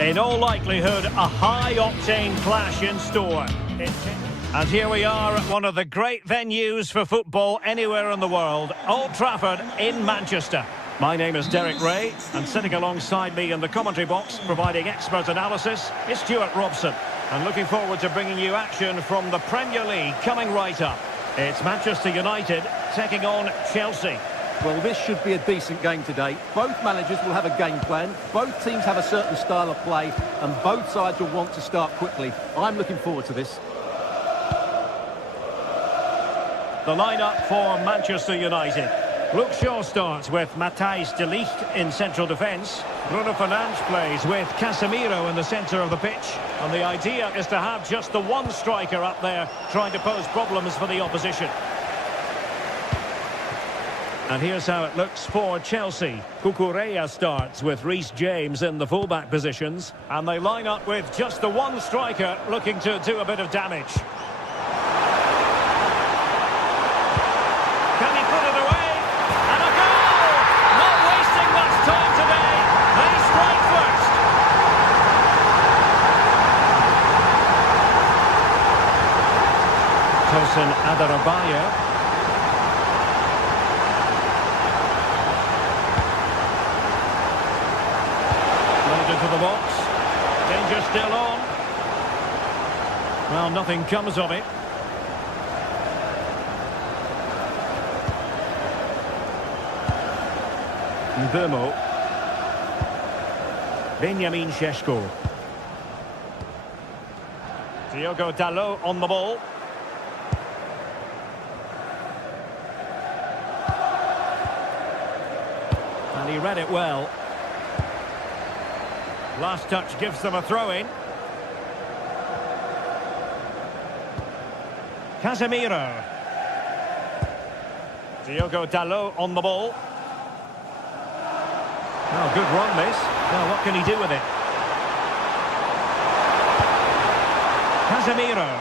In all likelihood, a high-octane clash in store. And here we are at one of the great venues for football anywhere in the world, Old Trafford in Manchester. My name is Derek Ray, and sitting alongside me in the commentary box, providing expert analysis, is Stuart Robson. And looking forward to bringing you action from the Premier League coming right up. It's Manchester United taking on Chelsea. Well, this should be a decent game today. Both managers will have a game plan. Both teams have a certain style of play, and both sides will want to start quickly. I'm looking forward to this. The lineup for Manchester United. Luke Shaw starts with Matthijs de Ligt in central defence. Bruno Fernandes plays with Casemiro in the centre of the pitch. And the idea is to have just the one striker up there trying to pose problems for the opposition. And here's how it looks for Chelsea. Cucurella starts with Reece James in the fullback positions. And they line up with just the one striker looking to do a bit of damage. Can he put it away? And a goal! Not wasting much time today. They strike first. Tosin Adarabioyo. Into the box. Danger still on. Well, nothing comes of it. Mbeumo. Benjamin Šeško. Diogo Dalot on the ball. And he read it well. Last touch gives them a throw-in. Casemiro. Diogo Dalot on the ball. Oh, good run this. Well, what can he do with it? Casemiro.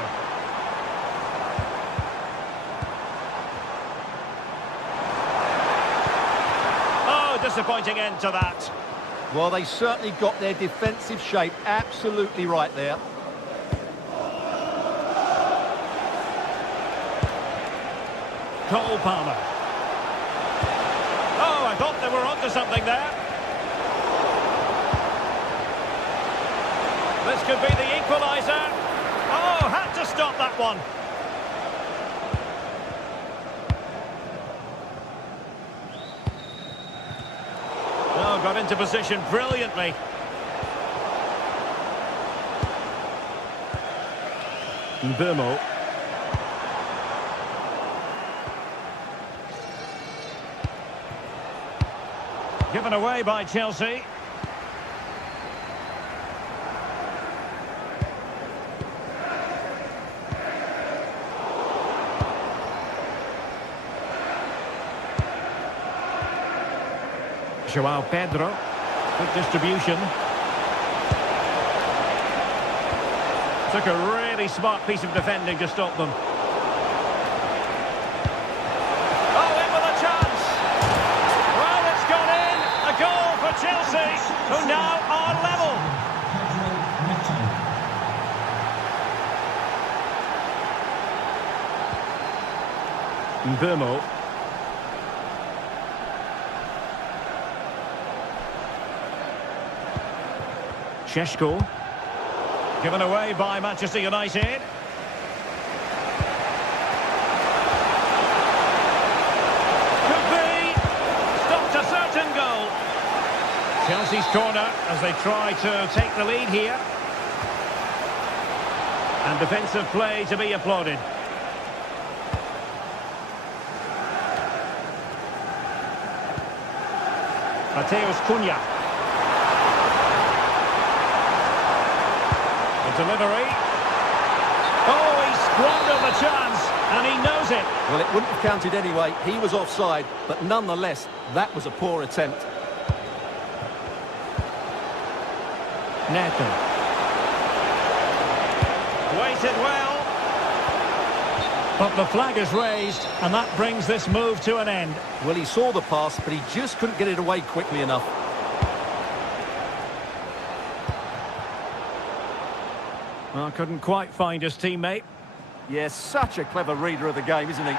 Oh, disappointing end to that. Well, they certainly got their defensive shape absolutely right there. Cole Palmer. Oh, I thought they were onto something there. This could be the equaliser. Oh, had to stop that one. Oh, got into position brilliantly. Mbeumo. Given away by Chelsea. Joao Pedro, good distribution. Took a really smart piece of defending to stop them. Oh, in with a chance! Well, it's gone in! A goal for Chelsea, who now are level. Mbeumo. Šeško. Given away by Manchester United. Could be. Stopped a certain goal. Chelsea's corner as they try to take the lead here. And defensive play to be applauded. Mateus Cunha. Delivery. Oh, he squandered the chance, and he knows it. Well, it wouldn't have counted anyway. He was offside, but nonetheless, that was a poor attempt. Neto. Waited well. But the flag is raised, and that brings this move to an end. Well, he saw the pass, but he just couldn't get it away quickly enough. Well, couldn't quite find his teammate. Yes, such a clever reader of the game, isn't he?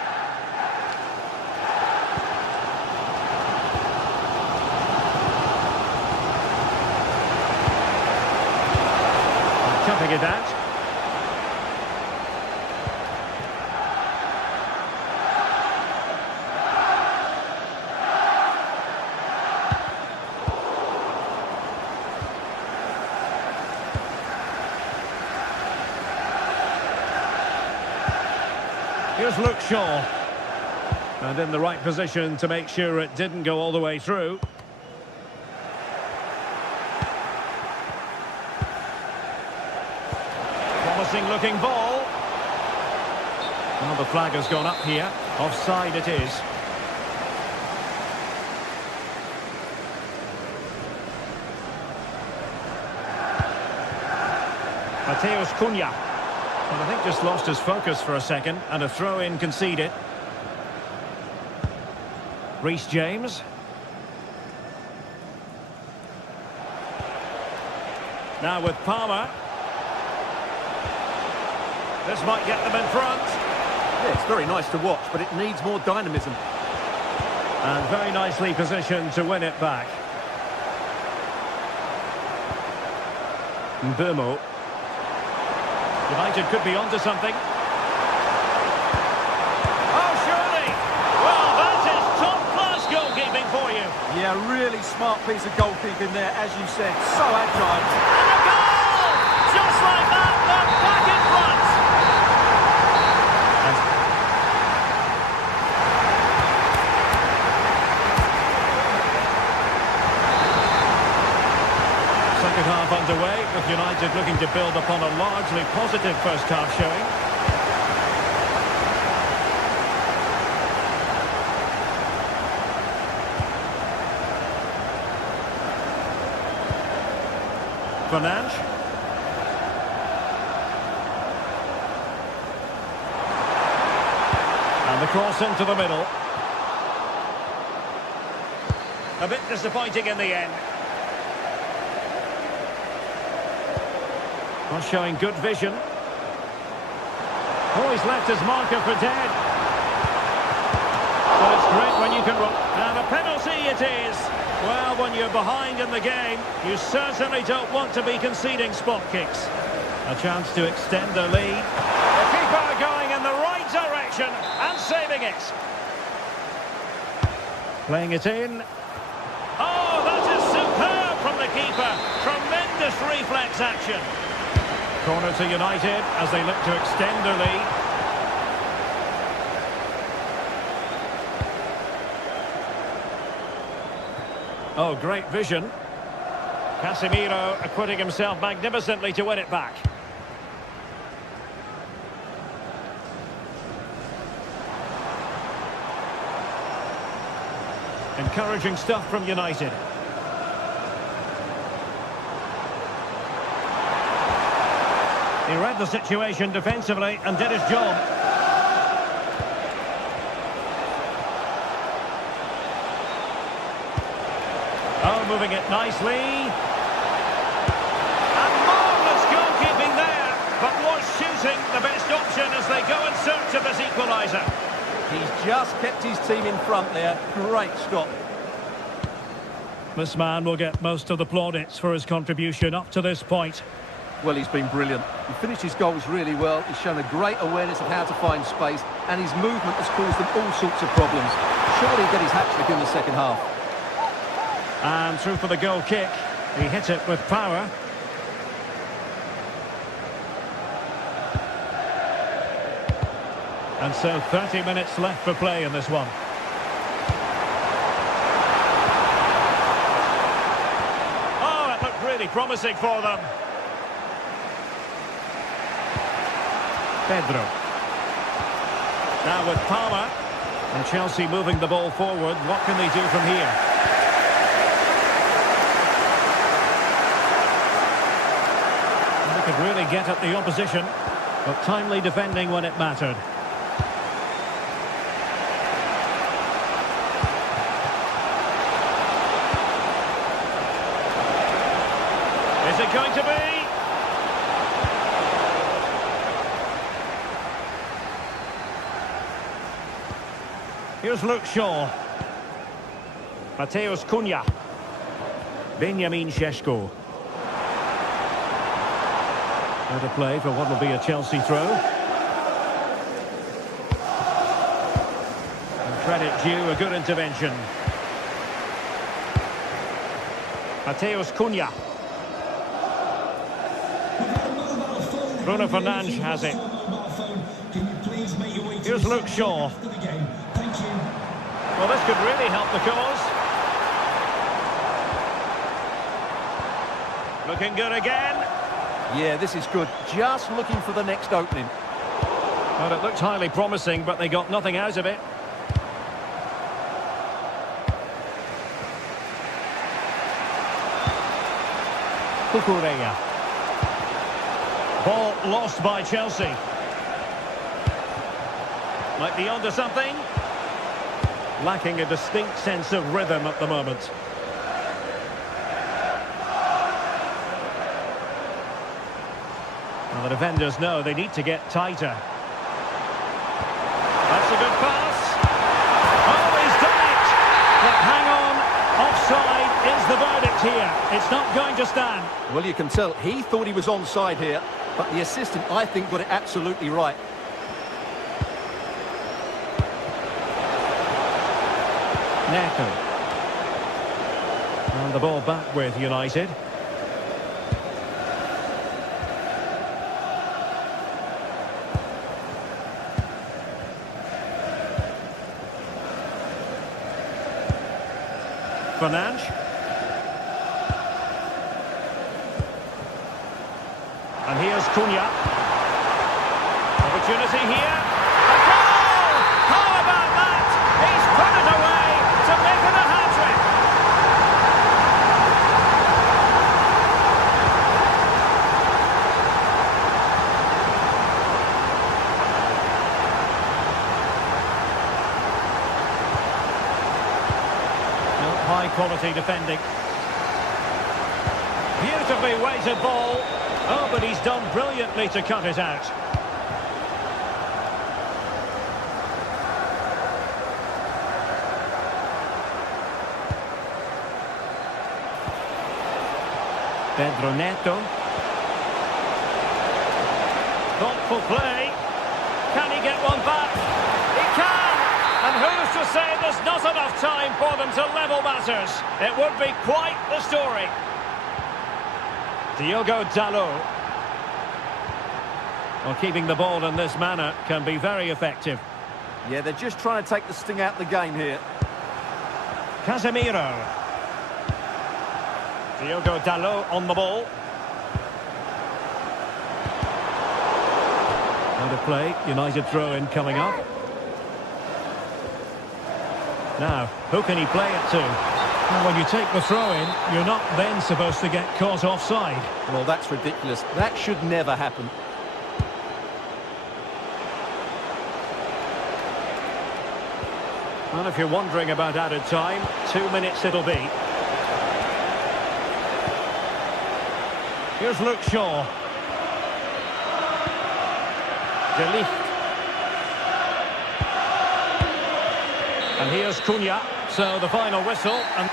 Cutting it out. Here's Luke Shaw. And in the right position to make sure it didn't go all the way through. Promising looking ball. Well, the flag has gone up here. Offside it is. Mateus Cunha. Well, I think just lost his focus for a second, and a throw-in conceded. Reece James. Now with Palmer. This might get them in front. Yeah, it's very nice to watch, but it needs more dynamism. And very nicely positioned to win it back. Mbeumo. United could be onto something. Oh, surely! Well, that is top-class goalkeeping for you. Yeah, really smart piece of goalkeeping there, as you said. So agile. And a goal! Just like that, they're back in front. Second half underway, with United looking to build upon a largely positive first half showing. Fernandes. And the cross into the middle. A bit disappointing in the end. Well, showing good vision. Oh, he's left his marker for dead. Well, it's great when you can run. And a penalty it is. Well, when you're behind in the game, you certainly don't want to be conceding spot kicks. A chance to extend their lead. The keeper going in the right direction and saving it. Playing it in. Oh, that is superb from the keeper. Tremendous reflex action. Corner to United as they look to extend their lead. Oh, great vision. Casemiro acquitting himself magnificently to win it back. Encouraging stuff from United. He read the situation defensively and did his job. Oh, moving it nicely. And marvellous goalkeeping there. But was shooting the best option as they go in search of this equaliser. He's just kept his team in front there. Great stop. This man will get most of the plaudits for his contribution up to this point. Well, he's been brilliant. He finished his goals really well. He's shown a great awareness of how to find space, and his movement has caused them all sorts of problems. Surely he'll get his hat-trick in the second half. And through for the goal kick. He hit it with power. And so 30 minutes left for play in this one. Oh, it looked really promising for them. Pedro. Now with Palmer. And Chelsea moving the ball forward. What can they do from here? They could really get at the opposition, but timely defending when it mattered. Is it going to be? Here's Luke Shaw. Mateusz Cunha. Benjamin Šeško. Out of play for what will be a Chelsea throw. And credit due, a good intervention. Mateusz Cunha. Bruno Fernandes has it. Here's Luke Shaw. Well, this could really help the cause. Looking good again. Yeah, this is good. Just looking for the next opening. Well, it looked highly promising, but they got nothing out of it. Cucurella. Ball lost by Chelsea. Might be onto something. Lacking a distinct sense of rhythm at the moment. Well, the defenders know they need to get tighter. That's a good pass. Oh, he's done it! But hang on, offside is the verdict here. It's not going to stand. Well, you can tell he thought he was onside here, but the assistant, I think, got it absolutely right. Neto. And the ball back with United. Fernandes. And here's Cunha. Opportunity here. A goal! How about that? He's put it away to make it a hat-trick. High-quality defending. Beautifully weighted ball. Oh, but he's done brilliantly to cut it out. Pedro Neto. Thoughtful play. Can he get one back? He can! And who's to say there's not enough time for them to level matters? It would be quite the story. Diogo Dalot. Well, keeping the ball in this manner can be very effective. Yeah, they're just trying to take the sting out of the game here. Casemiro. Diogo Dalot on the ball. Out of play, United throw-in coming up. Now, who can he play it to? Well, when you take the throw-in, you're not then supposed to get caught offside. Well, that's ridiculous. That should never happen. Well, if you're wondering about added time, 2 minutes it'll be. Here's Luke Shaw. De Ligt. And here's Cunha. So the final whistle. And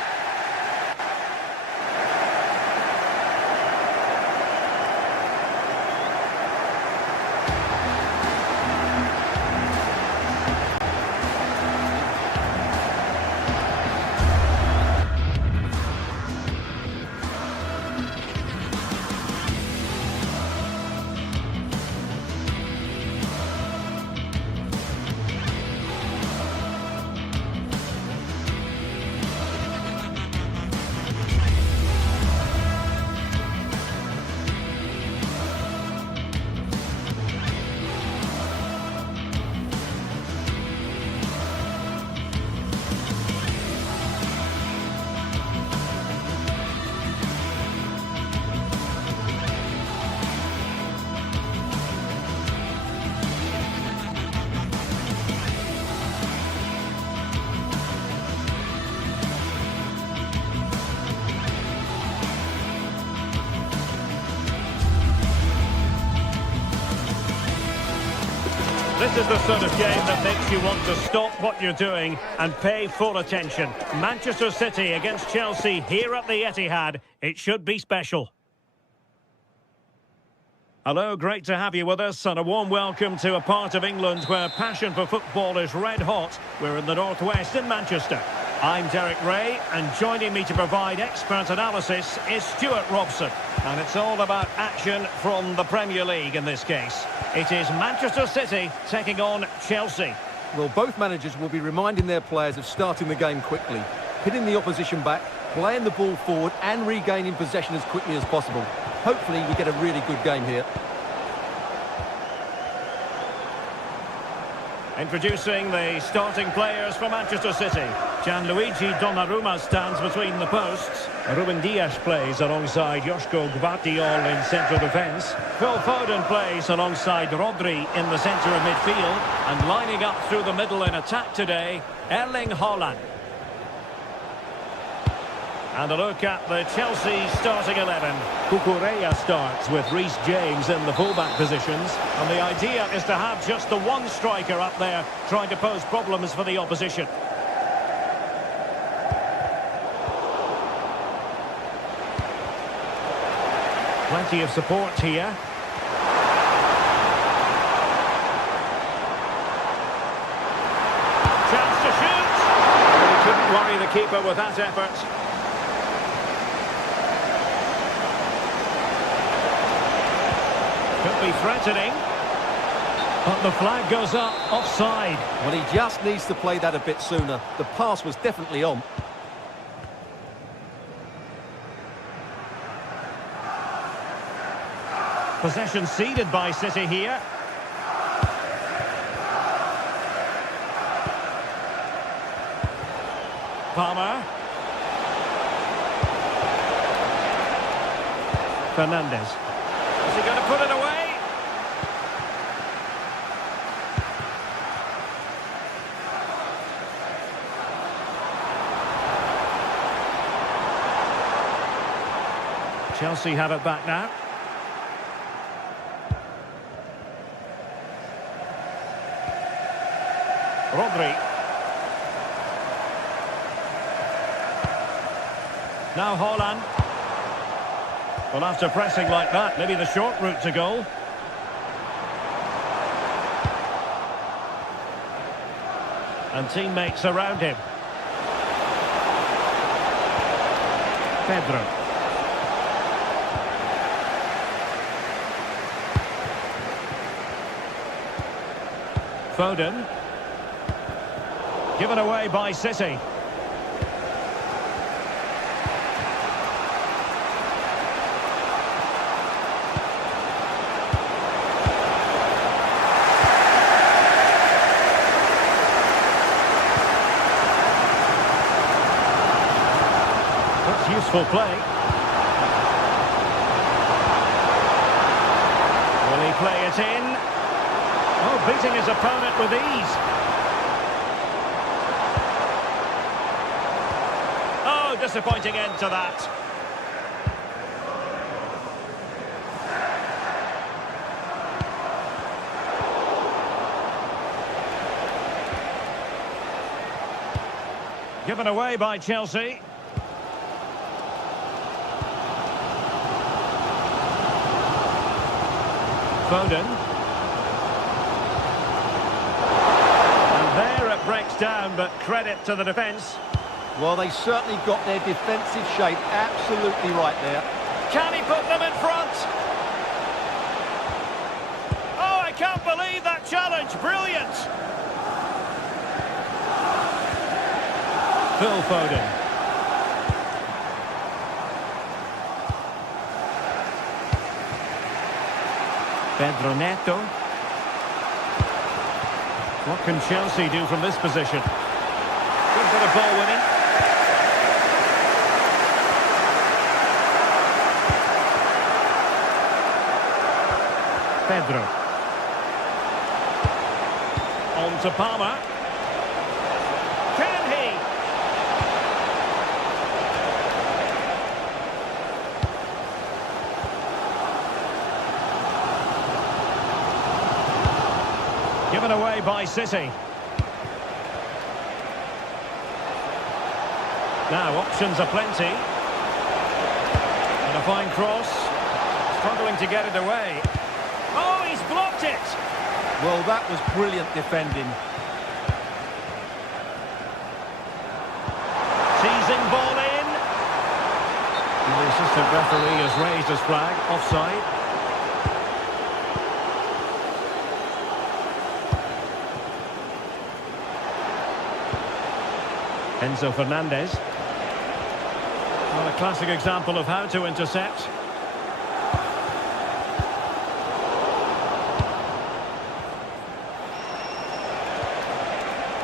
This is the sort of game that makes you want to stop what you're doing and pay full attention. Manchester City against Chelsea here at the Etihad. It should be special. Hello, great to have you with us, and a warm welcome to a part of England where passion for football is red hot. We're in the northwest in Manchester. I'm Derek Ray, and joining me to provide expert analysis is Stuart Robson. And it's all about action from the Premier League in this case. It is Manchester City taking on Chelsea. Well, both managers will be reminding their players of starting the game quickly, hitting the opposition back, playing the ball forward and regaining possession as quickly as possible. Hopefully we get a really good game here. Introducing the starting players for Manchester City. Gianluigi Donnarumma stands between the posts. Ruben Dias plays alongside Joško Gvardiol in central defence. Phil Foden plays alongside Rodri in the centre of midfield. And lining up through the middle in attack today, Erling Haaland. And a look at the Chelsea starting 11. Cucurella starts with Reece James in the fullback positions. And the idea is to have just the one striker up there trying to pose problems for the opposition. Plenty of support here. Chance to shoot. He couldn't worry the keeper with that effort. Could be threatening, but the flag goes up, offside. Well, he just needs to play that a bit sooner. The pass was definitely on. Possession ceded by City here. Palmer. Fernandes. Is he going to put it away? Chelsea have it back now. Rodri. Now Haaland. Well, after pressing like that, maybe the short route to goal. And teammates around him. Pedro. Foden. Given away by City. That's useful play. Will he play it in? Oh, beating his opponent with ease. Oh, disappointing end to that. Given away by Chelsea. Foden. And there it breaks down, but credit to the defence. Well, they certainly got their defensive shape absolutely right there. Can he put them in front? Oh, I can't believe that challenge. Brilliant. Phil Foden. Pedro Neto. What can Chelsea do from this position? Good bit of ball winning. Pedro. On to Palmer. Can he? Given Given away by City. Now, options are plenty. And a fine cross. Struggling to get it away. Oh, he's blocked it! Well, that was brilliant defending. Seizing ball in. The assistant referee has raised his flag. Offside. Enzo Fernandez. Well, a classic example of how to intercept.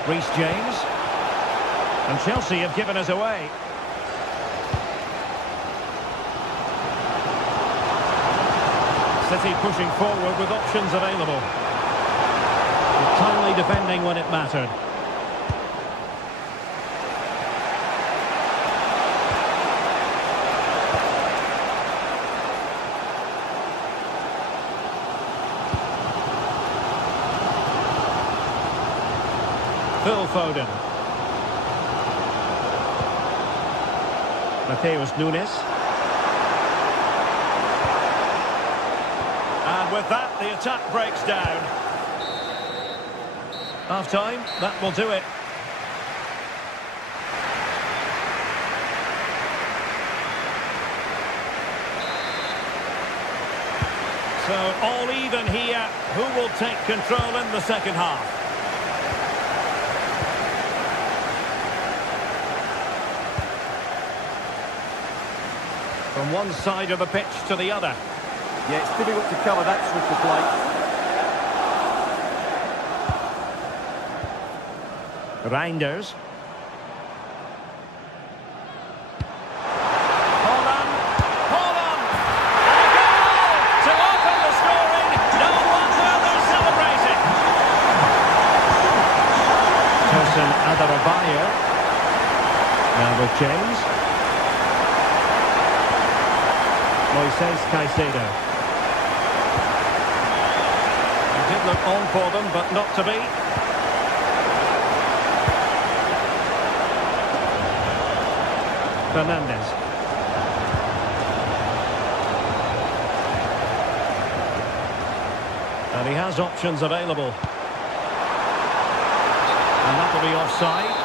Reece James. And Chelsea have given us away. City pushing forward with options available. Timely defending when it mattered. Phil Foden. Mateus Nunes. And with that, the attack breaks down. Half-time, that will do it. So, all even here. Who will take control in the second half? From one side of the pitch to the other. Yeah, it's difficult to cover that swift of play. Reinders. Holland. Holland! And a goal to open the scoring. No wonder they're celebrating. Tosin Adarabioyo. Now with James. Moises Caicedo. He did look on for them, but not to be. Fernandez. And he has options available. And that will be offside.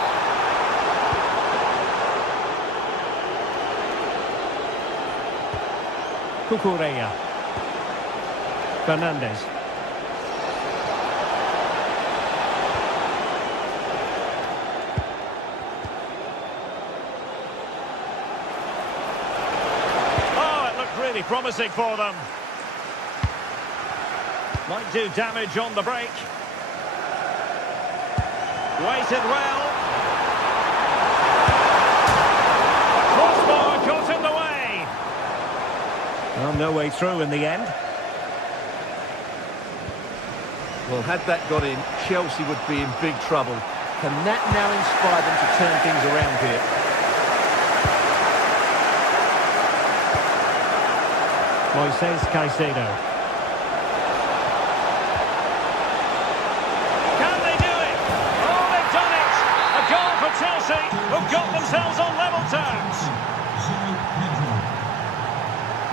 Cucurella. Fernandez. Oh, it looked really promising for them. Might do damage on the break. Waited well. Crossbar got in the way. Well, no way through in the end. Well, had that got in, Chelsea would be in big trouble. Can that now inspire them to turn things around here? Moises Caicedo. Can they do it? Oh, they've done it! A goal for Chelsea, who've got themselves on level terms.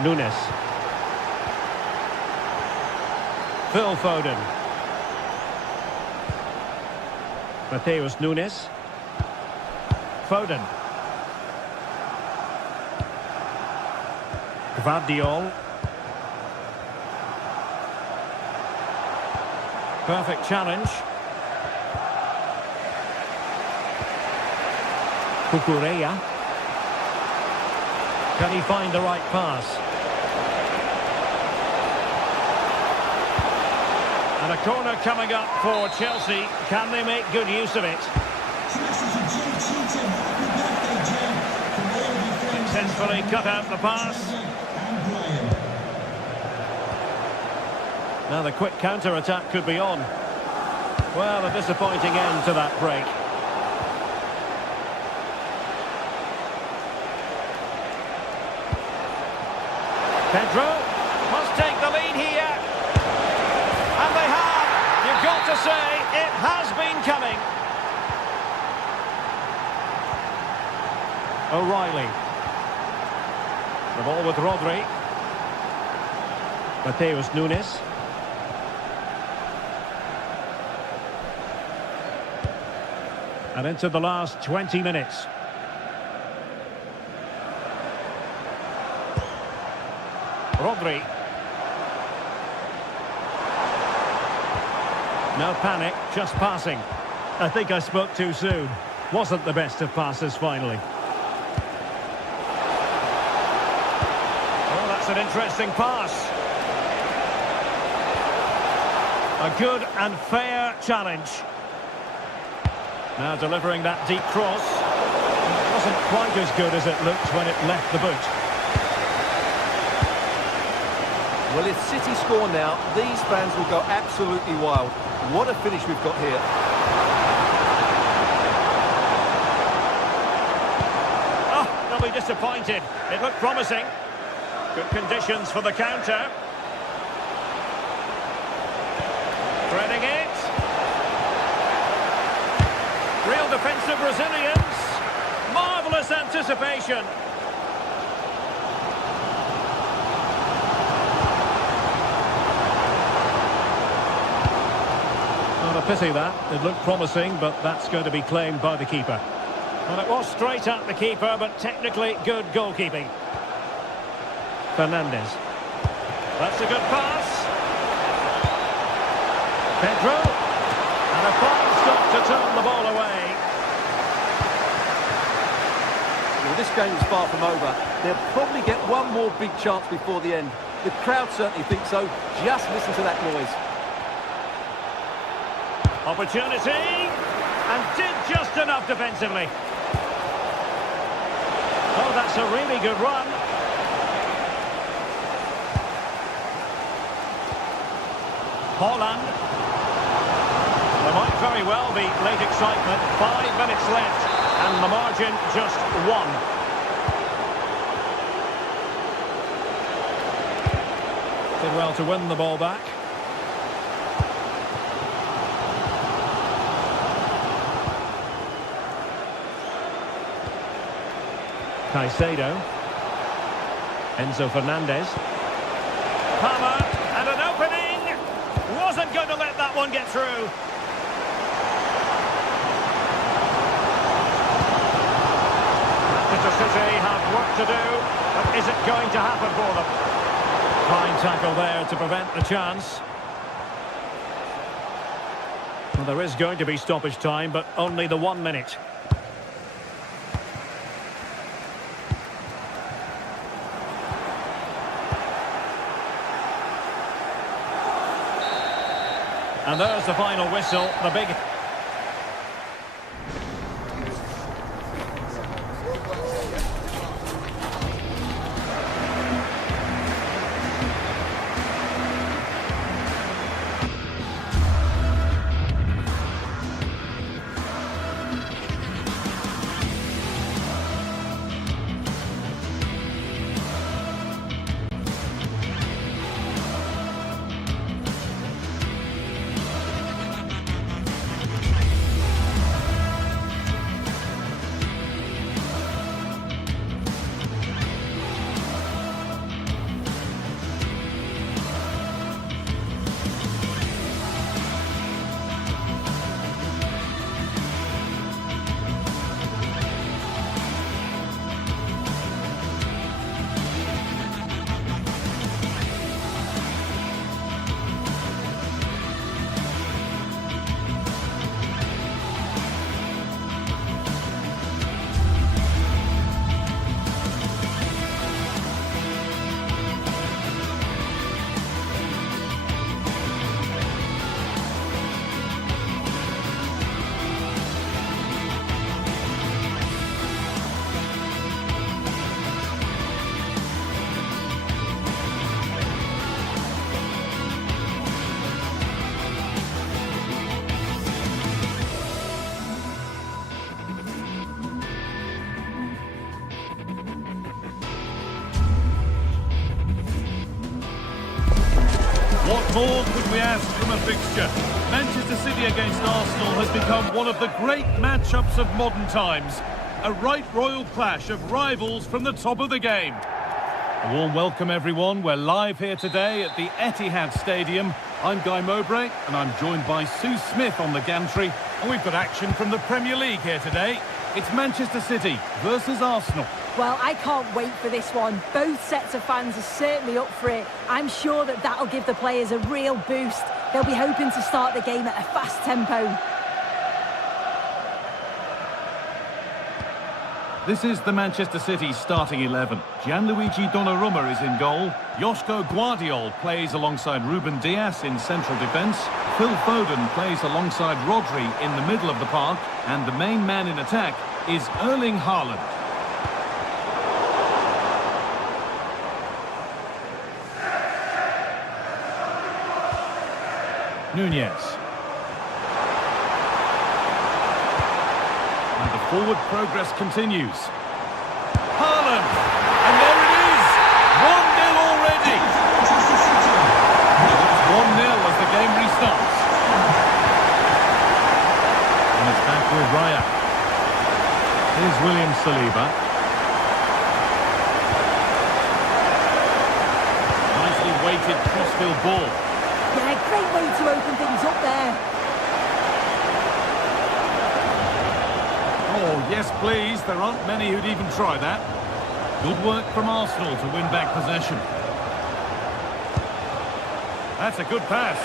Nunes. Phil Foden. Mateus Nunes. Foden. Gvardiol. Perfect challenge. Cucurella. Can he find the right pass? And a corner coming up for Chelsea. Can they make good use of it? Successfully cut out the pass. Now the quick counter-attack could be on. Well, a disappointing end to that break. Pedro must take the lead here. And they have. You've got to say it has been coming. O'Reilly. The ball with Rodri. Mateus Nunes. And into the last 20 minutes. Rodri. No panic, just passing. I think I spoke too soon. Wasn't the best of passes finally. Oh, that's an interesting pass. A good and fair challenge. Now delivering that deep cross. It wasn't quite as good as it looked when it left the boot. Well, if City score now, these fans will go absolutely wild. What a finish we've got here. Oh, they'll be disappointed. It looked promising. Good conditions for the counter. Threading it. Real defensive resilience. Marvellous anticipation. Not a pity that. It looked promising, but that's going to be claimed by the keeper. Well, it was straight at the keeper, but technically good goalkeeping. Fernandes. That's a good pass. Pedro. And a fine stop to turn the ball away. Well, this game is far from over. They'll probably get one more big chance before the end. The crowd certainly think so. Just listen to that noise. Opportunity. And did just enough defensively. Oh, that's a really good run. Holland. There might very well be late excitement. 5 minutes left, and the margin just 1. Did well to win the ball back. Caicedo. Enzo Fernandez. Palmer, and an opening. Wasn't going to let that one get through. Manchester City have work to do, but is it going to happen for them? Fine tackle there to prevent the chance. Well, there is going to be stoppage time, but only the 1 minute. And there's the final whistle, the big... more could we ask from a fixture? Manchester City against Arsenal has become one of the great matchups of modern times. A right royal clash of rivals from the top of the game. A warm welcome, everyone. We're live here today at the Etihad Stadium. I'm Guy Mowbray, and I'm joined by Sue Smith on the gantry. And we've got action from the Premier League here today. It's Manchester City versus Arsenal. Well, I can't wait for this one. Both sets of fans are certainly up for it. I'm sure that that'll give the players a real boost. They'll be hoping to start the game at a fast tempo. This is the Manchester City starting 11. Gianluigi Donnarumma is in goal. Joško Guardiol plays alongside Ruben Dias in central defence. Phil Foden plays alongside Rodri in the middle of the park. And the main man in attack is Erling Haaland. Nunez. And the forward progress continues. Haaland! And there it is! 1-0 already! It's 1-0 as the game restarts. And it's back with Raya. Here's William Saliba. Nicely weighted crossfield ball. Yeah, great way to open things up there. Oh, yes, please. There aren't many who'd even try that. Good work from Arsenal to win back possession. That's a good pass.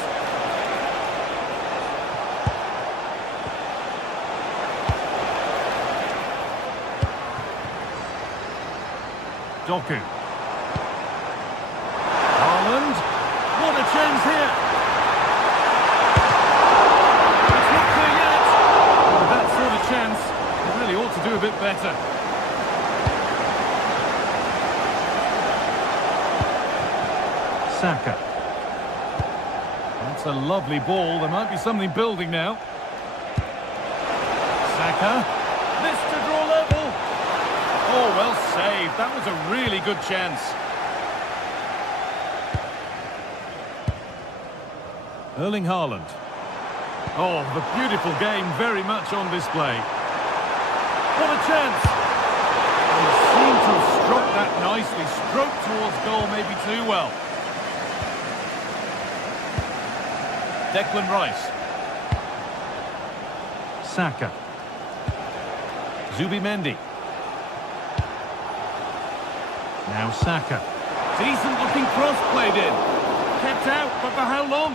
Doku. Haaland. What a chance here. It's not clear yet. With that sort of chance, he really ought to do a bit better. Saka. That's a lovely ball. There might be something building now. Saka. This to draw level. Oh, well saved. That was a really good chance. Erling Haaland. Oh, the beautiful game very much on display. What a chance! He seemed to have struck that nicely. Stroked towards goal maybe too well. Declan Rice. Saka. Zubimendi. Now Saka. Decent looking cross played in. Kept out, but for how long?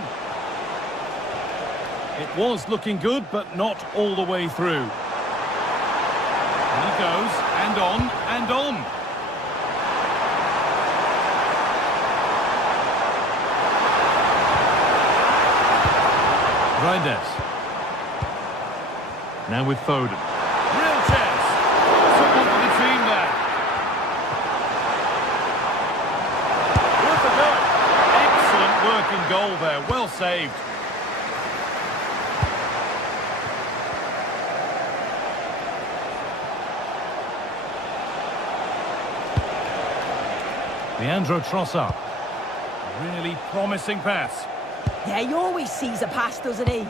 It was looking good, but not all the way through. And he goes, and on, and on. Reinders. Now with Foden. Real chance. Someone for the team there. Worth a go. Excellent work in goal there. Well saved. Leandro Trossard. Really promising pass. Yeah, he always sees a pass, doesn't he?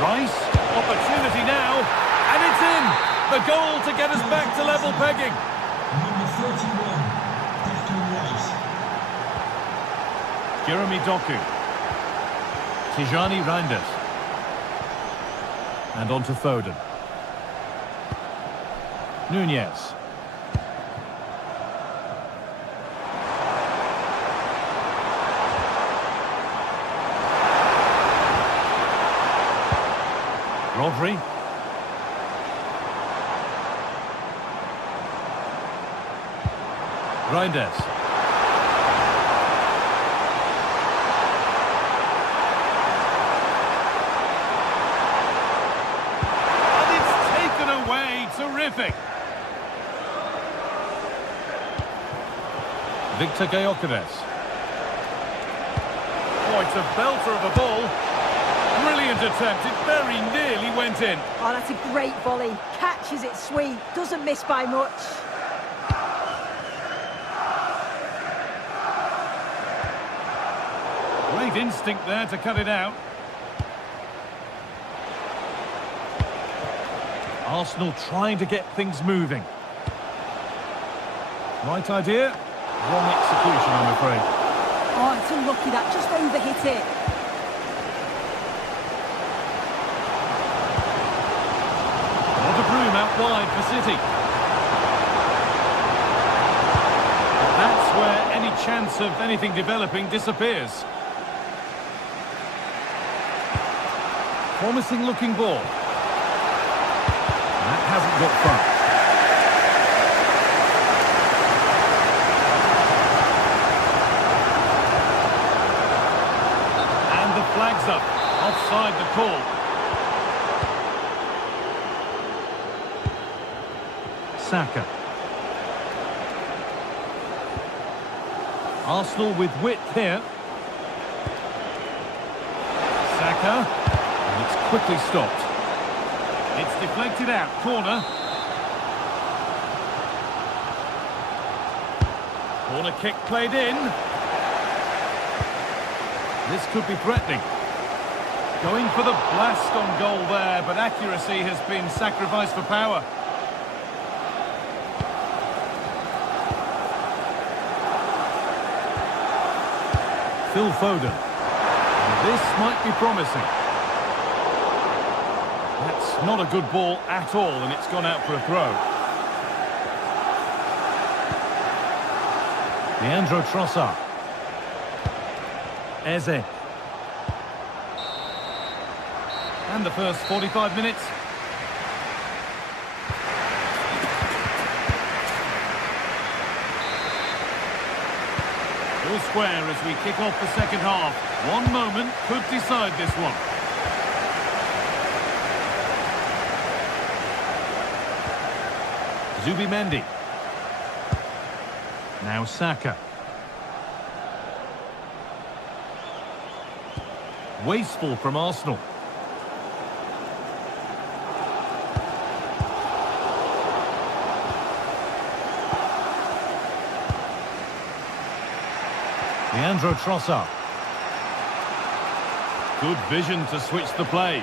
Rice, opportunity now, and it's in! The goal to get us back to level pegging. Number 31, Declan Rice. Jeremy Doku. Tijani Reinders. And on to Foden. Nunez. Rodri. Reinders. And it's taken away. Terrific. Victor Gyökeres. Oh, it's a belter of a ball. Brilliant attempt. It very nearly went in. Oh, that's a great volley. Catches it sweet. Doesn't miss by much. Great instinct there to cut it out. Arsenal trying to get things moving. Right idea. Wrong execution, I'm afraid. Oh, it's unlucky that just overhit it. What a broom out wide for City. That's where any chance of anything developing disappears. Promising looking ball. That hasn't got far. And the flag's up. Offside the call. Saka. Arsenal with width here. Saka. And it's quickly stopped. It's deflected out. Corner. Corner kick played in. This could be threatening. Going for the blast on goal there, but accuracy has been sacrificed for power. Phil Foden. And this might be promising. That's not a good ball at all, and it's gone out for a throw. Leandro Trossard. Eze. And the first 45 minutes. All square as we kick off the second half. One moment could decide this one. Zubimendi. Now Saka. Wasteful from Arsenal. Leandro Trossard. Good vision to switch the play.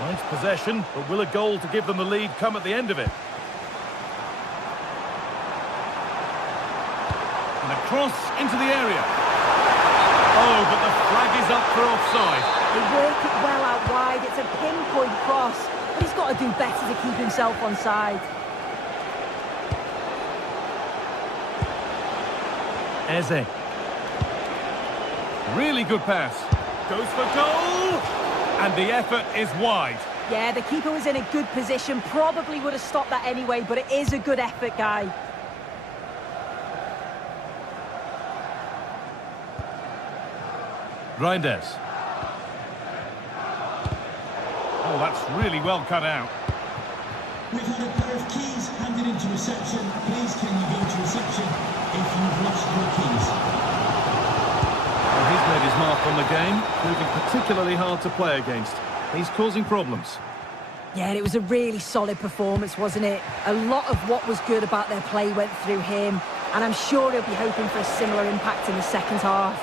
Nice possession, but will a goal to give them the lead come at the end of it? And a cross into the area. Oh, but the flag is up for offside. They work it well out wide. It's a pinpoint cross, but he's got to do better to keep himself onside. Eze. Really good pass. Goes for goal! And the effort is wide. Yeah, the keeper was in a good position. Probably would have stopped that anyway, but it is a good effort, guy. Reinders. Oh, that's really well cut out. We've had a pair of keys handed into reception. Please can you go to reception if you've lost your keys? Well, he's made his mark on the game, proving particularly hard to play against. He's causing problems. Yeah, and it was a really solid performance, wasn't it? A lot of what was good about their play went through him, and I'm sure he'll be hoping for a similar impact in the second half.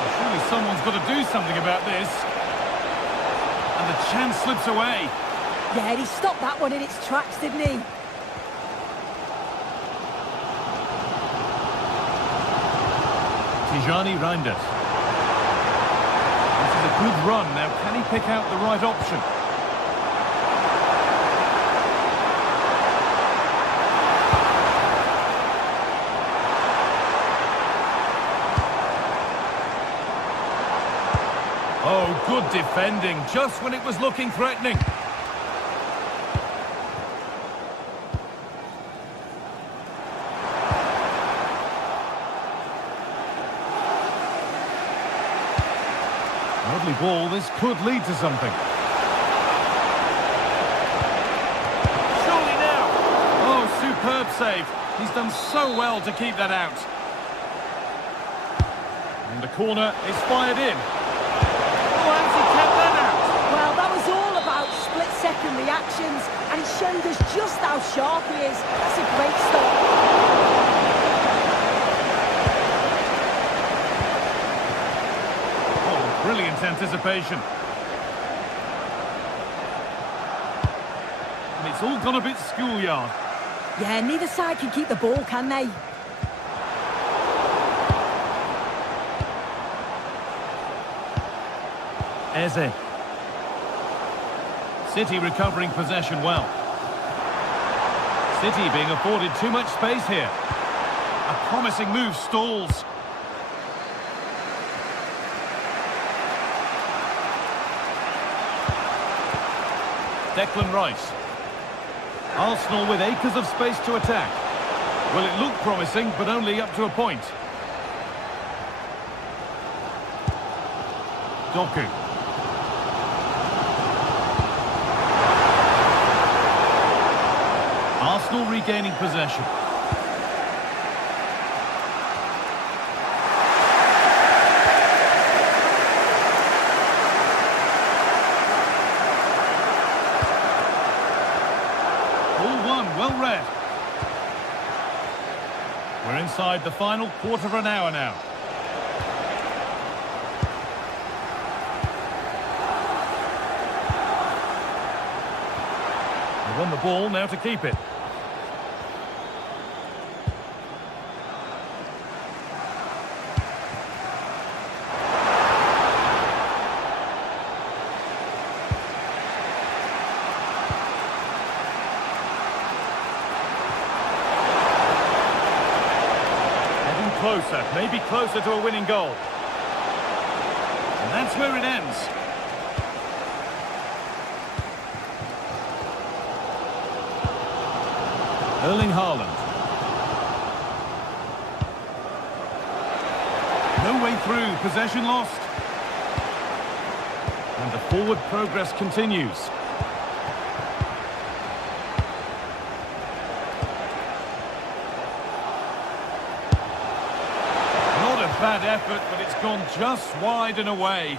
Well, surely someone's got to do something about this. And the chance slips away. Yeah, and he stopped that one in its tracks, didn't he? Tijani Reinders. This is a good run. Now, can he pick out the right option? Oh, good defending, just when it was looking threatening. Lovely ball, this could lead to something. Surely now! Oh, superb save. He's done so well to keep that out. And the corner is fired in. Oh, how's he kept that out? Well, that was all about split-second reactions, and it showed us just how sharp he is. That's a great stop. takes anticipation. And it's all gone a bit schoolyard. Yeah, neither side can keep the ball, can they? Eze. City recovering possession well. City being afforded too much space here. A promising move stalls. Declan Rice. Arsenal with acres of space to attack. Well, it looked promising, but only up to a point. Doku. Arsenal regaining possession. Well read. We're inside the final quarter of an hour now. They won the ball, now to keep it. Closer, maybe closer to a winning goal. And that's where it ends. Erling Haaland. No way through, possession lost. And the forward progress continues. Bad effort, but it's gone just wide and away.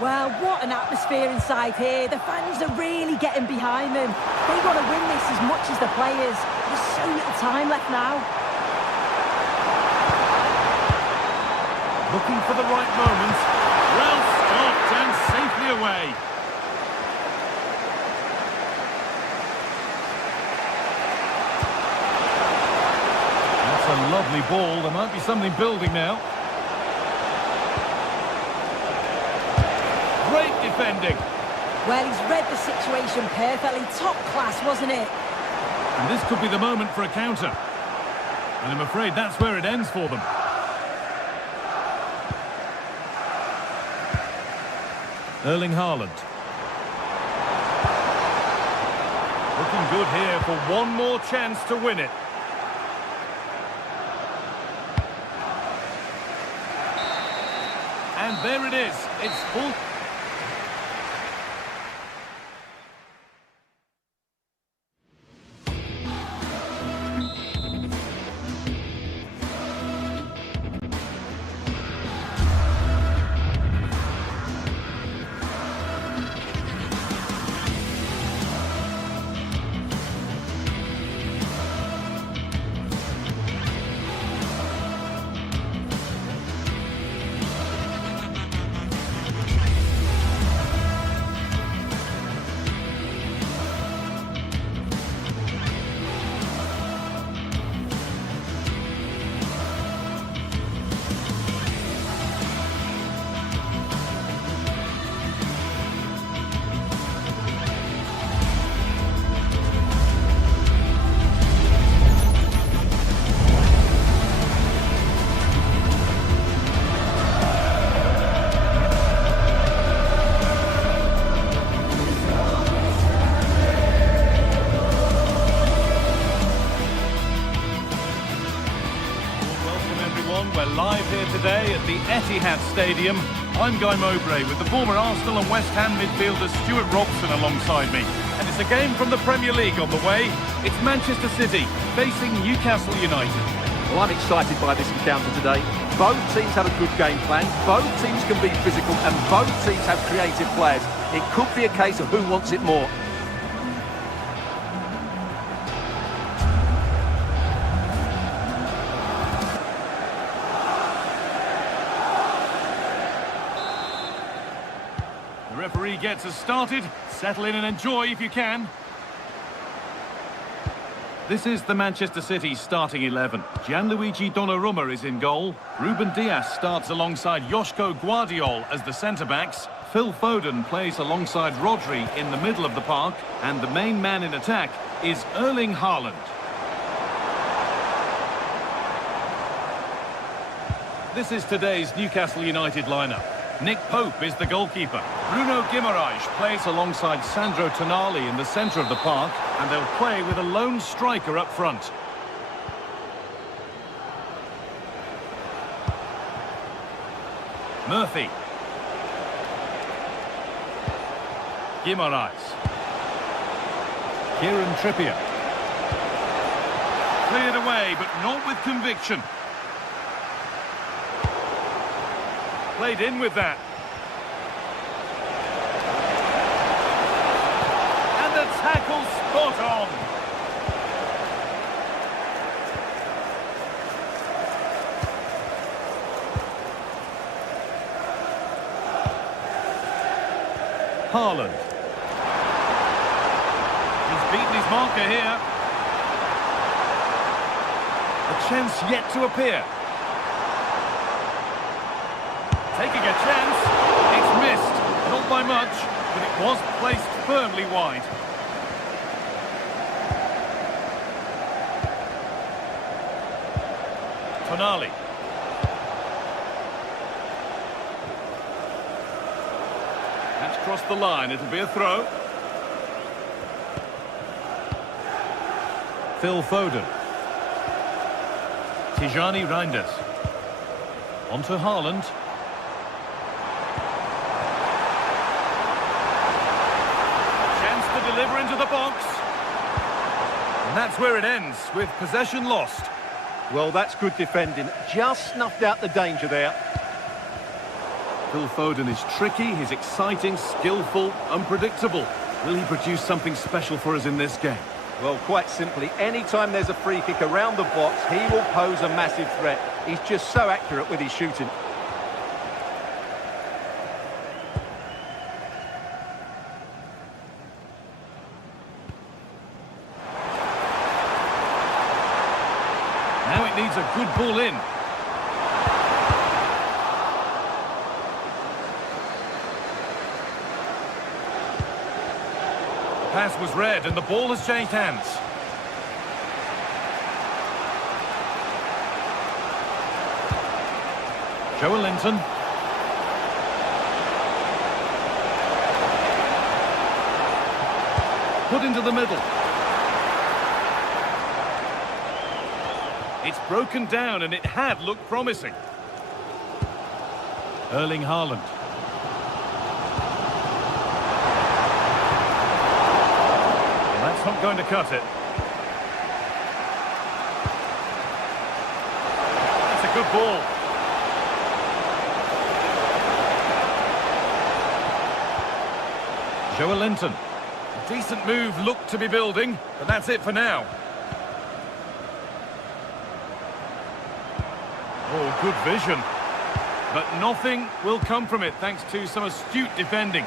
Well, what an atmosphere inside here. The fans are really getting behind them. They want to win this as much as the players. There's so little time left now. Looking for the right moment. Well stopped and safely away. A lovely ball. There might be something building now. Great defending. Well, he's read the situation perfectly. Top class, wasn't it? And this could be the moment for a counter. And I'm afraid that's where it ends for them. Erling Haaland. Looking good here for one more chance to win it. And there it is. It's full. We're live here today at the Etihad Stadium. I'm Guy Mowbray with the former Arsenal and West Ham midfielder Stuart Robson alongside me. And it's a game from the Premier League on the way. It's Manchester City facing Newcastle United. Well, I'm excited by this encounter today. Both teams have a good game plan. Both teams can be physical and both teams have creative players. It could be a case of who wants it more. gets us started. Settle in and enjoy if you can. This is the Manchester City starting 11. Gianluigi Donnarumma is in goal. Ruben Dias starts alongside Joško Guardiol as the centre-backs. Phil Foden plays alongside Rodri in the middle of the park. And the main man in attack is Erling Haaland. This is today's Newcastle United lineup. Nick Pope is the goalkeeper. Bruno Guimaraes plays alongside Sandro Tonali in the centre of the park, and they'll play with a lone striker up front. Murphy. Guimaraes. Kieran Trippier. Cleared away, but not with conviction. Played in with that. And the tackle spot on. Haaland. He's beaten his marker here. A chance yet to appear. Taking a chance, it's missed, not by much, but it was placed firmly wide. Tonali. That's crossed the line, it'll be a throw. Phil Foden. Tijani Reinders. On to Haaland. Deliver into the box. And that's where it ends, with possession lost. Well, that's good defending. Just snuffed out the danger there. Phil Foden is tricky, he's exciting, skillful, unpredictable. Will he produce something special for us in this game? Well, quite simply, anytime there's a free kick around the box, he will pose a massive threat. He's just so accurate with his shooting. Now it needs a good ball in. The pass was read and the ball has changed hands. Joelinton. Put into the middle. It's broken down and it had looked promising. Erling Haaland. Well, that's not going to cut it. That's a good ball. Joelinton. A decent move looked to be building, but that's it for now. Oh, good vision. But nothing will come from it thanks to some astute defending.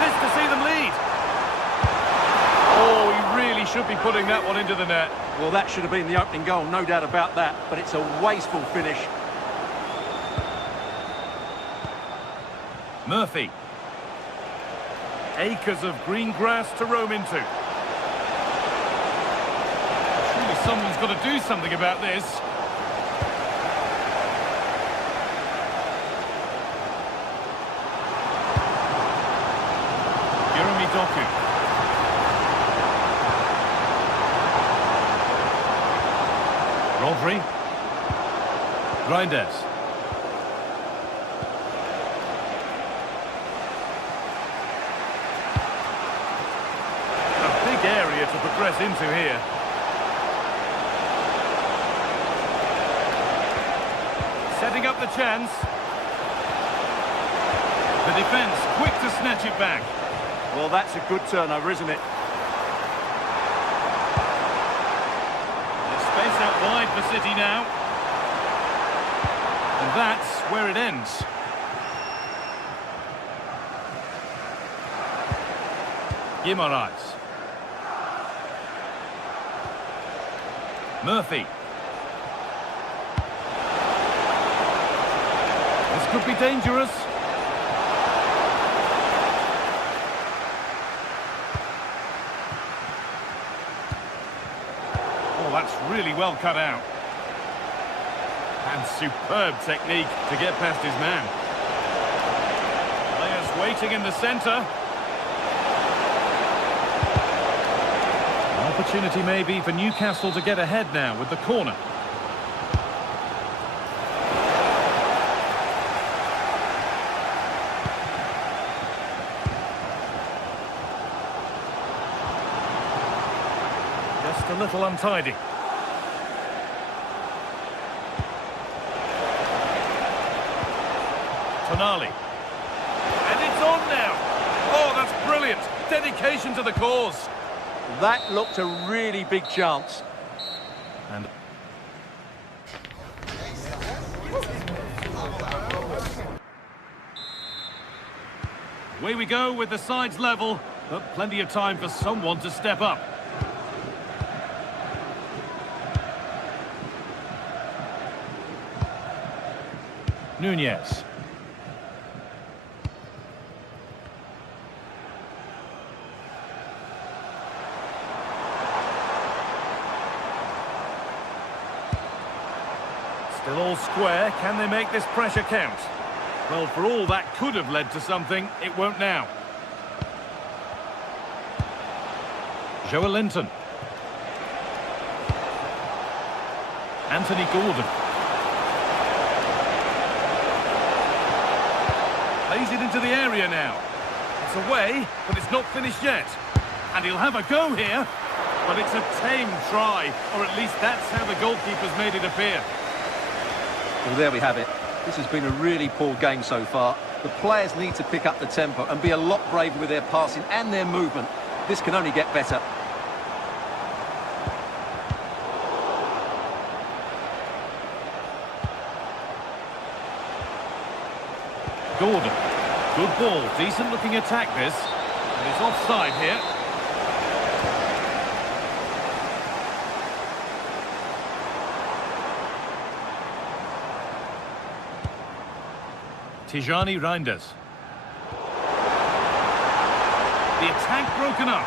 This to see them lead. Oh, he really should be putting that one into the net. Well, that should have been the opening goal, no doubt about that. But it's a wasteful finish. Murphy. Acres of green grass to roam into. Surely someone's got to do something about this. Jeremy Doku. Rodri. Reinders. Area to progress into here. Setting up the chance. The defence quick to snatch it back. Well, that's a good turnover, isn't it? 5 for City now. And that's where it ends. Guimaraes. Murphy. This could be dangerous. Oh, that's really well cut out. And superb technique to get past his man. Players waiting in the centre. An opportunity maybe for Newcastle to get ahead now with the corner. Just a little untidy. Tonali. And it's on now. Oh, that's brilliant. Dedication to the cause. That looked a really big chance. And away we go with the sides level, but plenty of time for someone to step up. Nunez. Still all square. Can they make this pressure count? Well, for all that could have led to something, it won't now. Joe Linton. Anthony Gordon. Plays it into the area now. It's away, but it's not finished yet. And he'll have a go here. But it's a tame try, or at least that's how the goalkeeper's made it appear. Well, there we have it. This has been a really poor game so far. The players need to pick up the tempo and be a lot braver with their passing and their movement. This can only get better. Gordon. Good ball. Decent looking attack this. And it's offside here. Tijani Reinders. The attack broken up.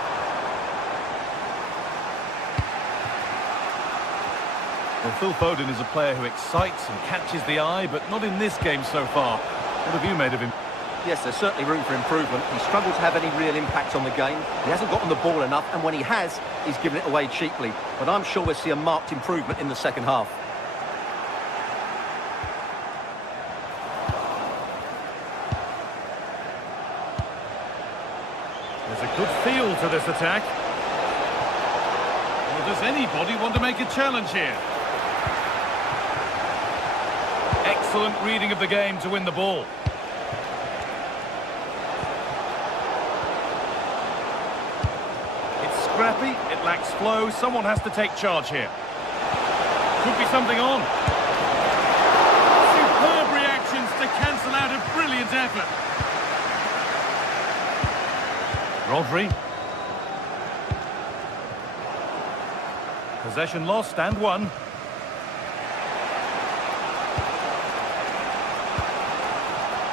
Well, Phil Foden is a player who excites and catches the eye, but not in this game so far. What have you made of him? Yes, there's certainly room for improvement. He's struggled to have any real impact on the game. He hasn't gotten the ball enough, and when he has, he's given it away cheaply. But I'm sure we'll see a marked improvement in the second half. There's a good feel to this attack. Well, does anybody want to make a challenge here? Excellent reading of the game to win the ball. It's scrappy, it lacks flow, someone has to take charge here. Could be something on. Superb reactions to cancel out a brilliant effort. Rodri. Possession lost and won.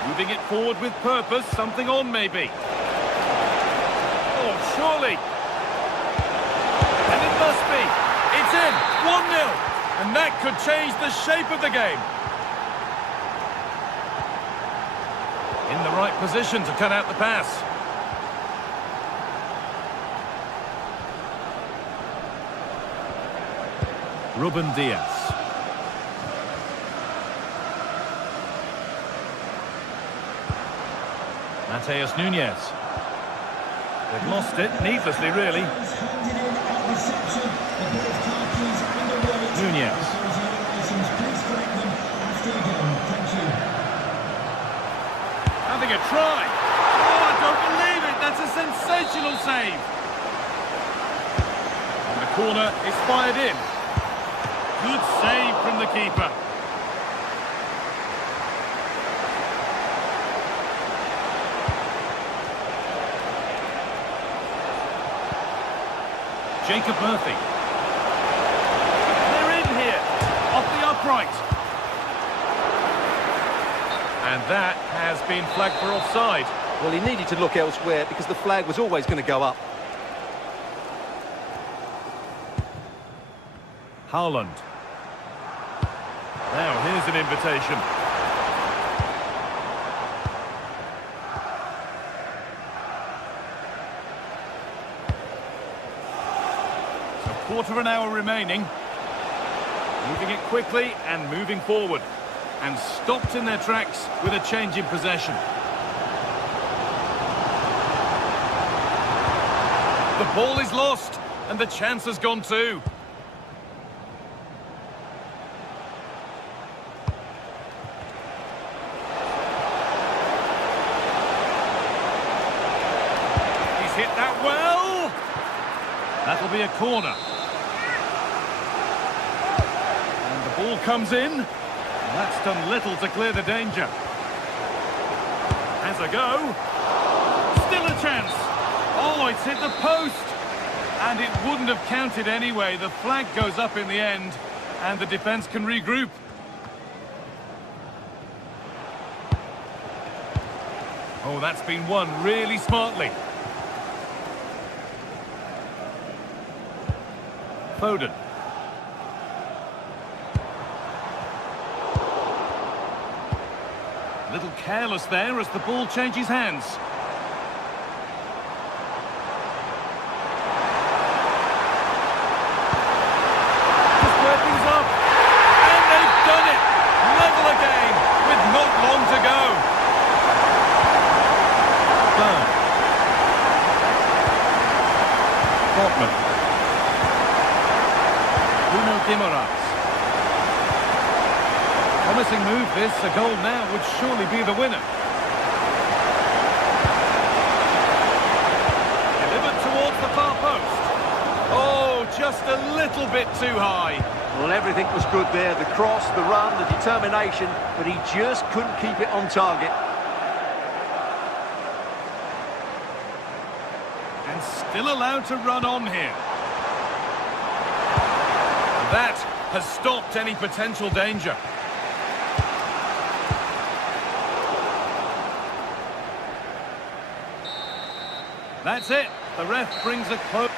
Moving it forward with purpose, something on maybe. Oh, surely. And it must be. It's in, 1-0. And that could change the shape of the game. In the right position to cut out the pass. Ruben Diaz. Mateus Nunez. They've lost it, needlessly really. Nunez. Having a try. Oh, I don't believe it. That's a sensational save. And the corner is fired in. Good save from the keeper. Jacob Murphy. They're in here, off the upright. And that has been flagged for offside. Well, he needed to look elsewhere because the flag was always going to go up. Haaland. Now, here's an invitation. Quarter of an hour remaining. Moving it quickly and moving forward. And stopped in their tracks with a change in possession. The ball is lost and the chance has gone too. He's hit that well. That'll be a corner. Ball comes in, and that's done little to clear the danger. Has a go. Still a chance. Oh, it's hit the post. And it wouldn't have counted anyway. The flag goes up in the end, and the defence can regroup. Oh, that's been won really smartly. Foden. A little careless there as the ball changes hands. Just working up. And they've done it! Level again with not long to go. Dortmund. Bruno Guimaraes. Promising move this, a goal now would surely be the winner. Delivered towards the far post. Oh, just a little bit too high. Well, everything was good there, the cross, the run, the determination, but he just couldn't keep it on target. And still allowed to run on here. That has stopped any potential danger. That's it. The ref brings a close.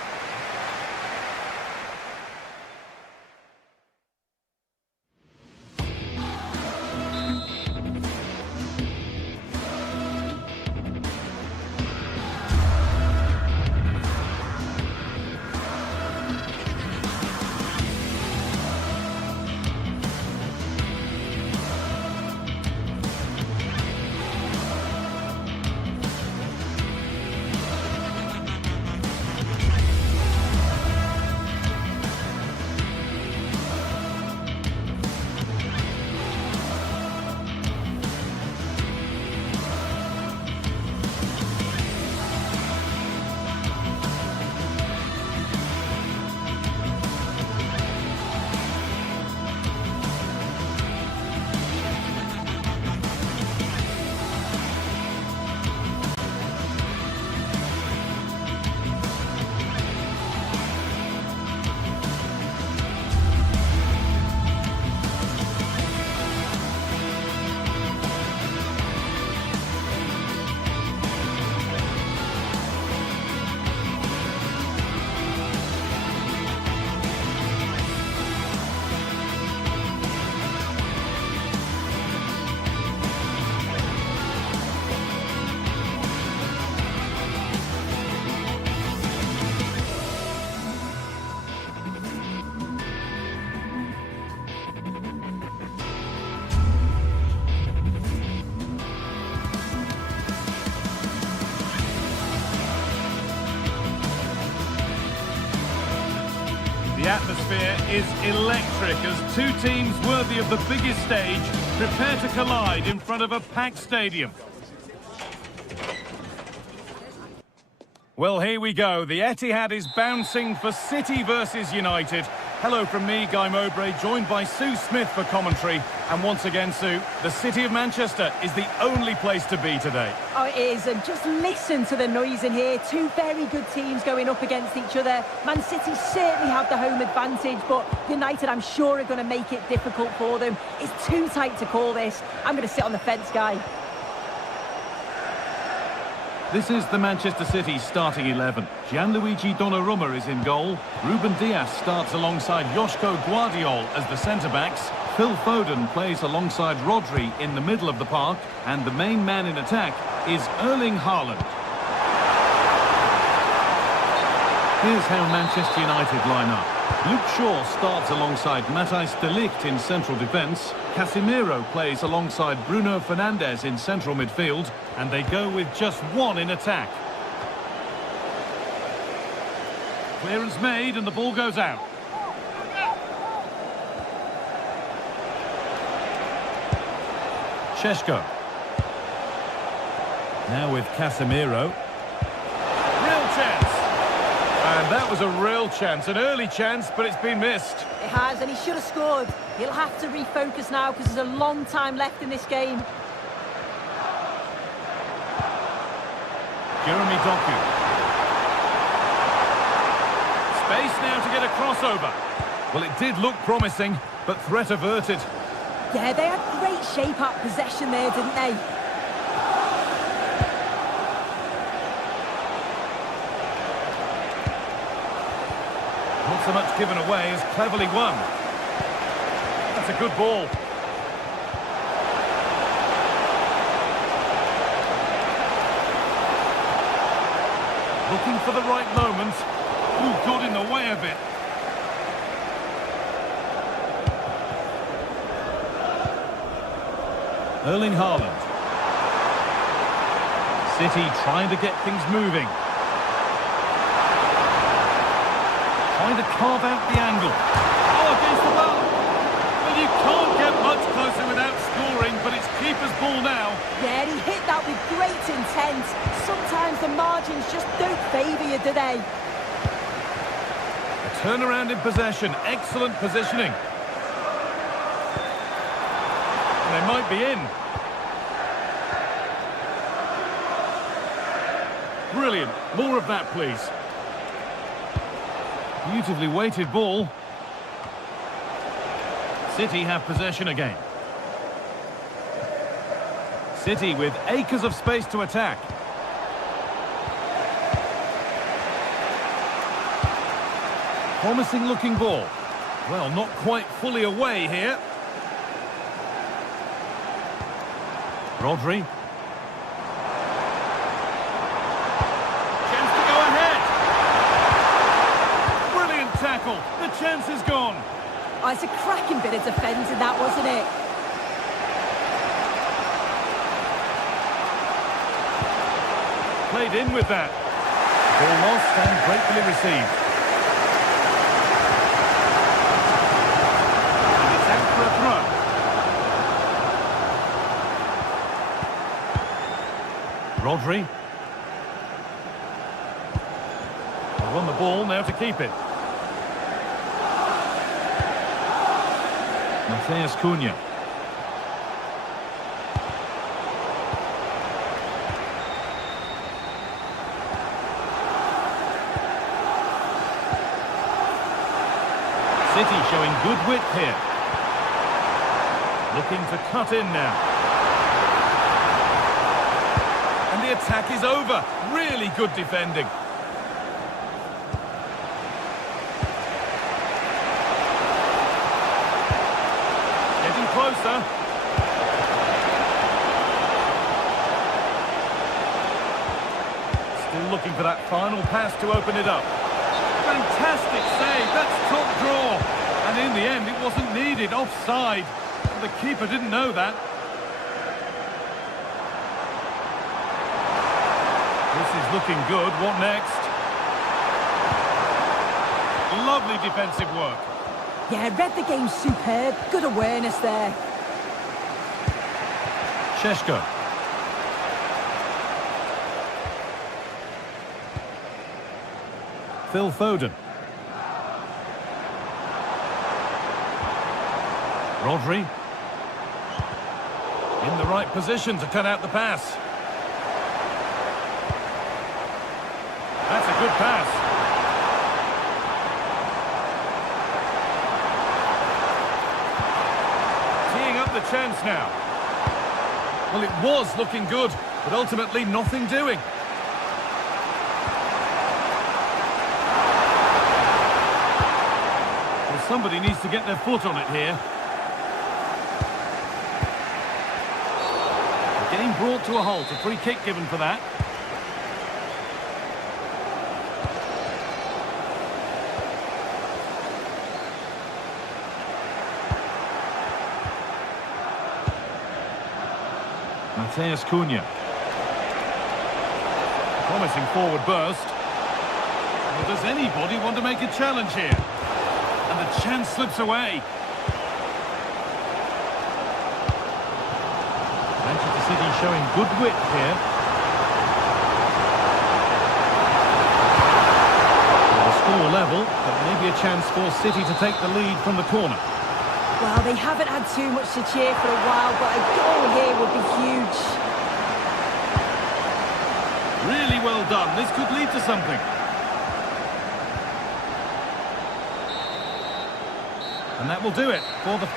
The atmosphere is electric as two teams worthy of the biggest stage prepare to collide in front of a packed stadium. Well, here we go. The Etihad is bouncing for City versus United. Hello from me, Guy Mowbray, joined by Sue Smith for commentary. And once again, Sue, the city of Manchester is the only place to be today. Oh, it is, and just listen to the noise in here. Two very good teams going up against each other. Man City certainly have the home advantage, but United, I'm sure, are going to make it difficult for them. It's too tight to call this. I'm going to sit on the fence, Guy. This is the Manchester City starting 11. Gianluigi Donnarumma is in goal. Ruben Dias starts alongside Joško Guardiol as the centre-backs. Phil Foden plays alongside Rodri in the middle of the park. And the main man in attack is Erling Haaland. Here's how Manchester United line up. Luke Shaw starts alongside Matthijs de Ligt in central defence. Casemiro plays alongside Bruno Fernandes in central midfield. And they go with just one in attack. Clearance made and the ball goes out. Šeško. Now with Casemiro. Real chance. And that was a real chance, an early chance, but it's been missed. It has, and he should have scored. He'll have to refocus now because there's a long time left in this game. Jeremy Doku. Space now to get a crossover. Well, it did look promising, but threat averted. Yeah, they had great shape up possession there, didn't they? Not so much given away as cleverly won. That's a good ball. Looking for the right moment. Ooh, got in the way of it. Erling Haaland. City trying to get things moving. Trying to carve out the angle. Oh, against the bar. Well, you can't get much closer without scoring, but it's keeper's ball now. Yeah, he hit that with great intent. Sometimes the margins just don't favour you, do they? A turnaround in possession. Excellent positioning. And they might be in. Brilliant. More of that, please. Beautifully weighted ball. City have possession again. City with acres of space to attack. Promising looking ball. Well, not quite fully away here. Rodri. Chance to go ahead. Brilliant tackle. The chance is gone. Oh, it's a cracking bit of defending, that, wasn't it? Played in with that. Ball lost and gratefully received. And it's out for a throw. Rodri. They won the ball, now to keep it. Matheus Cunha. City showing good width here. Looking to cut in now. And the attack is over. Really good defending. Getting closer. Still looking for that final pass to open it up. Fantastic save, that's top draw. And in the end, it wasn't needed, offside. The keeper didn't know that. This is looking good, what next? Lovely defensive work. Yeah, read the game superb. Good awareness there. Šeško. Phil Foden. Rodri. In the right position to cut out the pass. That's a good pass. Teeing up the chance now. Well, it was looking good, but ultimately nothing doing. Well, somebody needs to get their foot on it here. The game brought to a halt, a free kick given for that. Matheus Cunha. Promising forward burst. Well, does anybody want to make a challenge here? And the chance slips away. Manchester City showing good wit here. The score level, but maybe a chance for City to take the lead from the corner. Well, they haven't had too much to cheer for a while, but a goal here would be huge. Really well done. This could lead to something. And that will do it for the...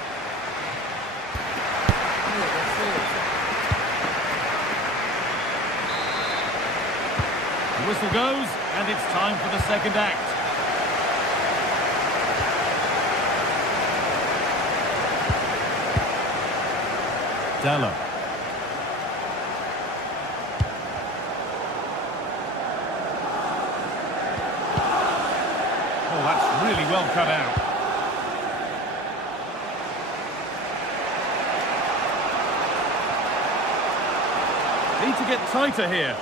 The whistle goes, and it's time for the second act. Dallo. Oh, that's really well cut out. Need to get tighter here.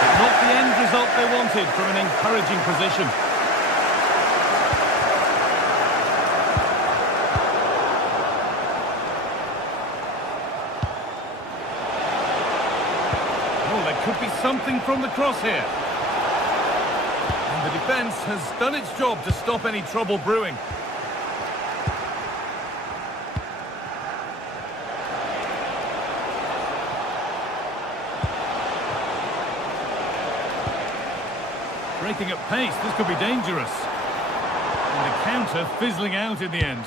But not the end result they wanted from an encouraging position. Could be something from the cross here. And the defence has done its job to stop any trouble brewing. Breaking at pace, this could be dangerous. And the counter fizzling out in the end.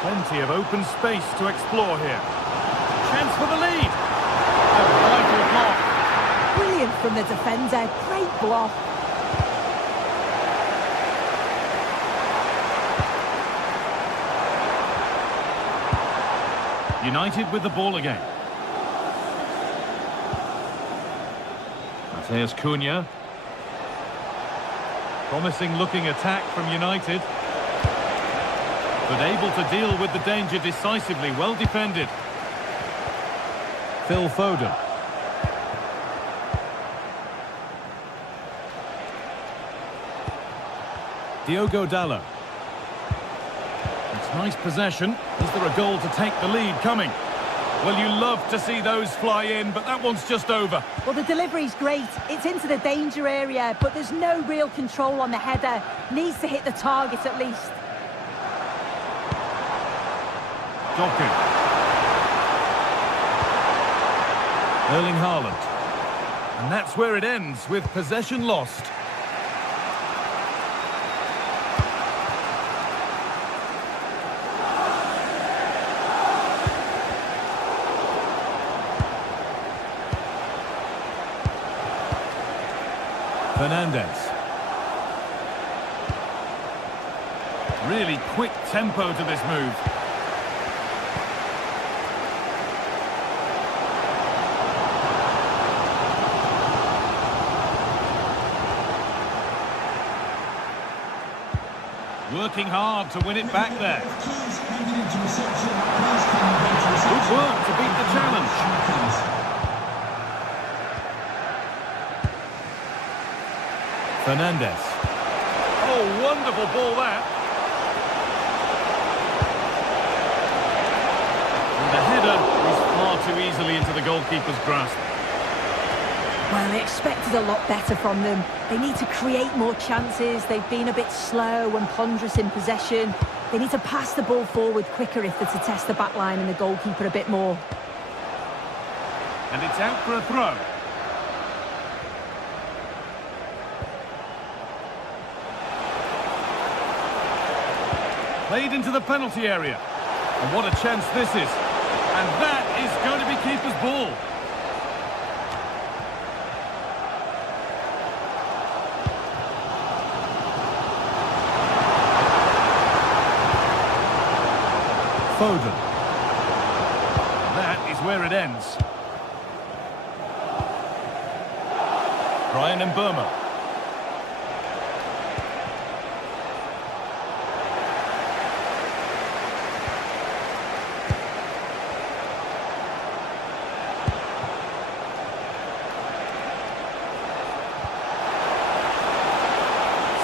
Plenty of open space to explore here. Chance for the lead. A vital block. Brilliant from the defender. Great block. United with the ball again. Matheus Cunha. Promising looking attack from United. But able to deal with the danger decisively, well defended. Phil Foden. Diogo Dallo. It's nice possession. Is there a goal to take the lead coming? Well, you love to see those fly in, but that one's just over. Well, the delivery's great. It's into the danger area, but there's no real control on the header. Needs to hit the target at least. Erling Haaland. And that's where it ends, with possession lost. Fernandes. Really quick tempo to this move. Working hard to win it back there. Good work to beat the challenge. Fernandes. Oh, wonderful ball that. And the header is far too easily into the goalkeeper's grasp. Well, they expected a lot better from them. They need to create more chances. They've been a bit slow and ponderous in possession. They need to pass the ball forward quicker if they're to test the back line and the goalkeeper a bit more. And it's out for a throw. Played into the penalty area. And what a chance this is. And that is going to be keeper's ball. Foden. That is where it ends. Ryan and Burma.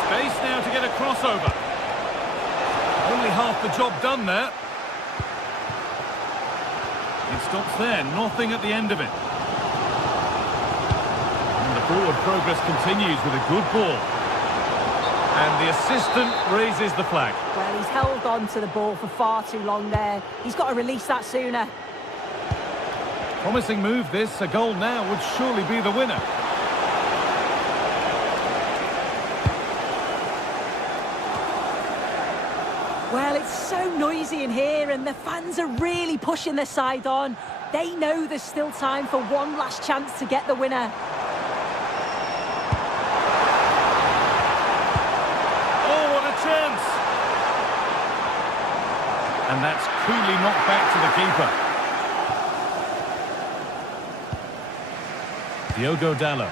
Space now to get a crossover. Only half the job done there. It stops there, nothing at the end of it. And the forward progress continues with a good ball. And the assistant raises the flag. Well, he's held on to the ball for far too long there. He's got to release that sooner. Promising move this, a goal now would surely be the winner. Well, it's so noisy in here and the fans are really pushing their side on. They know there's still time for one last chance to get the winner. Oh, what a chance! And that's coolly knocked back to the keeper. Diogo Dallo.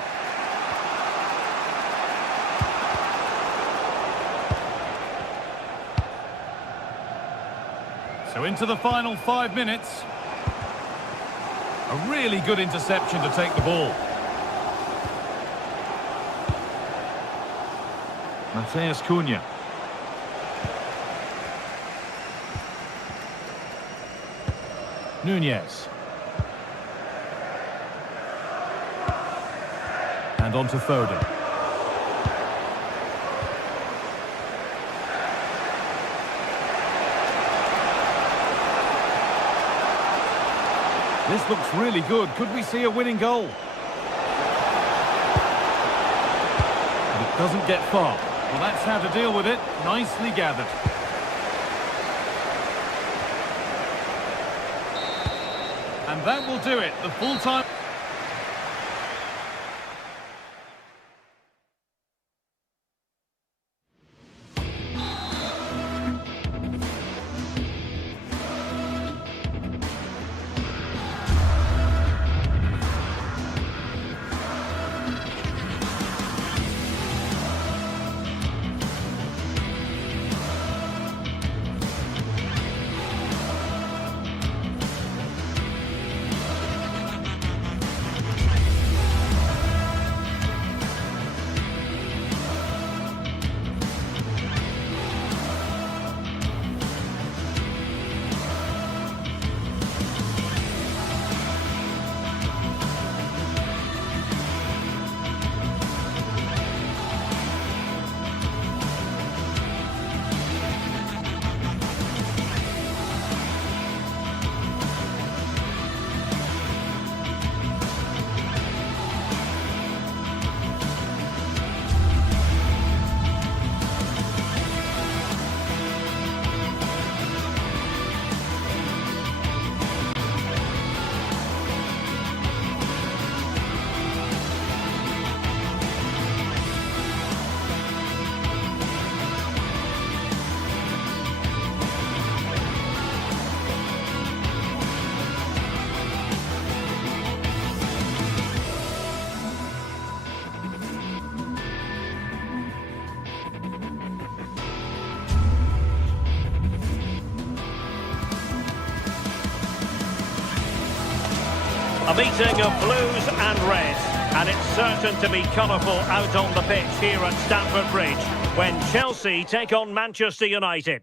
So into the final 5 minutes. A really good interception to take the ball. Mateus Cunha. Nunez. And on to Foden. This looks really good. Could we see a winning goal? But it doesn't get far. Well, that's how to deal with it. Nicely gathered. And that will do it. The full-time... A meeting of blues and reds, and it's certain to be colourful out on the pitch here at Stamford Bridge when Chelsea take on Manchester United.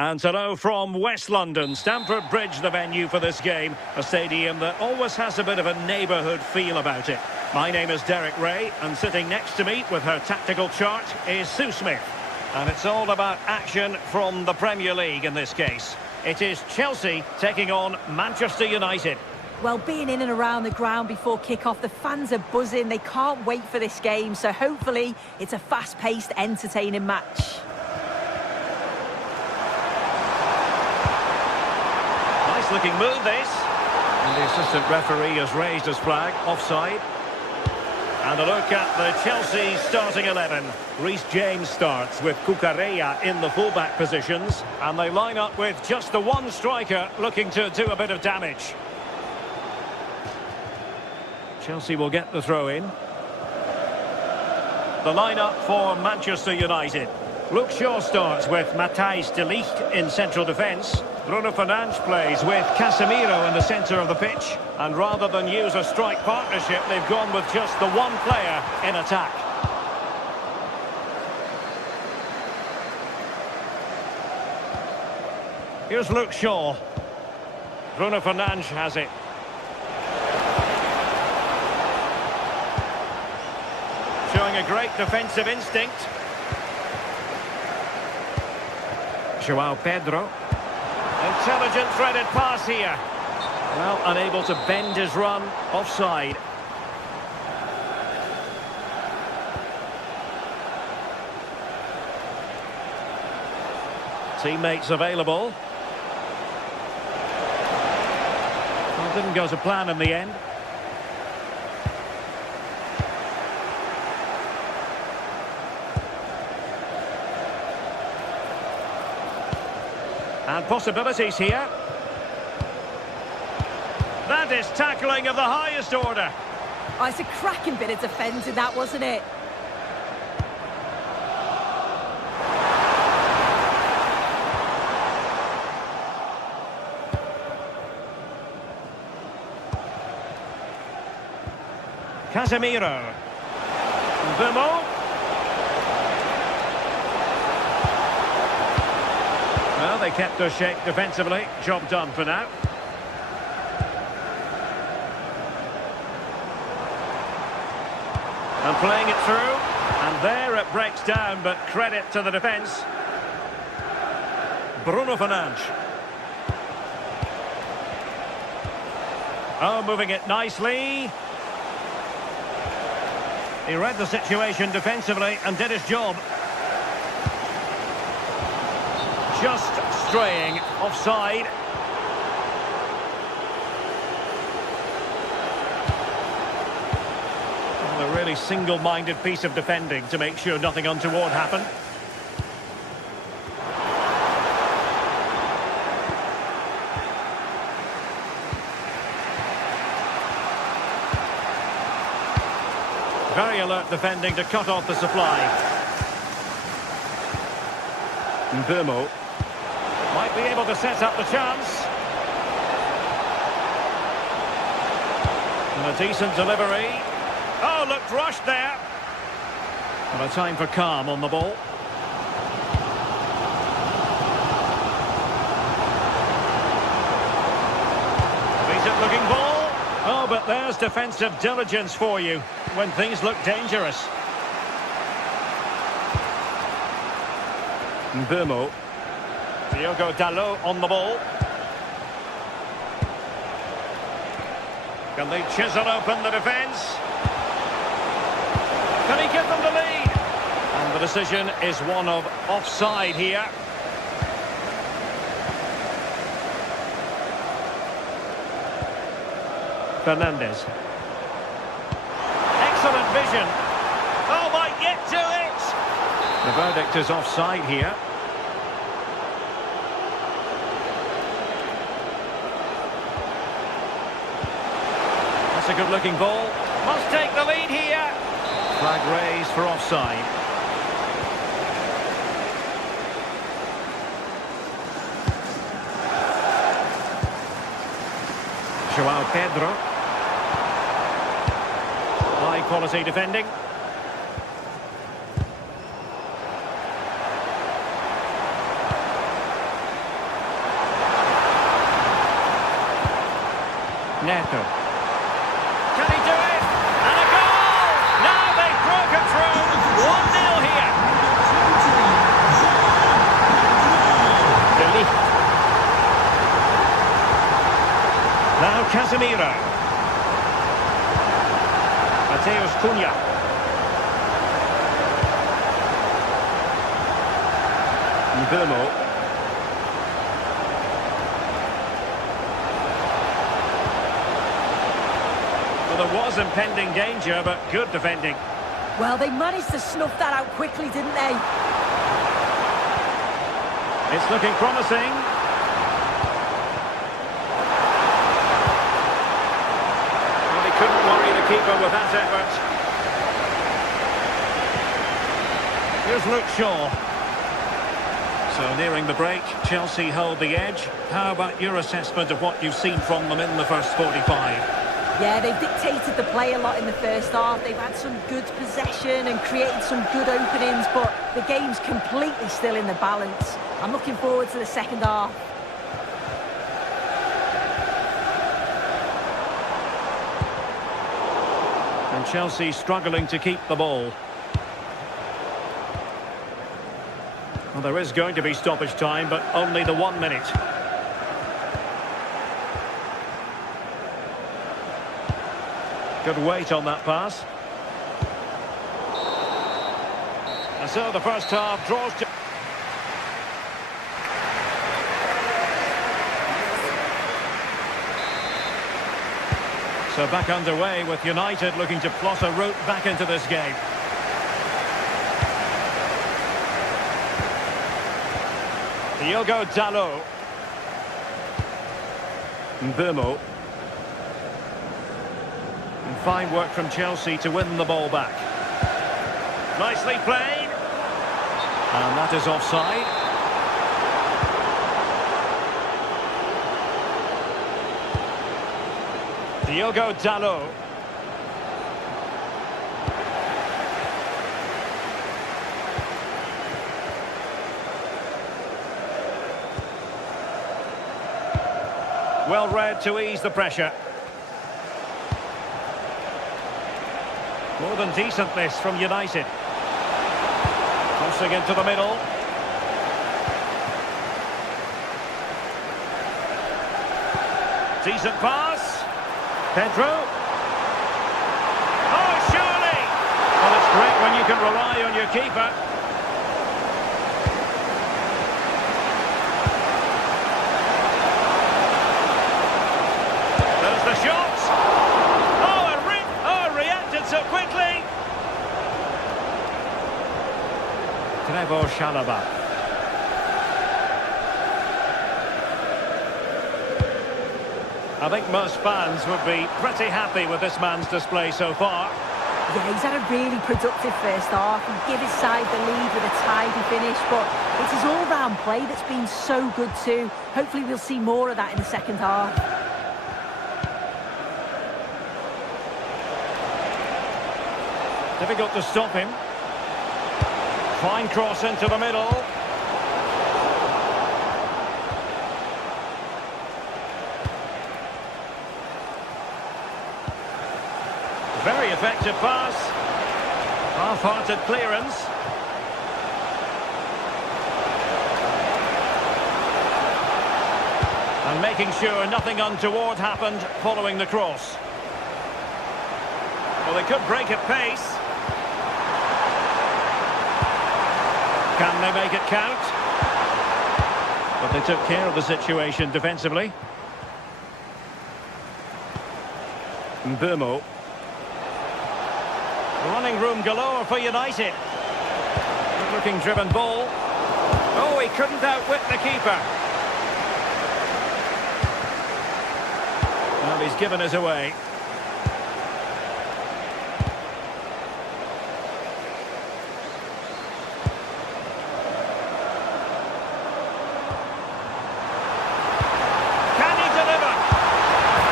And hello from West London. Stamford Bridge, the venue for this game. A stadium that always has a bit of a neighbourhood feel about it. My name is Derek Ray, and sitting next to me with her tactical chart is Sue Smith. And it's all about action from the Premier League in this case. It is Chelsea taking on Manchester United. Well, being in and around the ground before kick-off, the fans are buzzing. They can't wait for this game, so hopefully it's a fast-paced, entertaining match. Looking move this, and the assistant referee has raised his flag, offside. And a look at the Chelsea starting 11. Reece James starts with Cucurella in the fullback positions, and they line up with just the one striker looking to do a bit of damage. Chelsea will get the throw in. The lineup for Manchester United. Luke Shaw starts with Matthijs de Ligt in central defence. Bruno Fernandes plays with Casemiro in the centre of the pitch. And rather than use a strike partnership, they've gone with just the one player in attack. Here's Luke Shaw. Bruno Fernandes has it. Showing a great defensive instinct. João Pedro. Intelligent threaded pass here. Well, unable to bend his run, offside. Teammates available. Well, didn't go to plan in the end. And possibilities here. That is tackling of the highest order. Oh, it's a cracking bit of defending, that, wasn't it? Casemiro. Bemo. Well, they kept their shape defensively. Job done for now. And playing it through. And there it breaks down, but credit to the defence. Bruno Fernandes. Oh, moving it nicely. He read the situation defensively and did his job. Just straying offside. Well, a really single-minded piece of defending to make sure nothing untoward happened. Very alert defending to cut off the supply. Mbeumo might be able to set up the chance. And a decent delivery. Oh, looked rushed there. And a time for calm on the ball. Decent looking ball. Oh, but there's defensive diligence for you when things look dangerous. Mbeumo. Diogo Dalot on the ball. Can they chisel open the defence? Can he give them the lead? And the decision is one of offside here. Fernandes. Excellent vision. Oh, might get to it. The verdict is offside here. That's a good-looking ball. Must take the lead here. Flag raised for offside. João Pedro. High-quality defending. Neto. Can he do it? And a goal! Now they've broken through. 1-0 here. De Ligt. Now Casemiro. Mateus Cunha. Mbeumo. Well, there was impending danger, but good defending. Well, they managed to snuff that out quickly, didn't they? It's looking promising. Well, he couldn't worry the keeper with that effort. Here's Luke Shaw. So nearing the break, Chelsea hold the edge. How about your assessment of what you've seen from them in the first 45? Yeah, they've dictated the play a lot in the first half. They've had some good possession and created some good openings, but the game's completely still in the balance. I'm looking forward to the second half. And Chelsea struggling to keep the ball. Well, there is going to be stoppage time, but only the 1 minute. Good weight on that pass. And so the first half draws to... So back underway with United looking to plot a route back into this game. Diogo Dalot. Mbeumo. And fine work from Chelsea to win the ball back. Nicely played. And that is offside. Diogo Dalot. Well read to ease the pressure. More than decent this from United. Crossing into the middle. Decent pass. Pedro. Oh, surely! Well, it's great when you can rely on your keeper. There's the shot. Oh, reacted so quickly. Trevoh Chalobah. I think most fans would be pretty happy with this man's display so far. Yeah, he's had a really productive first half. He gave his side the lead with a tidy finish, but it's his all-round play that's been so good too. Hopefully we'll see more of that in the second half. Difficult to stop him. Fine cross into the middle. Very effective pass. Half-hearted clearance. And making sure nothing untoward happened following the cross. Well, they could break at pace. Can they make it count? But they took care of the situation defensively. Mbeumo. Running room galore for United. Good-looking driven ball. Oh, he couldn't outwit the keeper. Well, he's given us away. Can he deliver?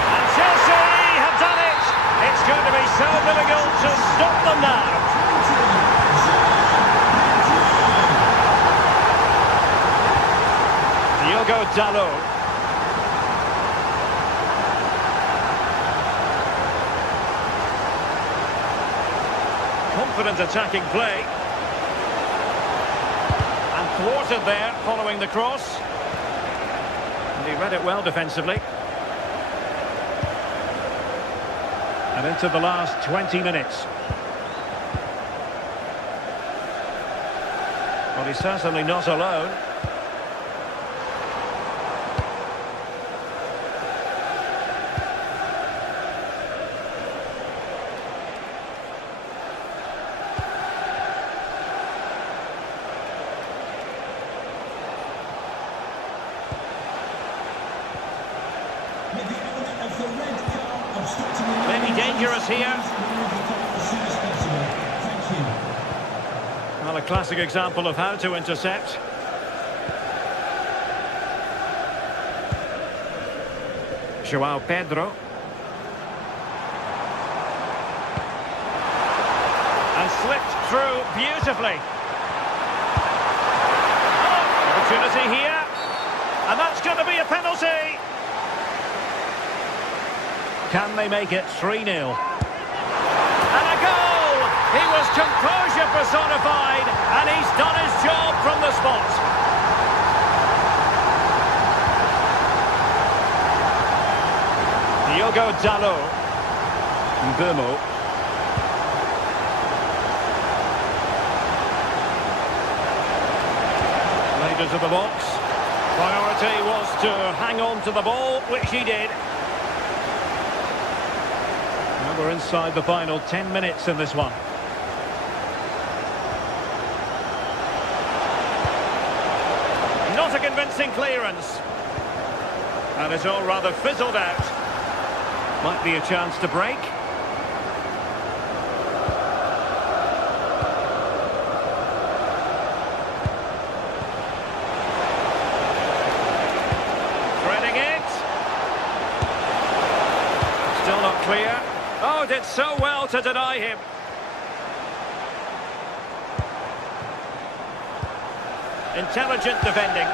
And Chelsea have done it. It's going to be so difficult to stop them now. Diogo Dalot. Confident attacking play. And thwarted there following the cross. And he read it well defensively. And into the last 20 minutes. Well, he's certainly not alone. With the owner of the red car obstructing the line. Maybe dangerous here. As soon as possible. Thank you. Well, a classic example of how to intercept. João Pedro. And slipped through beautifully. Oh, opportunity here. And that's going to be a penalty. Can they make it 3-0? And a goal! He was composure personified, and he's done his job from the spot. Diogo Dalot. Mbeumo. Played into the box. Priority was to hang on to the ball, which he did. Now we're inside the final 10 minutes in this one. Not a convincing clearance. And it's all rather fizzled out. Might be a chance to break. Threading it. Still not clear. Oh, did so well to deny him. Intelligent defending.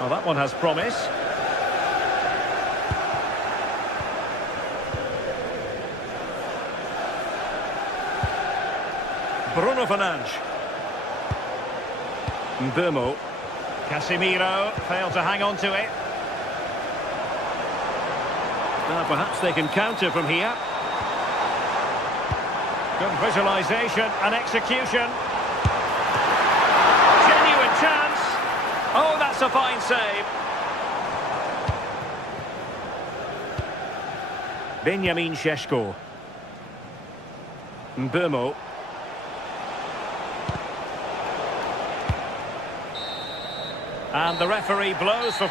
Oh, that one has promise. Bruno Fernandes. Mbeumo. Casemiro failed to hang on to it. Now perhaps they can counter from here. Good visualisation and execution. Genuine chance. Oh, that's a fine save. Benjamin Šeško. Mbeumo. And the referee blows for...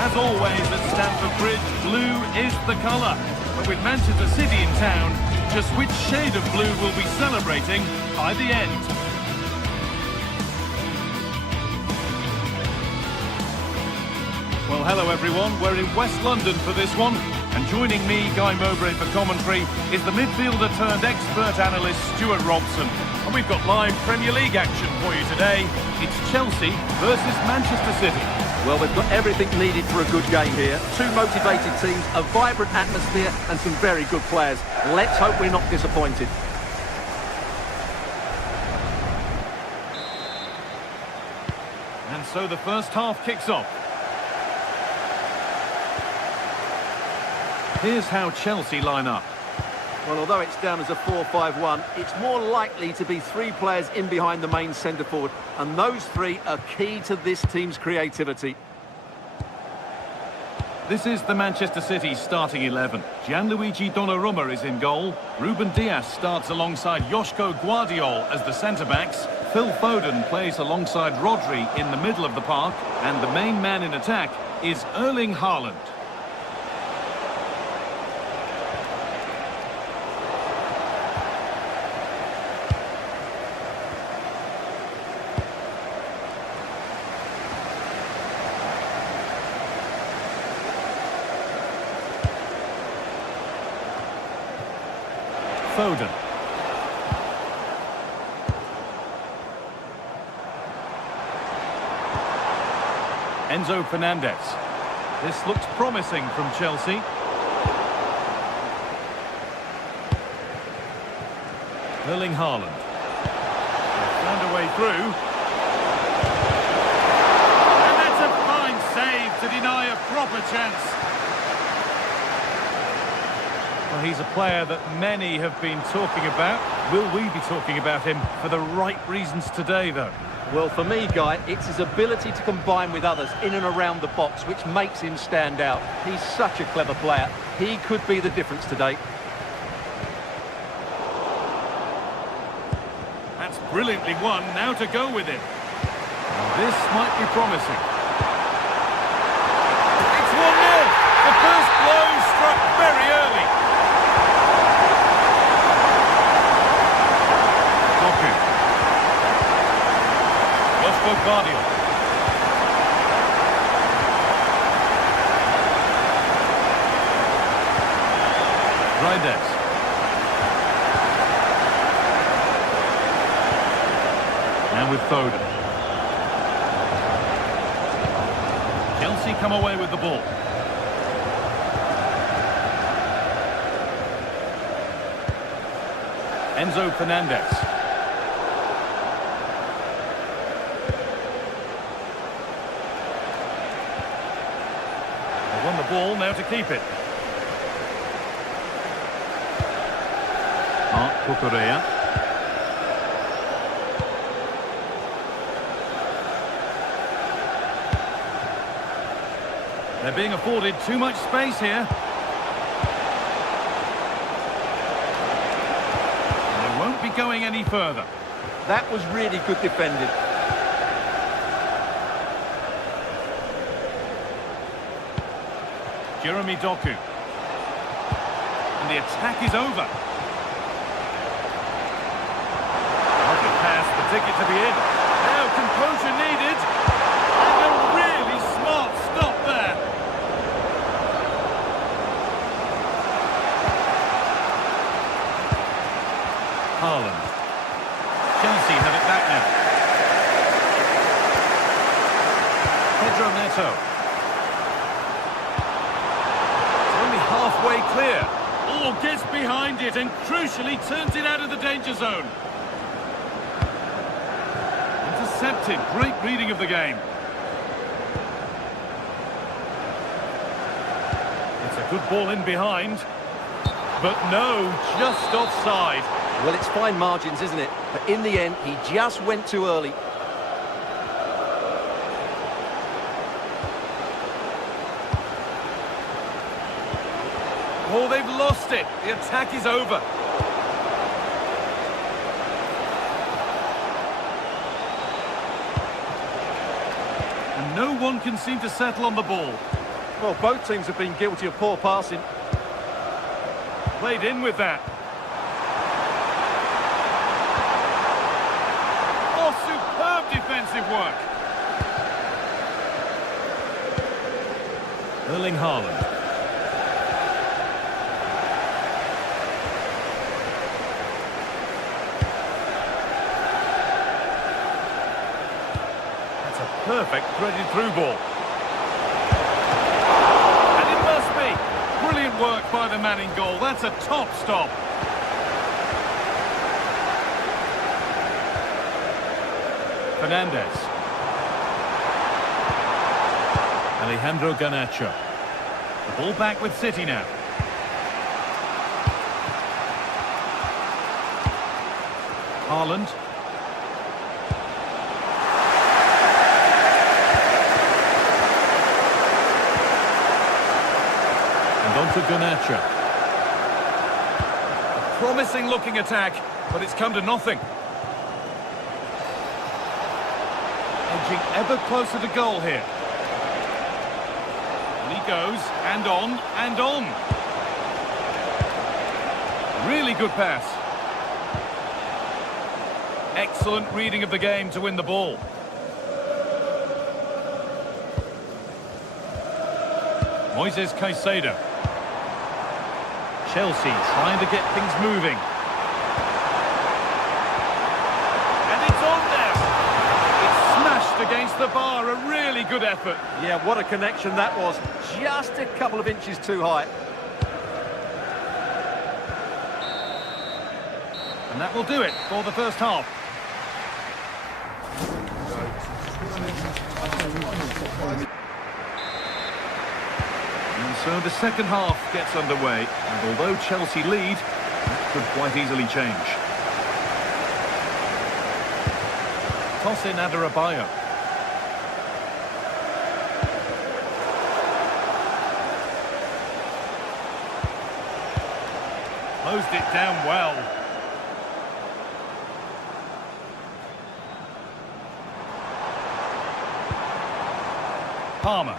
As always at Stamford Bridge, blue is the colour. But with Manchester City in town, just which shade of blue will be celebrating by the end? Well, hello everyone. We're in West London for this one. And joining me, Guy Mowbray, for commentary is the midfielder turned expert analyst Stuart Robson. And we've got live Premier League action for you today. It's Chelsea versus Manchester City. Well, they've got everything needed for a good game here. Two motivated teams, a vibrant atmosphere and some very good players. Let's hope we're not disappointed. And so the first half kicks off. Here's how Chelsea line up. Well, although it's down as a 4-5-1, it's more likely to be 3 players in behind the main centre-forward, and those 3 are key to this team's creativity. This is the Manchester City starting 11. Gianluigi Donnarumma is in goal. Ruben Dias starts alongside Joško Guardiol as the centre-backs. Phil Foden plays alongside Rodri in the middle of the park. And the main man in attack is Erling Haaland. Foden. Enzo Fernandez. This looks promising from Chelsea. Erling Haaland. Found a way through. And that's a fine save to deny a proper chance. Well, he's a player that many have been talking about. Will we be talking about him for the right reasons today, though? Well, for me, Guy, it's his ability to combine with others in and around the box which makes him stand out. He's such a clever player. He could be the difference today. That's brilliantly won. Now to go with it. This might be promising. It's 1-0. The first blow struck very early. Guardiol. Reyes. And with Foden. Chelsea come away with the ball. Enzo Fernandez. Won the ball, now to keep it. Marc Cucurella. They're being afforded too much space here. They won't be going any further. That was really good defending. Jeremy Doku. And the attack is over. Lovely pass, the ticket to the end. Now composure needed. And a really smart stop there. Haaland. Chelsea have it back now. Pedro Neto. Halfway clear. Oh, gets behind it and crucially turns it out of the danger zone. Intercepted. Great reading of the game. It's a good ball in behind. But no, just offside. Well, it's fine margins, isn't it? But in the end, he just went too early. Oh, they've lost it. The attack is over. And no one can seem to settle on the ball. Well, both teams have been guilty of poor passing. Played in with that. Oh, superb defensive work. Erling Haaland. Perfect threaded through ball. And it must be. Brilliant work by the man in goal. That's a top stop. Fernandez. Alejandro Garnacho. The ball back with City now. Haaland. And on to Garnacho. A promising looking attack, but it's come to nothing. Edging ever closer to goal here. And he goes, and on, and on. Really good pass. Excellent reading of the game to win the ball. Moises Caicedo. Chelsea trying to get things moving. And it's on there. It's smashed against the bar. A really good effort. Yeah, what a connection that was. Just a couple of inches too high. And that will do it for the first half. And so the second half gets underway. And although Chelsea lead, that could quite easily change. Toss in Adarabioyo. Closed it down well. Palmer.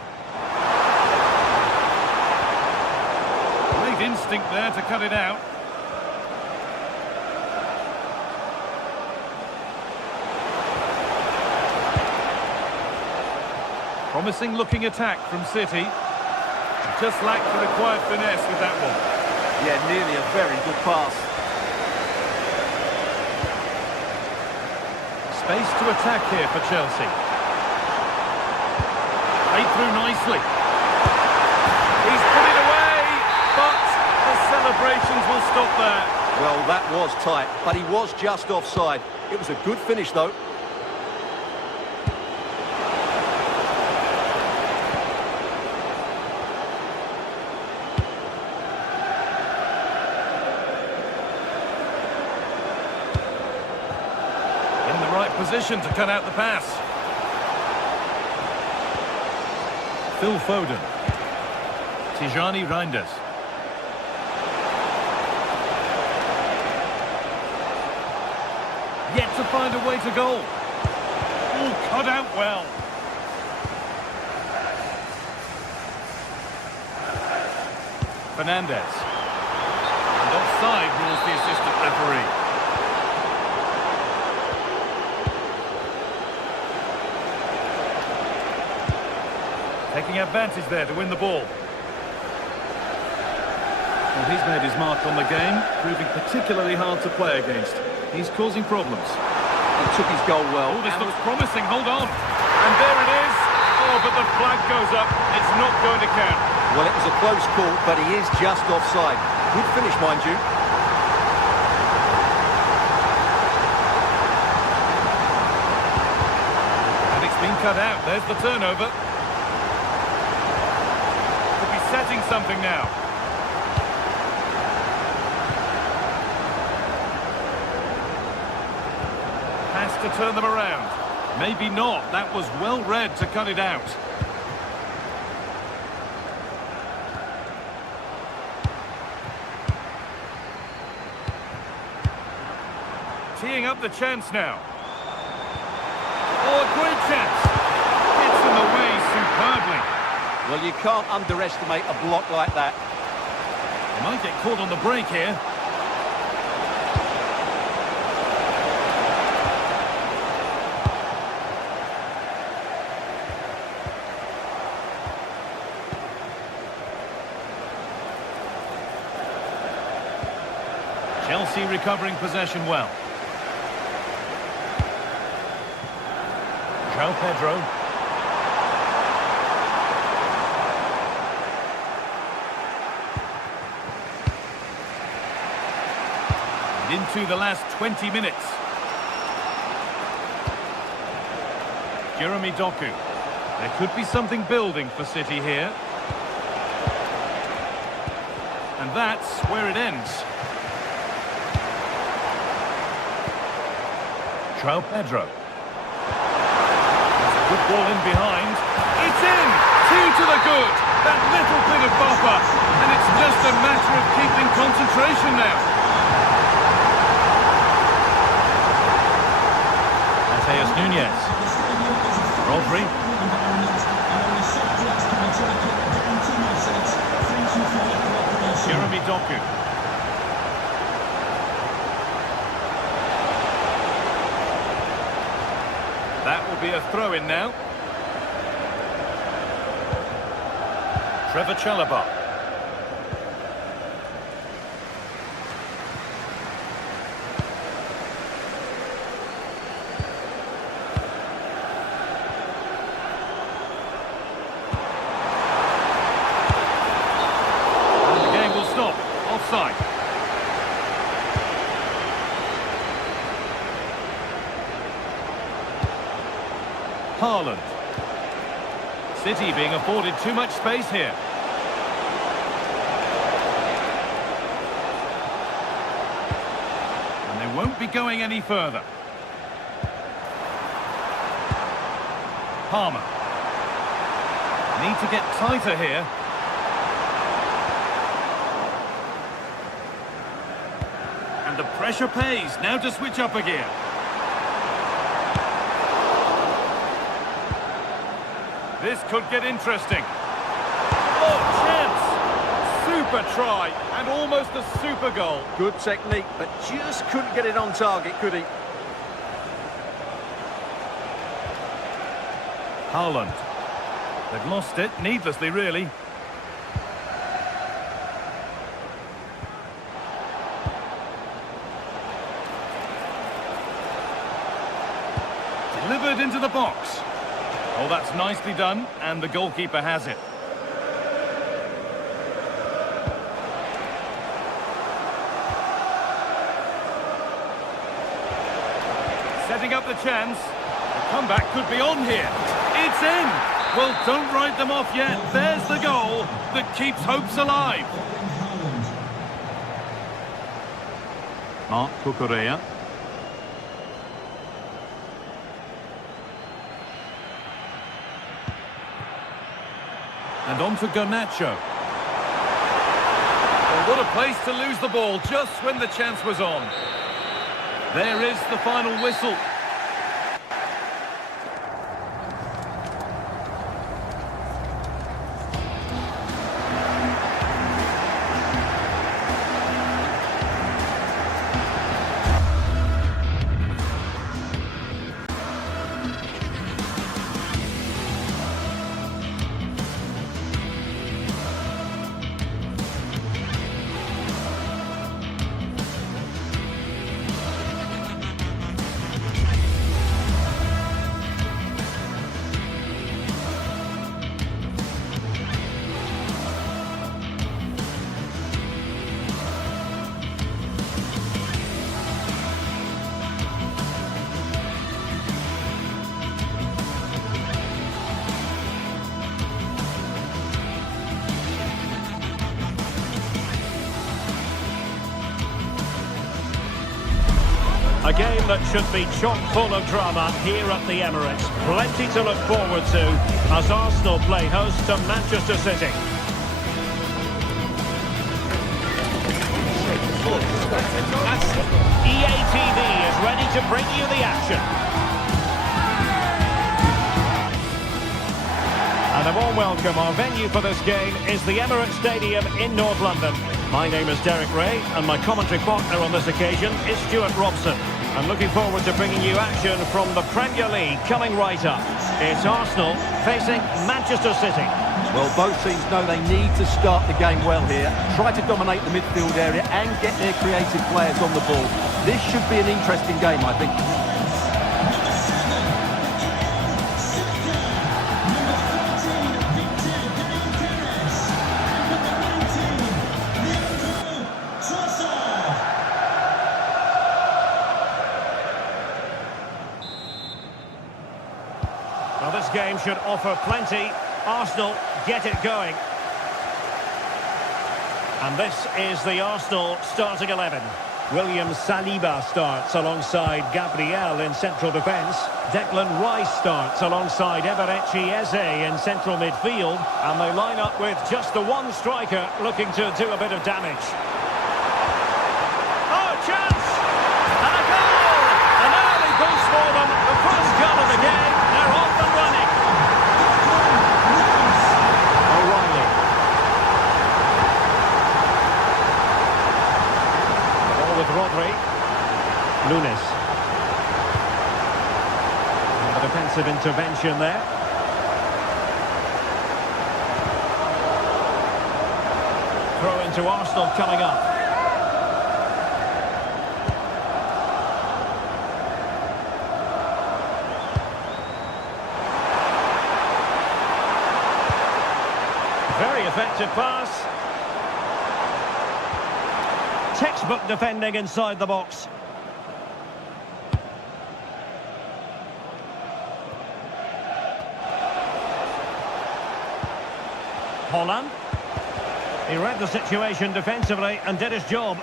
Great instinct there to cut it out. Promising looking attack from City. Just lacked the required finesse with that one. Yeah, nearly a very good pass. Space to attack here for Chelsea. Played through nicely. He's put it away, but the celebrations will stop there. Well, that was tight, but he was just offside. It was a good finish, though. In the right position to cut out the pass. Phil Foden. Tijani Reinders. Yet to find a way to goal. Oh, cut out well. Fernandez. And offside rules the assistant referee. Taking advantage there to win the ball. Well, he's made his mark on the game, proving particularly hard to play against. He's causing problems. He took his goal well. Oh, this looks promising. Hold on. And there it is. Oh, but the flag goes up. It's not going to count. Well, it was a close call, but he is just offside. Good finish, mind you. And it's been cut out. There's the turnover. Setting something now. Has to turn them around. Maybe not. That was well read to cut it out. Teeing up the chance now. Oh, a great chance. It's in the way superbly. Well, you can't underestimate a block like that. He might get caught on the break here. Chelsea recovering possession well. João Pedro. Into the last 20 minutes. Jeremy Doku. There could be something building for City here. And that's where it ends. João Pedro. Good ball in behind. It's in! 2 to the good. That little bit of buffer. And it's just a matter of keeping concentration now. Mateus Nunes. Rodri. Jeremy Doku. That will be a throw-in now. Trevor Chalobah. And the game will stop. Offside. Haaland. City being afforded too much space here. And they won't be going any further. Palmer. Need to get tighter here. And the pressure pays. Now to switch up a gear. This could get interesting. Oh, chance! Super try, and almost a super goal. Good technique, but just couldn't get it on target, could he? Haaland. They've lost it, needlessly, really. Delivered into the box. Oh, that's nicely done, and the goalkeeper has it. Setting up the chance. The comeback could be on here. It's in! Well, don't write them off yet. There's the goal that keeps hopes alive. Marc Cucurella. And on to Garnacho. Well, what a place to lose the ball just when the chance was on. There is the final whistle. A game that should be chock full of drama here at the Emirates. Plenty to look forward to as Arsenal play host to Manchester City. EA TV is ready to bring you the action. And a warm welcome. Our venue for this game is the Emirates Stadium in North London. My name is Derek Ray, and my commentary partner on this occasion is Stuart Robson. I'm looking forward to bringing you action from the Premier League coming right up. It's Arsenal facing Manchester City. Well, both teams know they need to start the game well here, try to dominate the midfield area and get their creative players on the ball. This should be an interesting game, I think. Well, this game should offer plenty. Arsenal get it going. And this is the Arsenal starting 11. William Saliba starts alongside Gabriel in central defence. Declan Rice starts alongside Eberechi Eze in central midfield. And they line up with just the one striker looking to do a bit of damage. Oh, chance! And a goal! An early boost for them. The first goal of the game. They're off and running. O'Reilly. The ball with Rodri. Nunes. And the defensive intervention there. Throw into Arsenal coming up. Very effective pass. Textbook defending inside the box. Holland. He read the situation defensively and did his job.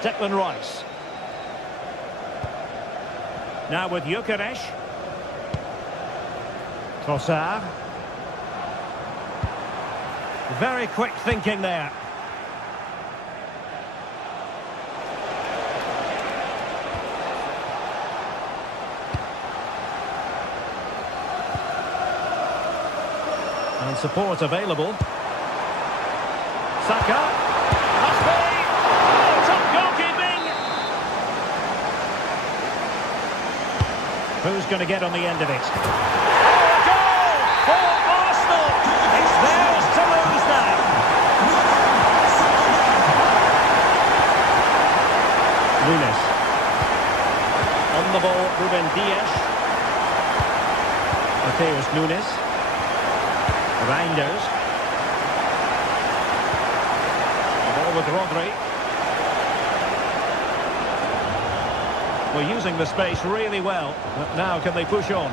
Declan Rice. Now with Gyökeres. Trossard. Very quick thinking there. And support available. Saka. Must be. Oh, top goalkeeping. Who's going to get on the end of it? For Arsenal, it's theirs to lose now. Nunes. On the ball, Ruben Dias. Mateus Nunes. Reinders. The ball with Rodri. We're using the space really well, but now can they push on?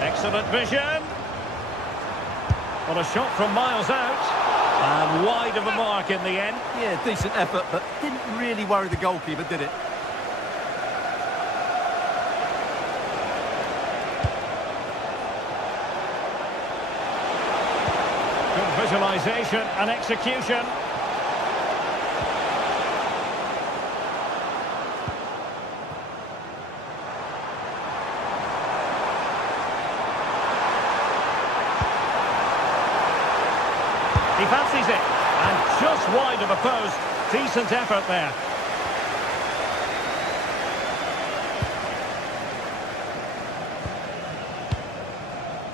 Excellent vision. Well, a shot from miles out. And wide of the mark in the end. Yeah, decent effort, but didn't really worry the goalkeeper, did it? Good visualisation and execution. He fancies it, and just wide of the post. Decent effort there.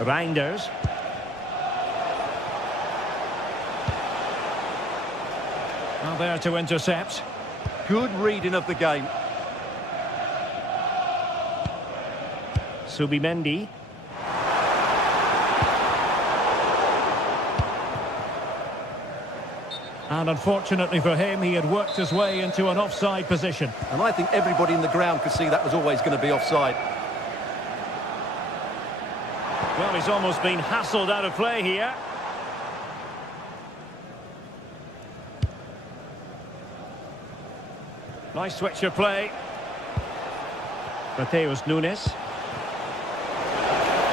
Reinders. Now there to intercept. Good reading of the game. Subimendi. And unfortunately for him, he had worked his way into an offside position. And I think everybody in the ground could see that was always going to be offside. Well, he's almost been hassled out of play here. Nice switch of play. Mateus Nunes.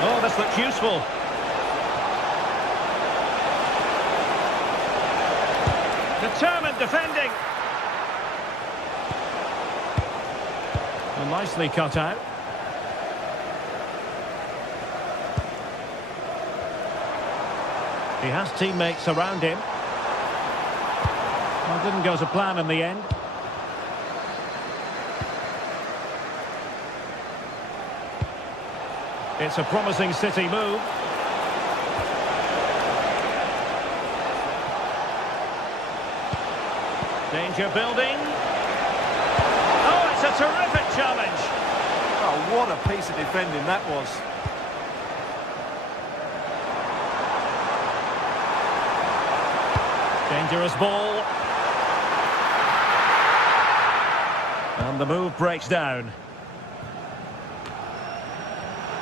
Oh, this looks useful. Determined defending. Well, nicely cut out. He has teammates around him. Well, didn't go to plan in the end. It's a promising City move. Danger building. Oh, it's a terrific challenge. Oh, what a piece of defending that was. Dangerous ball. And the move breaks down.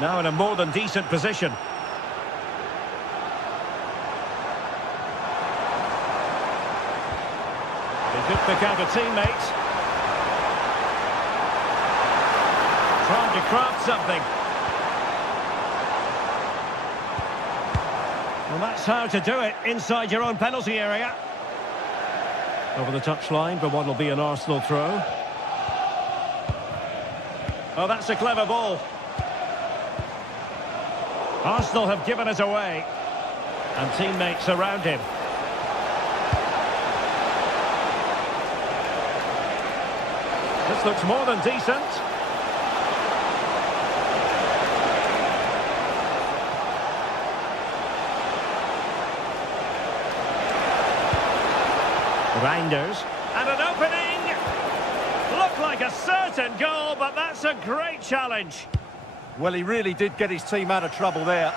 Now in a more than decent position. He could pick out a teammate. Trying to craft something. Well, that's how to do it inside your own penalty area. Over the touchline for what will be an Arsenal throw. Oh, that's a clever ball. Arsenal have given it away. And teammates around him. This looks more than decent. Reinders. And an opening! Looked like a certain goal, but that's a great challenge. Well, he really did get his team out of trouble there.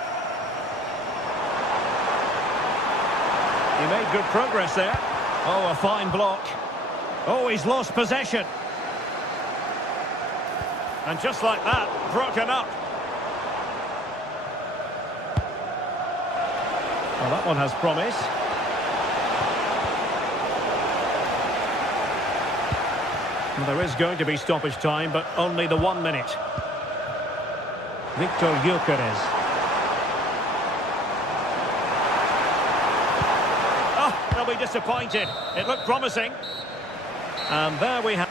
He made good progress there. Oh, a fine block. Oh, he's lost possession. And just like that, broken up. Well, that one has promise. Well, there is going to be stoppage time, but only the 1 minute. Victor Gyökeres. Oh, they'll be disappointed. It looked promising. And there we have...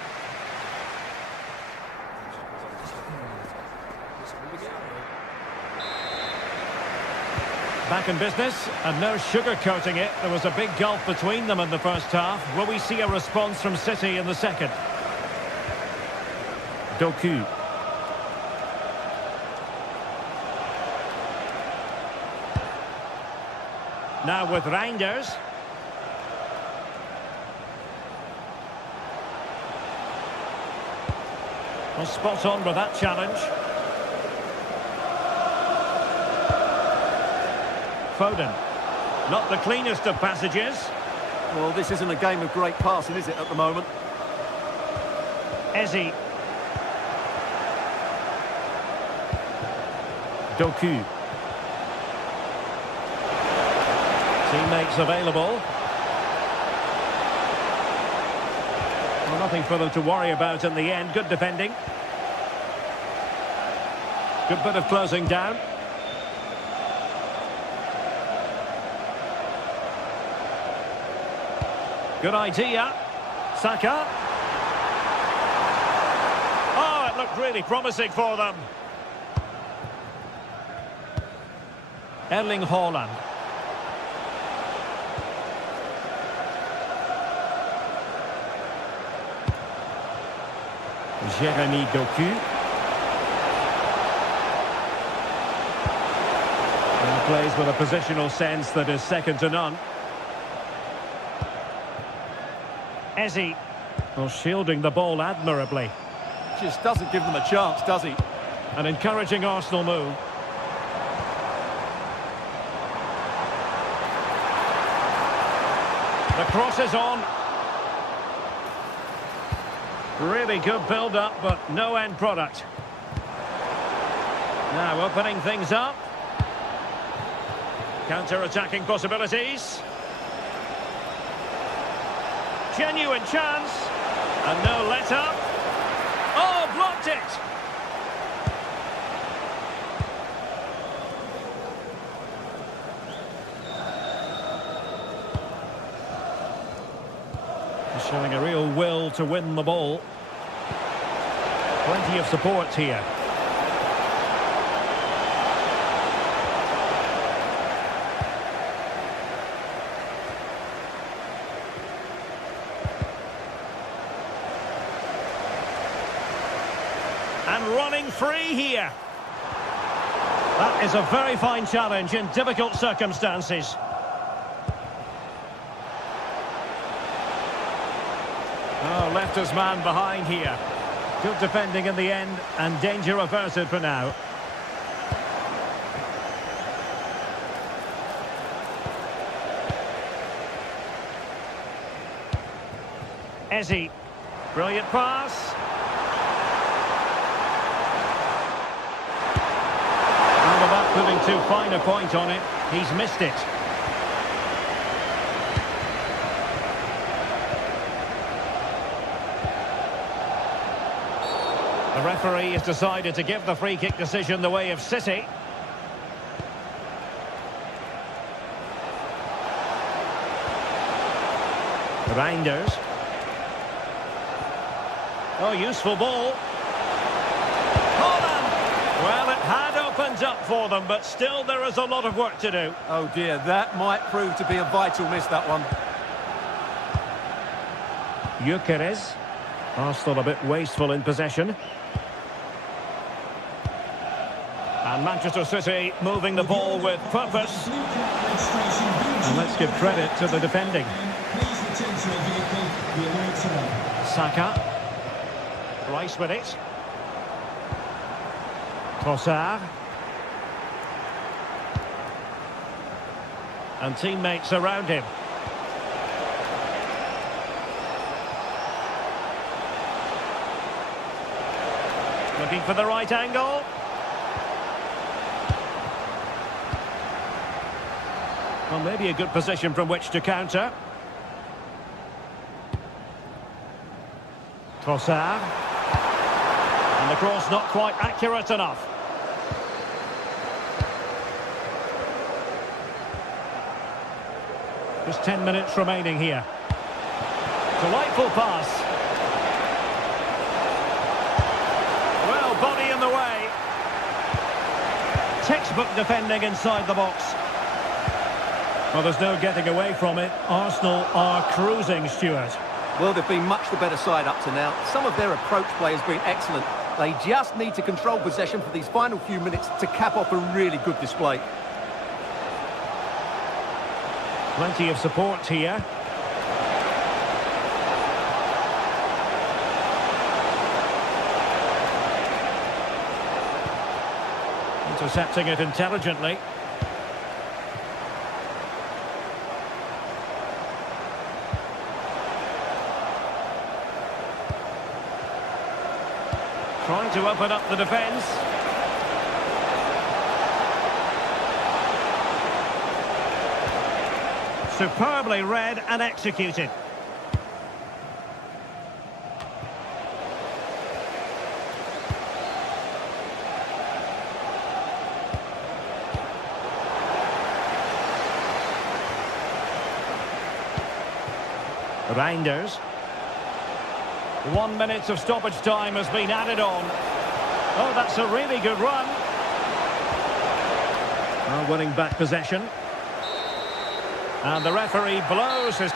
Back in business, and no sugarcoating it. There was a big gulf between them in the first half. Will we see a response from City in the second? Doku. Now with Reinders. Well, spot on with that challenge. Foden. Not the cleanest of passages. Well, this isn't a game of great passing, is it, at the moment? Eze. Doku. Teammates available. Well, nothing for them to worry about in the end. Good defending. Good bit of closing down. Good idea. Saka. Oh, it looked really promising for them. Erling Haaland. Jeremy Doku. And he plays with a positional sense that is second to none. Eze. Well, shielding the ball admirably. Just doesn't give them a chance, does he? An encouraging Arsenal move. The cross is on. Really good build-up, but no end product. Now opening things up. Counter-attacking possibilities. Genuine chance. And no let-up. Oh, blocked it! Showing a real will to win the ball. Plenty of support here. And running free here. That is a very fine challenge in difficult circumstances. Oh, left his man behind here. Good defending in the end, and danger averted for now. Eze. Brilliant pass. And without putting too fine a point on it, he's missed it. referee has decided to give the free kick decision the way of City. Reinders. Oh, useful ball. Holland! Well, it had opened up for them, but still there is a lot of work to do. Oh dear, that might prove to be a vital miss, that one. Gyökeres. Arsenal a bit wasteful in possession. And Manchester City moving the ball with purpose. And let's give credit to the defending. Saka. Rice with it. Trossard. And teammates around him. Looking for the right angle. Well, maybe a good position from which to counter. Trossard. And the cross not quite accurate enough. Just 10 minutes remaining here. Delightful pass. Well, body in the way. Textbook defending inside the box. Well, there's no getting away from it. Arsenal are cruising, Stuart. Well, they've been much the better side up to now. Some of their approach play has been excellent. They just need to control possession for these final few minutes to cap off a really good display. Plenty of support here. Intercepting it intelligently. Trying to open up the defence. Superbly read and executed. Reinders. 1 minute of stoppage time has been added on. Oh, that's a really good run. Well, winning back possession. And the referee blows his...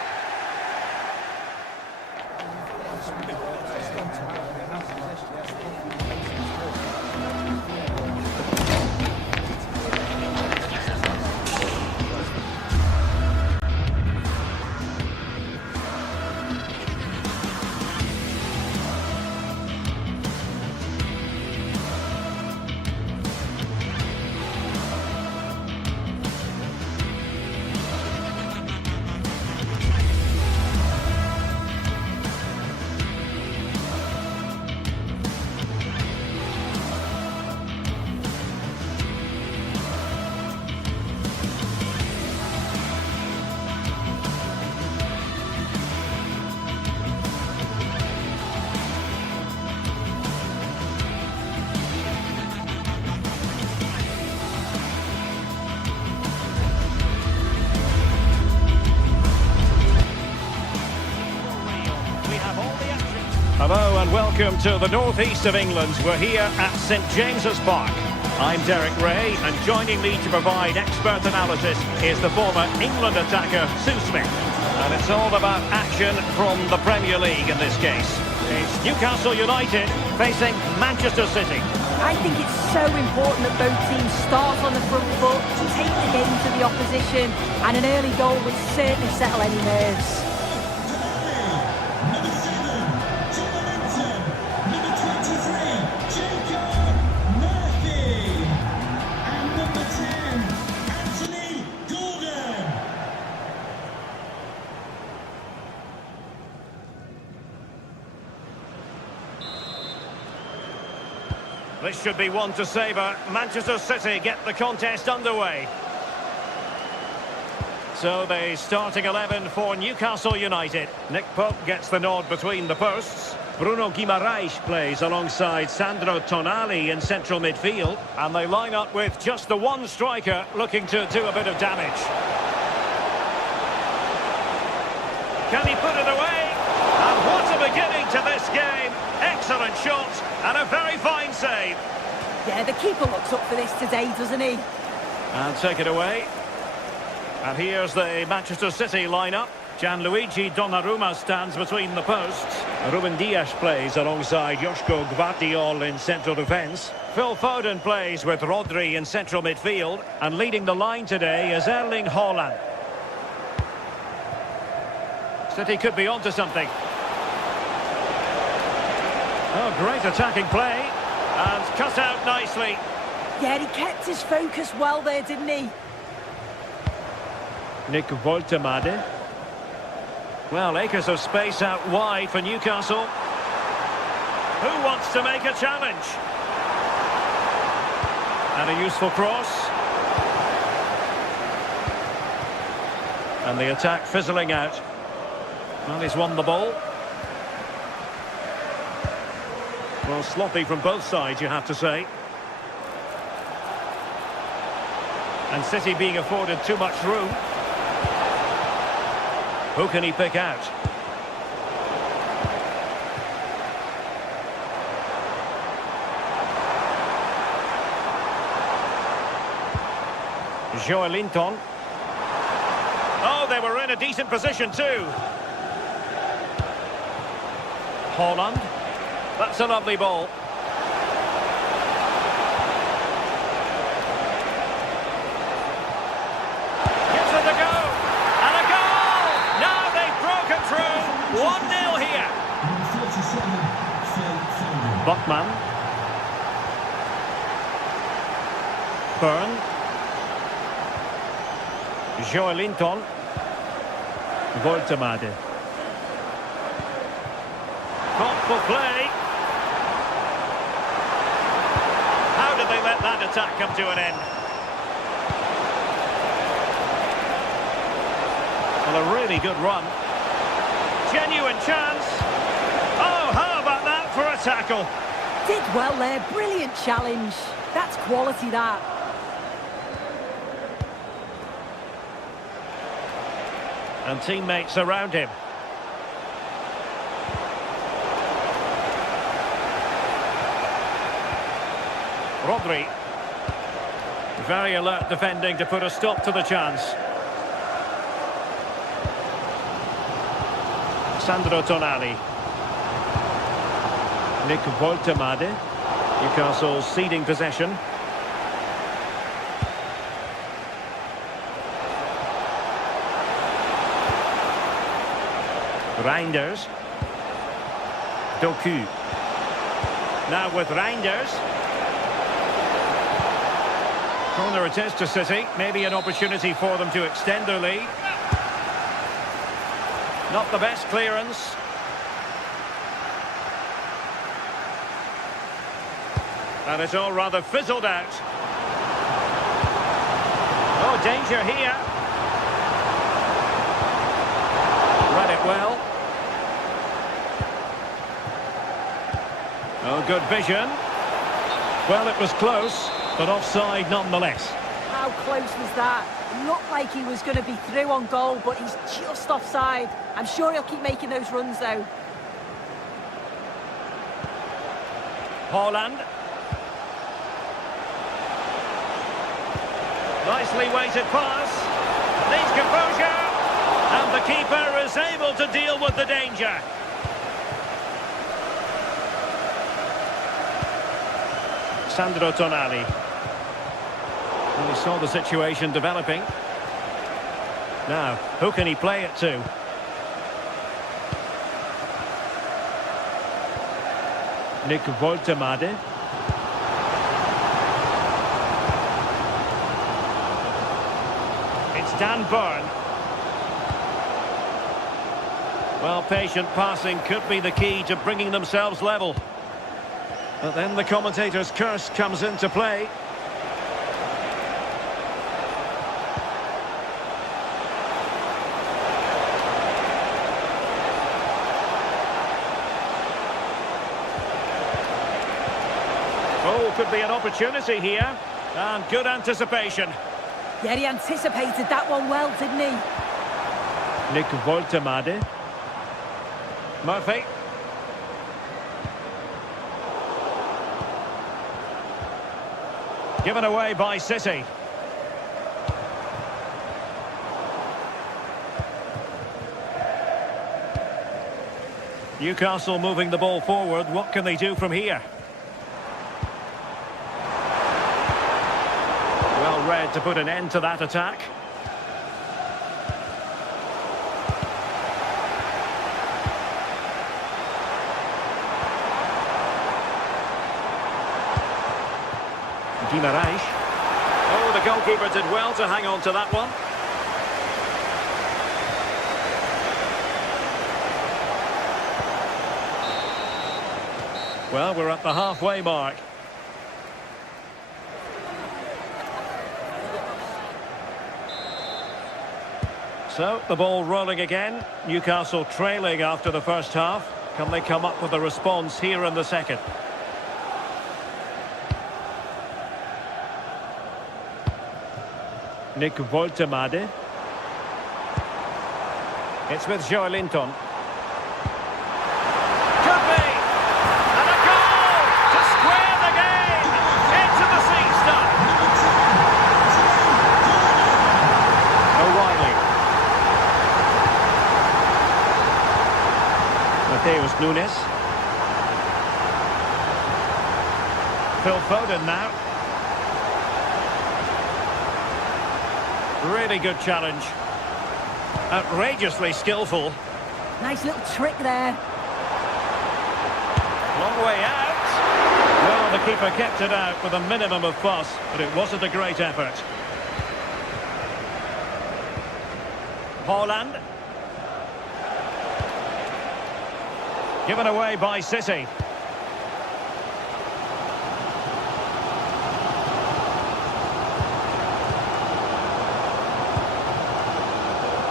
Hello and welcome to the northeast of England. We're here at St James's Park. I'm Derek Ray, and joining me to provide expert analysis is the former England attacker Sue Smith. And it's all about action from the Premier League in this case. It's Newcastle United facing Manchester City. I think it's so important that both teams start on the front foot, take the game to the opposition, and an early goal would certainly settle any nerves. This should be one to savour. Manchester City get the contest underway. So the starting 11 for Newcastle United. Nick Pope gets the nod between the posts. Bruno Guimaraes plays alongside Sandro Tonali in central midfield. And they line up with just the one striker looking to do a bit of damage. Can he put it away? And what a beginning to this game. Excellent shot and a very fine save. Yeah, the keeper looks up for this today, doesn't he? And take it away. And here's the Manchester City lineup. Gianluigi Donnarumma stands between the posts. Ruben Dias plays alongside Joško Gvardiol in central defence. Phil Foden plays with Rodri in central midfield. And leading the line today is Erling Haaland. City could be onto something. Oh, great attacking play. And cut out nicely. Yeah, he kept his focus well there, didn't he? Nick Woltemade. Well, acres of space out wide for Newcastle. Who wants to make a challenge? And a useful cross. And the attack fizzling out. Well, he's won the ball. Well, sloppy from both sides, you have to say. And City being afforded too much room. Who can he pick out? Joelinton. Oh, they were in a decent position too. Haaland. That's a lovely ball. Gives it a go. And a goal! Now they've broken through. 1-0 here. Number 47, Phil Foden. Botman. Byrne. Joelinton. Woltemade. Thoughtful play. How did they let that attack come to an end? Well, a really good run. Genuine chance. Oh, how about that for a tackle? Did well there, brilliant challenge. That's quality, that. And teammates around him. Rodri. Very alert defending to put a stop to the chance. Sandro Tonali. Nick Woltemade. Newcastle ceding possession. Reinders. Doku. Now with Reinders. Corner it is to City. Maybe an opportunity for them to extend their lead. Not the best clearance. And it's all rather fizzled out. Oh, danger here. Read it well. Oh, good vision. Well, it was close, but offside nonetheless. How close was that? It looked like he was going to be through on goal, but he's just offside. I'm sure he'll keep making those runs, though. Haaland. Nicely weighted pass. Needs composure. And the keeper is able to deal with the danger. Sandro Tonali. Well, he saw the situation developing. Now, who can he play it to? Nick Woltemade. It's Dan Byrne. Well, patient passing could be the key to bringing themselves level. But then the commentator's curse comes into play. Oh, could be an opportunity here. And good anticipation. Yeah, he anticipated that one well, didn't he? Nick Woltemade. Murphy. Given away by City. Newcastle moving the ball forward. What can they do from here? Well read to put an end to that attack. Guimaraes. Oh, the goalkeeper did well to hang on to that one. Well, we're at the halfway mark. So, the ball rolling again. Newcastle trailing after the first half. Can they come up with a response here in the second? Nick Woltemade. It's with Joelinton. Could be! And a goal to square the game! Into the seat stuff! O'Reilly. Mateus Nunes. Phil Foden now. Really good challenge. Outrageously skillful. Nice little trick there. Long way out. Well, the keeper kept it out with a minimum of fuss, but it wasn't a great effort. Haaland. Given away by City.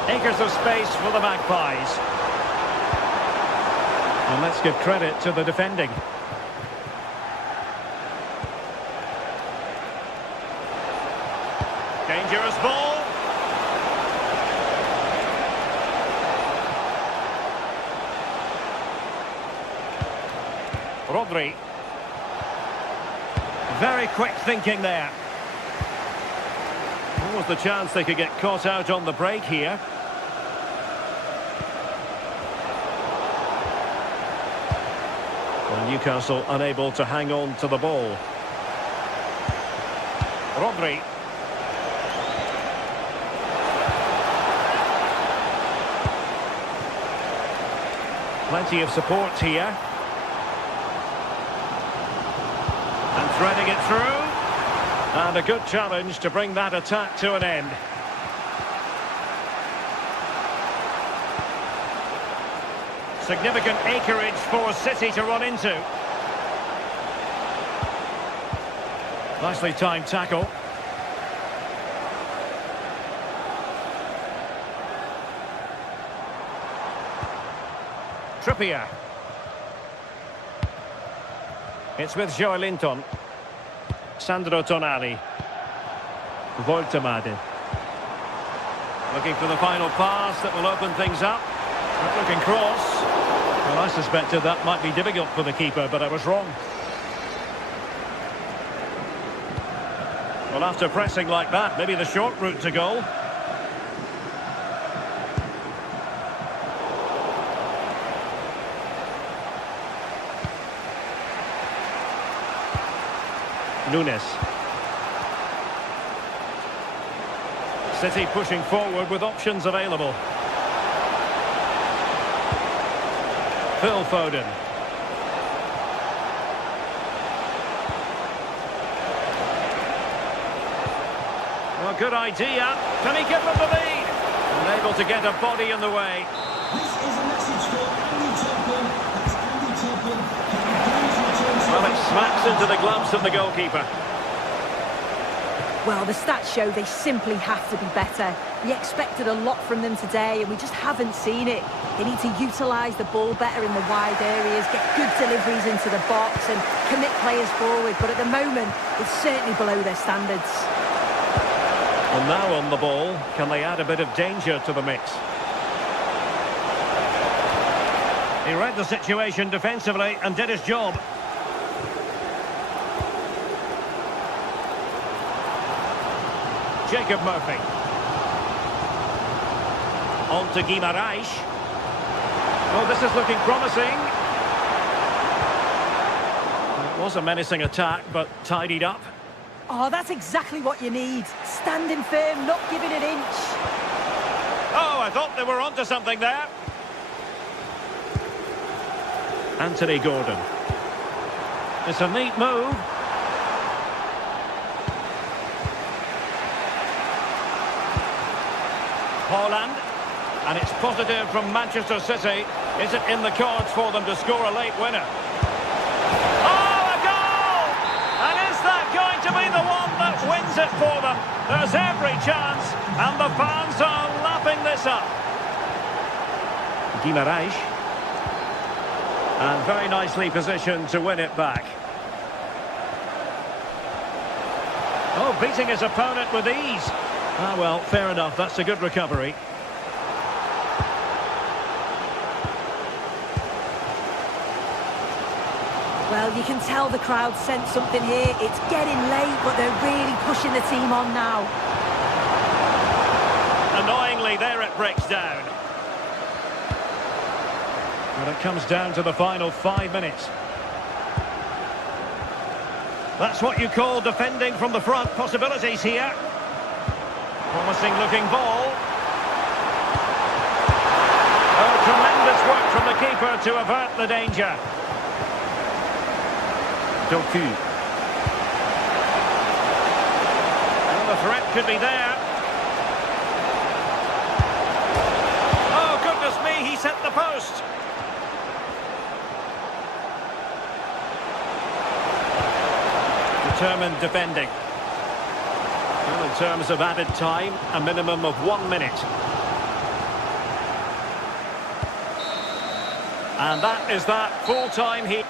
Acres of space for the Magpies. And let's give credit to the defending. Dangerous ball. Rodri. Very quick thinking there. What was the chance they could get caught out on the break here? Well, Newcastle unable to hang on to the ball. Rodri. Plenty of support here. And threading it through. And a good challenge to bring that attack to an end. Significant acreage for City to run into. Nicely timed tackle. Trippier. It's with Joelinton. Sandro Tonali. Woltemade. Looking for the final pass that will open things up. Looking cross. Well, I suspected that might be difficult for the keeper, but I was wrong. Well, after pressing like that, maybe the short route to goal. Nunes. City pushing forward with options available. Phil Foden. Well, good idea. Can he give them the lead? Unable to get a body in the way. This is a message for Andy Turpin. That's Andy Turpin. Can you please return to Well, it smacks into the gloves of the goalkeeper. Well, the stats show they simply have to be better. We expected a lot from them today, and we just haven't seen it. They need to utilise the ball better in the wide areas, get good deliveries into the box and commit players forward. But at the moment, it's certainly below their standards. And now on the ball, can they add a bit of danger to the mix? He read the situation defensively and did his job. Jacob Murphy. On to Guimaraes. Oh, this is looking promising. It was a menacing attack, but tidied up. Oh, that's exactly what you need. Standing firm, not giving an inch. Oh, I thought they were onto something there. Anthony Gordon. It's a neat move. Haaland, and it's positive from Manchester City. Is it in the cards for them to score a late winner? Oh, a goal! And is that going to be the one that wins it for them? There's every chance, and the fans are lapping this up. Guimaraes. And very nicely positioned to win it back. Oh, beating his opponent with ease. Ah, well, fair enough. That's a good recovery. Well, you can tell the crowd sense something here. It's getting late, but they're really pushing the team on now. Annoyingly, there it breaks down. Well, it comes down to the final 5 minutes. That's what you call defending from the front. Possibilities here. Promising looking ball. Oh, tremendous work from the keeper to avert the danger. Doku. Well, the threat could be there. Oh, goodness me, he set the post. Determined defending. Well, in terms of added time, a minimum of 1 minute. And that is that full-time heat.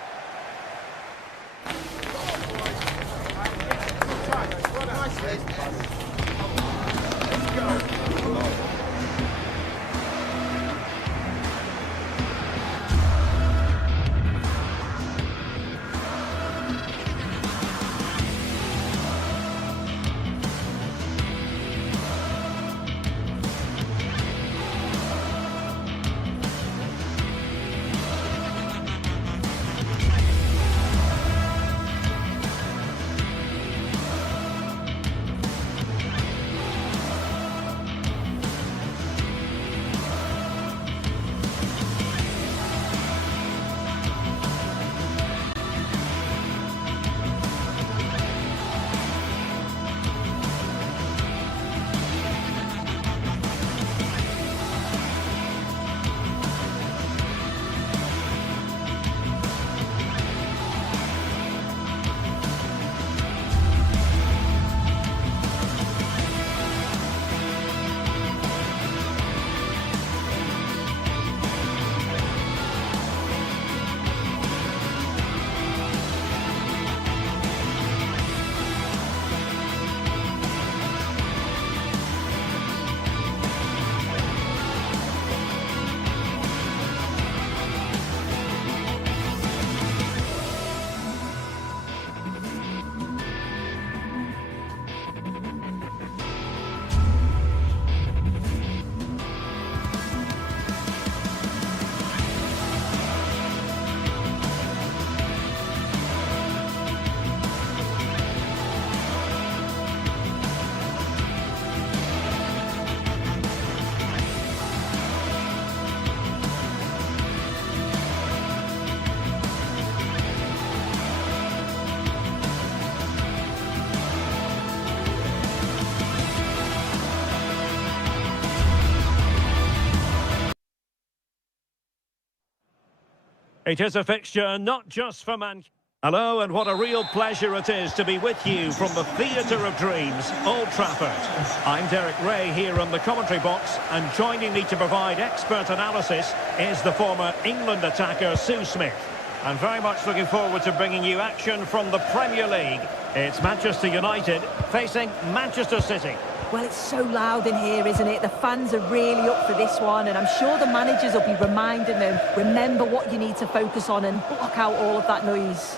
It is a fixture not just for Manchester. Hello, and what a real pleasure it is to be with you from the Theatre of Dreams, Old Trafford. I'm Derek Ray here on the commentary box, and joining me to provide expert analysis is the former England attacker Sue Smith. I'm very much looking forward to bringing you action from the Premier League. It's Manchester United facing Manchester City. Well, it's so loud in here, isn't it? The fans are really up for this one, and I'm sure the managers will be reminding them, remember what you need to focus on and block out all of that noise.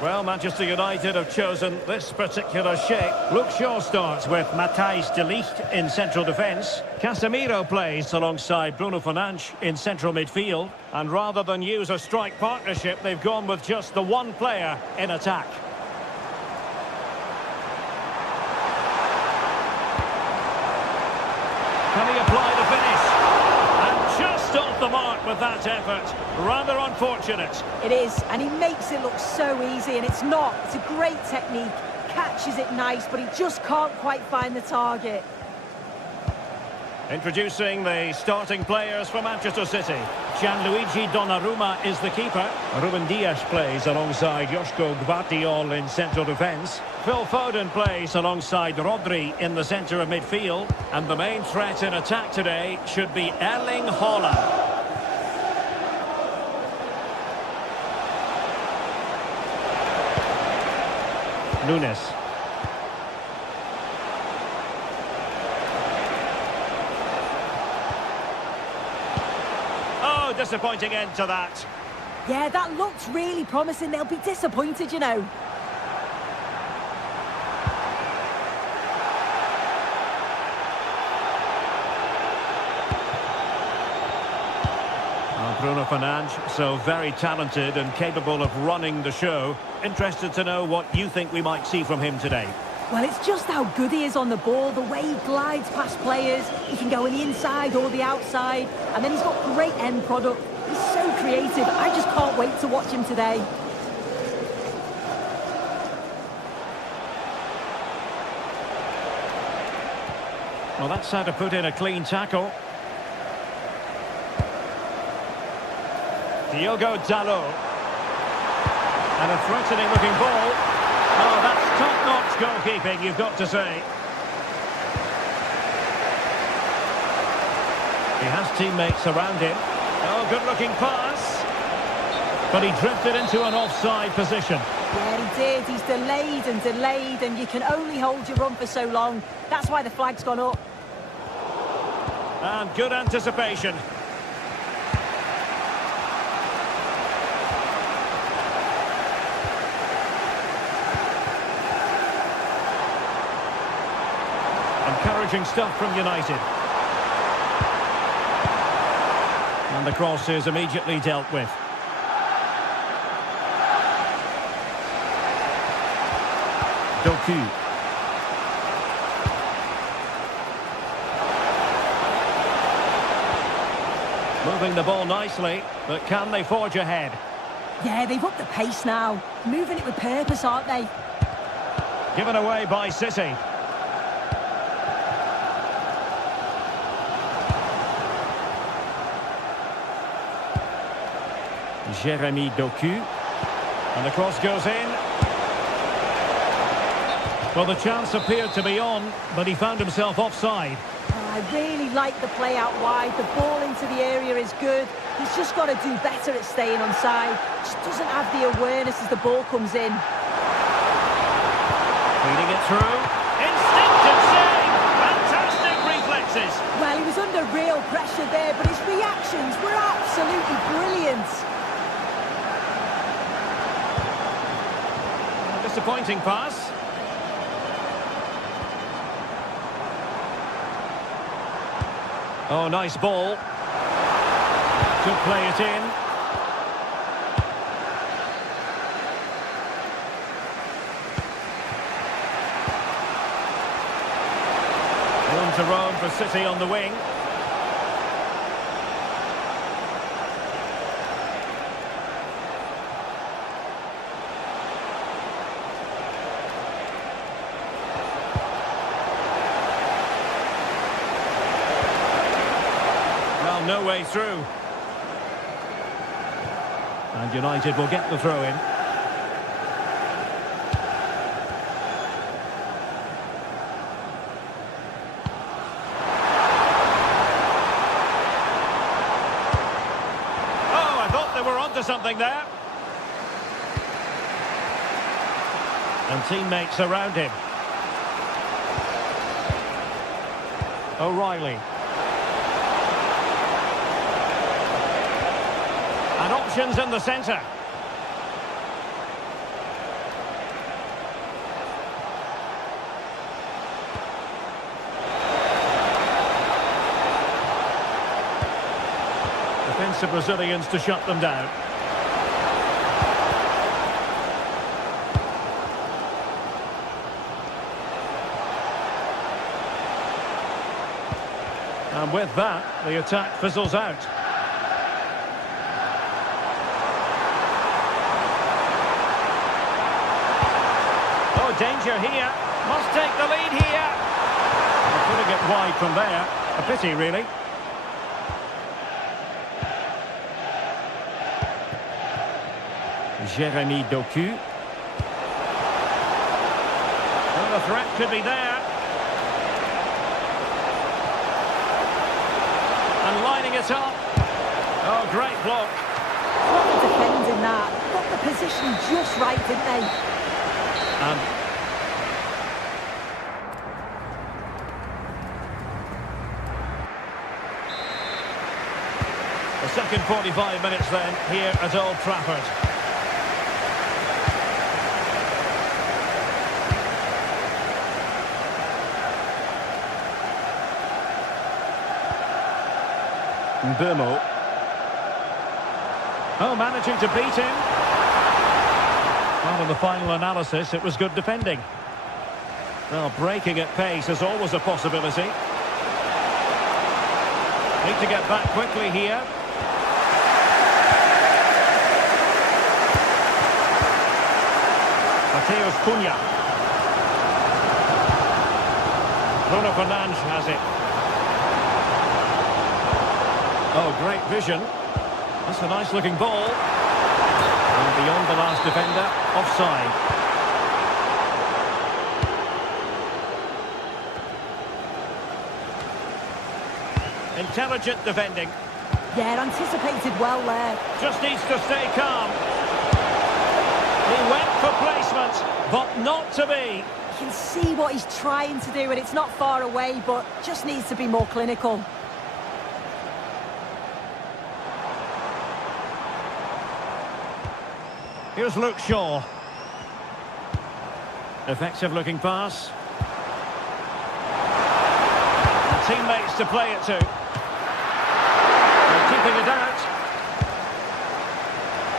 Well, Manchester United have chosen this particular shape. Luke Shaw starts with Matthijs de Ligt in central defence. Casemiro plays alongside Bruno Fernandes in central midfield. And rather than use a strike partnership, they've gone with just the one player in attack. Can he apply the finish? And just off the mark with that effort. Rather unfortunate. It is, and he makes it look so easy, and it's not. It's a great technique. Catches it nice, but he just can't quite find the target. Introducing the starting players for Manchester City. Gianluigi Donnarumma is the keeper. Ruben Dias plays alongside Joško Gvardiol in central defence. Phil Foden plays alongside Rodri in the centre of midfield. And the main threat in attack today should be Erling Haaland. Nunes. Oh, disappointing end to that. Yeah, that looked really promising. They'll be disappointed, you know. Bruno Fernandes, so very talented and capable of running the show. Interested to know what you think we might see from him today. Well, it's just how good he is on the ball, the way he glides past players. He can go on the inside or the outside, and then he's got great end product. He's so creative. I just can't wait to watch him today. Well, that's how to put in a clean tackle. Diogo Dalot. And a threatening looking ball. Oh, that's top-notch goalkeeping, you've got to say. He has teammates around him. Oh, good-looking pass. But he drifted into an offside position. Yeah, he did. He's delayed, and you can only hold your run for so long. That's why the flag's gone up. And good anticipation. Encouraging stuff from United. And the cross is immediately dealt with. Doku. Moving the ball nicely, but can they forge ahead? Yeah, they've upped the pace now. Moving it with purpose, aren't they? Given away by City. Jeremy Doku. And the cross goes in. Well, the chance appeared to be on, but he found himself offside. I really like the play out wide. The ball into the area is good. He's just got to do better at staying onside. Just doesn't have the awareness as the ball comes in. Feeding it through. Instinctive save! Fantastic reflexes! Well, he was under real pressure there, but his reactions were absolutely brilliant. Disappointing pass. Oh, nice ball. Could play it in. Room to roam for City on the wing. No way through. And United will get the throw-in. Oh, I thought they were onto something there. And teammates around him. O'Reilly. And options in the centre. Defensive Brazilians to shut them down. And with that, the attack fizzles out. Oh, danger here. Must take the lead here. Putting it wide from there. A pity, really. Jeremy Doku. Oh, the threat could be there. And lining it up. Oh, great block. What a defending that. Got the position just right, didn't they? And the second 45 minutes then here at Old Trafford. Burmo. Oh, managing to beat him. Well, in the final analysis, it was good defending. Well, breaking at pace is always a possibility. Need to get back quickly here. Mateus Cunha. Bruno Fernandes has it. Oh, great vision. That's a nice-looking ball. And beyond the last defender, offside. Intelligent defending. Yeah, anticipated well there. Just needs to stay calm. He went for placement, but not to be. You can see what he's trying to do, and it's not far away, but just needs to be more clinical. Here's Luke Shaw. Effective looking pass. And teammates to play it to. They're keeping it out.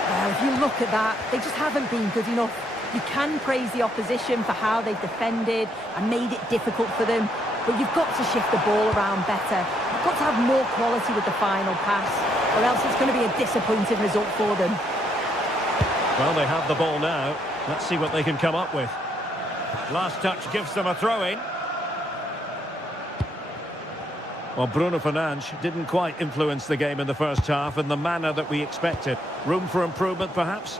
Well, if you look at that, they just haven't been good enough. You can praise the opposition for how they've defended and made it difficult for them, but you've got to shift the ball around better. You've got to have more quality with the final pass, or else it's going to be a disappointing result for them. Well, they have the ball now. Let's see what they can come up with. Last touch gives them a throw-in. Well, Bruno Fernandes didn't quite influence the game in the first half in the manner that we expected. Room for improvement, perhaps?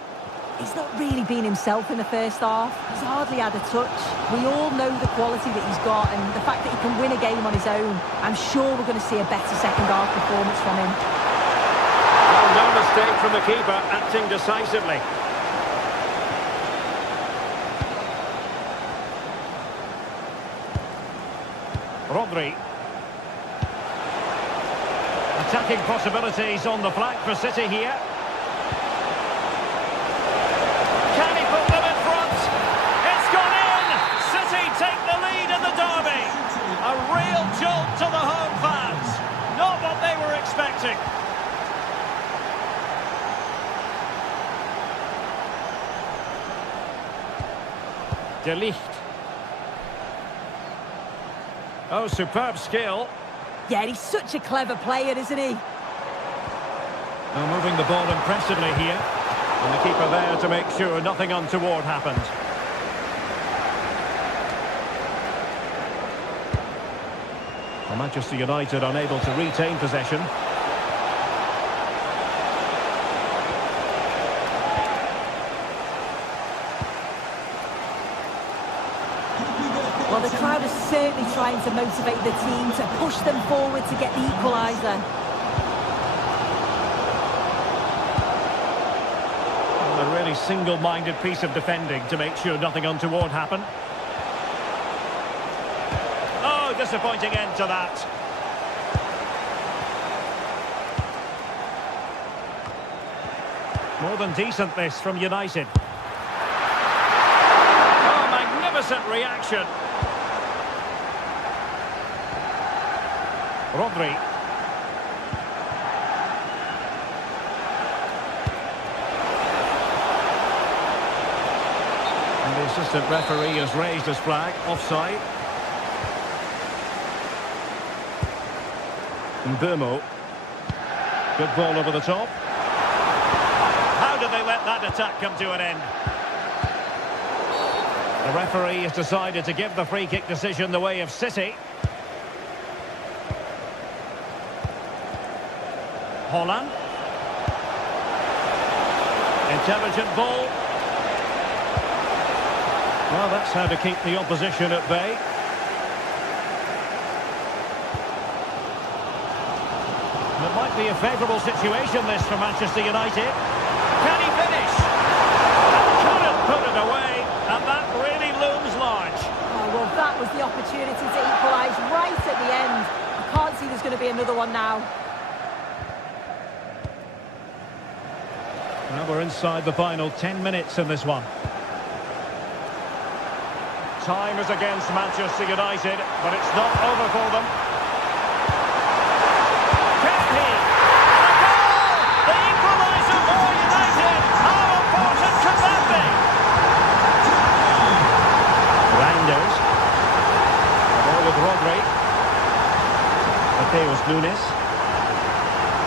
He's not really been himself in the first half. He's hardly had a touch. We all know the quality that he's got and the fact that he can win a game on his own. I'm sure we're going to see a better second half performance from him. Well, no mistake from the keeper, acting decisively. Rodri. Attacking possibilities on the flank for City here. Can he put them in front? It's gone in! City take the lead in the derby. A real jolt to the home fans. Not what they were expecting. De Ligt. Oh, superb skill. Yeah, he's such a clever player, isn't he? Well, moving the ball impressively here. And the keeper there to make sure nothing untoward happened. Well, Manchester United unable to retain possession. the crowd is certainly trying to motivate the team to push them forward to get the equaliser. A really single-minded piece of defending to make sure nothing untoward happened. Oh, disappointing end to that. More than decent this from United. Oh, magnificent reaction. Rodri. And the assistant referee has raised his flag, offside. Mbumo. Good ball over the top. How did they let that attack come to an end? The referee has decided to give the free kick decision the way of City. Holland. Intelligent ball. Well, that's how to keep the opposition at bay. It might be a favourable situation, this, for Manchester United. Can he finish? Couldn't put it away, and that really looms large. Oh, well, that was the opportunity to equalise right at the end. I can't see there's going to be another one now. Now we're inside the final 10 minutes in this one. Time is against Manchester United, but it's not over for them. Can he? And a goal! The equaliser for United! How important could that be? Reinders. Ball with Rodri. Mateus Nunes.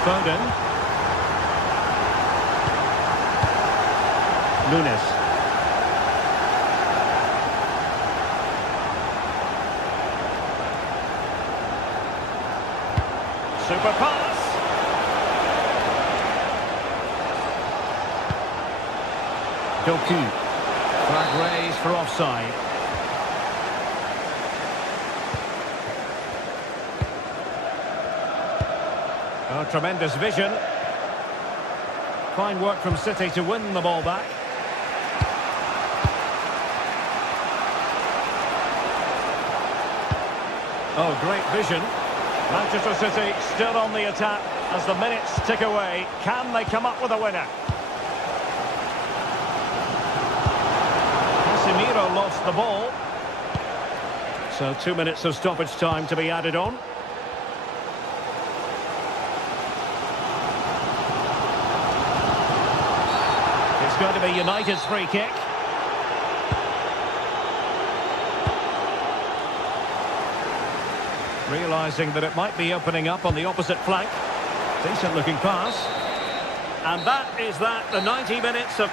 Foden. Nunes. Super pass. Doku. Flag raised for offside. Oh, tremendous vision. Fine work from City to win the ball back. Oh, great vision. Manchester City still on the attack as the minutes tick away. Can they come up with a winner? Casemiro lost the ball. So 2 minutes of stoppage time to be added on. It's going to be United's free kick. Realising that it might be opening up on the opposite flank. Decent looking pass. And that is that, the 90 minutes of...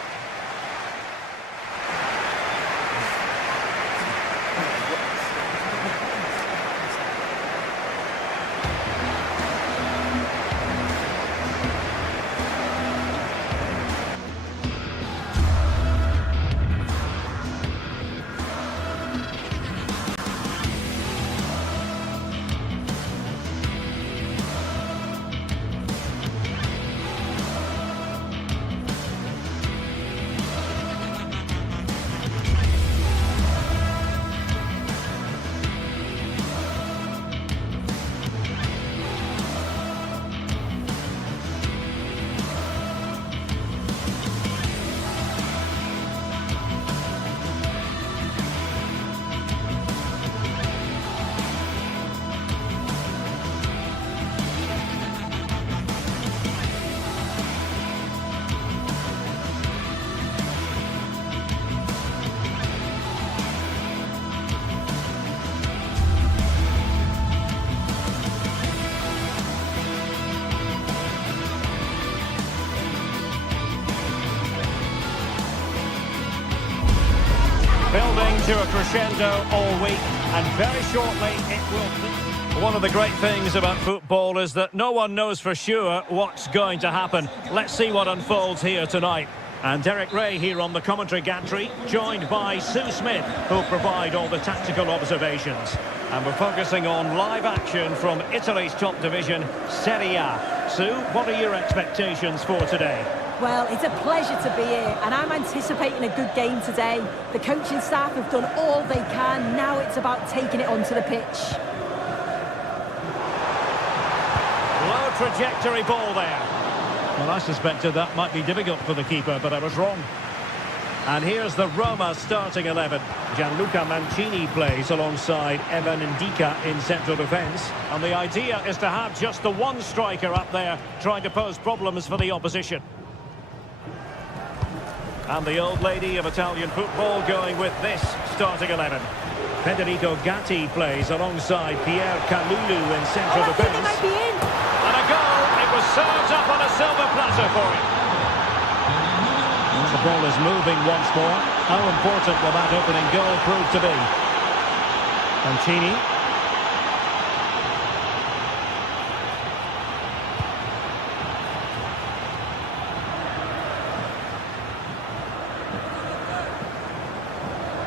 Building to a crescendo all week, and very shortly it will be. One of the great things about football is that no one knows for sure what's going to happen. Let's see what unfolds here tonight. And Derek Ray here on the commentary gantry, joined by Sue Smith, who'll provide all the tactical observations. And we're focusing on live action from Italy's top division, Serie A. Sue, what are your expectations for today? Well, it's a pleasure to be here, and I'm anticipating a good game today. The coaching staff have done all they can. Now it's about taking it onto the pitch. Low trajectory ball there. Well, I suspected that might be difficult for the keeper, but I was wrong. And here's the Roma starting 11. Gianluca Mancini plays alongside Evan Ndika in central defence. And the idea is to have just the one striker up there trying to pose problems for the opposition. And the old lady of Italian football going with this starting 11. Federico Gatti plays alongside Pierre Kalulu in central defence. They might be in. And a goal. It was served up on a silver platter for him. And the ball is moving once more. How important will that opening goal prove to be? Mancini.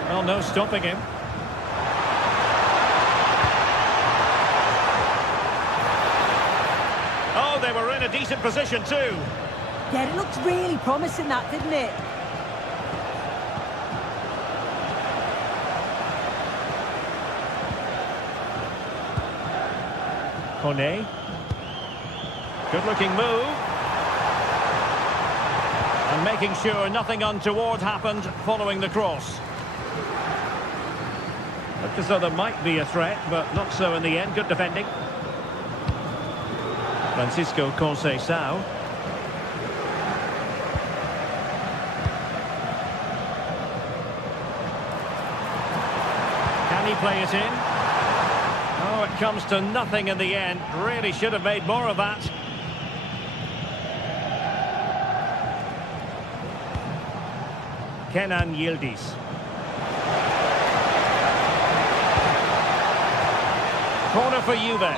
Well, no stopping him. Oh, they were in a decent position too. Yeah, it looked really promising, that, didn't it? Kone. Good-looking move. And making sure nothing untoward happened following the cross. Looked as though there might be a threat, but not so in the end. Good defending. Francisco Conceição. Can he play it in? Oh, it comes to nothing in the end. Really should have made more of that. Kenan Yildiz. Corner for Juve.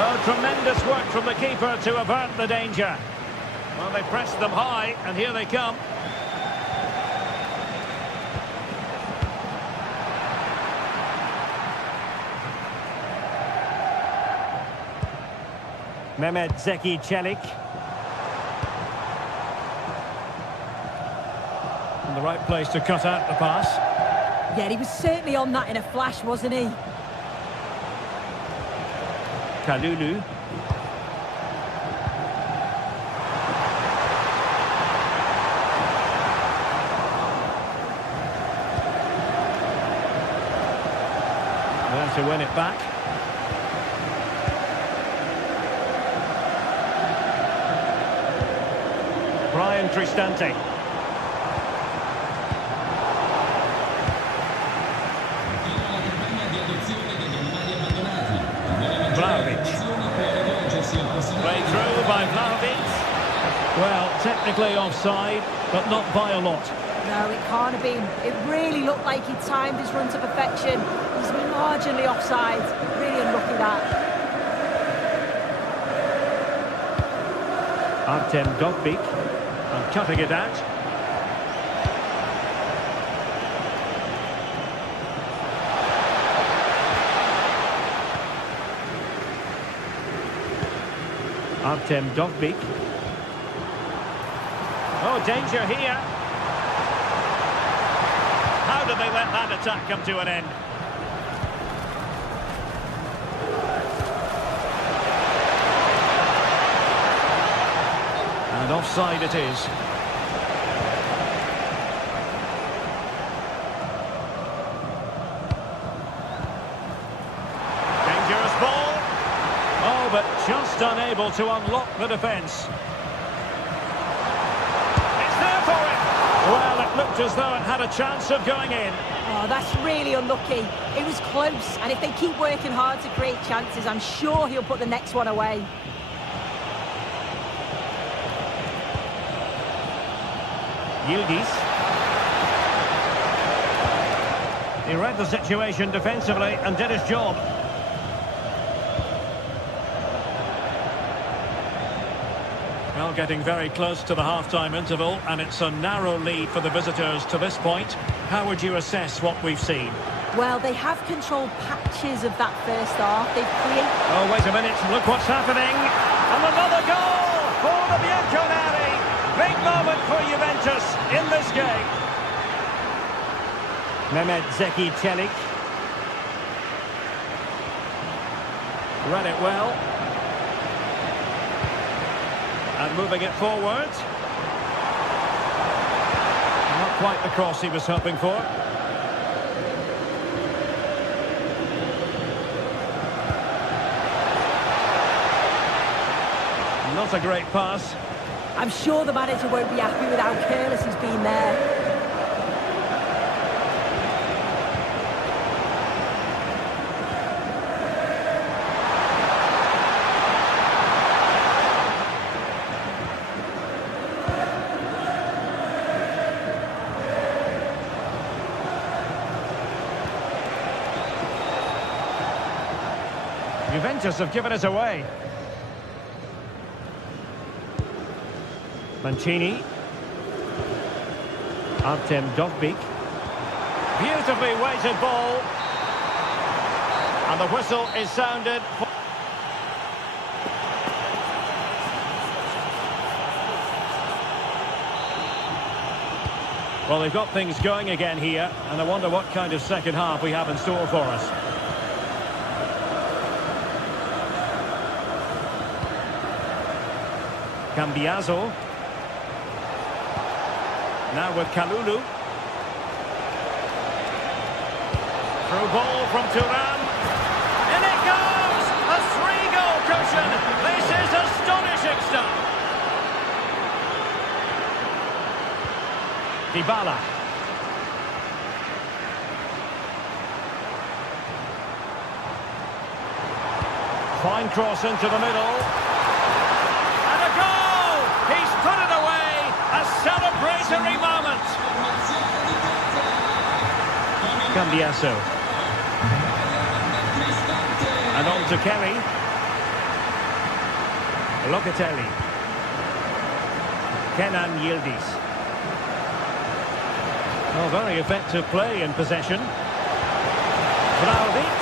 Oh, tremendous work from the keeper to avert the danger. Well, they pressed them high, and here they come. Mehmet Zeki Çelik. In the right place to cut out the pass. Yeah, he was certainly on that in a flash, wasn't he? Kalulu. There to win it back. Brian Cristante. Played through by Vlahovic. Well, technically offside, but not by a lot. No, it can't have been. It really looked like he timed his run to perfection. He's marginally offside. Really unlucky, that. Artem Dovbyk. And cutting it out. Artem Dovbyk. Oh, danger here. How did they let that attack come to an end? And offside it is. Dangerous ball. Oh, but just unable to unlock the defence. It's there for him. Well, it looked as though it had a chance of going in. Oh, that's really unlucky. It was close, and if they keep working hard to create chances, I'm sure he'll put the next one away. Yildiz. He read the situation defensively and did his job. Well, getting very close to the half-time interval, and it's a narrow lead for the visitors to this point. How would you assess what we've seen? Well, they have controlled patches of that first half. They've created... Oh, wait a minute, look what's happening. And another goal for the Bianconeri. Big moment for Juventus in this game. Mehmet Zeki Çelik. Read it well. And moving it forward. Not quite the cross he was hoping for. Not a great pass. I'm sure the manager won't be happy with how careless he's been there. Juventus have given us away. Mancini. Artem Dovbyk. Beautifully weighted ball. And the whistle is sounded. Well, they've got things going again here, and I wonder what kind of second half we have in store for us. Cambiaso. Now with Kalulu. Through ball from Thuram. In it goes! A 3-goal cushion! This is astonishing stuff! Dybala. Fine cross into the middle. And a goal! He's put it away! A celebratory moment! Cambiaso. And on to Kelly. Locatelli. Kenan Yildiz. Oh, very effective play in possession. Vlahovic.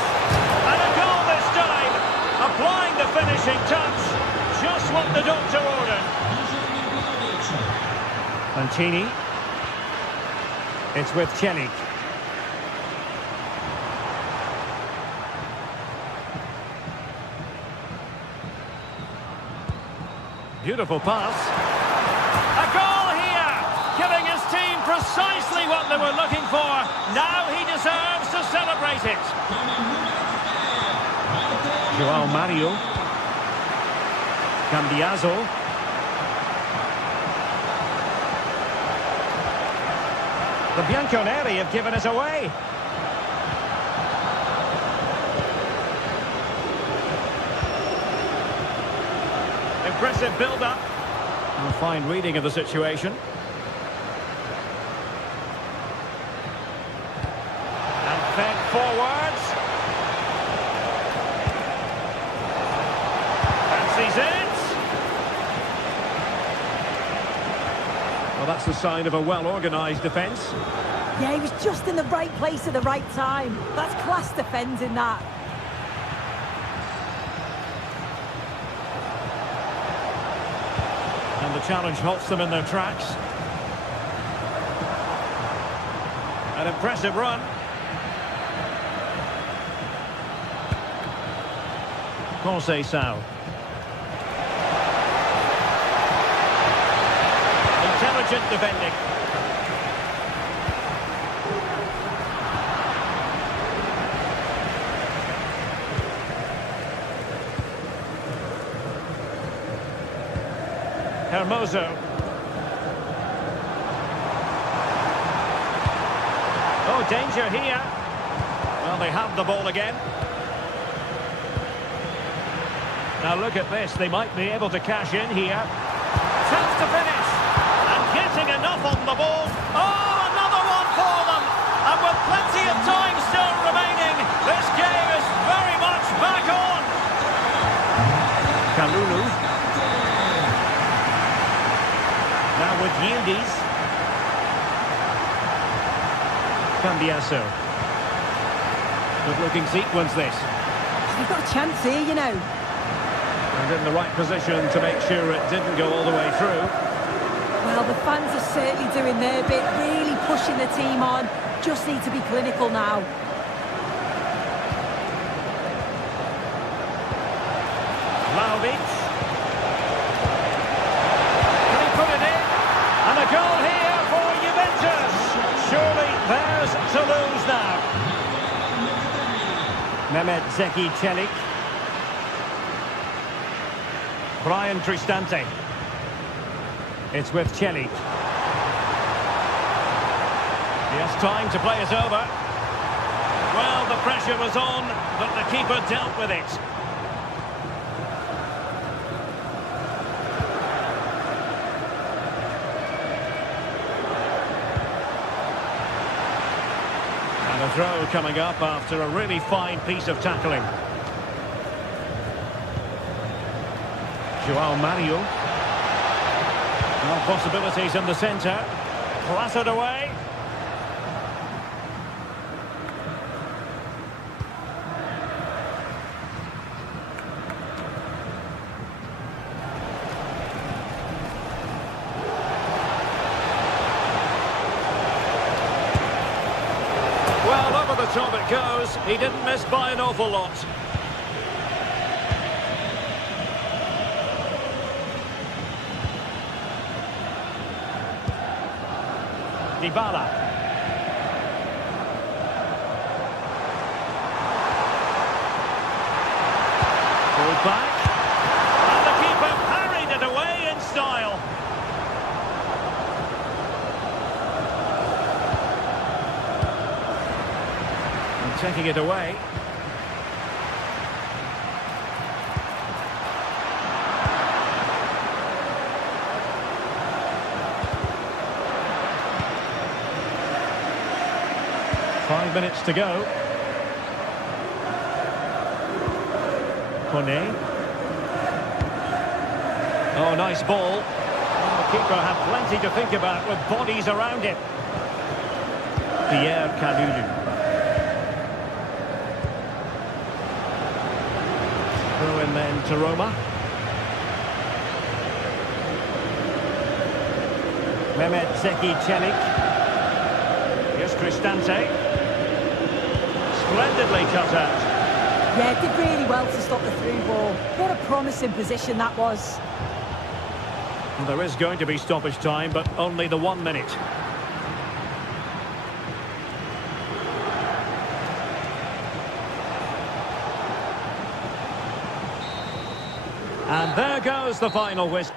And a goal this time! Applying the finishing touch. Just what the doctor ordered. Mancini. It's with Çelik. Beautiful pass. A goal here! Giving his team precisely what they were looking for. Now he deserves to celebrate it. João Mario. Cambiaso. The Bianconeri have given us away. Impressive build-up. A fine reading of the situation. And fed forwards. Fancies it. Well, that's the sign of a well-organised defence. Yeah, he was just in the right place at the right time. That's class defending, that. And the challenge halts them in their tracks. An impressive run. Conceição. Intelligent defending. Hermoso. Oh, danger here. Well, they have the ball again. Now look at this. They might be able to cash in here. Chance to finish. And getting enough on the ball. Oh, another one for them. And with plenty of time still remaining, this game is very much back on. Kalulu. Yildiz. Cambiaso. Good looking sequence this. They've got a chance here, you know. And in the right position to make sure it didn't go all the way through. Well, the fans are certainly doing their bit, really pushing the team on. Just need to be clinical now. Vlahovic. Can he put it in? And a goal here for Juventus. Surely theirs to lose now. Mehmet Zeki Çelik. Brian Cristante. It's with Çelik. He has time to play it over. Well, the pressure was on, but the keeper dealt with it. And a throw coming up after a really fine piece of tackling. João Mario. No possibilities in the centre. Clattered away. Well, over the top it goes. He didn't miss by an awful lot. Dybala. Pulled back. And the keeper parried it away in style. And taking it away. Five minutes to go. Kone. Oh, nice ball. The keeper had plenty to think about with bodies around him. Pierre Kalulu. Throw in then to Roma. Mehmet Zeki Çelik. Here's Cristante. Splendidly cut out. Yeah, did really well to stop the through ball. What a promising position that was. Well, there is going to be stoppage time, but only the 1 minute. And there goes the final whistle.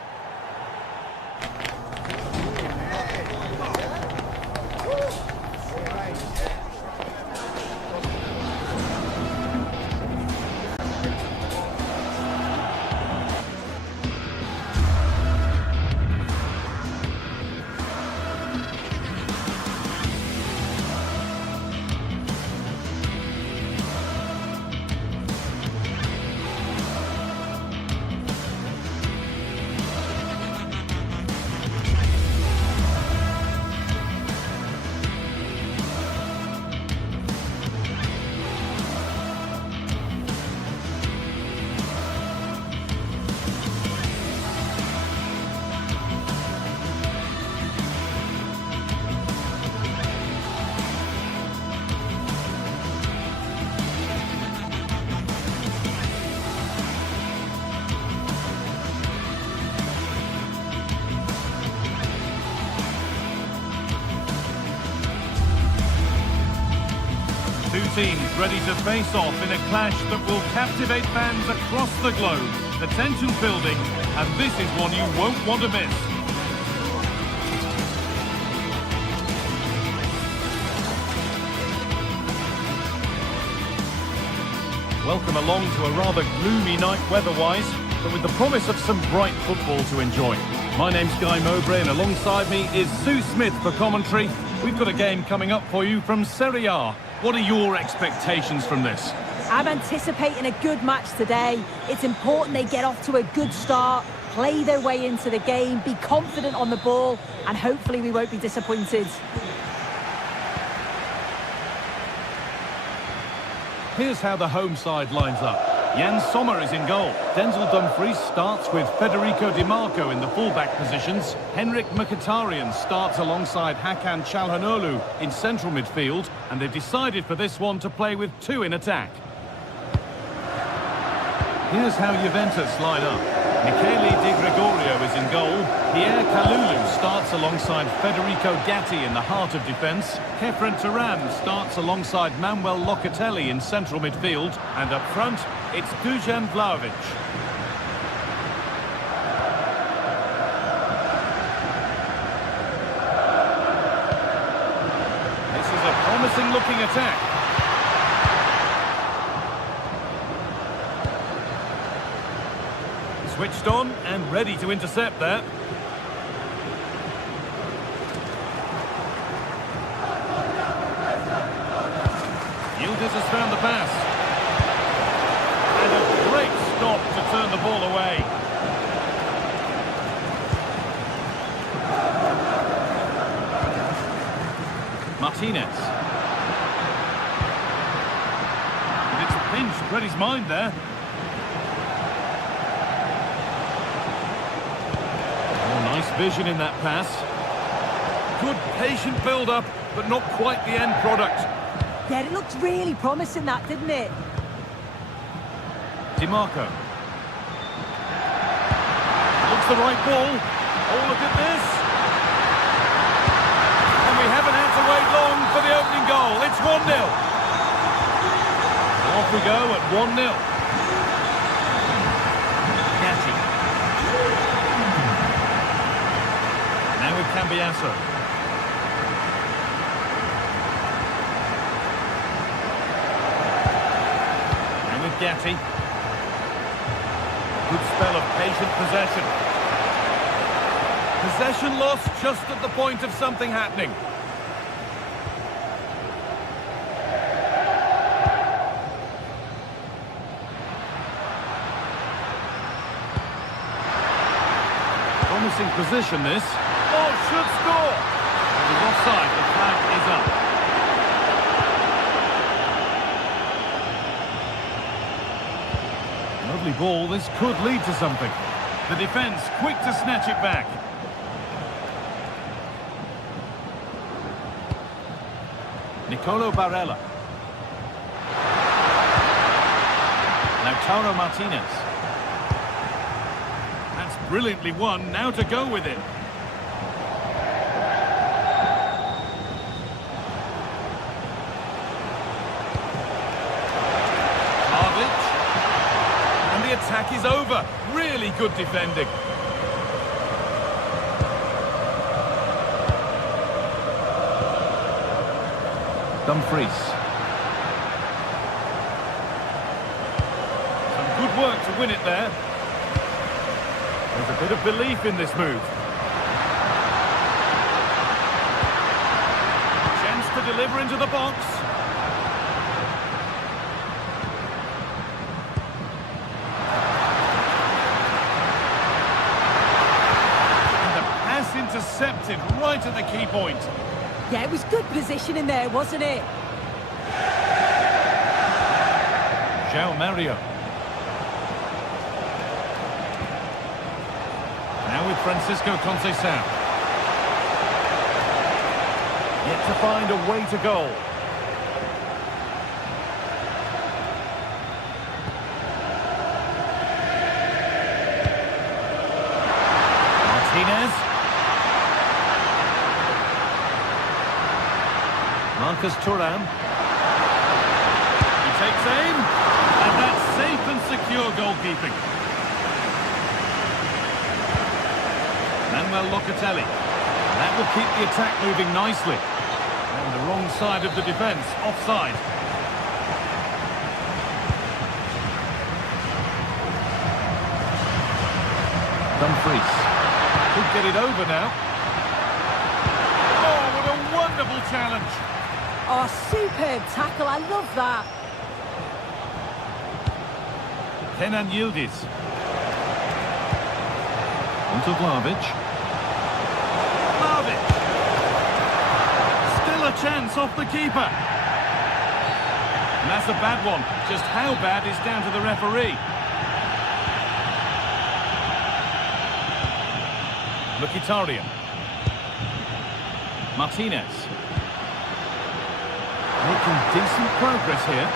Two teams ready to face off in a clash that will captivate fans across the globe. The tension's building, and this is one you won't want to miss. Welcome along to a rather gloomy night weather-wise, but with the promise of some bright football to enjoy. My name's Guy Mowbray, and alongside me is Sue Smith for commentary. We've got a game coming up for you from Serie A. What are your expectations from this? I'm anticipating a good match today. It's important they get off to a good start. play their way into the game, be confident on the ball, and hopefully we won't be disappointed. Here's how the home side lines up. Jan Sommer is in goal. Denzel Dumfries starts with Federico Di Marco in the fullback positions. Henrik Mkhitaryan starts alongside Hakan Çalhanoğlu in central midfield, and they've decided for this one to play with two in attack. Here's how Juventus line up. Michele Di Gregorio is in goal. Pierre Kalulu starts alongside Federico Gatti in the heart of defence. Kefren Turan starts alongside Manuel Locatelli in central midfield. And up front, it's Dusan Vlahovic. This is a promising looking attack. Switched on and ready to intercept there. Yildiz has found the pass. And a great stop to turn the ball away. Martinez. And it's pinched Reddy's mind there. Nice vision in that pass. Good patient build-up, but not quite the end product. Yeah, it looked really promising that, didn't it? Di Marco. Looks the right ball. Oh, look at this. And we haven't had to wait long for the opening goal. It's 1-0. Off we go at 1-0. Cambiasso. And with Gatti. Good spell of patient possession. Possession lost just at the point of something happening. Promising position this. Oh, should score! He's offside, the flag is up. Lovely ball, this could lead to something. The defence quick to snatch it back. Nicolo Barella. Lautaro Martinez. That's brilliantly won, now to go with it. The attack is over. Really good defending. Dumfries. Some good work to win it there. There's a bit of belief in this move. Chance to deliver into the box. Intercepted right at the key point. Yeah, it was good positioning there, wasn't it? João Mario. Now with Francisco Conceição. Yet to find a way to goal. Martinez. Marcus Thuram. He takes aim, and that's safe and secure goalkeeping. Manuel Locatelli. That will keep the attack moving nicely. And the wrong side of the defence, offside. Dumfries. Could get it over now. Oh, what a wonderful challenge. Oh, superb tackle. I love that. Kenan Yildiz. Onto Vlahovic. Vlahovic! Still a chance off the keeper. And that's a bad one. Just how bad is down to the referee. Mkhitaryan. Martinez. Making decent progress here.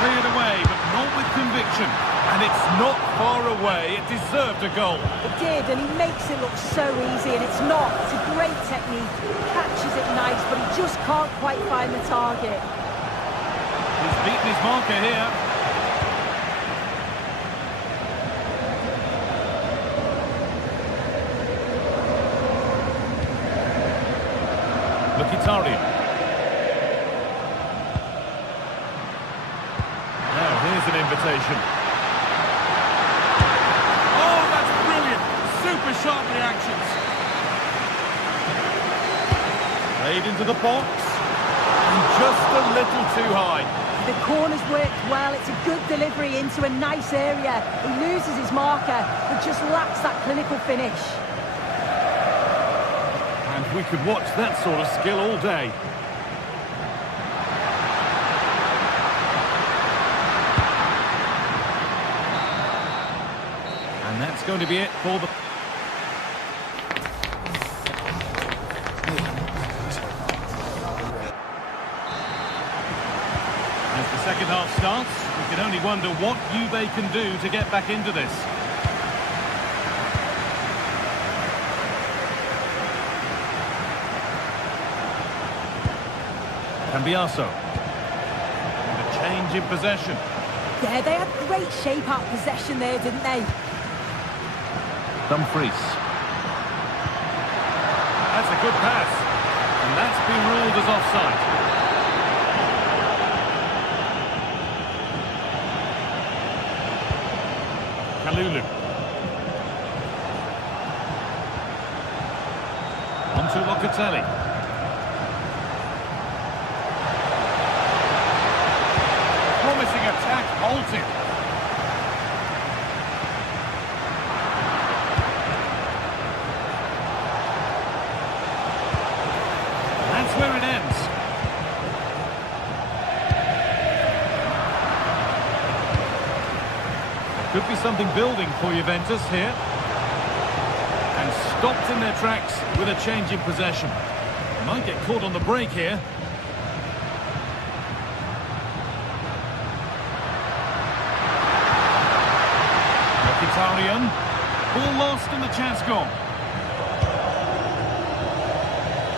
Cleared away, but not with conviction. And it's not far away. It deserved a goal. It did, and he makes it look so easy, and it's not. It's a great technique. He catches it nice, but he just can't quite find the target. He's beaten his marker here. Mkhitaryan. Now here's an invitation. Oh, that's brilliant! Super sharp reactions. Played into the box. And just a little too high. The corner's worked well. It's a good delivery into a nice area. He loses his marker, but just lacks that clinical finish. And we could watch that sort of skill all day. And that's going to be it for the... As the second half starts, we can only wonder what Juve can do to get back into this. Cambiaso. And a change in possession. Yeah, they had great shape out possession there, didn't they? Dumfries. That's a good pass. And that's been ruled as offside. Kalulu. Onto Locatelli. Promising attack halted. That's where it ends. There could be something building for Juventus here. And stopped in their tracks with a change in possession. Might get caught on the break here. Mkhitaryan. Ball lost and the chance gone.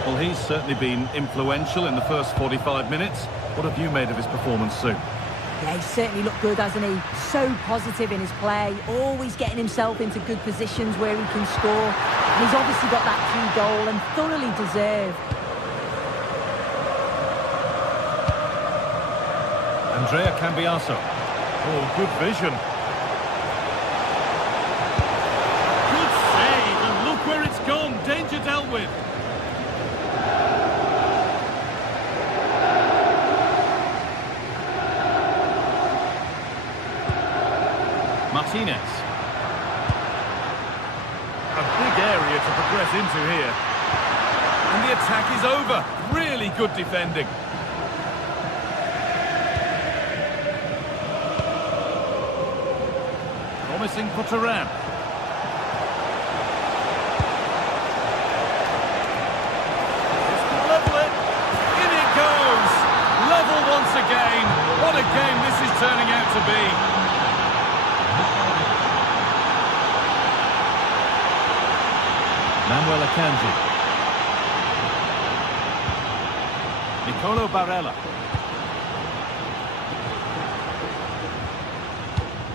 Well, he's certainly been influential in the first 45 minutes. What have you made of his performance, Sue? Yeah, he's certainly looked good, hasn't he? So positive in his play, always getting himself into good positions where he can score. And he's obviously got that key goal and thoroughly deserved. Andrea Cambiaso. Oh, good vision. Good save, and look where it's gone. Danger dealt with. Martinez. A big area to progress into here. And the attack is over. Really good defending. Promising for Turan. This could level it. In it goes. Level once again. What a game this is turning out to be. Manuel Akanji. Nicolo Barella.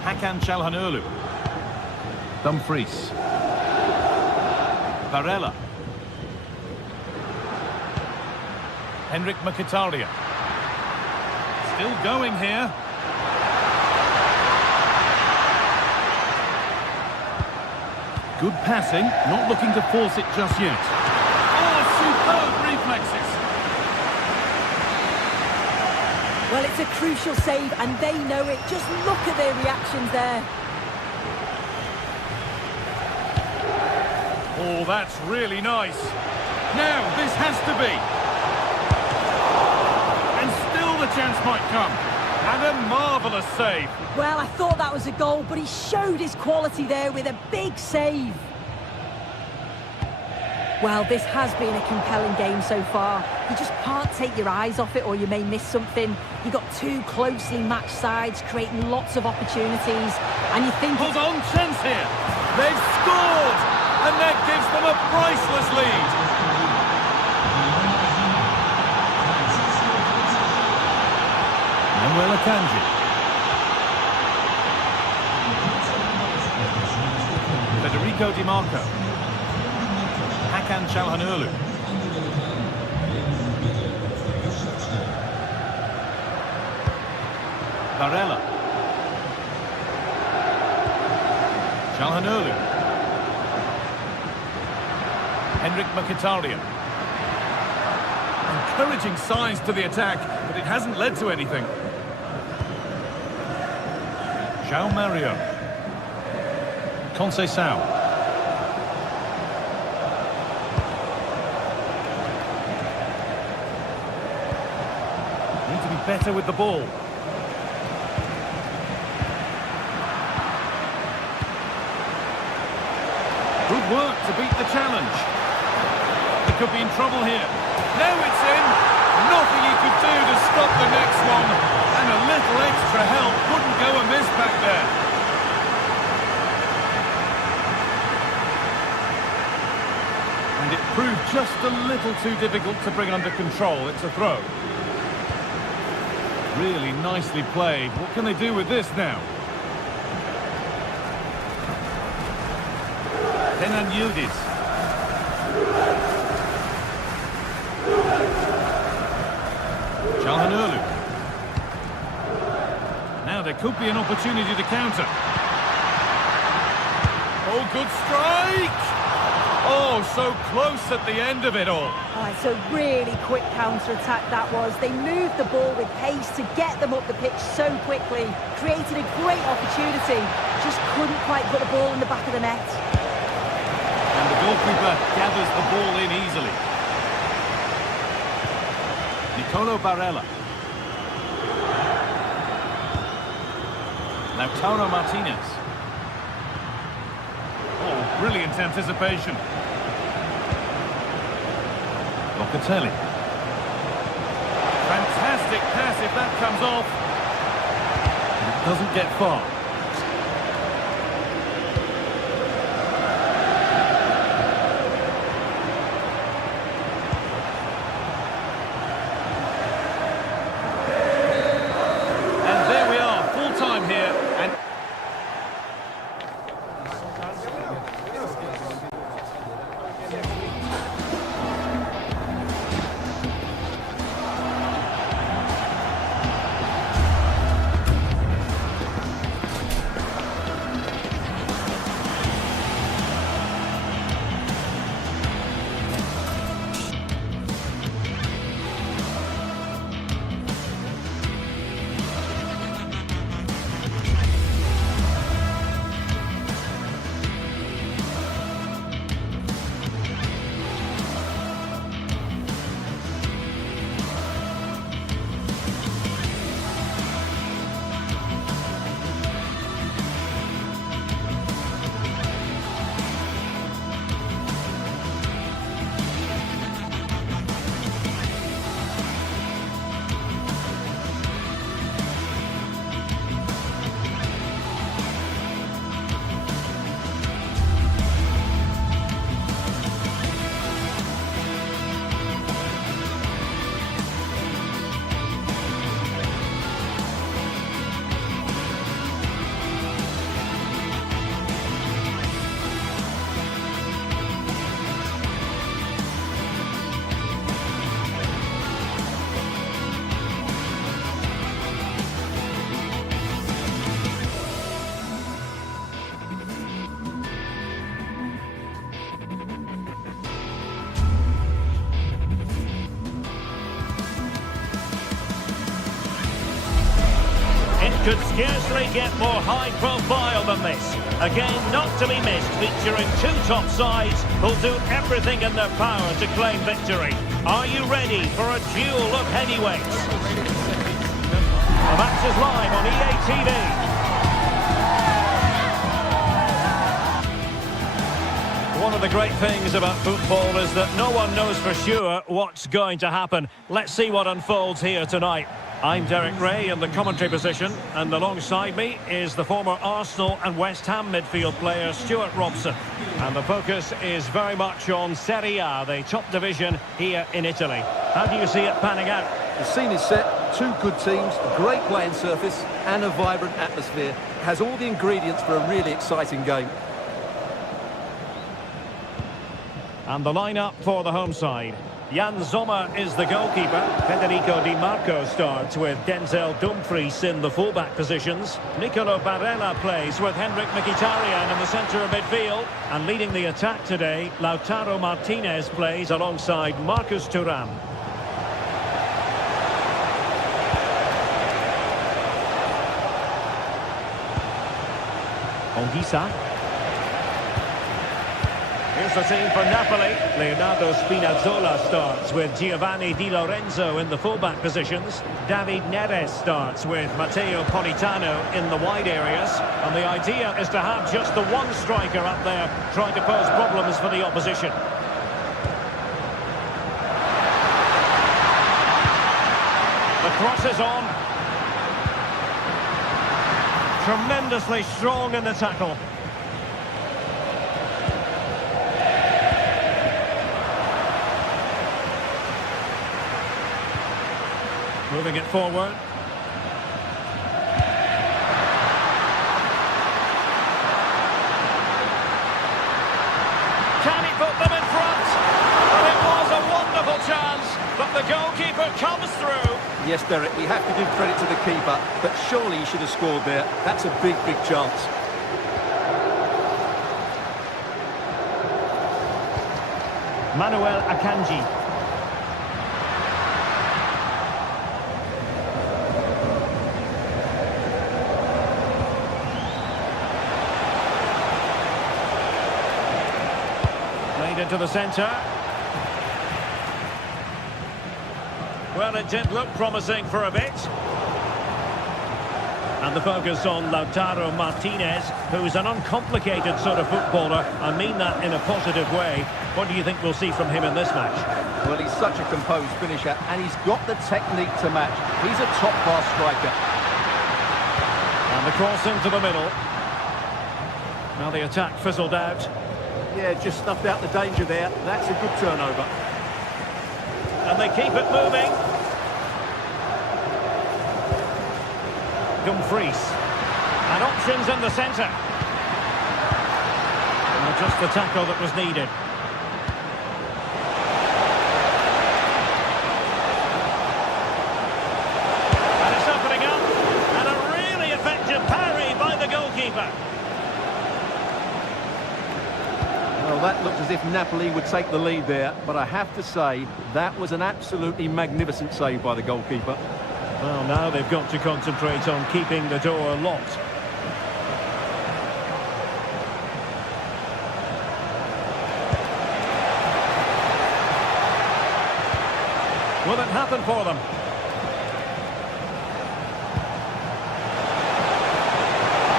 Hakan Çalhanoğlu. Dumfries. Barella. Henrik Mkhitaryan. Still going here. Good passing, not looking to force it just yet. Oh, superb reflexes. Well, it's a crucial save, and they know it. Just look at their reactions there. Oh, that's really nice. Now, this has to be. And still the chance might come. And a marvellous save. Well, I thought that was a goal, but he showed his quality there with a big save. Well, this has been a compelling game so far. You just can't take your eyes off it or you may miss something. You've got two closely matched sides creating lots of opportunities. And you think... Hold on, chance here. They've scored! And that gives them a priceless lead. Manuel Akanji. Federico Di Marco. Hakan Çalhanoğlu. Barella. Çalhanoğlu. Henrik Mkhitaryan. Encouraging signs to the attack, but it hasn't led to anything. João Mario. Conceição. Need to be better with the ball. Good work to beat the challenge. He could be in trouble here. Now it's in. Nothing he could do to stop the next one. And a little extra help wouldn't go amiss back there. And it proved just a little too difficult to bring under control. It's a throw. Really nicely played. What can they do with this now? Kenan Yildiz. Çalhanoğlu. Now there could be an opportunity to counter. Oh, good strike! Oh, so close at the end of it all. Oh, it's a really quick counter-attack that was. They moved the ball with pace to get them up the pitch so quickly. Created a great opportunity. Just couldn't quite put the ball in the back of the net. And the goalkeeper gathers the ball in easily. Nicolo Barella. Lautaro Martinez. Oh, brilliant anticipation. Locatelli. Fantastic pass if that comes off. It doesn't get far. And there we are, full time here. And could scarcely get more high profile than this. A game not to be missed, featuring two top sides who'll do everything in their power to claim victory. Are you ready for a duel of heavyweights? The match is live on EA TV. One of the great things about football is that no one knows for sure what's going to happen. Let's see what unfolds here tonight. I'm Derek Ray in the commentary position, and alongside me is the former Arsenal and West Ham midfield player Stuart Robson. And the focus is very much on Serie A, the top division here in Italy. How do you see it panning out? The scene is set, two good teams, a great playing surface and a vibrant atmosphere. It has all the ingredients for a really exciting game. And the lineup for the home side. Jan Sommer is the goalkeeper. Federico Di Marco starts with Denzel Dumfries in the fullback positions. Nicolo Barella plays with Henrik Mkhitaryan in the centre of midfield. And leading the attack today, Lautaro Martinez plays alongside Marcus Thuram. Onguissa. Here's the team for Napoli. Leonardo Spinazzola starts with Giovanni Di Lorenzo in the fullback positions. David Neres starts with Matteo Politano in the wide areas. And the idea is to have just the one striker up there trying to pose problems for the opposition. The cross is on. Tremendously strong in the tackle. Moving it forward. Can he put them in front? Well, it was a wonderful chance, but the goalkeeper comes through. Yes, Derek, we have to give credit to the keeper, but surely he should have scored there. That's a big, big chance. Manuel Akanji. Into the centre. Well, it did look promising for a bit. And the focus on Lautaro Martinez, who's an uncomplicated sort of footballer. I mean that in a positive way. What do you think we'll see from him in this match? Well, he's such a composed finisher, and he's got the technique to match. He's a top-class striker. And the cross into the middle. Now the attack fizzled out. Yeah, just snuffed out the danger there. That's a good turnover. And they keep it moving. Dumfries. And options in the centre. Well, just the tackle that was needed. And it's opening up. And a really effective parry by the goalkeeper. Well, that looked as if Napoli would take the lead there, but I have to say, that was an absolutely magnificent save by the goalkeeper. Well, now they've got to concentrate on keeping the door locked. Will it happen for them?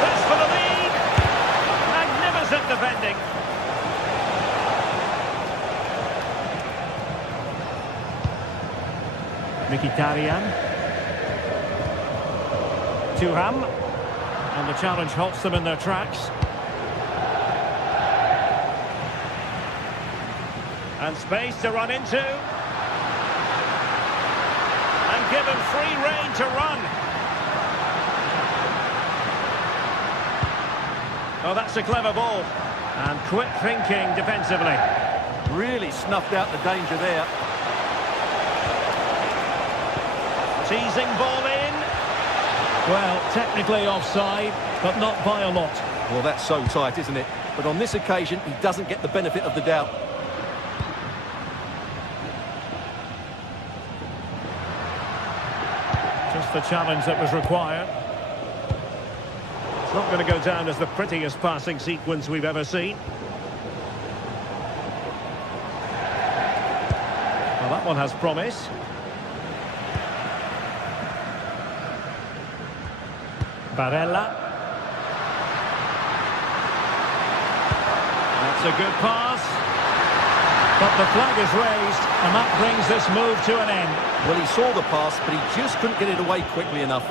This for the lead! Magnificent defending. Mkhitaryan. Thuram. And the challenge halts them in their tracks. And space to run into. And given free rein to run. Oh, that's a clever ball. And quick thinking defensively. Really snuffed out the danger there. Teasing ball in. Well, technically offside, but not by a lot. Well, that's so tight, isn't it? But on this occasion, he doesn't get the benefit of the doubt. Just the challenge that was required. Not going to go down as the prettiest passing sequence we've ever seen. Well, that one has promise. Barella. That's a good pass. But the flag is raised, and that brings this move to an end. Well, he saw the pass, but he just couldn't get it away quickly enough.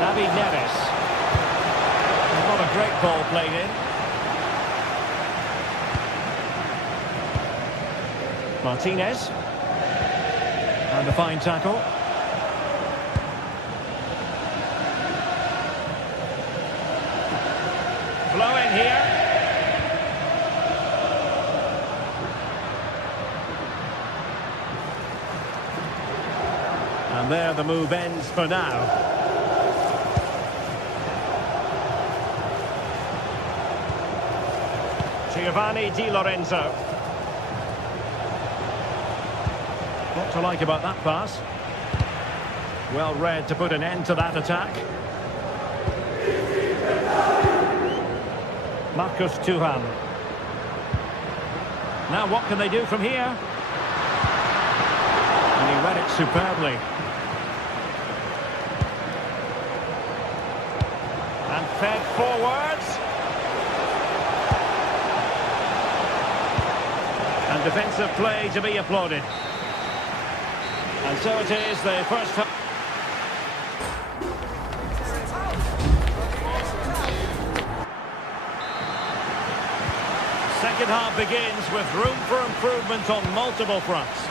David Neres. Not a great ball played in. Martinez. And a fine tackle. Flowing here. And there the move ends for now. Giovanni Di Lorenzo. What to like about that pass? Well read to put an end to that attack. Marcus Thuram. Now what can they do from here? And he read it superbly. And fed forwards. And defensive play to be applauded. And so it is, the first half. Second half begins with room for improvement on multiple fronts.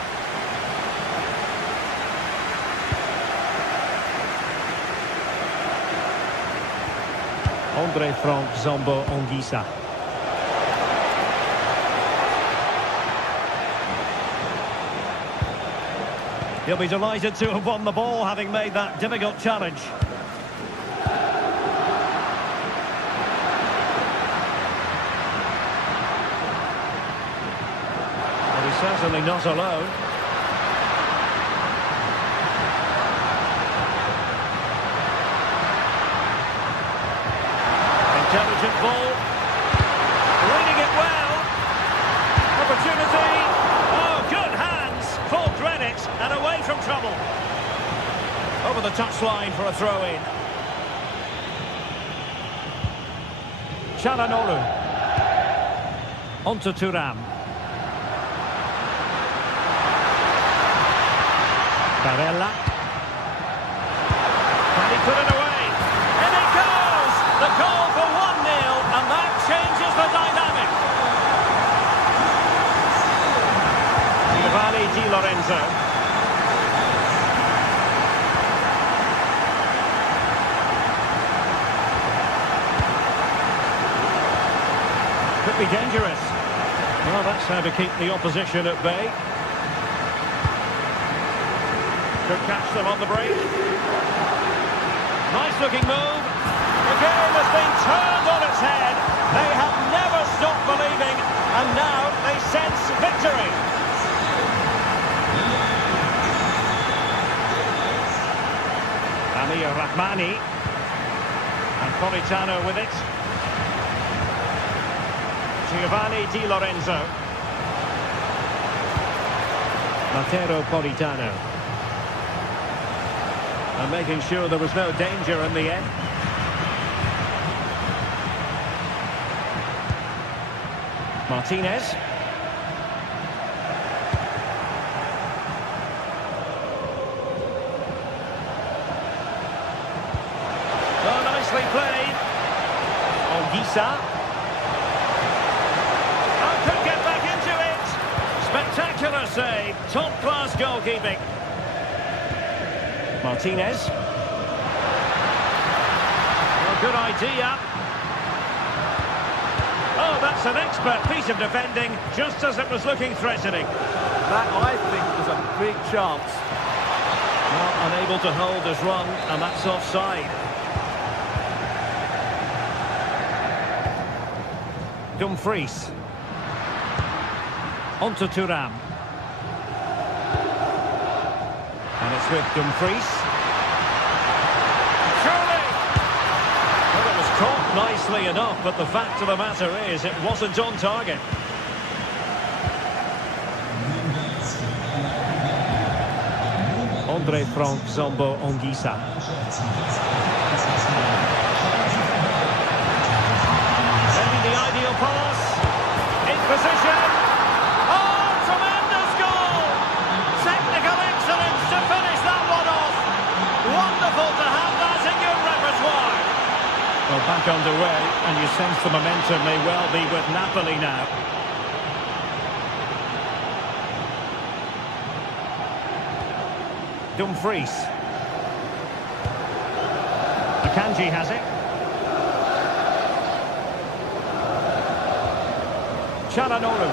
André Frank Zambo Anguissa. He'll be delighted to have won the ball, having made that difficult challenge. But he's certainly not alone. Intelligent ball. Reading it well. Opportunity. Oh, good hands. Full credit and away from trouble. Over the touchline for a throw-in. Çalhanoğlu. Onto Thuram. Barella. Can he put it away? And it goes! The goal for 1-0, and that changes the dynamic. Giovanni Di Lorenzo. Could be dangerous. Well, that's how to keep the opposition at bay. Could catch them on the break. Nice looking move. The game has been turned on its head. They have never stopped believing, and now they sense victory. Amir Rahmani. And Politano with it. Giovanni Di Lorenzo. Matteo Politano. And making sure there was no danger in the end. Martinez. Oh, nicely played. Anguissa. Oh, could get back into it. Spectacular save. Top-class goalkeeping. Martinez. Well, good idea. Oh, that's an expert piece of defending, just as it was looking threatening. That, I think, was a big chance. Well, unable to hold his run, and that's offside. Dumfries. Onto Thuram. And it's with Dumfries. Surely! Well, it was caught nicely enough, but the fact of the matter is it wasn't on target. Andre Frank Zombo Ongisa. Maybe the ideal pass. In position. Oh, tremendous goal! Technical excellence to finish that one off. Wonderful to have that in your repertoire. Well, back underway, and you sense the momentum may well be with Napoli now. Dumfries. Akanji has it. Çalhanoğlu.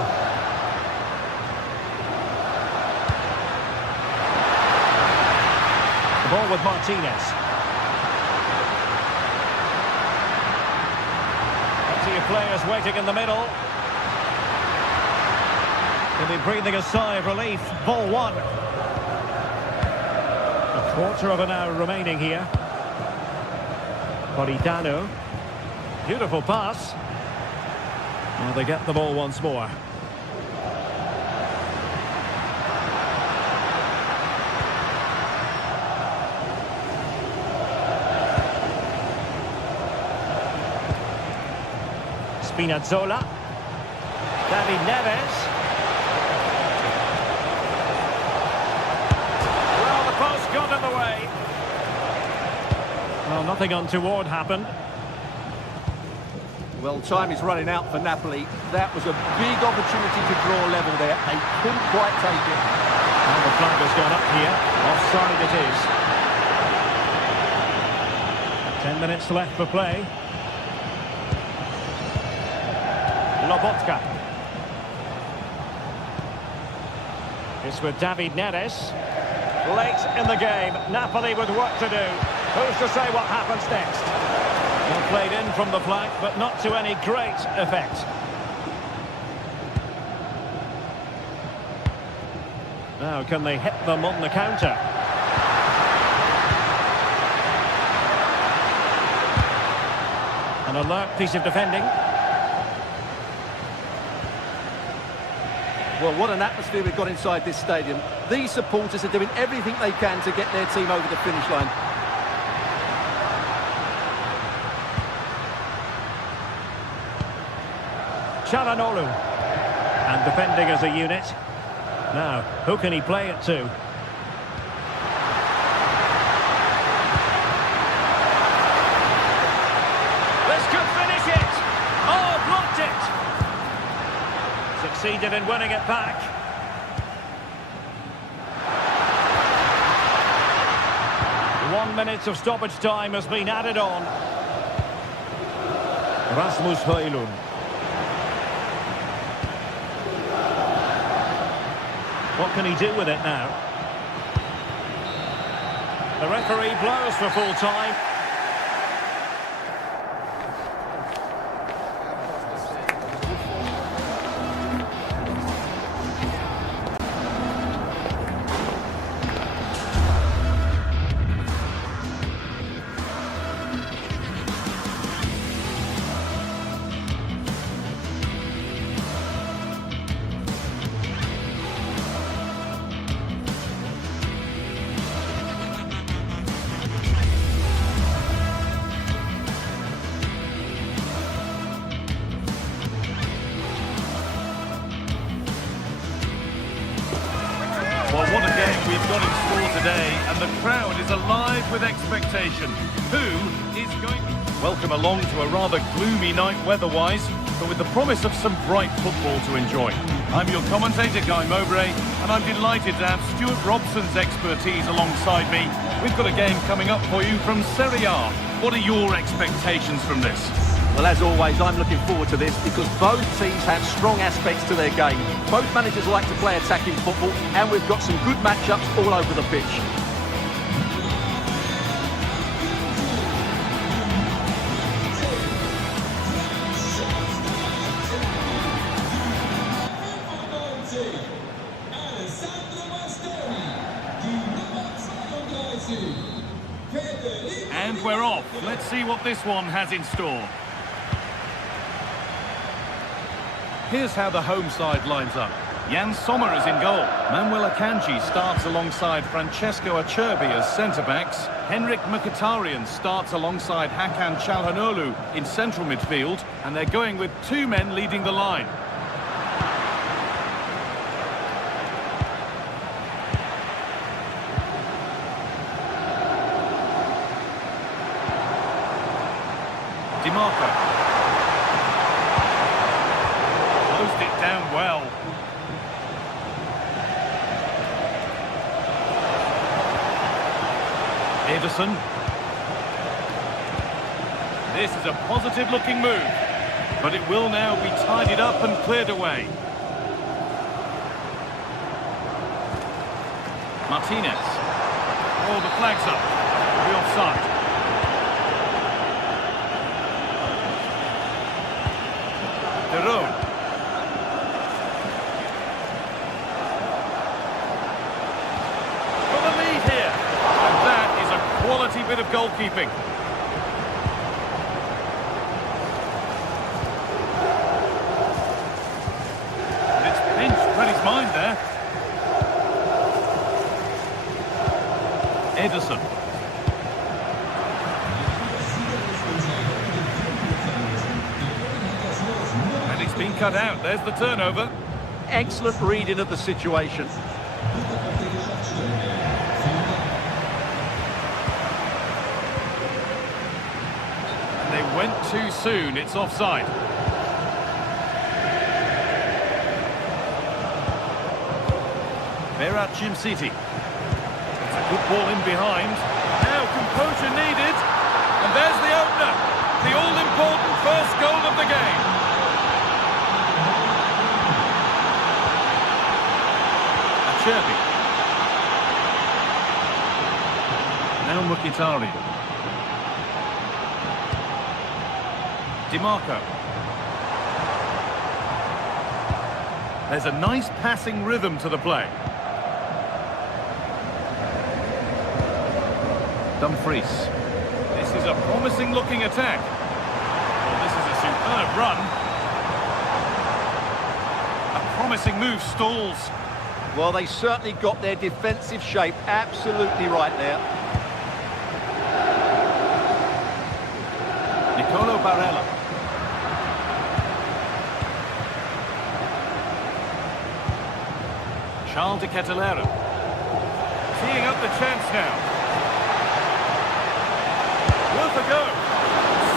The ball with Martinez. Plenty of players waiting in the middle. He'll be breathing a sigh of relief. Ball one. Quarter of an hour remaining here. Politano. Beautiful pass. Well, they get the ball once more. Spinazzola. David Neves. Got in the way. Well, nothing untoward happened. Well, time is running out for Napoli. That was a big opportunity to draw level there. They couldn't quite take it. Well, the flag has gone up here. Offside it is. 10 minutes left for play. Lobotka. It's with David Neres. Late in the game, Napoli with work to do. Who's to say what happens next? Well played in from the flank, but not to any great effect. Now, can they hit them on the counter? An alert piece of defending. Well, what an atmosphere we've got inside this stadium. These supporters are doing everything they can to get their team over the finish line. Çalhanoğlu. And defending as a unit. Now, who can he play it to? This could finish it! Oh, blocked it! Succeeded in winning it back. One minute of stoppage time has been added on. Rasmus Højlund. What can he do with it now? The referee blows for full time. Well, what a game we've got in store today, and the crowd is alive with expectation. Who is going to... Welcome along to a rather gloomy night weather-wise, but with the promise of some bright football to enjoy. I'm your commentator, Guy Mowbray, and I'm delighted to have Stuart Robson's expertise alongside me. We've got a game coming up for you from Serie A. What are your expectations from this? Well, as always, I'm looking forward to this because both teams have strong aspects to their game. Both managers like to play attacking football, and we've got some good matchups all over the pitch. we're off. Let's see what this one has in store. Here's how the home side lines up. Jan Sommer is in goal. Manuel Akanji starts alongside Francesco Acerbi as centre-backs. Henrik Mkhitaryan starts alongside Hakan Çalhanoğlu in central midfield. And they're going with two men leading the line. DiMarco. Closed it down well. Ederson. This is a positive-looking move, but it will now be tidied up and cleared away. Martinez. Oh, the flag's up. The offside. For the lead here, and that is a quality bit of goalkeeping. And it's pinched Reddy's mind there. Ederson. Been cut out. There's the turnover. Excellent reading of the situation. And they went too soon. It's offside. Berat City. It's a good ball in behind. Now composure needed. And there's the opener. The all-important first goal of the game. Now Mkhitaryan. DiMarco. There's a nice passing rhythm to the play. Dumfries. This is a promising looking attack. Well, this is a superb run. A promising move stalls. Well, they certainly got their defensive shape absolutely right there. Nicolo Barella. Charles de Kettelera. Teeing up the chance now. Worth a go.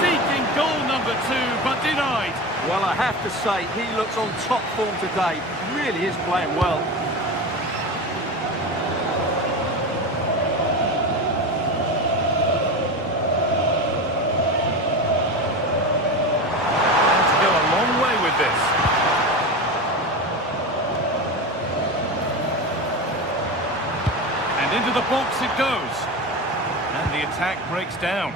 Seeking goal number 2, but denied. Well, I have to say, he looks on top form today. Really is playing well. Into the box it goes. And the attack breaks down.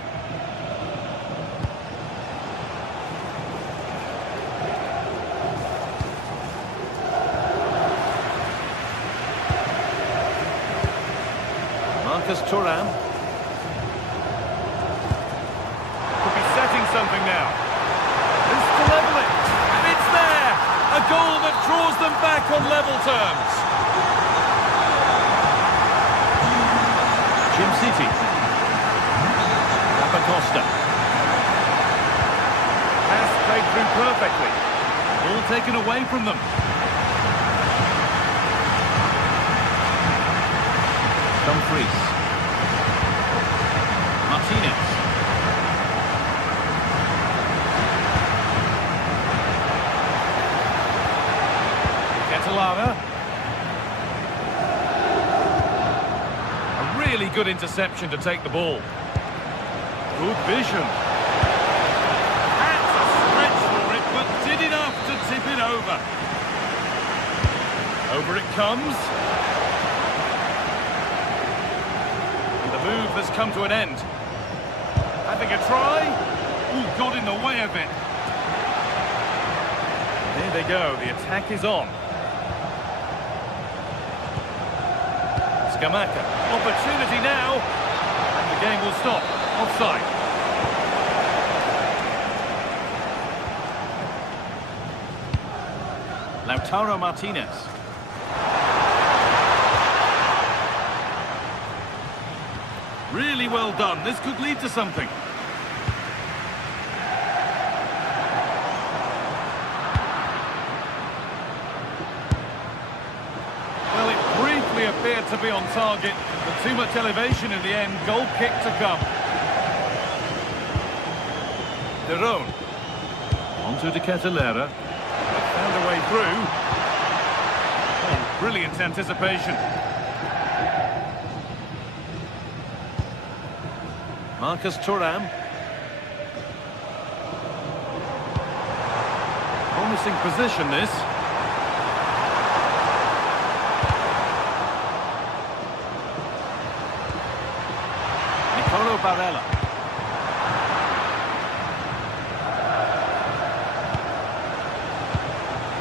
Marcus Thuram. Could be setting something now. This to level it. And it's there. A goal that draws them back on level terms. City. Costa. Pass played through perfectly. Ball taken away from them. Dumfries. Martinez. Kettelera. Really good interception to take the ball. Good vision. That's a stretch for it, but did enough to tip it over. Over it comes. And the move has come to an end. Having a try. Ooh, got in the way of it. There they go. The attack is on. Scamacca. Opportunity now. And the game will stop. Offside. Lautaro Martinez. Really well done. This could lead to something. Well, it briefly appeared to be on target, but too much elevation in the end. Goal kick to come. De Roon. On to De Ketelaere. Found a way through. Oh, brilliant anticipation. Marcus Thuram. Promising position, this. Nicolo Barella.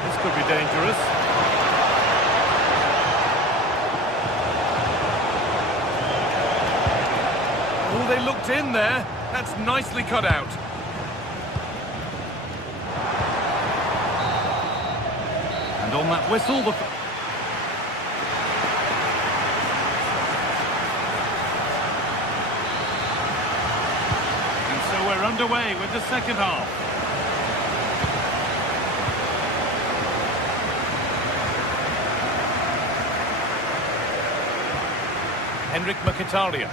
This could be dangerous. Oh, they looked in there. That's nicely cut out. And on that whistle, and so we're underway with the second half. Henrik Mkhitaryan.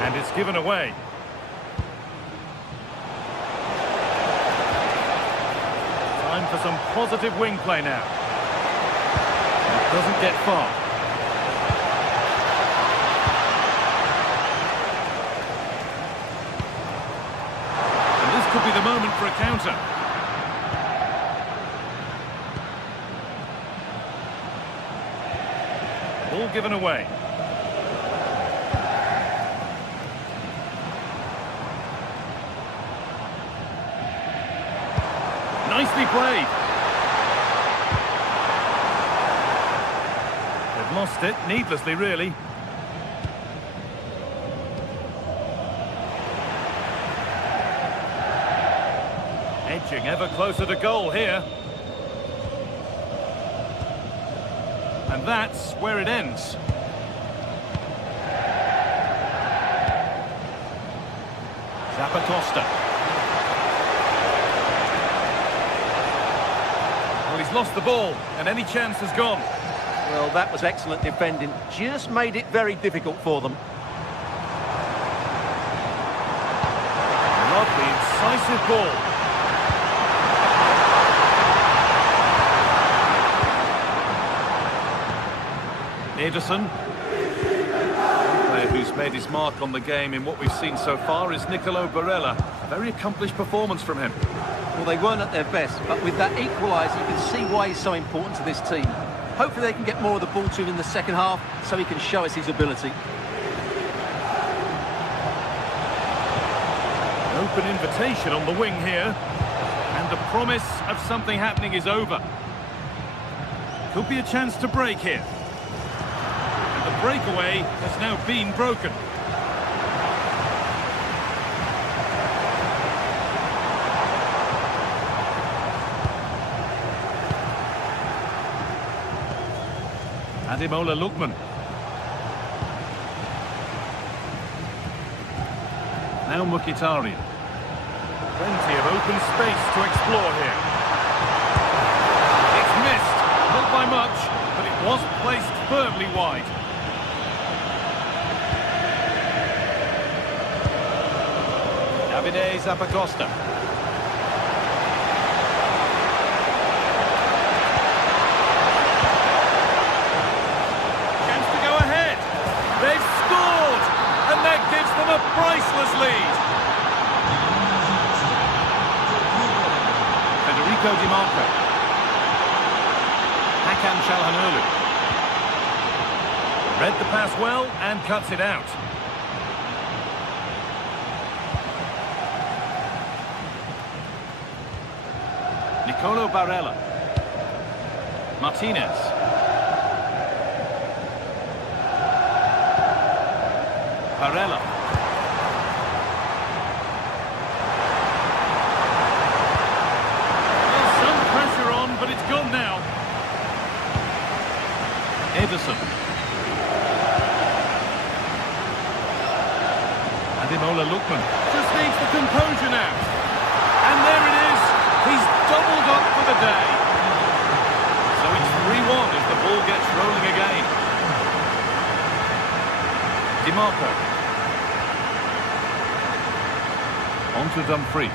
And it's given away. Time for some positive wing play now. It doesn't get far. And this could be the moment for a counter. Ball given away. Nicely played. They've lost it, needlessly really. Edging ever closer to goal here. And that's where it ends. Zappacosta. Well, he's lost the ball, and any chance has gone. Well, that was excellent defending. Just made it very difficult for them. Lovely, incisive ball. Ederson. One player who's made his mark on the game in what we've seen so far is Nicolo Barella. A very accomplished performance from him. Well, they weren't at their best, but with that equaliser, you can see why he's so important to this team. Hopefully they can get more of the ball to him in the second half so he can show us his ability. An open invitation on the wing here. And the promise of something happening is over. Could be a chance to break here. And the breakaway has now been broken. Ademola Lookman. Now Mkhitaryan. Plenty of open space to explore here. It's missed, not by much, but it was placed firmly wide. Davide Zappacosta. They've scored, and that gives them a priceless lead. Federico Di Marco. Hakan Çalhanoğlu. Read the pass well and cuts it out. Nicolo Barella. Martinez. Barella. There's some pressure on, but it's gone now. Ederson. Ademola Lookman just needs the composure now. And there it is. He's doubled up for the day. So it's 3-1 as the ball gets rolling again. DiMarco. On to Dumfries.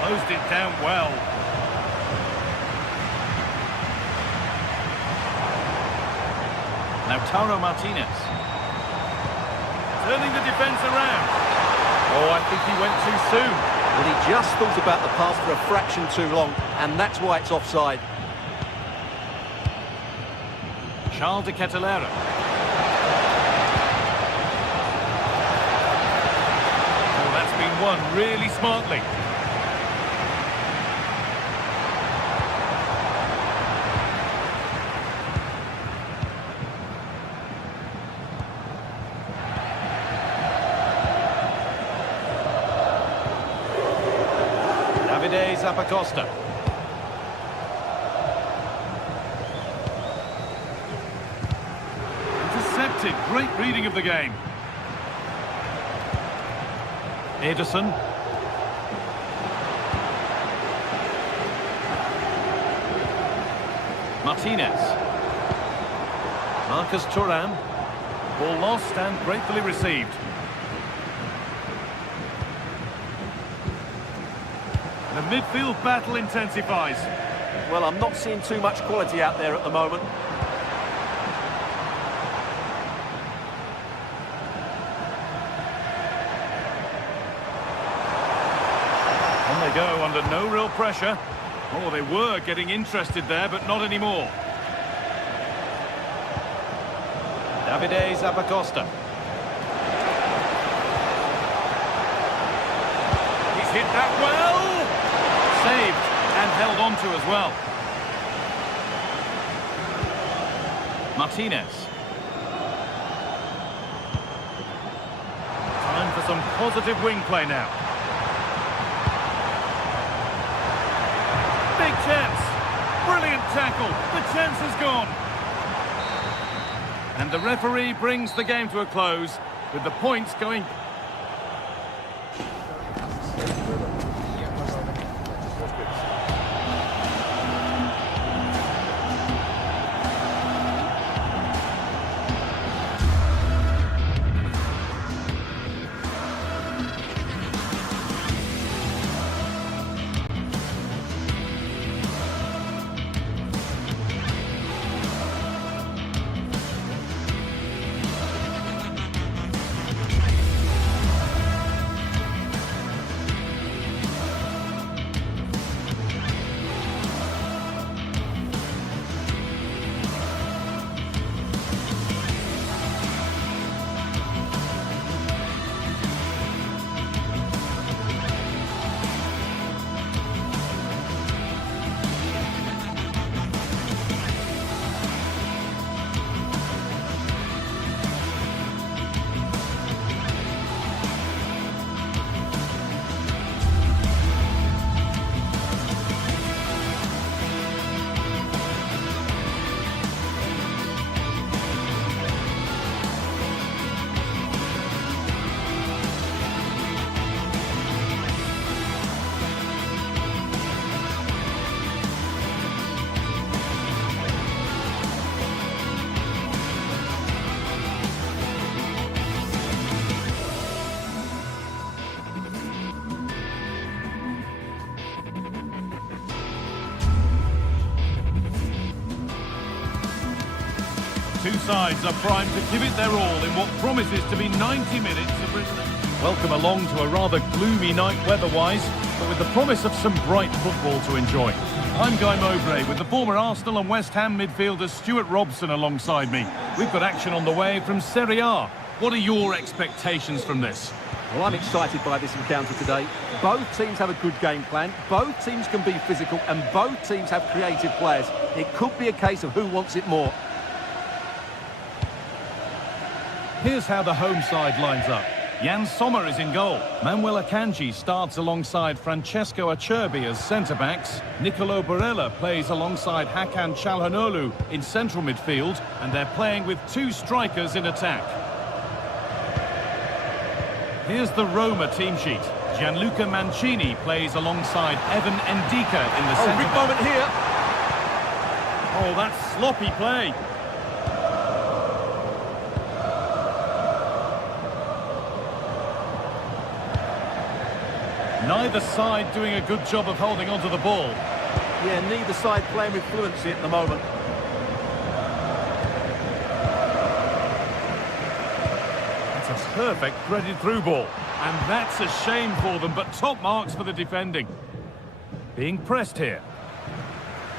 Closed it down well. Now Tauro Martinez. Turning the defence around. Oh, I think he went too soon. But he just thought about the pass for a fraction too long, and that's why it's offside. Charles de Kettelera. Oh, that's been won really smartly. Zappacosta. Intercepted. Great reading of the game. Ederson. Martinez. Marcus Thuram. Ball lost and gratefully received. The midfield battle intensifies. Well, I'm not seeing too much quality out there at the moment. On they go under no real pressure. Oh, they were getting interested there, but not anymore. Davide Zappacosta. He's hit that well. Saved and held on to as well. Martinez. Time for some positive wing play now. Big chance. Brilliant tackle. The chance is gone. And the referee brings the game to a close with the points going. Two sides are primed to give it their all in what promises to be 90 minutes of welcome along to a rather gloomy night weather-wise, but with the promise of some bright football to enjoy. I'm Guy Mowbray with the former Arsenal and West Ham midfielder Stuart Robson alongside me. We've got action on the way from Serie A. What are your expectations from this? Well, I'm excited by this encounter today. Both teams have a good game plan, both teams can be physical, and both teams have creative players. It could be a case of who wants it more. Here's how the home side lines up. Jan Sommer is in goal. Manuel Akanji starts alongside Francesco Acerbi as centre-backs. Nicolo Barella plays alongside Hakan Çalhanoğlu in central midfield, and they're playing with two strikers in attack. Here's the Roma team sheet. Gianluca Mancini plays alongside Evan Ndika in the centre. Big moment here. Oh, that's sloppy play. Neither side doing a good job of holding onto the ball. Yeah, neither side playing with fluency at the moment. That's a perfect threaded through ball. And that's a shame for them, but top marks for the defending. Being pressed here.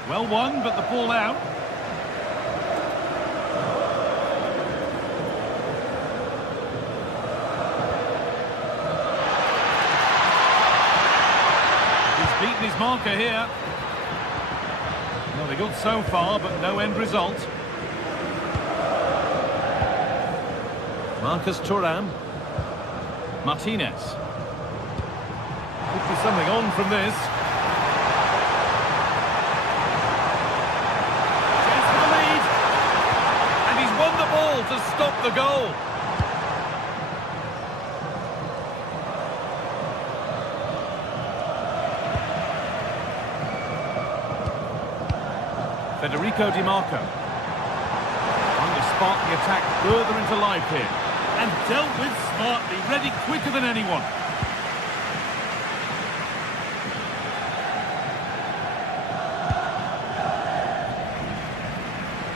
Well won, but the ball out. He's beaten his marker here. Well, they got so far, but no end result. Marcus Thuram. Martinez. Could be something on from this. Takes the lead. And he's won the ball to stop the goal. Federico Di Marco. Trying to spark the attack further into life here. And dealt with smartly, ready quicker than anyone.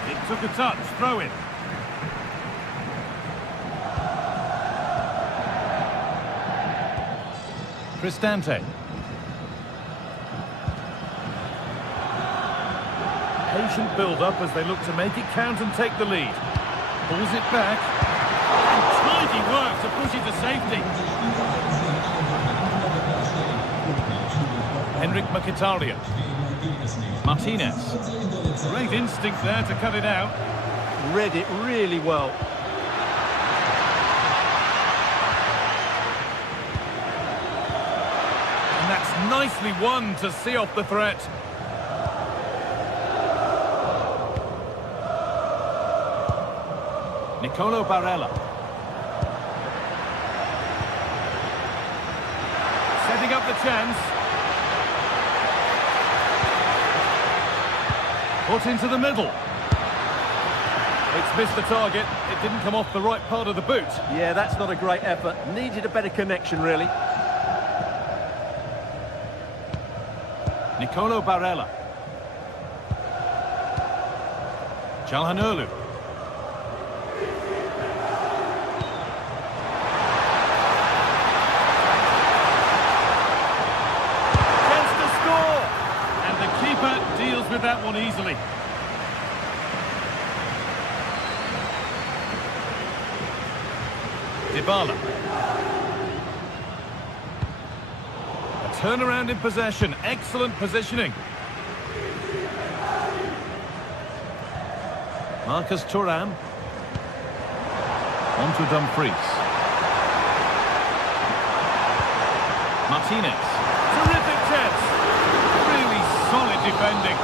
It took a touch, throw in. Cristante. Patient build-up as they look to make it count and take the lead. Pulls it back. Tidy work to push it to safety. Henrik Mkhitaryan. Martinez. Great instinct there to cut it out. Read it really well. And that's nicely won to see off the threat. Nicolo Barella. Setting up the chance. Put into the middle. It's missed the target. It didn't come off the right part of the boot. Yeah, that's not a great effort. Needed a better connection, really. Nicolo Barella. Çalhanoğlu. Deals with that one easily. Dybala. A turnaround in possession. Excellent positioning. Marcus Thuram. On to Dumfries. Martinez. Terrific chance. Solid defending.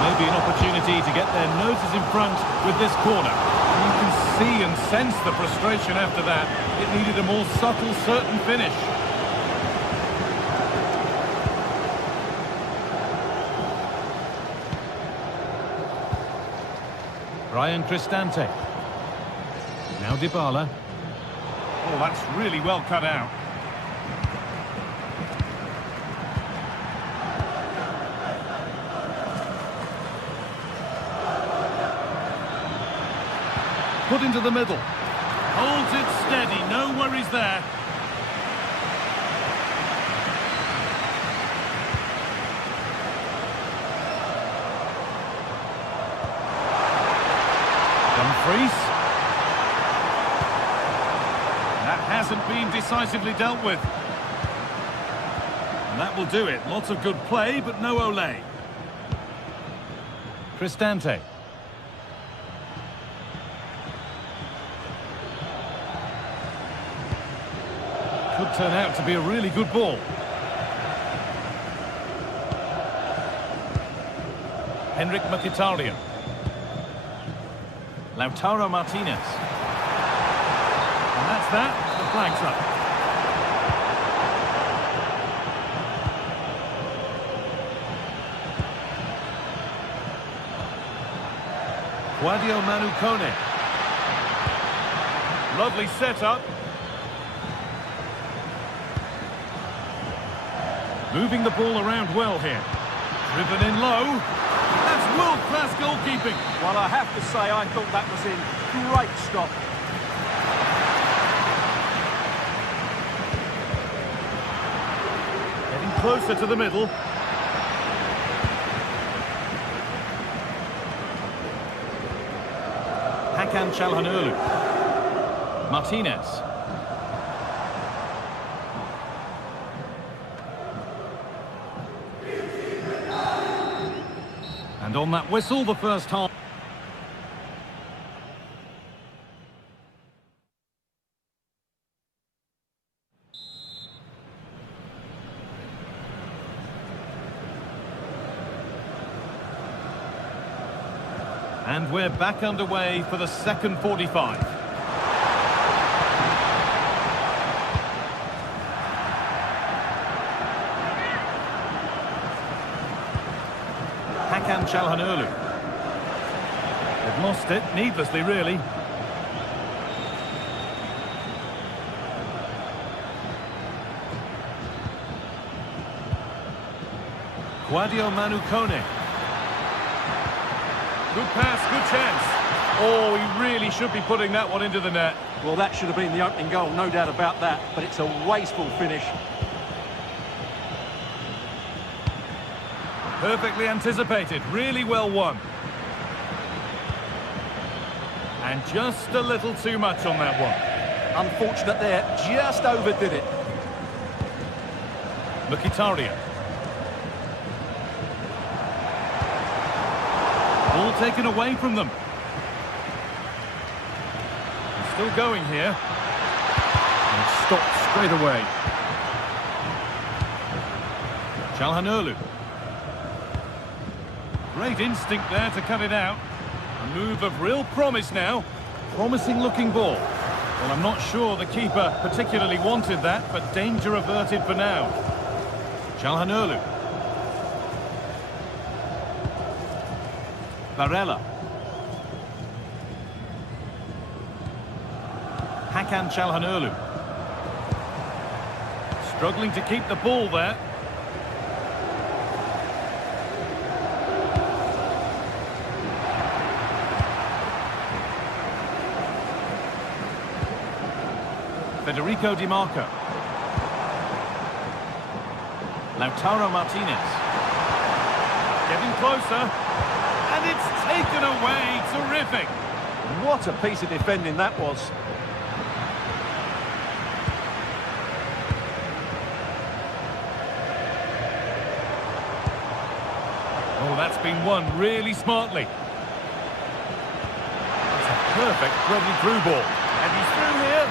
Maybe an opportunity to get their noses in front with this corner. You can see and sense the frustration after that. It needed a more subtle, certain finish. Ryan Cristante. Now Dybala. Oh, that's really well cut out. Put into the middle. Holds it steady, no worries there. Dumfries. That hasn't been decisively dealt with. And that will do it. Lots of good play, but no Ole. Cristante. Could turn out to be a really good ball. Henrik Mkhitaryan. Lautaro Martinez. And that's that. The flag's up. Sadio Manu. Lovely setup. Moving the ball around well here. Driven in low. That's world-class goalkeeping. Well, I have to say, I thought that was in. Great stop. Getting closer to the middle. Hakan Çalhanoğlu. Martinez. And on that whistle, the first half. And we're back underway for the second 45. Hakan Çalhanoğlu. They've lost it, needlessly really. Sadio Manu. Good pass, good chance. Oh, he really should be putting that one into the net. Well, that should have been the opening goal, no doubt about that. But it's a wasteful finish. Perfectly anticipated, really well won. And just a little too much on that one. Unfortunate there, just overdid it. Mkhitaryan. Ball taken away from them. Still going here. And stopped straight away. Çalhanoğlu. Great instinct there to cut it out. A move of real promise now. Promising looking ball. Well, I'm not sure the keeper particularly wanted that, but danger averted for now. Çalhanoğlu. Barella. Hakan Çalhanoğlu. Struggling to keep the ball there. Federico Di Marco. Lautaro Martinez. Getting closer. And it's taken away. Terrific. What a piece of defending that was. Oh, that's been won really smartly. It's a perfect threaded through ball. And he's through here.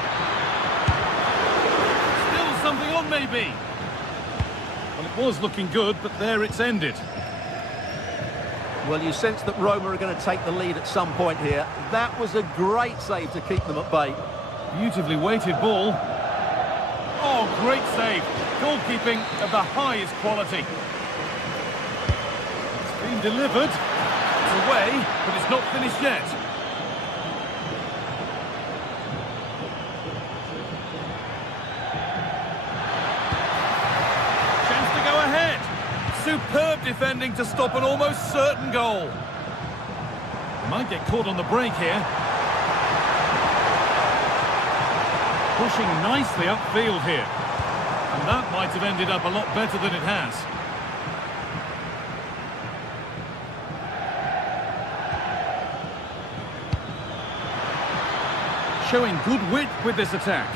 Still something on, maybe. Well, it was looking good, but there it's ended. Well, you sense that Roma are going to take the lead at some point here. That was a great save to keep them at bay. Beautifully weighted ball. Oh, great save. Goalkeeping of the highest quality. It's been delivered. It's away, but it's not finished yet. Chance to go ahead. Superb defending to stop an almost certain goal. Might get caught on the break here. Pushing nicely upfield here. And that might have ended up a lot better than it has. Showing good wit with this attack.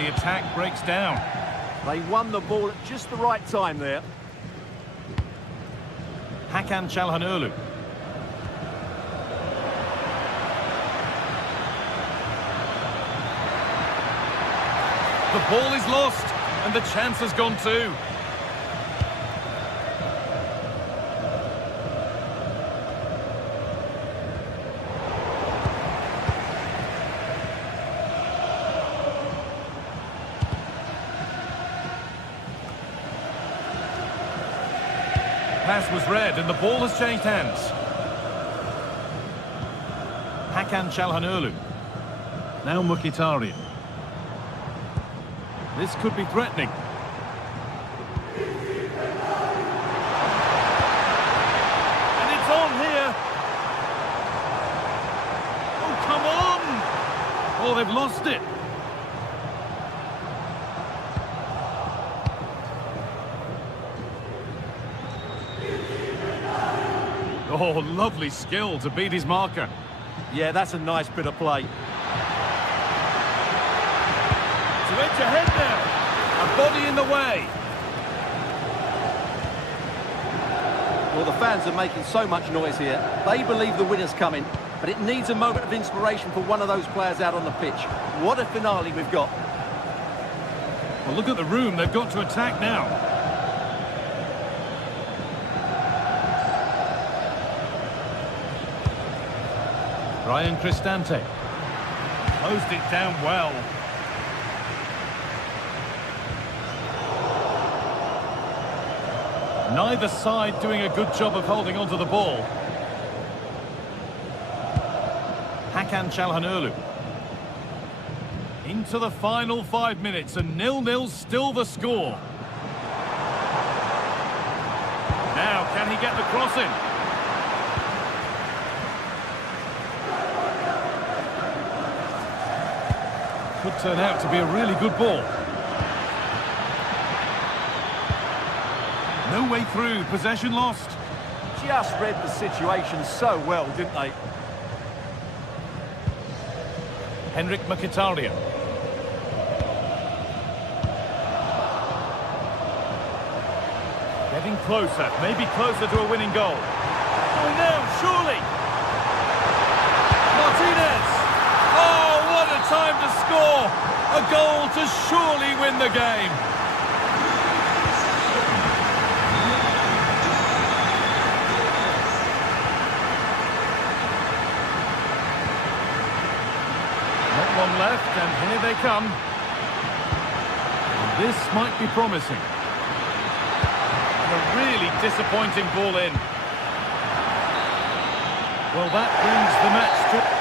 the attack breaks down. They won the ball at just the right time there. Hakan Çalhanoğlu. The ball is lost, and the chance has gone too. Pass was read, and the ball has changed hands. Hakan Çalhanoğlu. Now Mkhitaryan. This could be threatening. And it's on here. Oh, come on! Oh, they've lost it. Oh, lovely skill to beat his marker. Yeah, that's a nice bit of play. To edge ahead now. A body in the way. Well, the fans are making so much noise here. They believe the winner's coming, but it needs a moment of inspiration for one of those players out on the pitch. What a finale we've got. Well, look at the room. They've got to attack now. Ryan Cristante. Closed it down well. Neither side doing a good job of holding onto the ball. Hakan Çalhanoğlu. Into the final 5 minutes, and 0-0 still the score. Now, can he get the cross in? Could turn out to be a really good ball. No way through, possession lost. Just read the situation so well, didn't they? Henrik Mkhitaryan. Getting closer, maybe closer to a winning goal. Oh no, surely! Martinez! Oh, what a time to score! A goal to surely win the game. Not long left, and here they come. And this might be promising. A really disappointing ball in. Well, that brings the match to...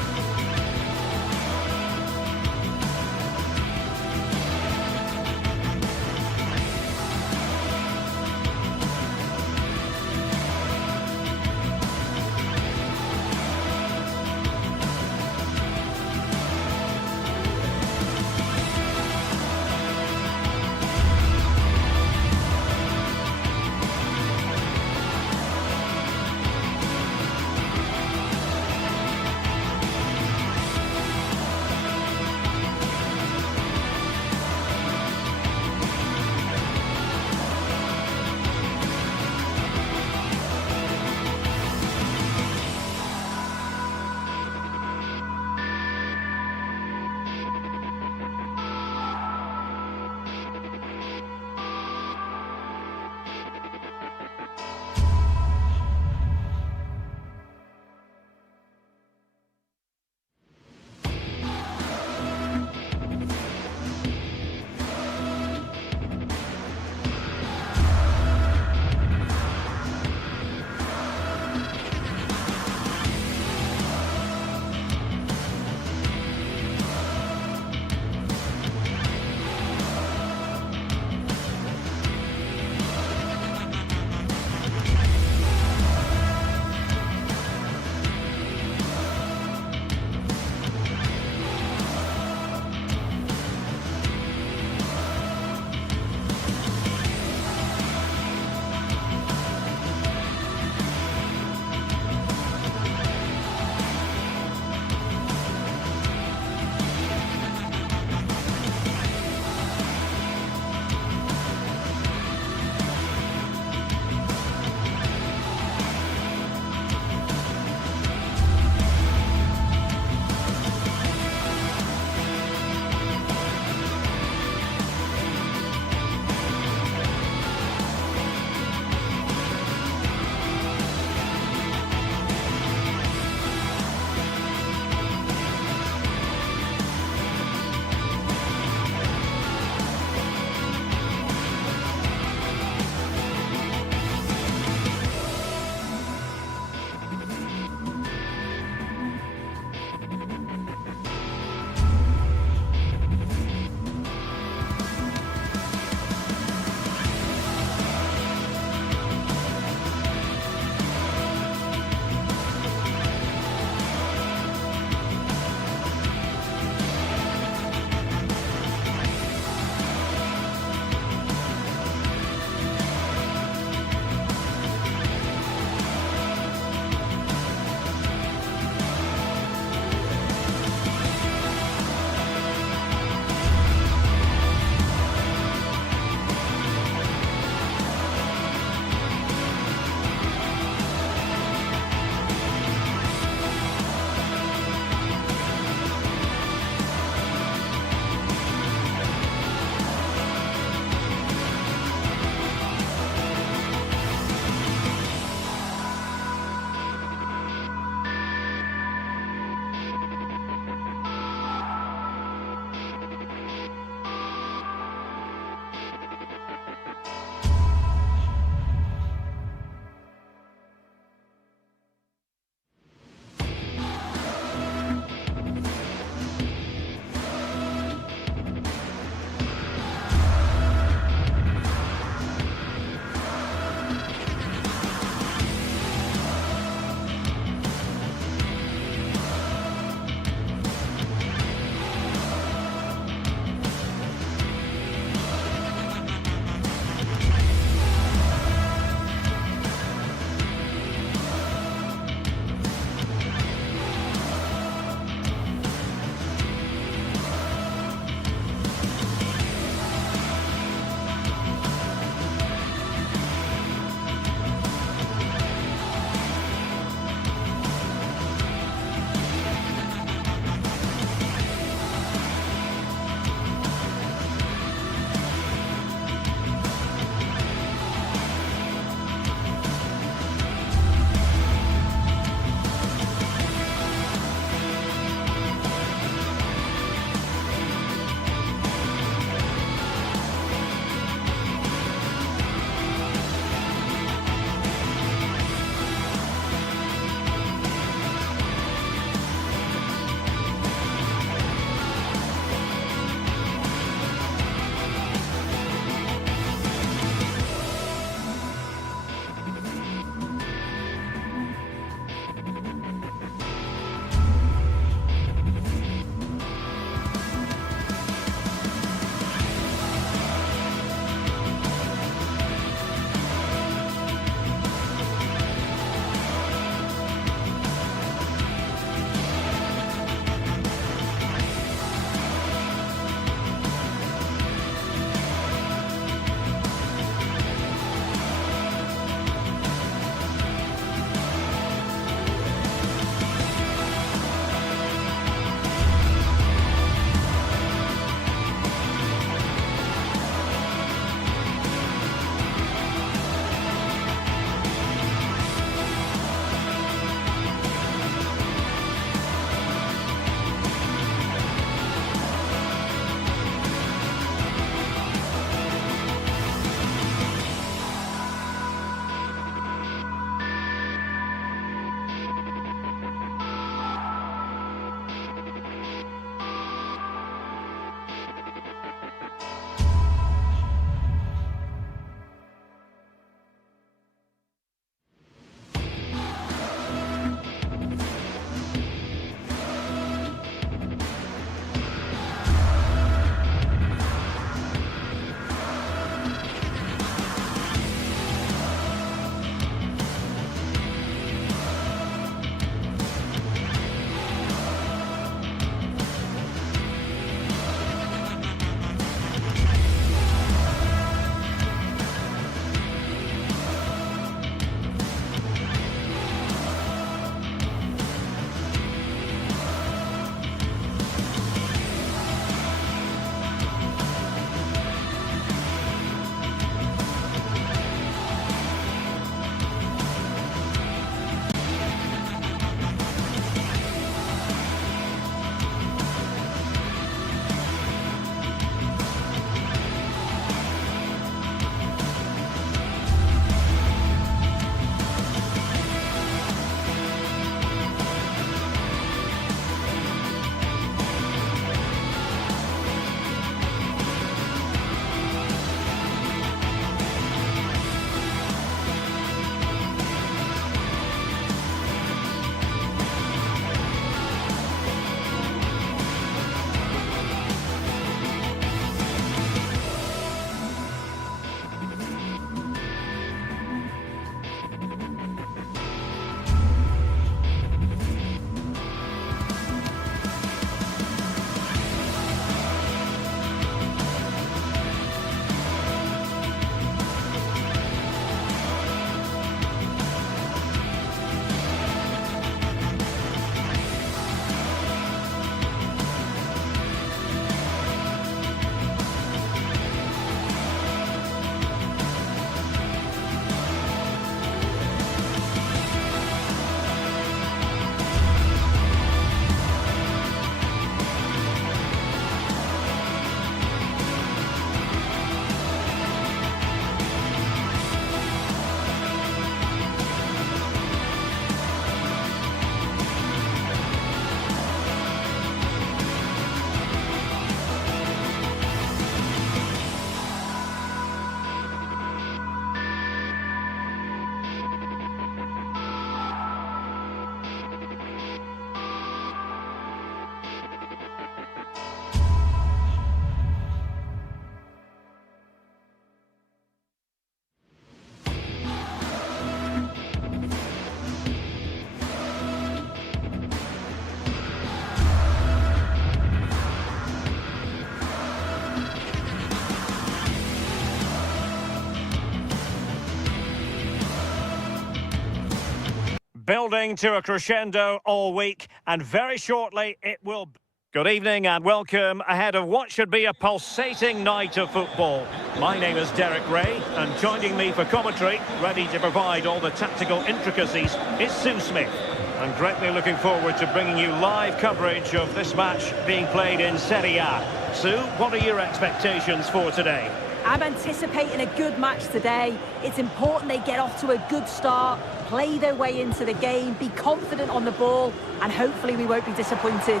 building to a crescendo all week, and very shortly it will... Good evening and welcome ahead of what should be a pulsating night of football. My name is Derek Ray, and joining me for commentary, ready to provide all the tactical intricacies, is Sue Smith. I'm greatly looking forward to bringing you live coverage of this match being played in Serie A. Sue, what are your expectations for today? I'm anticipating a good match today. It's important they get off to a good start, play their way into the game, be confident on the ball, and hopefully we won't be disappointed.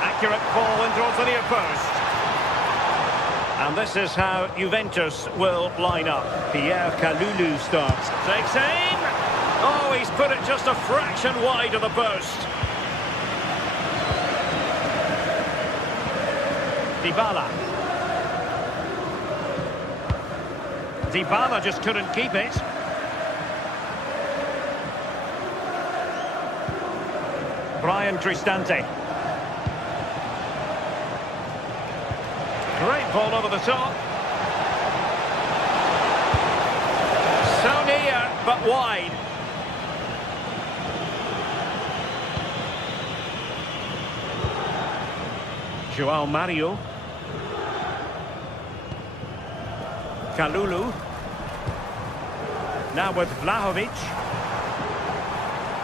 Accurate ball in towards the near post. And this is how Juventus will line up. Pierre Kalulu starts. Takes aim. Oh, he's put it just a fraction wide of the post. Dybala. Dybala just couldn't keep it. Brian Cristante. Great ball over the top. So near, but wide. Joao Mario. Kalulu. Now with Vlahovic.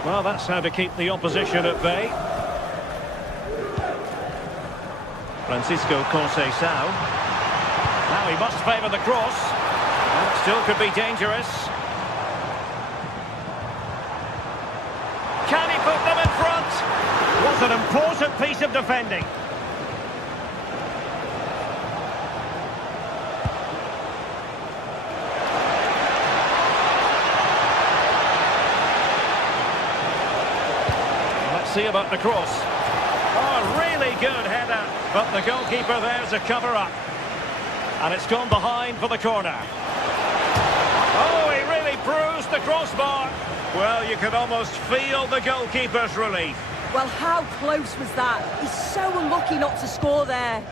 Well, that's how to keep the opposition at bay. Francisco Conceição. Now he must favour the cross. That still could be dangerous. Can he put them in front? What an important piece of defending. Let's see about the cross. Oh, really good header. But the goalkeeper there to cover up. And it's gone behind for the corner. Oh, he really bruised the crossbar. Well, you could almost feel the goalkeeper's relief. Well, how close was that? He's so unlucky not to score there.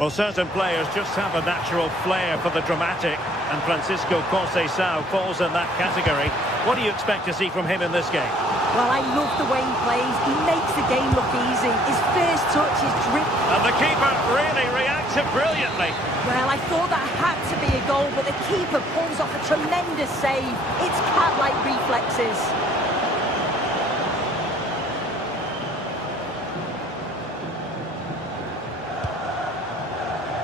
Well, certain players just have a natural flair for the dramatic, and Francisco Conceição falls in that category. What do you expect to see from him in this game? Well, I love the way he plays. He makes the game look easy. His first touch is drip. And the keeper really reacted brilliantly. Well, I thought that had to be a goal, but the keeper pulls off a tremendous save. It's cat-like reflexes.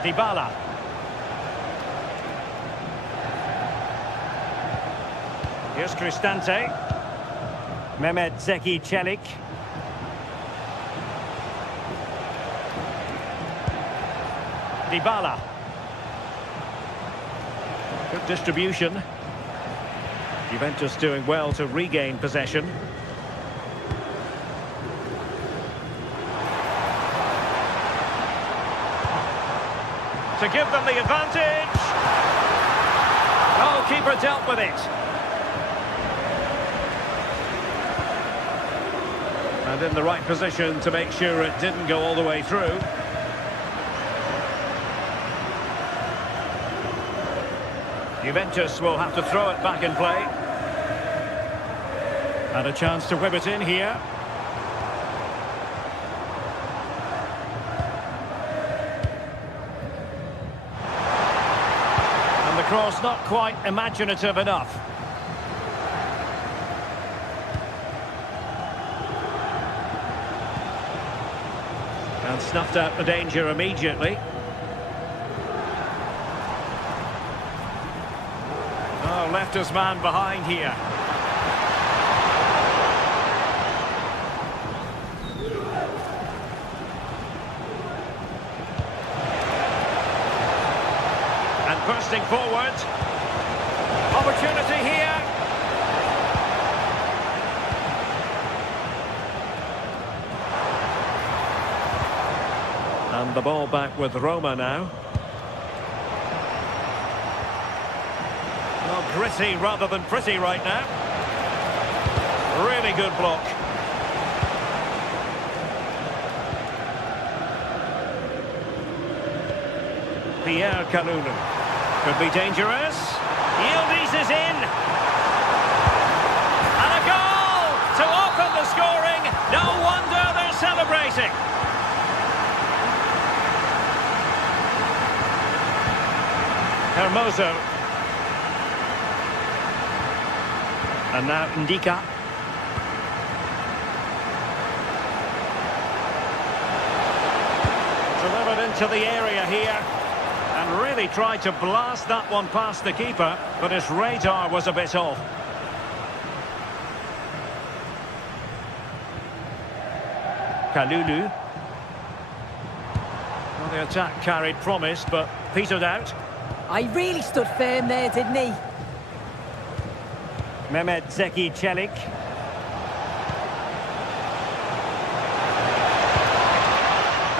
Dybala. Here's Cristante. Mehmet Zeki Çelik. Dybala. Good distribution. Juventus doing well to regain possession. To give them the advantage. Oh, keeper dealt with it. And in the right position to make sure it didn't go all the way through. Juventus will have to throw it back in play. And a chance to whip it in here. And the cross not quite imaginative enough. And snuffed out the danger immediately. Oh, left his man behind here. And bursting forward. Opportunity here. And the ball back with Roma now. Well, gritty rather than pretty right now. Really good block. Pierre Kalulu. Could be dangerous. Yildiz is in. And a goal to open the scoring. No wonder they're celebrating. Hermoso. And now Ndika. Delivered into the area here. And really tried to blast that one past the keeper, but his radar was a bit off. Kalulu. Well, the attack carried promise, but petered out. I really stood firm there, didn't he? Mehmet Zeki Çelik.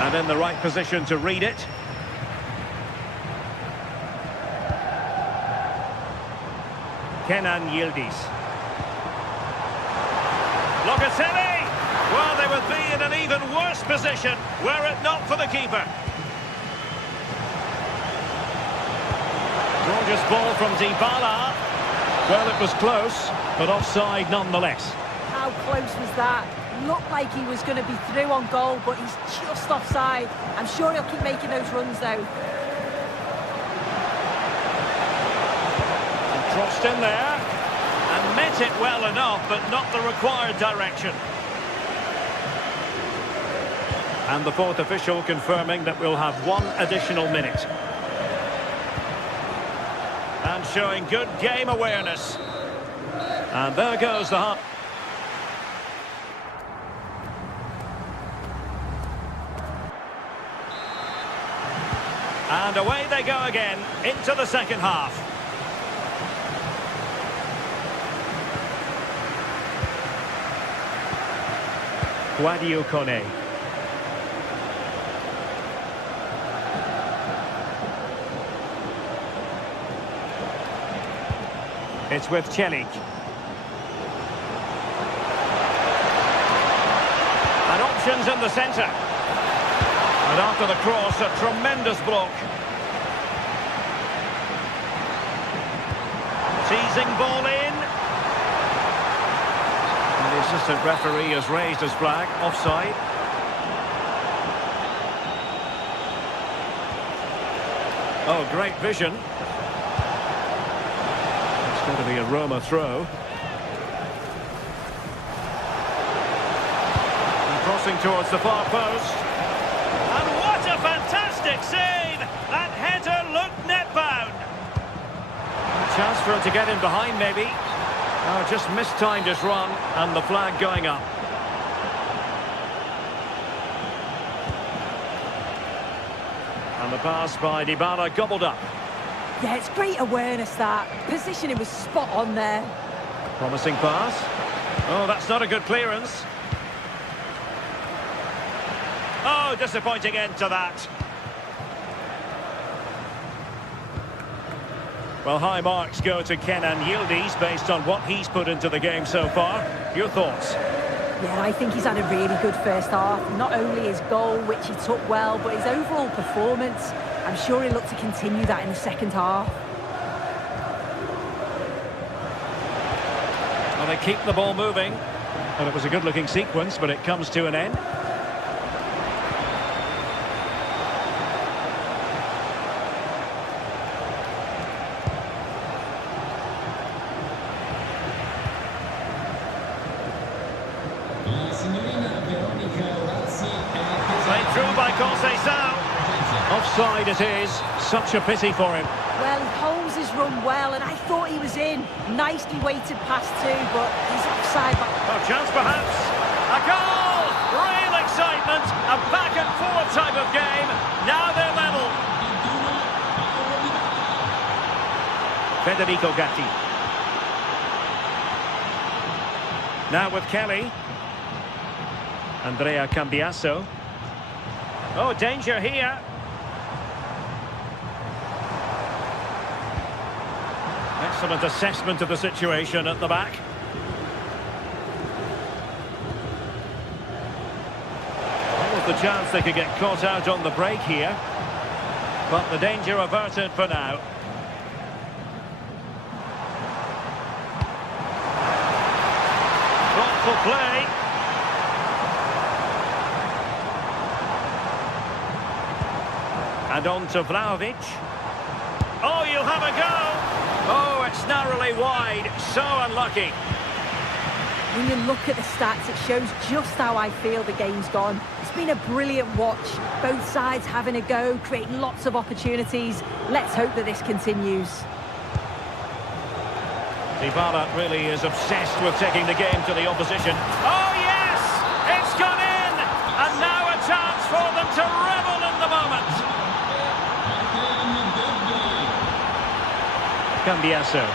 And in the right position to read it. Kenan Yildiz. Locatelli! Well, they would be in an even worse position were it not for the keeper. Gorgeous ball from Dybala. Well, it was close, but offside nonetheless. How close was that? Looked like he was going to be through on goal, but he's just offside. I'm sure he'll keep making those runs, though. And crossed in there, and met it well enough, but not the required direction. And the fourth official confirming that we'll have one additional minute. And showing good game awareness. And there goes the half. And away they go again into the second half. Guadio Kone. It's with Çelik. And options in the centre. And after the cross, a tremendous block. Teasing ball in. And the assistant referee has raised his flag. Offside. Oh, great vision. It's going to be a Roma throw. And crossing towards the far post. And what a fantastic save! That header looked net-bound. Chance for it to get in behind, maybe. Oh, just mistimed his run, and the flag going up. And the pass by Dybala gobbled up. Yeah, it's great awareness, that. Positioning was spot on there. Promising pass. Oh, that's not a good clearance. Oh, disappointing end to that. Well, high marks go to Kenan Yildiz based on what he's put into the game so far. Your thoughts? Yeah, I think he's had a really good first half. Not only his goal, which he took well, but his overall performance. I'm sure he'll look to continue that in the second half. Well, they keep the ball moving. And it was a good-looking sequence, but it comes to an end. Played through by Conceição. Offside it is. Such a pity for him. Well, he holds his run well, and I thought he was in. Nicely weighted pass too, but he's offside. Oh, chance perhaps. A goal! Real excitement. A back and forth type of game. Now they're level. Federico Gatti. Now with Kelly. Andrea Cambiasso. Oh, danger here. Excellent assessment of the situation at the back. What was the chance they could get caught out on the break here? But the danger averted for now. Skillful play. And on to Vlahovic. Oh, you'll have a go. Oh, it's narrowly wide. So unlucky. When you look at the stats, it shows just how I feel the game's gone. It's been a brilliant watch. Both sides having a go, creating lots of opportunities. Let's hope that this continues. Dybala really is obsessed with taking the game to the opposition. Oh, yes! It's gone in! And now a chance for them to revel in the moment. Cambiasso.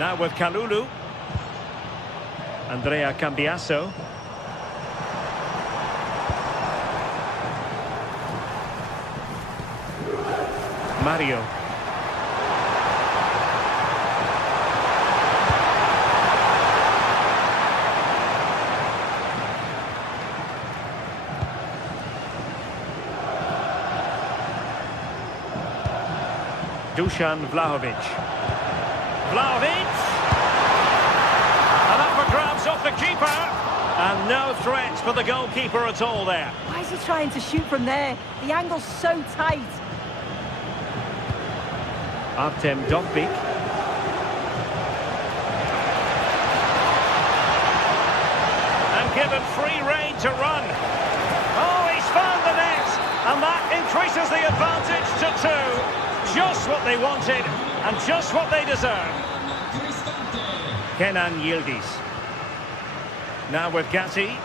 Now with Kalulu. Andrea Cambiasso. Mario. Dusan Vlahovic. Vlahovic! And up for grabs off the keeper. And no threats for the goalkeeper at all there. Why is he trying to shoot from there? The angle's so tight. Artem Dovbyk. And given free rein to run. Oh, he's found the net. And that increases the advantage to 2. Just what they wanted and just what they deserve. Kenan Yildiz. Now with Gatti.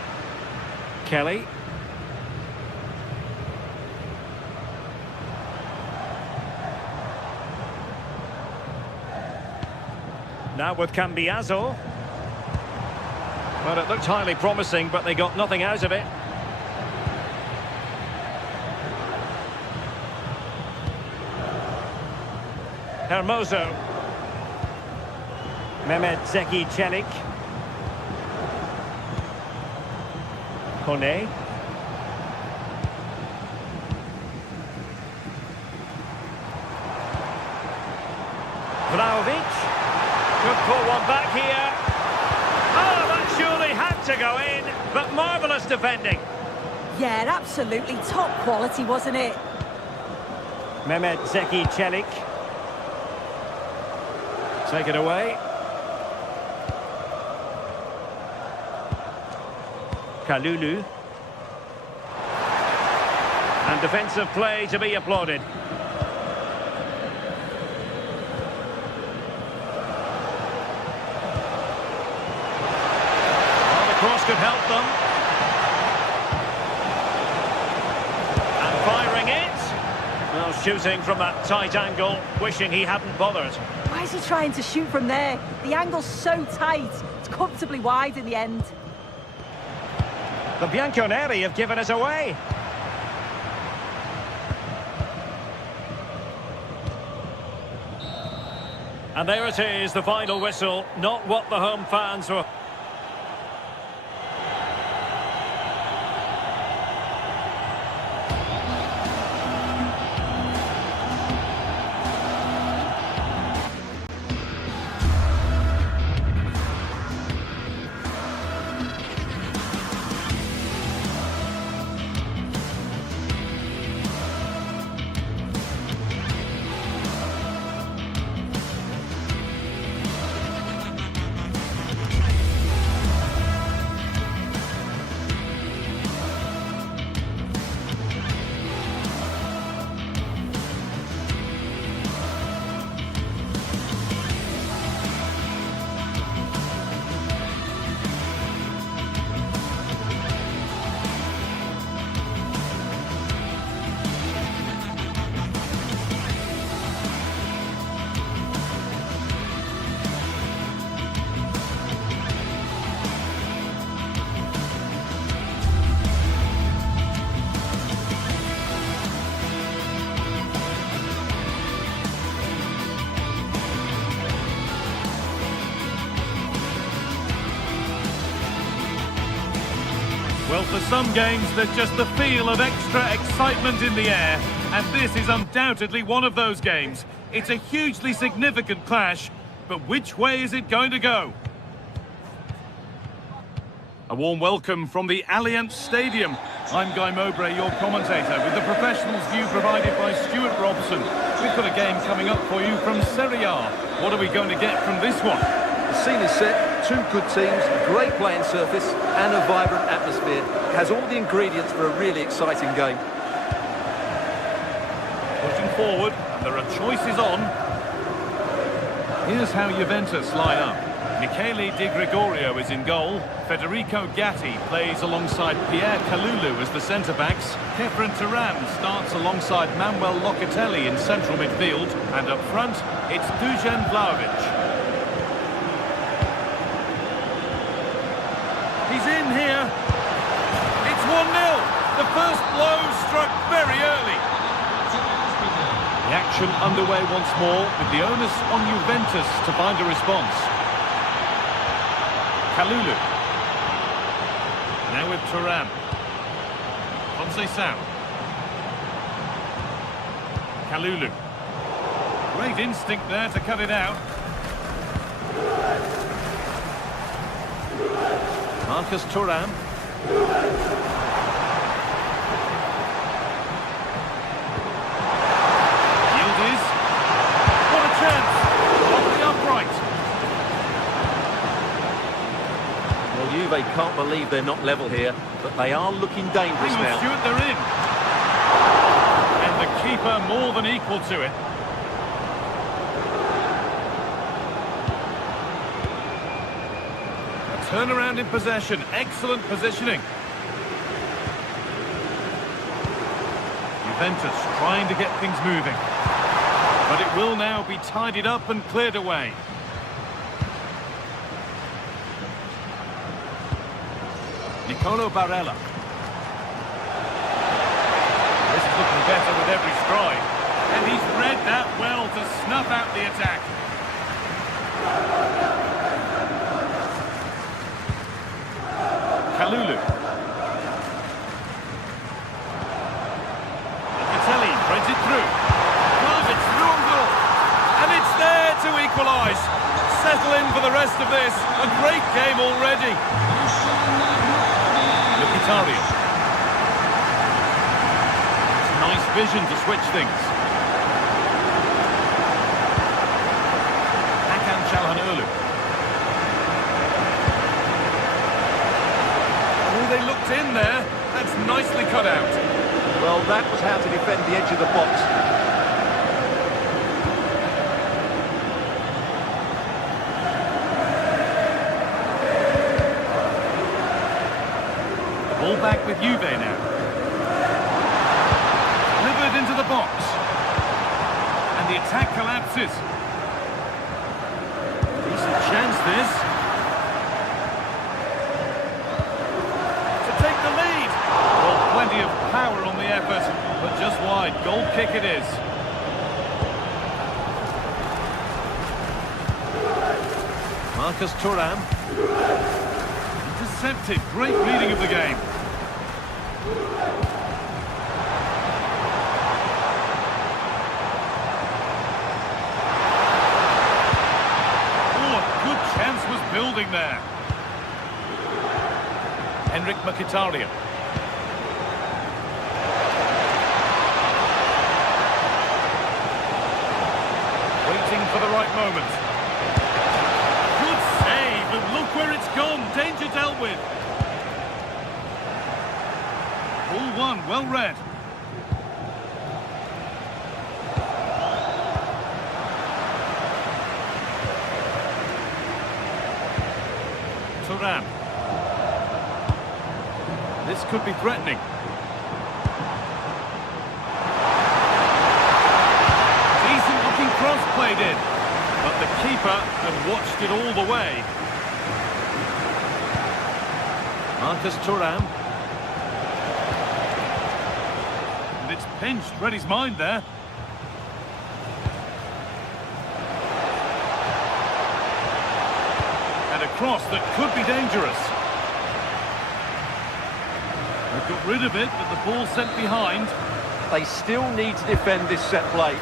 Kelly. Now with Cambiasso. Well, it looked highly promising, but they got nothing out of it. Hermoso. Mehmet Zeki Çelik. Kone. Vlahovic. Could pull one back here. Oh, that surely had to go in, but marvellous defending. Yeah, absolutely top quality, wasn't it? Mehmet Zeki Çelik. Take it away. Kalulu. And defensive play to be applauded. Well, the cross could help them. And firing it. Well, shooting from that tight angle, wishing he hadn't bothered. Why is he trying to shoot from there? The angle's so tight. It's comfortably wide in the end. The Bianconeri have given us away. And there it is, the final whistle. Not what the home fans were. Well, for some games, there's just the feel of extra excitement in the air, and this is undoubtedly one of those games. It's a hugely significant clash, but which way is it going to go? A warm welcome from the Allianz Stadium. I'm Guy Mowbray, your commentator, with the professionals' view provided by Stuart Robson. We've got a game coming up for you from Serie A. What are we going to get from this one? The scene is set, two good teams, great playing surface and a vibrant atmosphere. It has all the ingredients for a really exciting game. Pushing forward, and there are choices on. Here's how Juventus line up. Michele Di Gregorio is in goal. Federico Gatti plays alongside Pierre Kalulu as the centre-backs. Kefren Turam starts alongside Manuel Locatelli in central midfield. And up front, it's Dusan Vlahovic. He's in here. It's 1-0. The first blow struck very early. The action underway once more, with the onus on Juventus to find a response. Kalulu. Now with Turam. Conceição. Kalulu. Great instinct there to cut it out. Marcus Thuram. Yildiz. What a chance! Off the upright. Well, Juve can't believe they're not level here, but they are looking dangerous Hang on, now. Stuart, they're in. And the keeper more than equal to it. Turnaround in possession, excellent positioning. Juventus trying to get things moving. But it will now be tidied up and cleared away. Nicolo Barella. This is looking better with every stride. And he's read that well to snuff out the attack. Kalulu. Locatelli threads it through. Drives it through on goal. And it's there to equalise. Settle in for the rest of this. A great game already. Mkhitaryan. Nice vision to switch things. Hakan Çalhanoğlu. They looked in there. That's nicely cut out. Well, that was how to defend the edge of the box. The ball back with Juve now. Delivered into the box. And the attack collapses. Decent chance this. Plenty of power on the effort, but just wide. Goal kick it is. Marcus Thuram. Intercepted. Great reading of the game. Oh, a good chance was building there. Henrik Mkhitaryan. For the right moment. Good save, and look where it's gone. Danger dealt with. Ball one, well read. Thuram. This could be threatening. Cross played in, but the keeper had watched it all the way. Marcus Thuram. And it's pinched, read his mind there. And a cross that could be dangerous. They've got rid of it, but the ball's sent behind. They still need to defend this set play.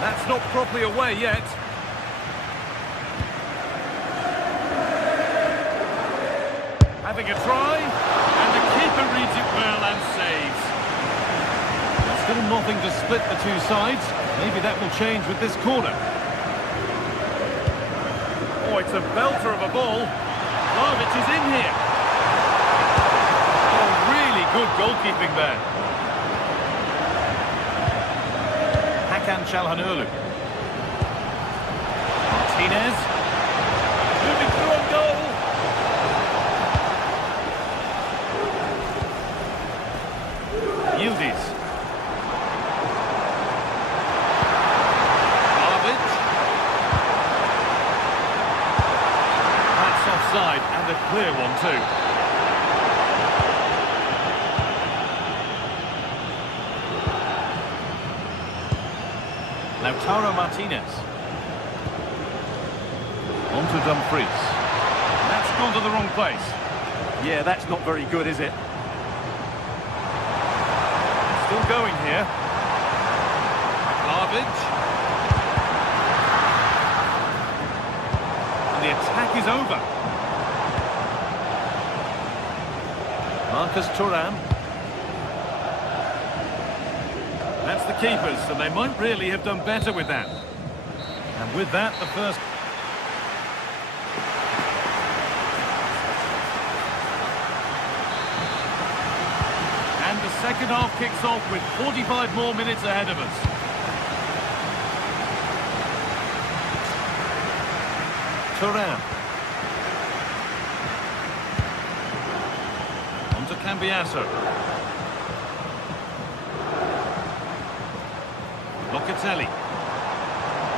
That's not properly away yet. Having a try, and the keeper reads it well and saves. There's still nothing to split the two sides. Maybe that will change with this corner. Oh, it's a belter of a ball. Vlahovic is in here. Oh, really good goalkeeping there. Hakan Çalhanoğlu. Martinez. Moving through on goal. Yildiz. Vlahovic. That's offside, and a clear one too. Lautaro Martinez. On to Dumfries. That's gone to the wrong place. Yeah, that's not very good, is it? Still going here. Vlahovic. And the attack is over. Marcus Thuram. That's the keepers, so they might really have done better with that. And with that, the first... And the second half kicks off with 45 more minutes ahead of us. Thuram. On to Cambiasso. Locatelli.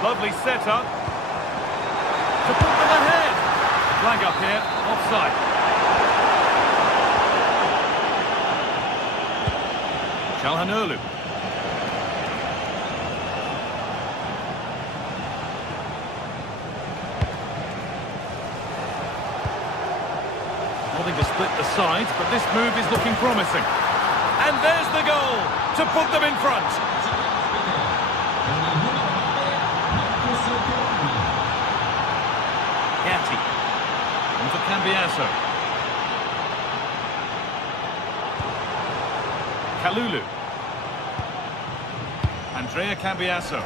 Lovely setup. To put them ahead. Flag up here, offside. Çalhanoğlu. Nothing to split the sides, but this move is looking promising. And there's the goal to put them in front. Gatti. On to Cambiasso. Kalulu. Andrea Cambiasso.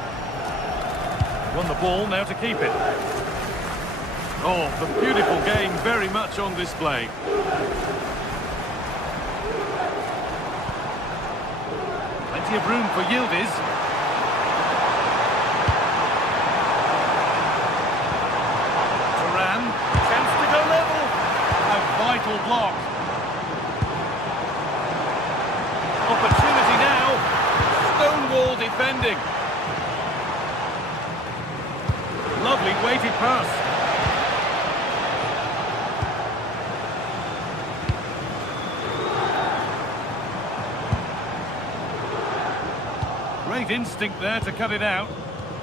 Won the ball, now to keep it. Oh, the beautiful game very much on display. Plenty of room for Yildiz. Thuram, chance to go level. A vital block. Opportunity now. Stonewall defending. Lovely weighted pass. Great instinct there to cut it out.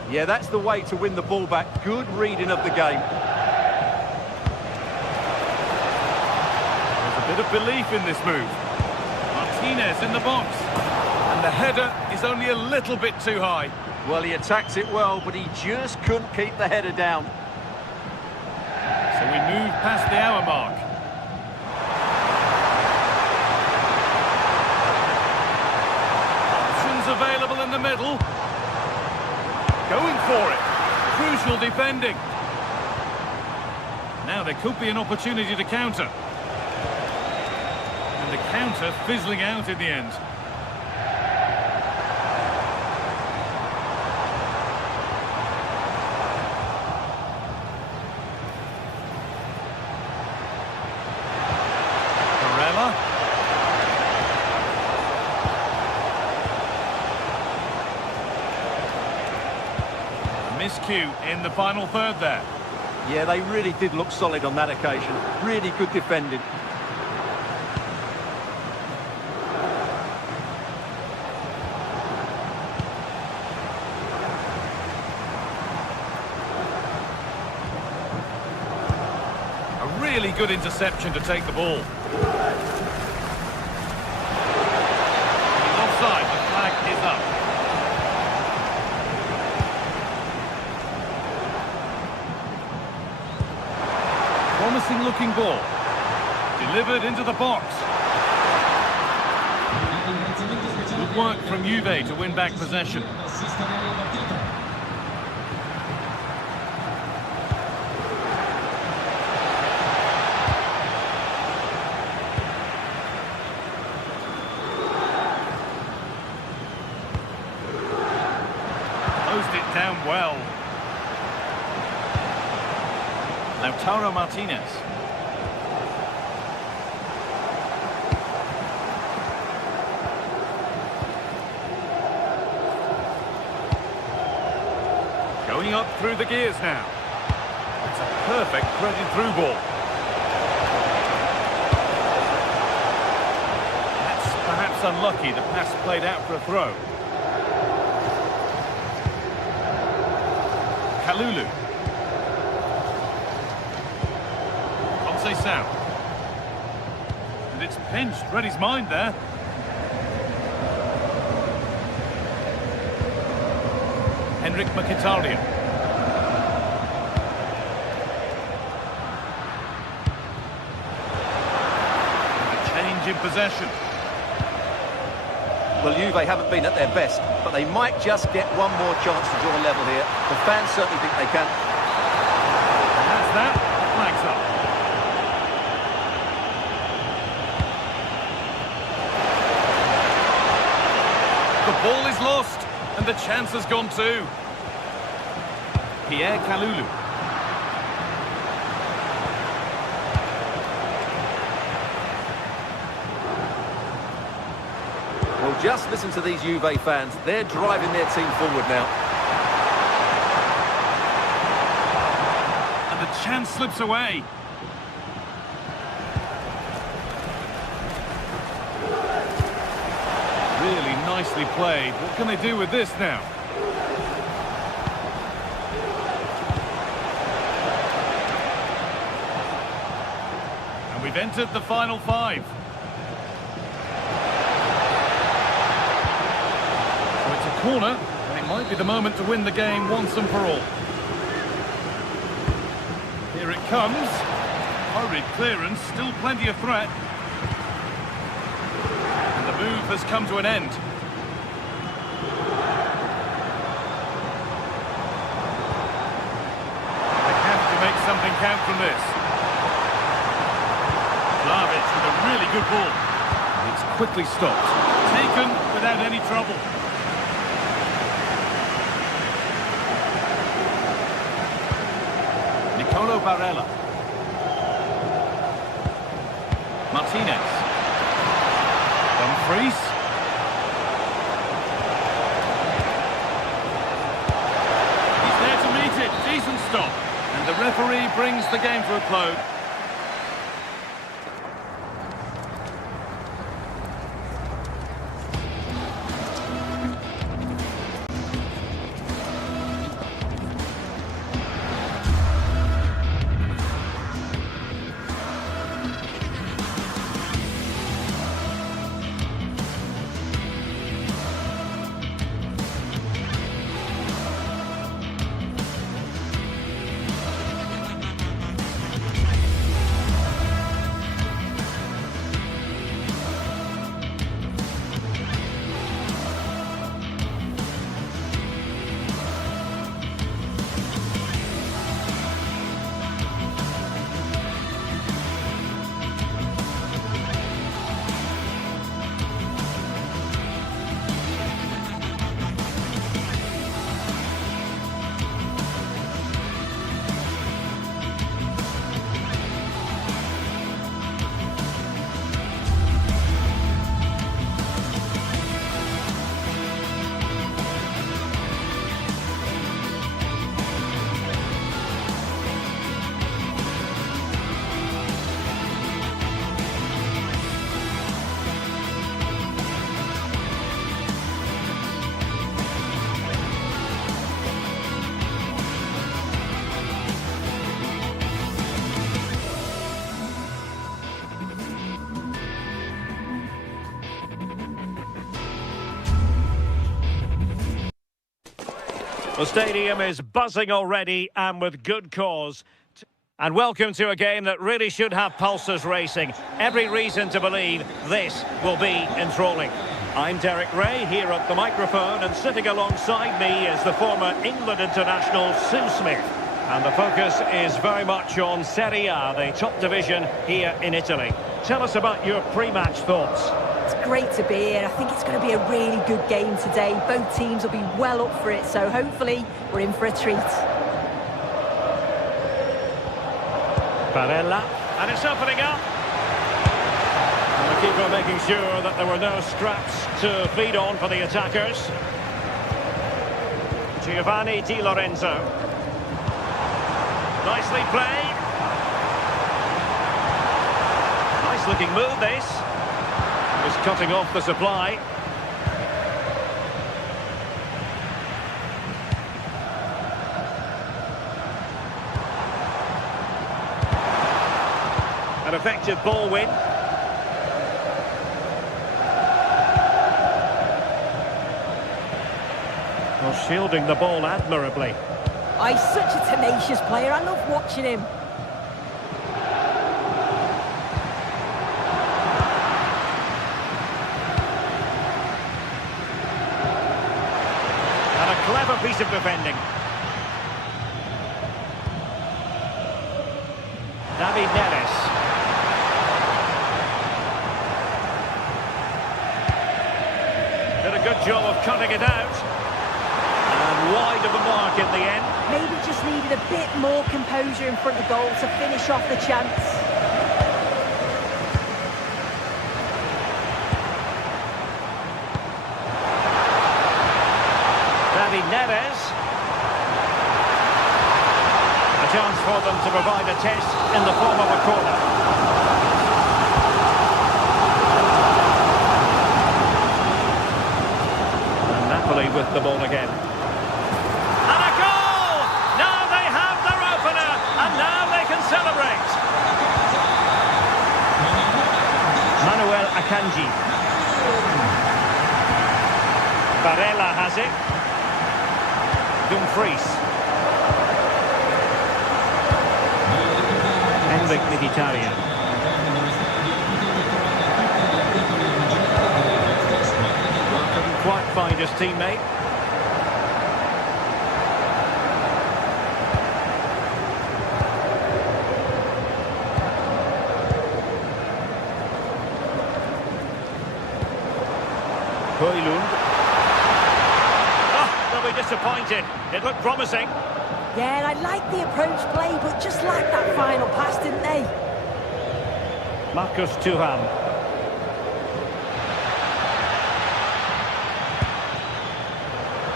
Yeah, that's the way to win the ball back. Good reading of the game. There's a bit of belief in this move. Martinez in the box. And the header is only a little bit too high. Well, he attacks it well, but he just couldn't keep the header down. So we move past the hour mark. Options available in the middle. Going for it. Crucial defending. Now there could be an opportunity to counter. And the counter fizzling out in the end. Miscue in the final third there. Yeah, they really did look solid on that occasion. Really good defending. A really good interception to take the ball. He's offside, the flag is up. Promising looking ball. Delivered into the box. Good work from Juve to win back possession. Closed it down well. Lautaro Martinez. Going up through the gears now. It's a perfect threaded through ball. That's perhaps unlucky. The pass played out for a throw. Kalulu. Sound. And it's pinched, read his mind there. Henrik Mkhitaryan. A change in possession. Well, Juve haven't been at their best, but they might just get one more chance to draw level here. The fans certainly think they can. And that's that. The flag's up. The ball is lost, and the chance has gone too. Pierre Kalulu. Well, just listen to these Juve fans. They're driving their team forward now. And the chance slips away. Really nicely played. What can they do with this now? And we've entered the final five. So it's a corner, and it might be the moment to win the game once and for all. Here it comes. Hurried clearance, still plenty of threat. The move has come to an end. They have to make something count from this. Vlahovic with a really good ball. It's quickly stopped. Taken without any trouble. Nicolo Barella. Martinez. Dumfries. He's there to meet it. Decent stop. And the referee brings the game to a close. The stadium is buzzing already, and with good cause. And welcome to a game that really should have pulses racing. Every reason to believe this will be enthralling. I'm Derek Ray here at the microphone, and sitting alongside me is the former England international Sue Smith. And the focus is very much on Serie A, the top division here in Italy. Tell us about your pre-match thoughts. It's great to be here. I think it's going to be a really good game today. Both teams will be well up for it, so hopefully we're in for a treat. Barella, and it's opening up. And the keeper making sure that there were no straps to feed on for the attackers. Giovanni Di Lorenzo. Nicely played. Nice looking move this. Just cutting off the supply. An effective ball win. Well, shielding the ball admirably. Oh, he's such a tenacious player. I love watching him. And a clever piece of defending. David Neres. Did a good job of cutting it out. And wide of the mark in the end. Maybe just needed a bit more composure in front of goal to finish off the chance. David Neres. A chance for them to provide a test in the form of a corner. And Napoli with the ball again. And a goal! Now they have their opener, and now they can celebrate. Manuel Akanji. Barella has it. Dumfries. Henrik Mkhitaryan. Couldn't quite find his teammate. Højlund. They'll be disappointed. It looked promising. Yeah, and I like the approach play, but just lacked that final pass, didn't they? Marcus Thuram.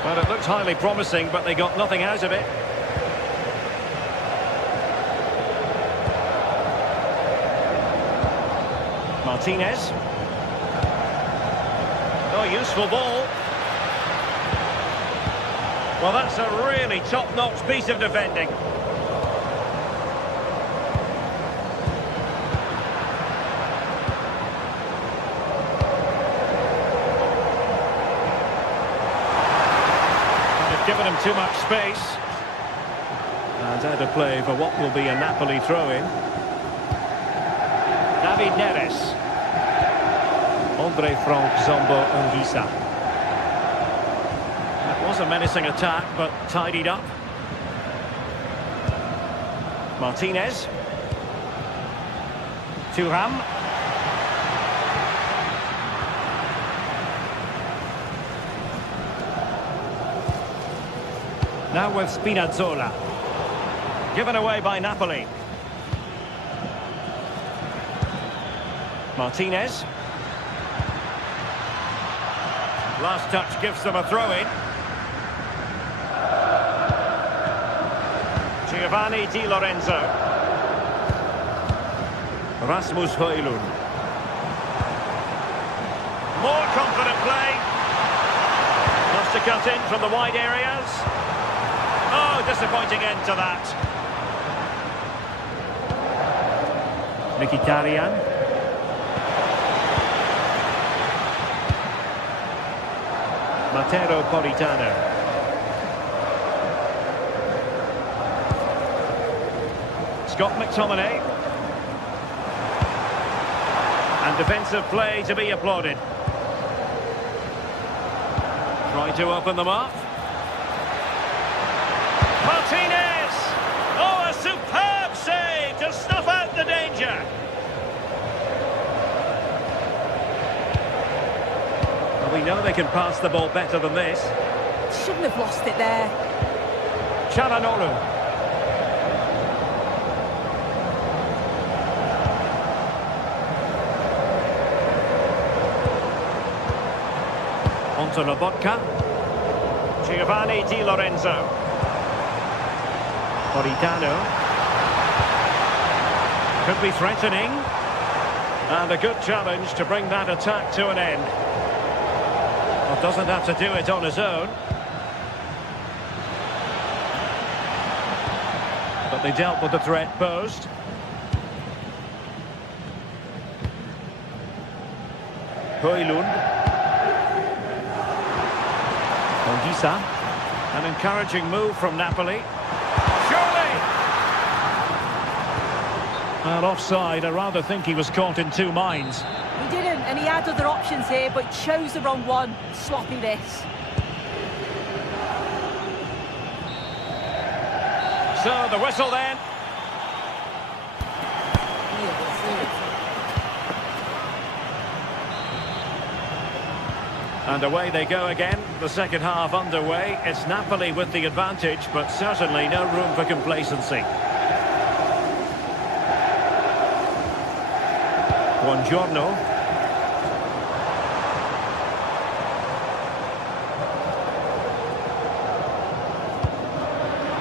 Well, it looked highly promising, but they got nothing out of it. Martinez. Oh, useful ball. Well, that's a really top-notch piece of defending. They've given him too much space. And out of play for what will be a Napoli throw-in. David Neres. Andre Frank Zombo Anguissa. Was a menacing attack, but tidied up. Martinez. Thuram. Now with Spinazzola. Given away by Napoli. Martinez. Last touch gives them a throw-in. Giovanni Di Lorenzo. Rasmus Højlund. More confident play. Wants to cut in from the wide areas. Oh, disappointing end to that. Mkhitaryan. Matteo Politano. Scott McTominay. And defensive play to be applauded. Try to open them up. Martinez! Oh, a superb save to snuff out the danger. Well, we know they can pass the ball better than this. Shouldn't have lost it there. Çalhanoğlu. Onto Lobotka. Giovanni Di Lorenzo. Politano. Could be threatening. And a good challenge to bring that attack to an end. Well, doesn't have to do it on his own. But they dealt with the threat posed. Højlund. Ongisa. An encouraging move from Napoli. Surely! Well, offside. I rather think he was caught in two minds. He didn't, and he had other options here, but he chose the wrong one. Sloppy this. So, the whistle then. And away they go again. The second half underway. It's Napoli with the advantage, but certainly no room for complacency. Buongiorno.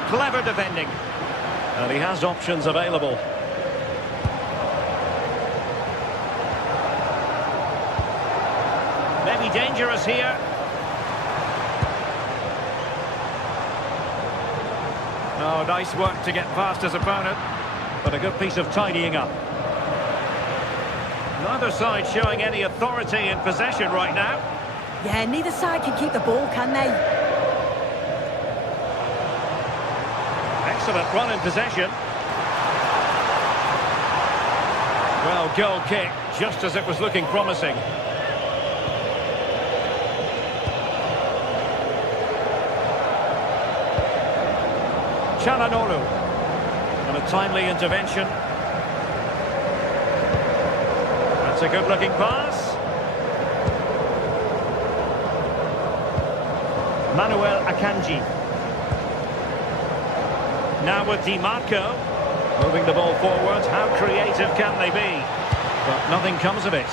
Clever defending. And he has options available. Maybe dangerous here. Oh, nice work to get past his opponent. But a good piece of tidying up. Neither side showing any authority in possession right now. Yeah, neither side can keep the ball, can they? Excellent run in possession. Well, goal kick, just as it was looking promising. Çalhanoğlu. And a timely intervention. That's a good-looking pass. Manuel Akanji. Now with Di Marco. Moving the ball forward. How creative can they be? But nothing comes of it.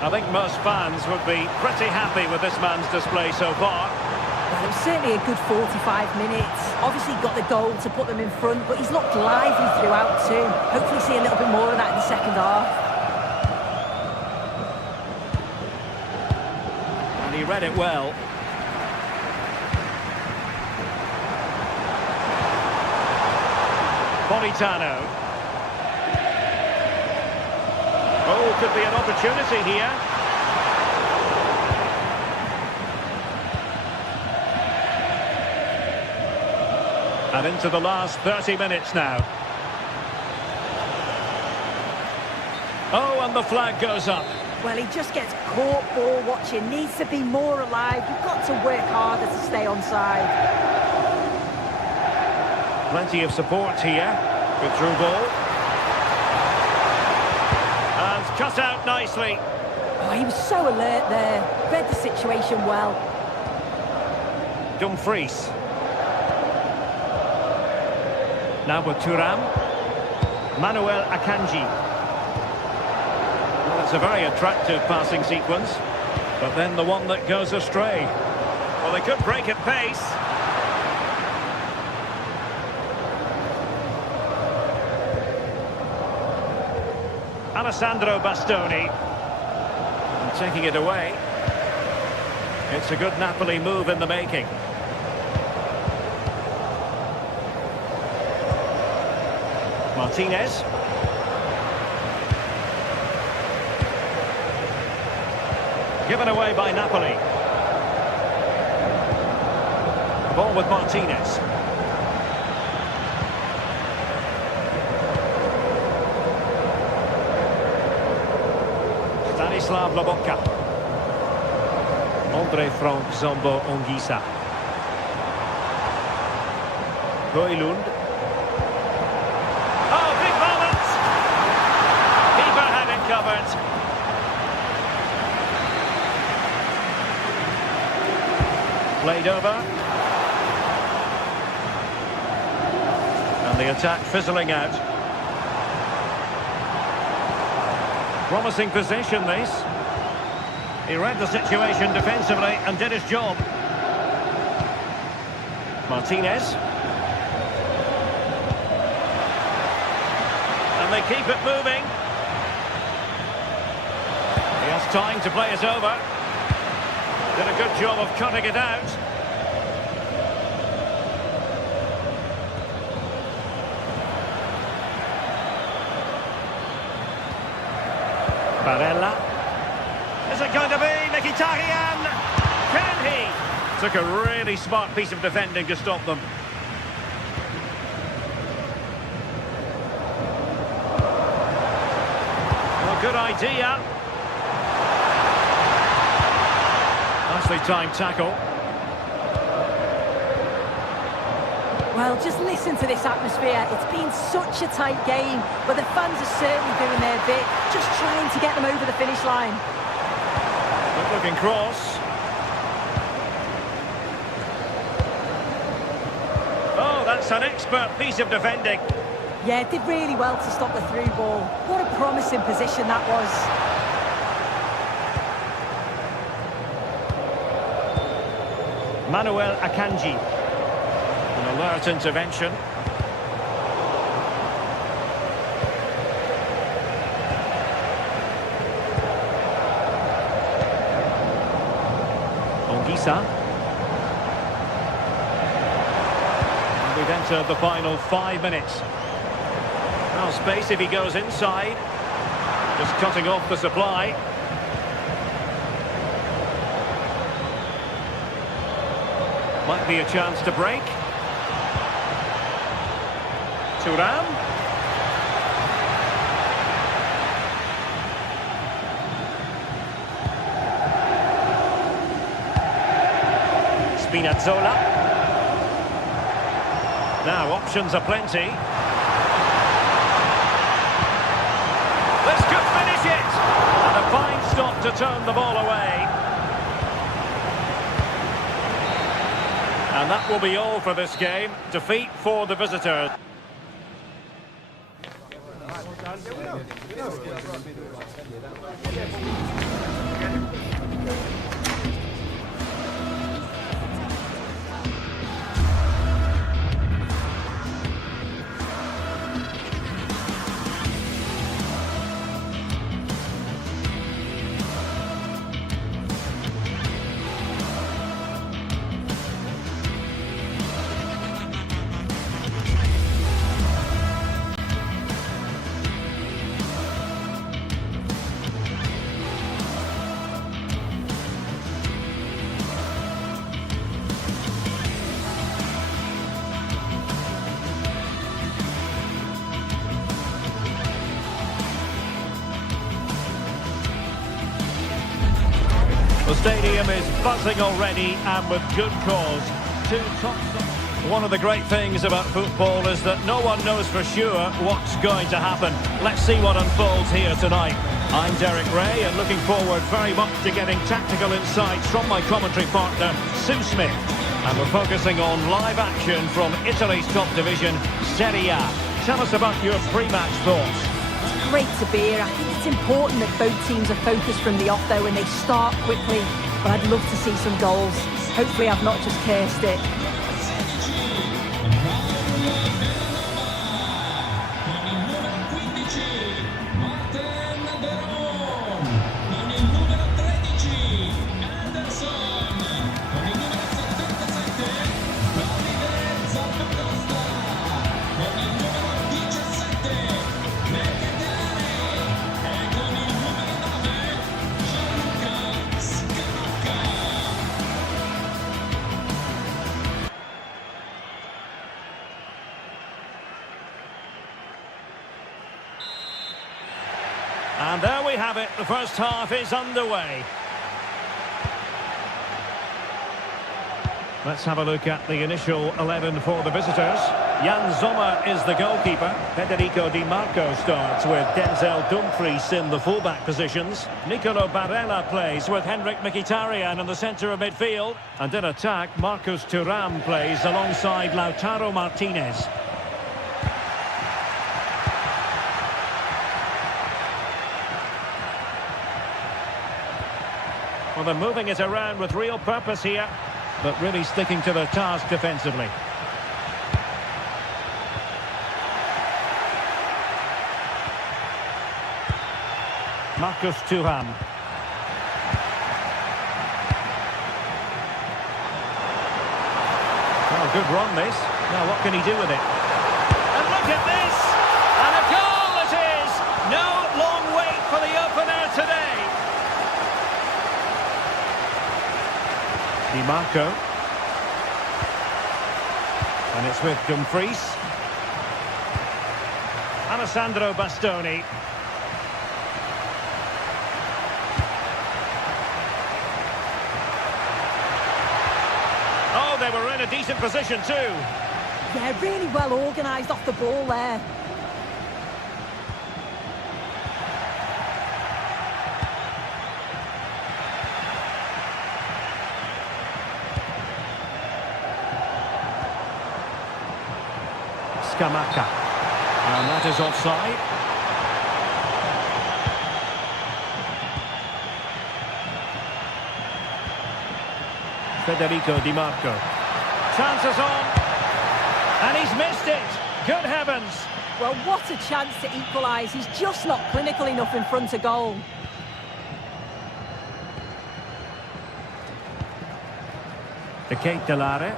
I think most fans would be pretty happy with this man's display so far. Well, it was certainly a good 45 minutes. Obviously got the goal to put them in front, but he's looked lively throughout too. Hopefully see a little bit more of that in the second half. And he read it well. Politano. Oh, could be an opportunity here. And into the last 30 minutes now. Oh, and the flag goes up. Well, he just gets caught ball watching. Needs to be more alive. You've got to work harder to stay onside. Plenty of support here. Good through ball. And cut out nicely. Oh, he was so alert there. Read the situation well. Dumfries. Now with Thuram. Manuel Akanji. Well, it's a very attractive passing sequence. But then the one that goes astray. Well, they could break at pace. Alessandro Bastoni. And taking it away. It's a good Napoli move in the making. Martinez. Given away by Napoli. Ball with Martinez. Miroslav Lobotka. Andre Frank Zombo Ongisa. Højlund. Oh, big moment! Keeper had it covered. Played over. And the attack fizzling out. Promising position, this. He read the situation defensively and did his job. Martinez. And they keep it moving. He has time to play it over. Did a good job of cutting it out. Barella. Is it going to be Mkhitaryan? Can he? Took a really smart piece of defending to stop them. Well, good idea. Nicely timed tackle. Well, just listen to this atmosphere. It's been such a tight game, but the fans are certainly doing their bit, just trying to get them over the finish line. Good-looking cross. Oh, that's an expert piece of defending. Yeah, did really well to stop the through ball. What a promising position that was. Manuel Akanji. An alert intervention. Ongisa. And we've entered the final 5 minutes. Now space if he goes inside. Just cutting off the supply. Might be a chance to break. Thuram. Spinazzola. Now options are plenty. This could finish it! And a fine stop to turn the ball away. And that will be all for this game. Defeat for the visitors. The stadium is buzzing already, and with good cause. One of the great things about football is that no one knows for sure what's going to happen. Let's see what unfolds here tonight. I'm Derek Ray, and looking forward very much to getting tactical insights from my commentary partner, Sue Smith. And we're focusing on live action from Italy's top division, Serie A. Tell us about your pre-match thoughts. It's great to be here. I think it's important that both teams are focused from the off, though, and they start quickly. But I'd love to see some goals. Hopefully I've not just cursed it. And there we have it. The first half is underway. Let's have a look at the initial 11 for the visitors. Jan Sommer is the goalkeeper. Federico Di Marco starts with Denzel Dumfries in the fullback positions. Nicolo Barella plays with Henrik Mkhitaryan in the centre of midfield. And in attack, Marcus Thuram plays alongside Lautaro Martinez. Well, they're moving it around with real purpose here, but really sticking to their task defensively. Marcus Thuram. Oh, good run this. Now what can he do with it? And look at this! And a goal it is! No long wait for the opener today. Di Marco. And it's with Dumfries. Alessandro Bastoni. Oh, they were in a decent position too. Yeah, really well organised off the ball there. Scamacca. And that is offside. Federico Di Marco. Chances on. And he's missed it. Good heavens. Well, what a chance to equalise. He's just not clinical enough in front of goal. De Ketelare.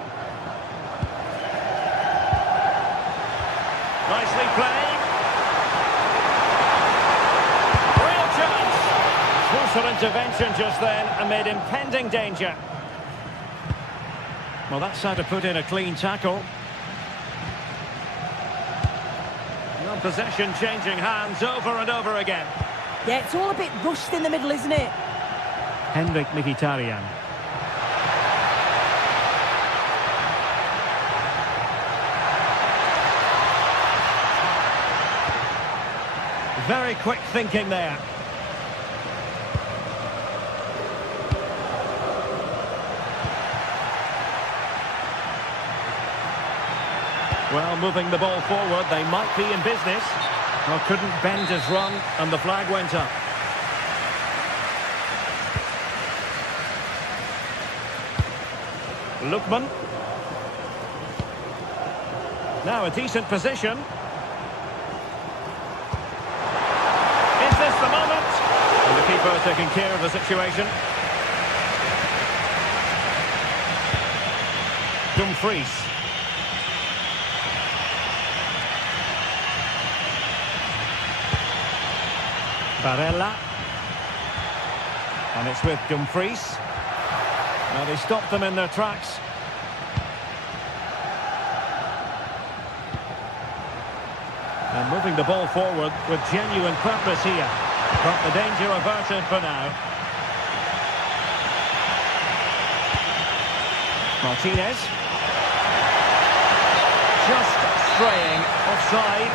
Nicely played. Real chance. Crucial intervention just then amid impending danger. Well, that's how to put in a clean tackle. Well, possession changing hands over and over again. Yeah, it's all a bit rushed in the middle, isn't it? Henrik Mkhitaryan. Very quick thinking there. Well, moving the ball forward, they might be in business. Well, couldn't bend his run, and the flag went up. Lookman. Now a decent position. Is this the moment? And the keeper taking care of the situation. Dumfries. Barella. And it's with Dumfries. Now they stopped them in their tracks. And moving the ball forward with genuine purpose here. But the danger averted for now. Martinez. Just straying offside.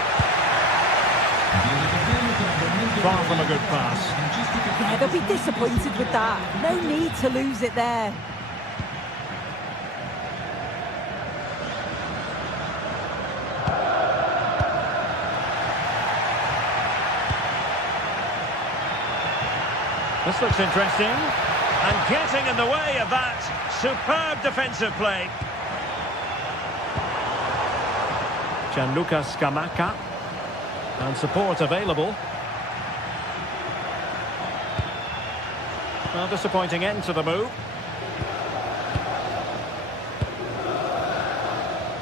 Far from a good pass. Yeah, they'll be disappointed with that. No need to lose it there. This looks interesting. And getting in the way of that superb defensive play. Gianluca Scamacca. And support available. Well, disappointing end to the move.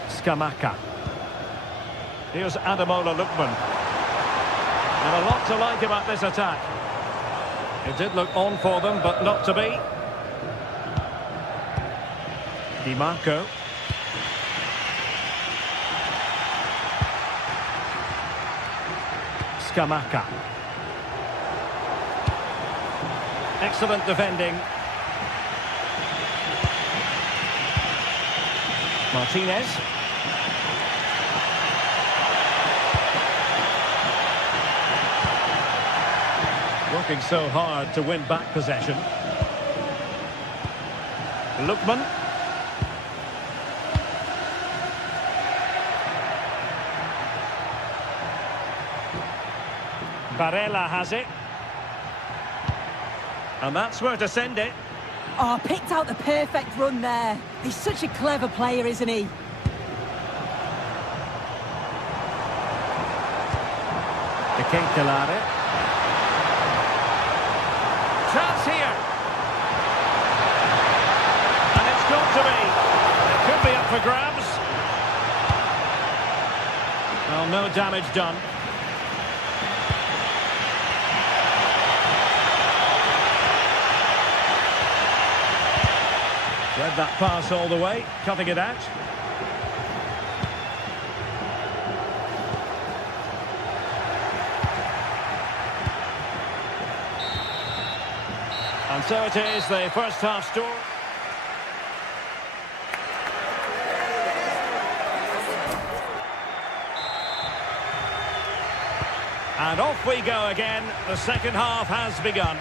Scamacca. Here's Ademola Lookman. And a lot to like about this attack. It did look on for them, but not to be. Di Marco. Scamacca. Excellent defending. Martinez. Working so hard to win back possession. Lookman. Barella has it. And that's where to send it. Oh, picked out the perfect run there. He's such a clever player, isn't he? De Ketelare. Chance here. And it's got to be. It could be up for grabs. Well, no damage done. Read that pass all the way, cutting it out. And so it is, the first half score. And off we go again. The second half has begun.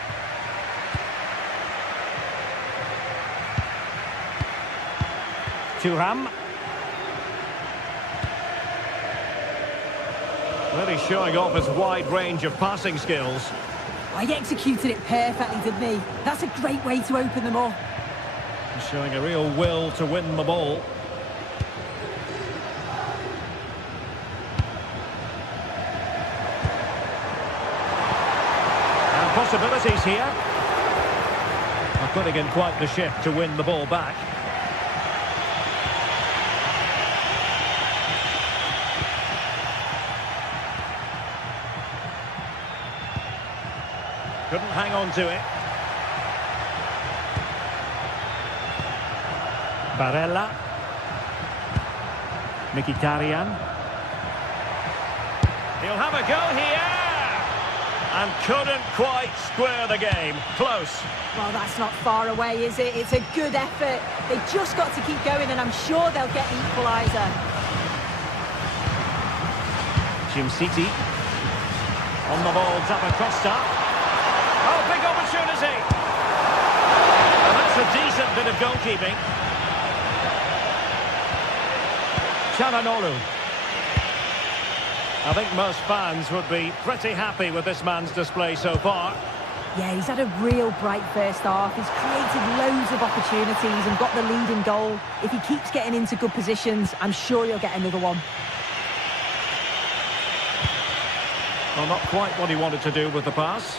Thuram. Really showing off his wide range of passing skills. He executed it perfectly, didn't he? That's a great way to open them up. He's showing a real will to win the ball. And possibilities here. Are putting in quite the shift to win the ball back. Couldn't hang on to it. Barella. Mkhitaryan. He'll have a go here. And couldn't quite square the game. Close. Well, that's not far away, is it? It's a good effort. They just got to keep going, and I'm sure they'll get the equaliser. Jim City. On the ball, Zappacosta. Oh, big opportunity. And that's a decent bit of goalkeeping. Çalhanoğlu. I think most fans would be pretty happy with this man's display so far. Yeah, he's had a real bright first half. He's created loads of opportunities and got the leading goal. If he keeps getting into good positions, I'm sure he'll get another one. Well, not quite what he wanted to do with the pass.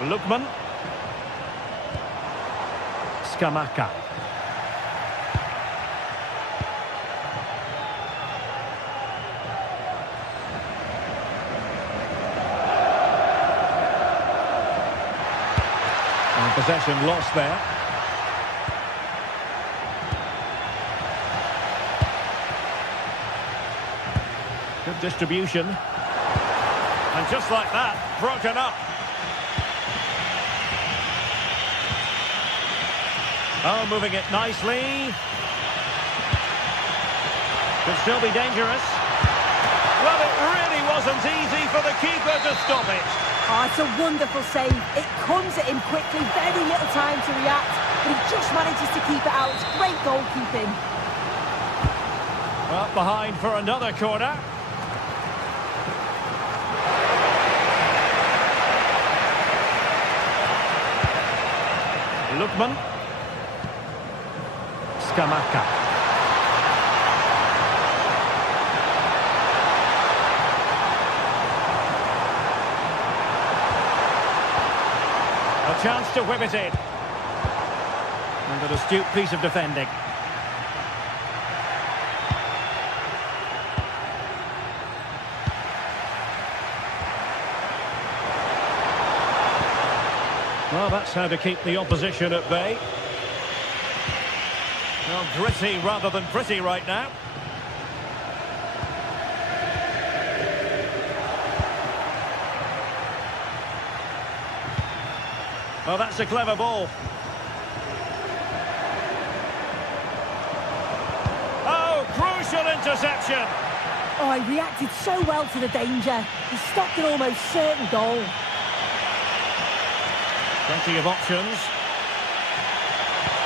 Lookman. Scamacca. And possession lost there. Good distribution. And just like that, broken up. Oh, moving it nicely. Could still be dangerous. Well, it really wasn't easy for the keeper to stop it. Oh, it's a wonderful save. It comes at him quickly, very little time to react, but he just manages to keep it out. It's great goalkeeping. Well, behind for another corner. Lookman. Scamacca. A chance to whip it in. And an astute piece of defending. Well, that's how to keep the opposition at bay. Well, gritty rather than pretty right now. Oh, that's a clever ball. Oh, crucial interception. Oh, he reacted so well to the danger. He stopped an almost certain goal. Plenty of options.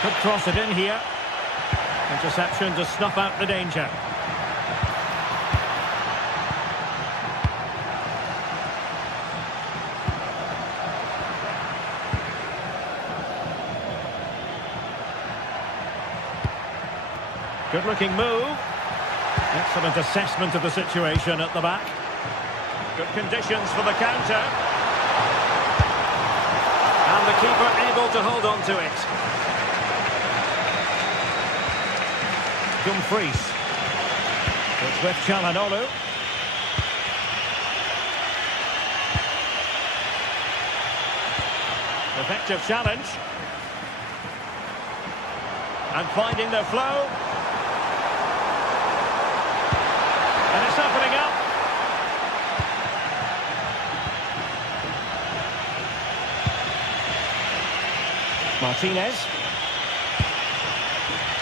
Could cross it in here. Interception to snuff out the danger. Good-looking move. Excellent assessment of the situation at the back. Good conditions for the counter. And the keeper able to hold on to it. Dumfries. It's with Çalhanoğlu. Effective challenge. And finding their flow. And it's opening up. Martinez.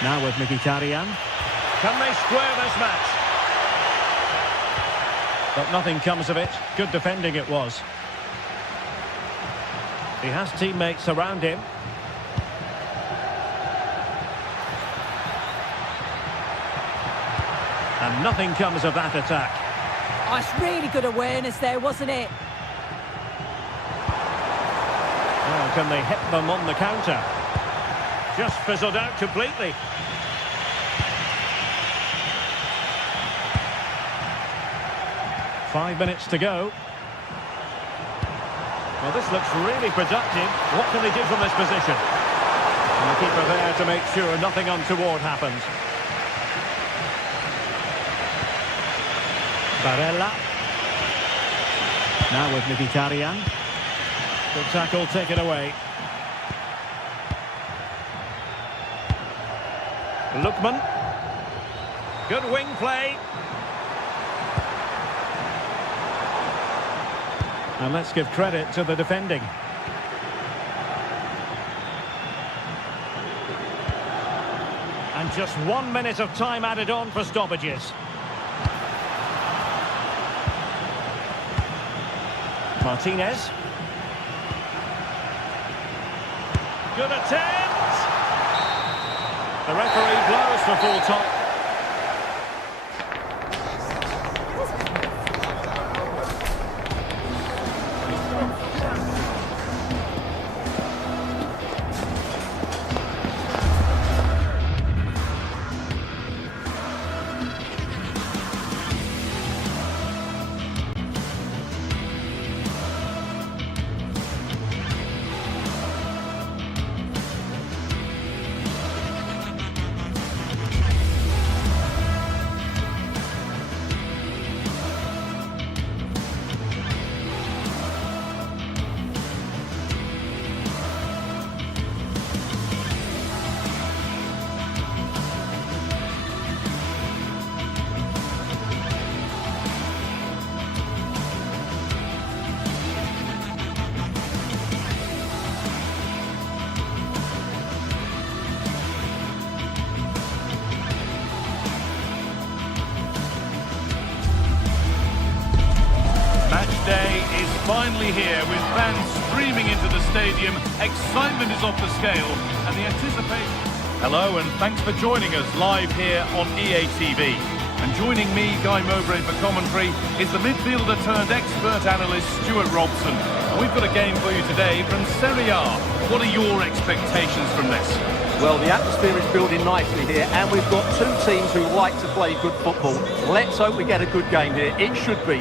Now with Mkhitaryan. Can they square this match? But nothing comes of it. Good defending it was. He has teammates around him. And nothing comes of that attack. Oh, it's really good awareness there, wasn't it? Oh, can they hit them on the counter? Just fizzled out completely. Five minutes to go. Well, this looks really productive. What can they do from this position? And the keeper there to make sure nothing untoward happens. Barella. Now with Mkhitaryan. Good tackle, taken away. Lookman. Good wing play. And let's give credit to the defending. And just 1 minute of time added on for stoppages. Martinez. Good attempt. The referee blows for full top. Day is finally here with fans streaming into the stadium. Excitement is off the scale and the anticipation. Hello and thanks for joining us live here on EA TV. And joining me, Guy Mowbray, for commentary is the midfielder turned expert analyst Stuart Robson. And we've got a game for you today from Serie A. What are your expectations from this? Well, the atmosphere is building nicely here, and we've got two teams who like to play good football. Let's hope we get a good game here. It should be.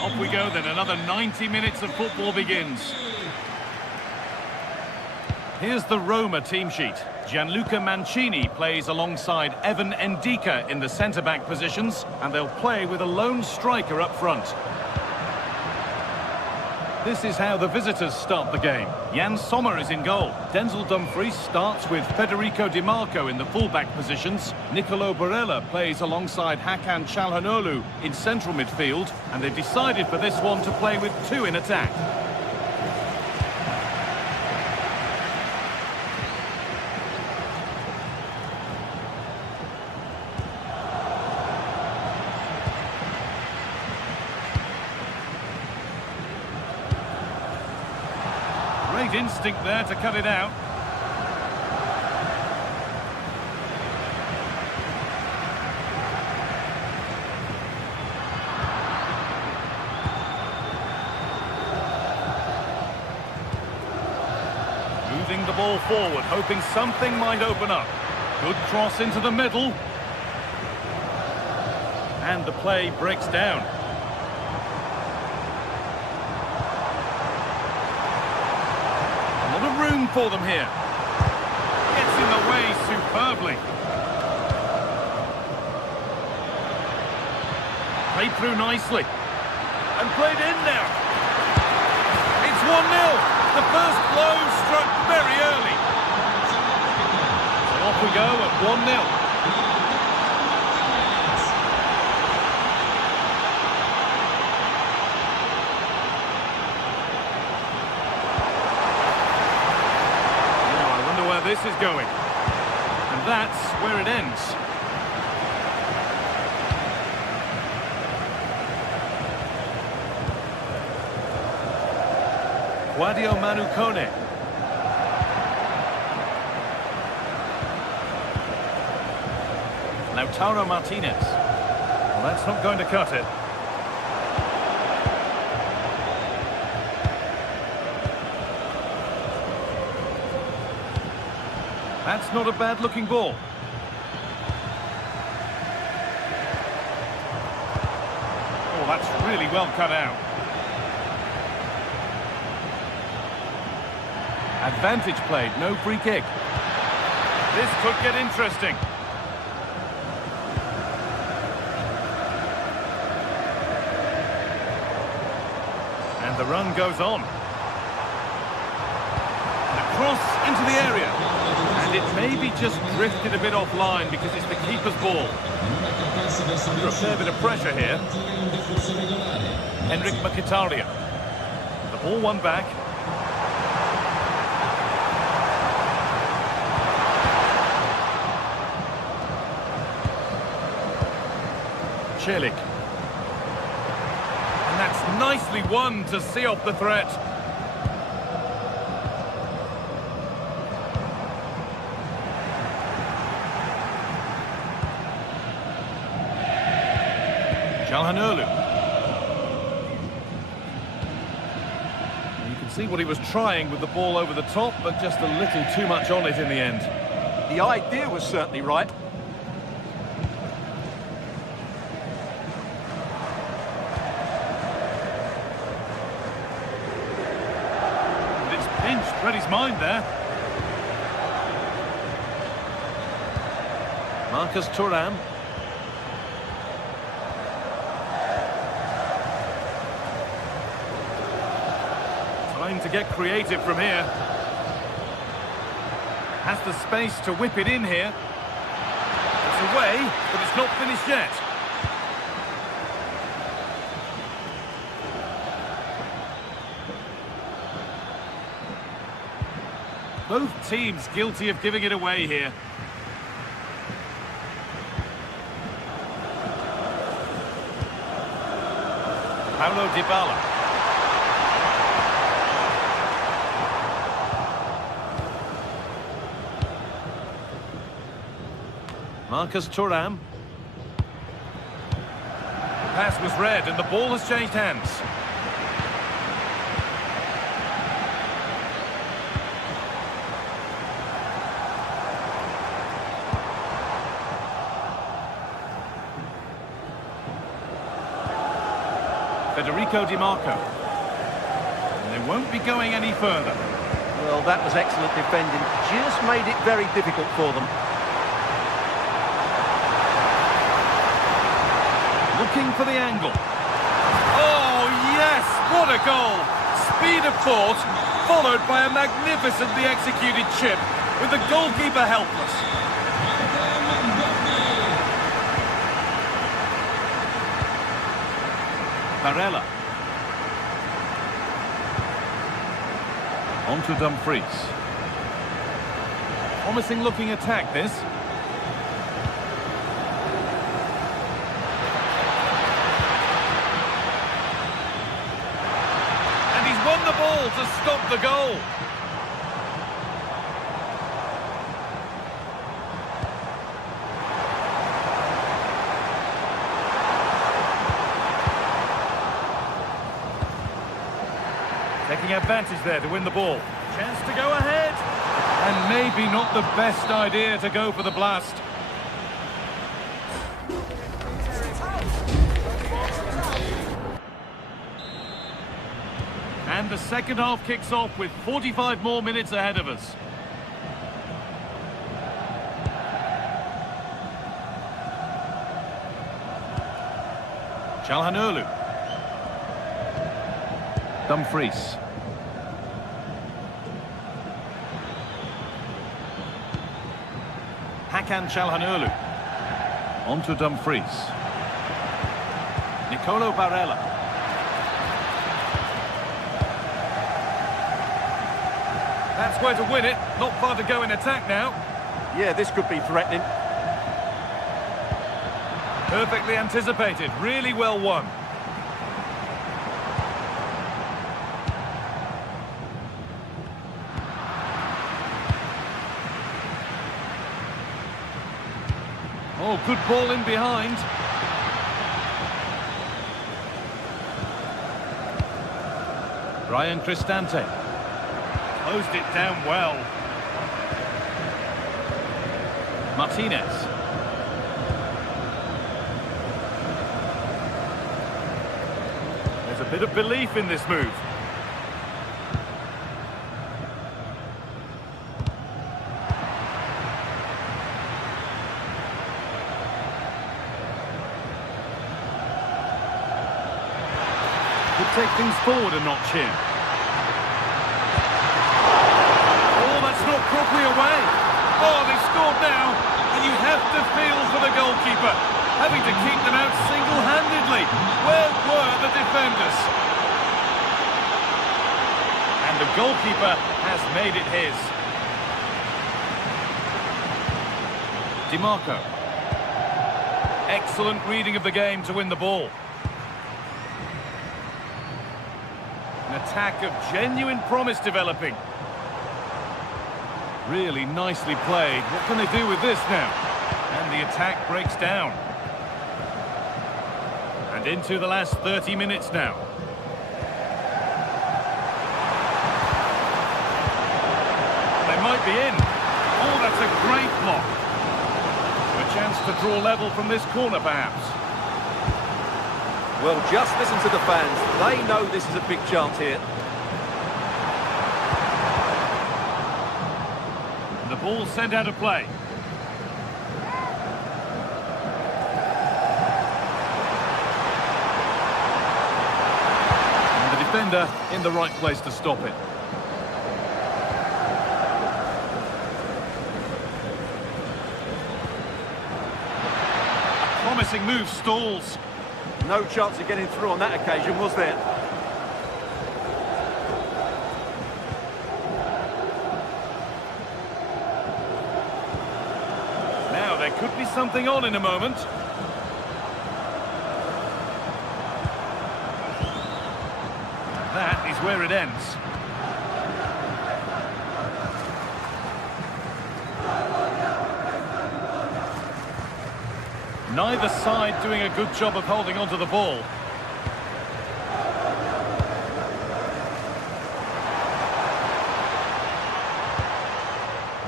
Off we go then, another 90 minutes of football begins. Here's the Roma team sheet. Gianluca Mancini plays alongside Evan Ndika in the centre-back positions, and they'll play with a lone striker up front. This is how the visitors start the game. Jan Sommer is in goal. Denzel Dumfries starts with Federico Di Marco in the full-back positions. Nicolo Barella plays alongside Hakan Çalhanoğlu in central midfield, and they've decided for this one to play with two in attack. Great instinct there to cut it out. Moving the ball forward, hoping something might open up. Good cross into the middle. And the play breaks down. Room for them here. Gets in the way superbly. Played through nicely. And played in now. It's 1-0. The first blow struck very early. So off we go at 1-0. This is going, and that's where it ends. Guadio Manukone. Lautaro Martinez. Well, that's not going to cut it. That's not a bad-looking ball. Oh, that's really well cut out. Advantage played, no free kick. This could get interesting. And the run goes on. And a cross into the area. And it maybe just drifted a bit offline because it's the keeper's ball. Under a fair bit of pressure here. Henrik Mkhitaryan. The ball won back. Celik. And that's nicely won to see off the threat. Çalhanoğlu. You can see what he was trying with the ball over the top, but just a little too much on it in the end. The idea was certainly right. And it's pinched Freddie's mind there. Marcus Thuram. Time to get creative from here. Has the space to whip it in here. It's away, but it's not finished yet. Both teams guilty of giving it away here. Paulo Dybala. Marcus Thuram. The pass was read and the ball has changed hands. Federico Di Marco. And they won't be going any further. Well, that was excellent defending. Just made it very difficult for them. Looking for the angle. Oh, yes! What a goal! Speed of thought, followed by a magnificently executed chip, with the goalkeeper helpless. Barella. On to Dumfries. Promising looking attack, this. And he's won the ball to stop the goal. Taking advantage there to win the ball. Chance to go ahead. And maybe not the best idea to go for the blast. And the second half kicks off with 45 more minutes ahead of us. Çalhanoğlu. Dumfries. Hakan Çalhanoğlu. On to Dumfries. Nicolo Barella. That's where to win it. Not far to go in attack now. Yeah, this could be threatening. Perfectly anticipated. Really well won. Oh, good ball in behind. Ryan Cristante. Closed it down well. Martinez. There's a bit of belief in this move. Take things forward a notch here. Oh, that's not properly away. Oh, they've scored now, and you have to feel for the goalkeeper, having to keep them out single-handedly. Where were the defenders? And the goalkeeper has made it his. DiMarco. Excellent reading of the game to win the ball. An attack of genuine promise developing. Really nicely played. What can they do with this now? And the attack breaks down. And into the last 30 minutes now. They might be in. Oh, that's a great block. A chance to draw level from this corner, perhaps. Well, just listen to the fans. They know this is a big chance here. The ball sent out of play. And the defender in the right place to stop it. A promising move stalls. No chance of getting through on that occasion, was there? Now, there could be something on in a moment. That is where it ends. Neither side doing a good job of holding onto the ball.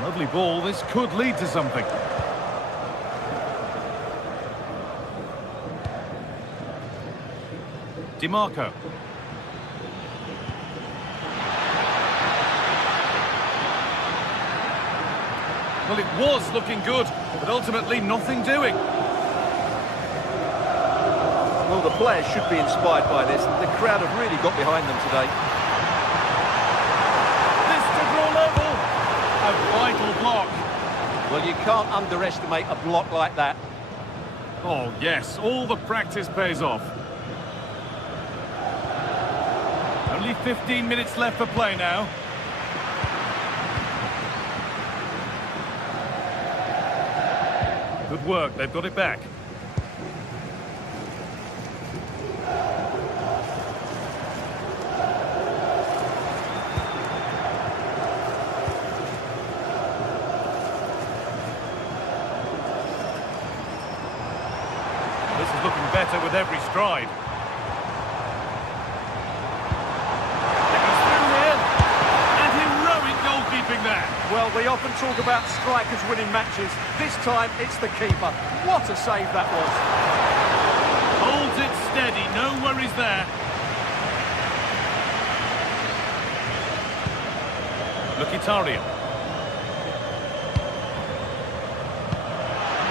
Lovely ball. This could lead to something. DiMarco. Well, it was looking good, but ultimately nothing doing. Well, the players should be inspired by this. The crowd have really got behind them today. This to draw level. A vital block. Well, you can't underestimate a block like that. Oh, yes, all the practice pays off. Only 15 minutes left for play now. Good work, they've got it back. This is looking better with every stride. It goes through here. And heroic goalkeeping there. Well, we often talk about strikers winning matches. This time, it's the keeper. What a save that was. Holds it steady, no worries there. Mkhitaryan.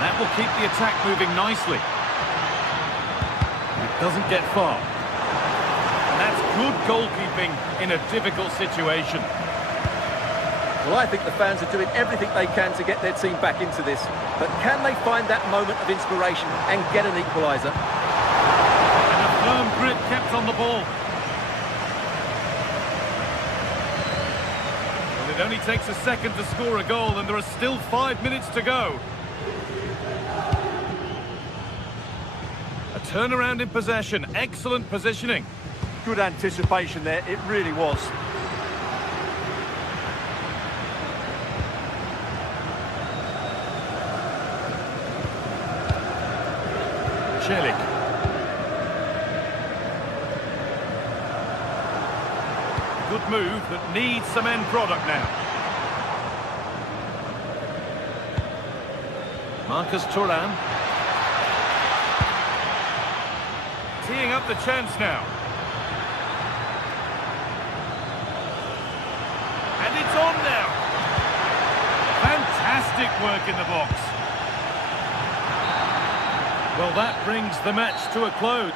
That will keep the attack moving nicely. It doesn't get far. And that's good goalkeeping in a difficult situation. Well, I think the fans are doing everything they can to get their team back into this. But can they find that moment of inspiration and get an equaliser? And a firm grip kept on the ball. Well, it only takes a second to score a goal, and there are still 5 minutes to go. A turnaround in possession, excellent positioning. Good anticipation there, it really was. Celik. Good move that needs some end product now. Marcus Thuram. Teeing up the chance now. And it's on now. Fantastic work in the box. Well, that brings the match to a close.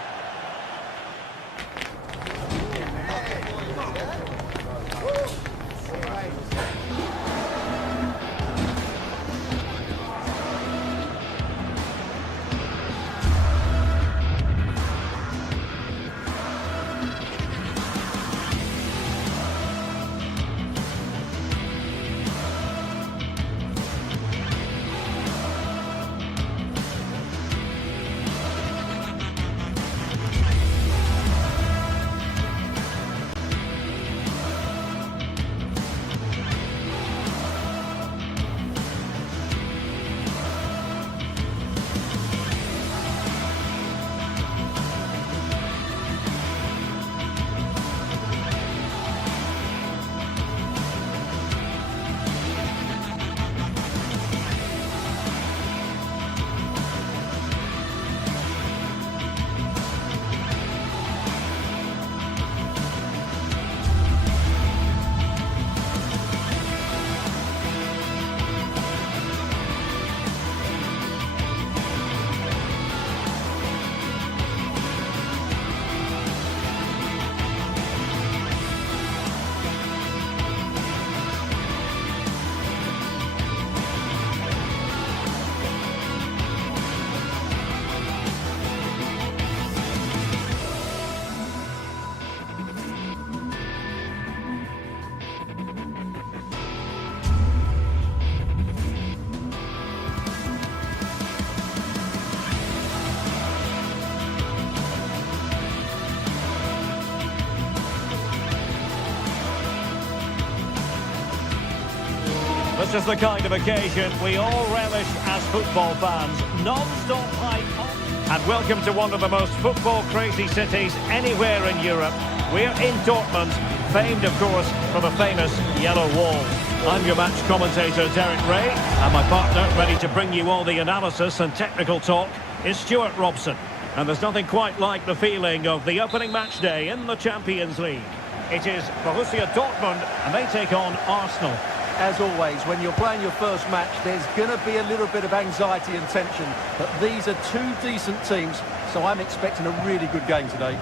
This is the kind of occasion we all relish as football fans. Non-stop hype. And welcome to one of the most football-crazy cities anywhere in Europe. We're in Dortmund, famed, of course, for the famous Yellow Wall. I'm your match commentator, Derek Ray, and my partner, ready to bring you all the analysis and technical talk, is Stuart Robson. And there's nothing quite like the feeling of the opening match day in the Champions League. It is Borussia Dortmund, and they take on Arsenal. As always, when you're playing your first match, there's going to be a little bit of anxiety and tension. But these are two decent teams, so I'm expecting a really good game today.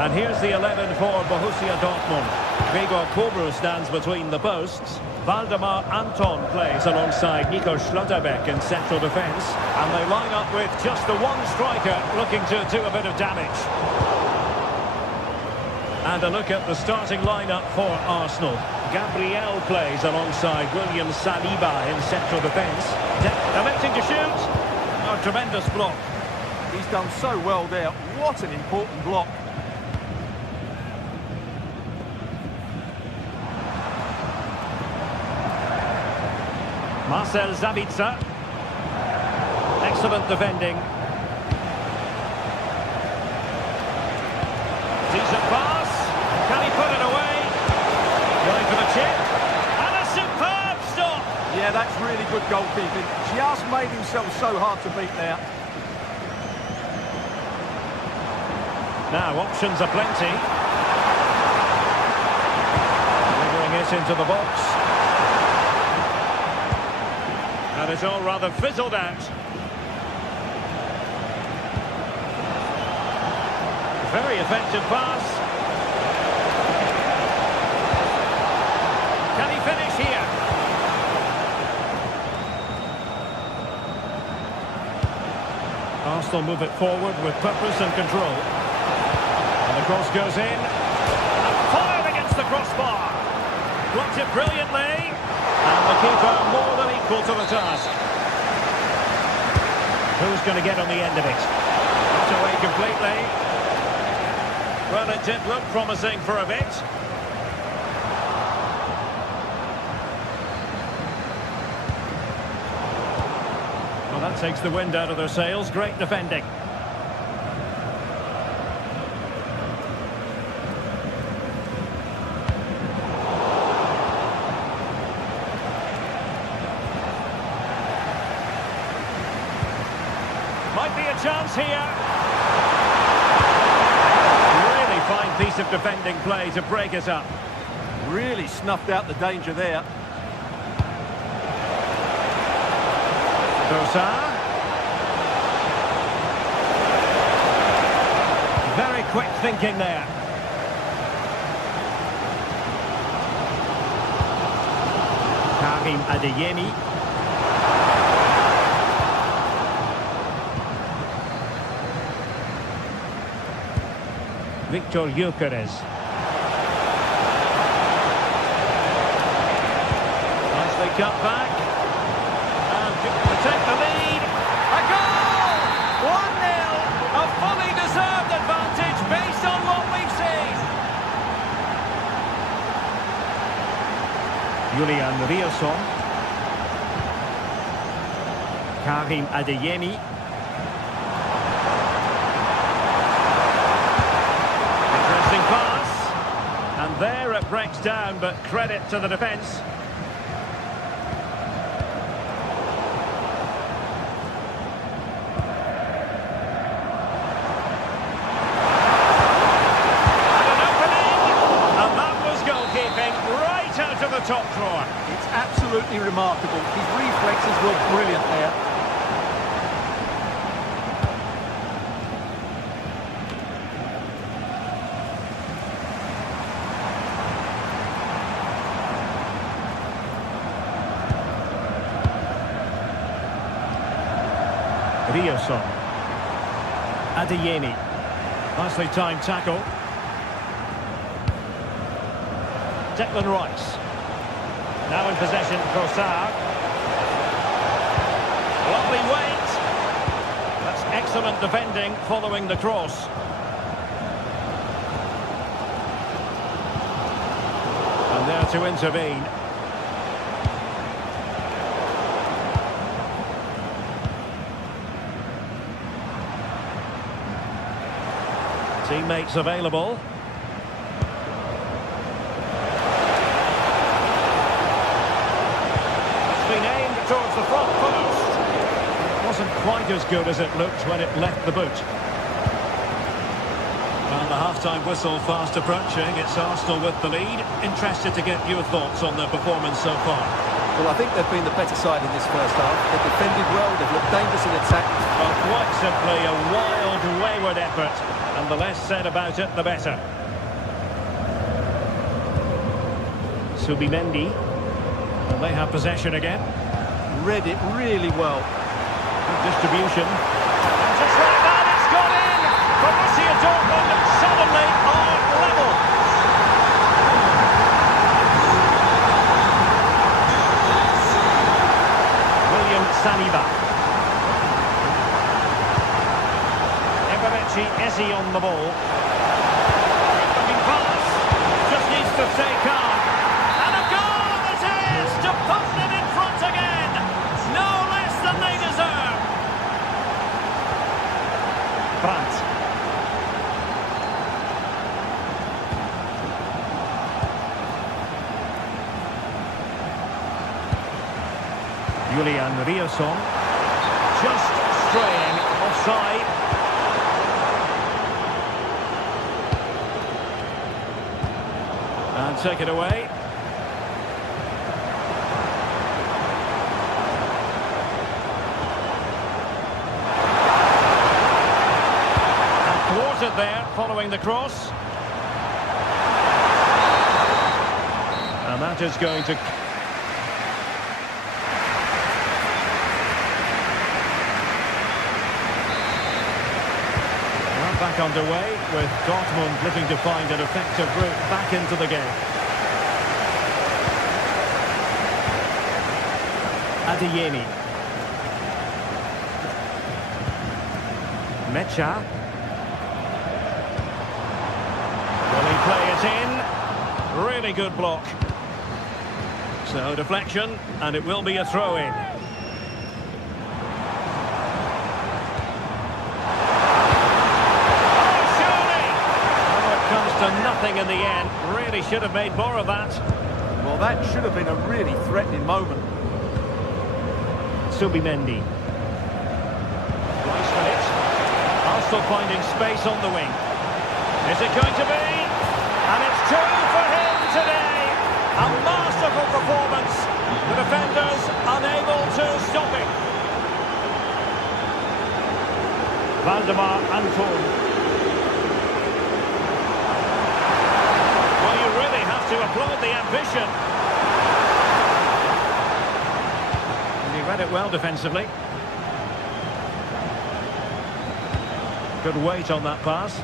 And here's the 11 for Borussia Dortmund. Gregor Kobru stands between the posts. Waldemar Anton plays alongside Nico Schlotterbeck in central defence. And they line up with just the one striker looking to do a bit of damage. And a look at the starting lineup for Arsenal. Gabriel plays alongside William Saliba in central defence. Electing to shoot. A tremendous block. He's done so well there. What an important block. Marcel Sabitzer. Excellent defending. Decent pass. Can he put it away? Going for the chip. And a superb stop. Yeah, that's really good goalkeeping. Just made himself so hard to beat there. Now, options are plenty. Delivering it into the box. And it's all rather fizzled out. Very effective pass. Can he finish here? Arsenal move it forward with purpose and control. And the cross goes in. And fired against the crossbar. Blocked it brilliantly. And the keeper more than equal to the task. Who's going to get on the end of it? Not away completely. Well, it did look promising for a bit. Well, that takes the wind out of their sails. Great defending. Might be a chance here. Really fine piece of defending play to break it up. Really snuffed out the danger there. Dorsa. Very quick thinking there. Karim Adeyemi. Victor Gyökeres. Nicely cut back. And to take the lead. A goal! 1-0. A fully deserved advantage based on what we've seen. Julian Rierson. Karim Adeyemi. Pass, and there it breaks down, but credit to the defence. And an opening, and that was goalkeeping right out of the top drawer. It's absolutely remarkable. His reflexes were brilliant there. Rierson. Adeyemi. Nicely timed tackle. Declan Rice. Now in possession, Trossard. Lovely weight. That's excellent defending following the cross. And there to intervene. Teammates available. It's been aimed towards the front post. It wasn't quite as good as it looked when it left the boot. And the half-time whistle fast approaching. It's Arsenal with the lead. Interested to get your thoughts on their performance so far. Well, I think they've been the better side in this first half. They've defended well, they've looked dangerous in attack. Well, quite simply a wild, wayward effort. And the less said about it, the better. Subimendi. And they have possession again. Read it really well. Good distribution. And just like that, it's gone in! Borussia Dortmund suddenly are level. William Saliba. Eberechi Eze on the ball. Looking pass. Just needs to stay calm. And a goal it is to put them in front again. No less than they deserve. Brandt. Julian Rioson. Just straying offside. And take it away. Thwarted there, following the cross. And that is going to... Well, back underway, with Dortmund looking to find an effective route back into the game. Adeyemi. Mecha. Play it in. Really good block. So deflection, and it will be a throw-in. Oh, surely! Oh, it comes to nothing in the end. Really should have made more of that. Well, that should have been a really threatening moment. Subimendi. Nice minute. Arsenal finding space on the wing. Is it going to be? And it's two for him today. A masterful performance. The defenders unable to stop him. Valdemar Anton. Well, you really have to applaud the ambition. And he read it well defensively. Good weight on that pass.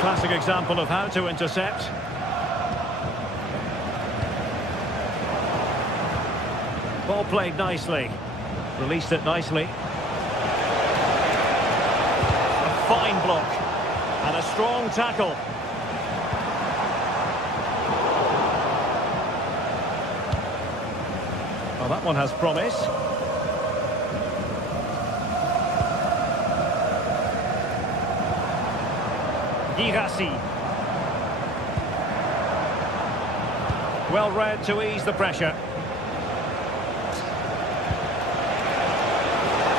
Classic example of how to intercept. Ball played nicely. Released it nicely. A fine block. And a strong tackle. Well, that one has promise. Girassi. Well read to ease the pressure.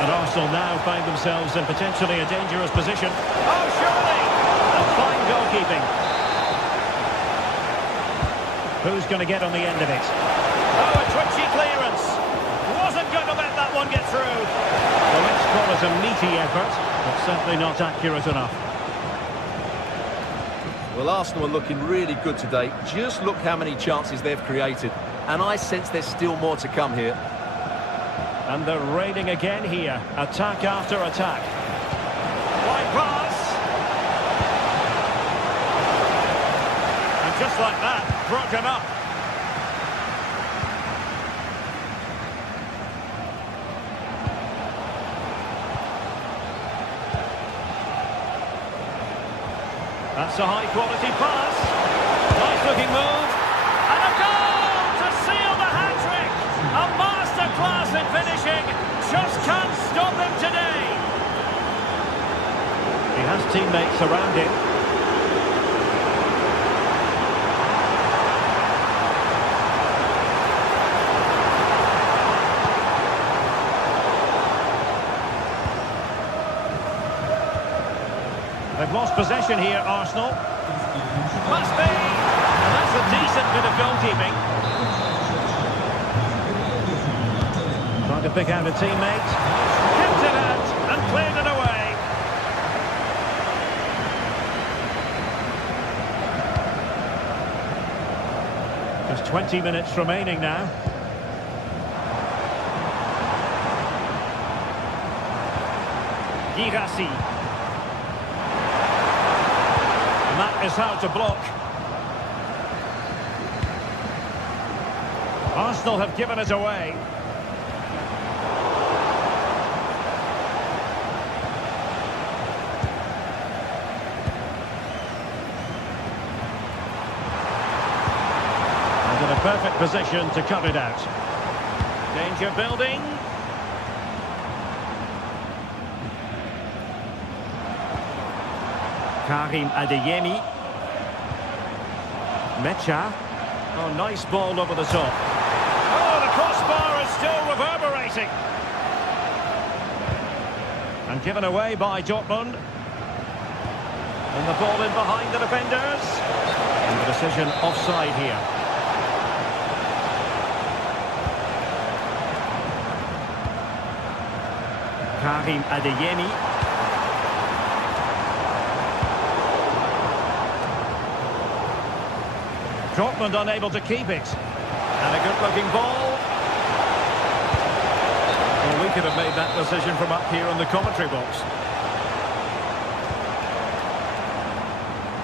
And Arsenal now find themselves in potentially a dangerous position. Oh, surely! And fine goalkeeping. Who's going to get on the end of it? Oh, a twitchy clearance. Wasn't going to let that one get through. Well, let's call it a meaty effort, but certainly not accurate enough. Well, Arsenal are looking really good today. Just look how many chances they've created. And I sense there's still more to come here. And they're raiding again here. Attack after attack. Wide pass. And just like that, broken up. That's a high-quality pass. Nice-looking move. And a goal to seal the hat-trick. A masterclass in finishing. Just can't stop him today. He has teammates around him. They've lost possession here, Arsenal. Must be! And that's a decent bit of goalkeeping. Trying to pick out a teammate. Kept it out and cleared it away. Just 20 minutes remaining now. Girassi. And that is how to block. Arsenal have given it away. And in a perfect position to cut it out. Danger building. Karim Adeyemi. Mecha. Oh, nice ball over the top. Oh, the crossbar is still reverberating. And given away by Dortmund. And the ball in behind the defenders. And the decision offside here. Karim Adeyemi. Dortmund unable to keep it. And a good-looking ball. Well, we could have made that decision from up here in the commentary box.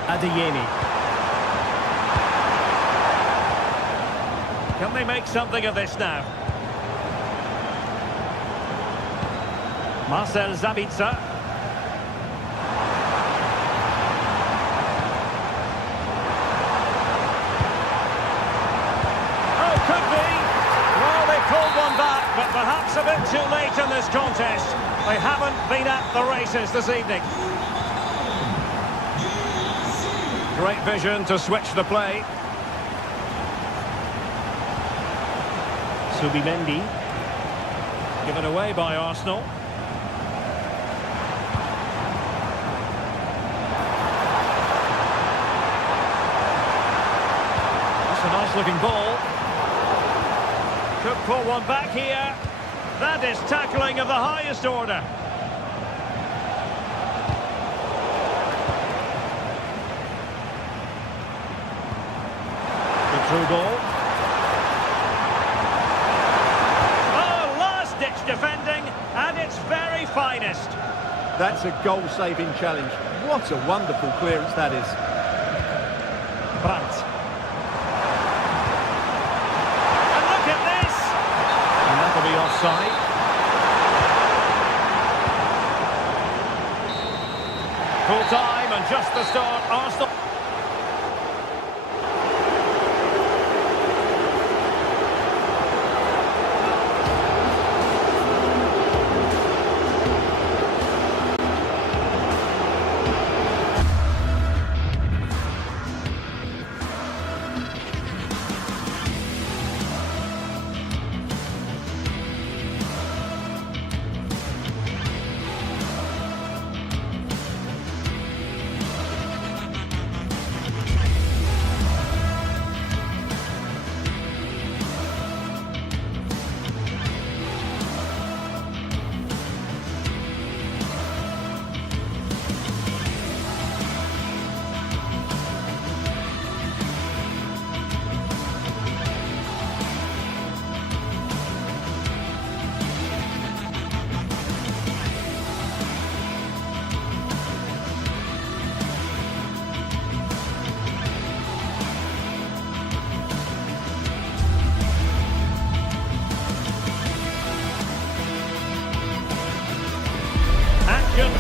Adeyemi. Can they make something of this now? Marcel Sabitzer. But perhaps a bit too late in this contest. They haven't been at the races this evening. Great vision to switch the play. Subimendi. Given away by Arsenal. That's a nice looking ball. Could pull one back here. That is tackling of the highest order. The through ball. Oh, last-ditch defending at its very finest. That's a goal-saving challenge. What a wonderful clearance that is. Brandt. Be offside. Full time and just the start. Arsenal.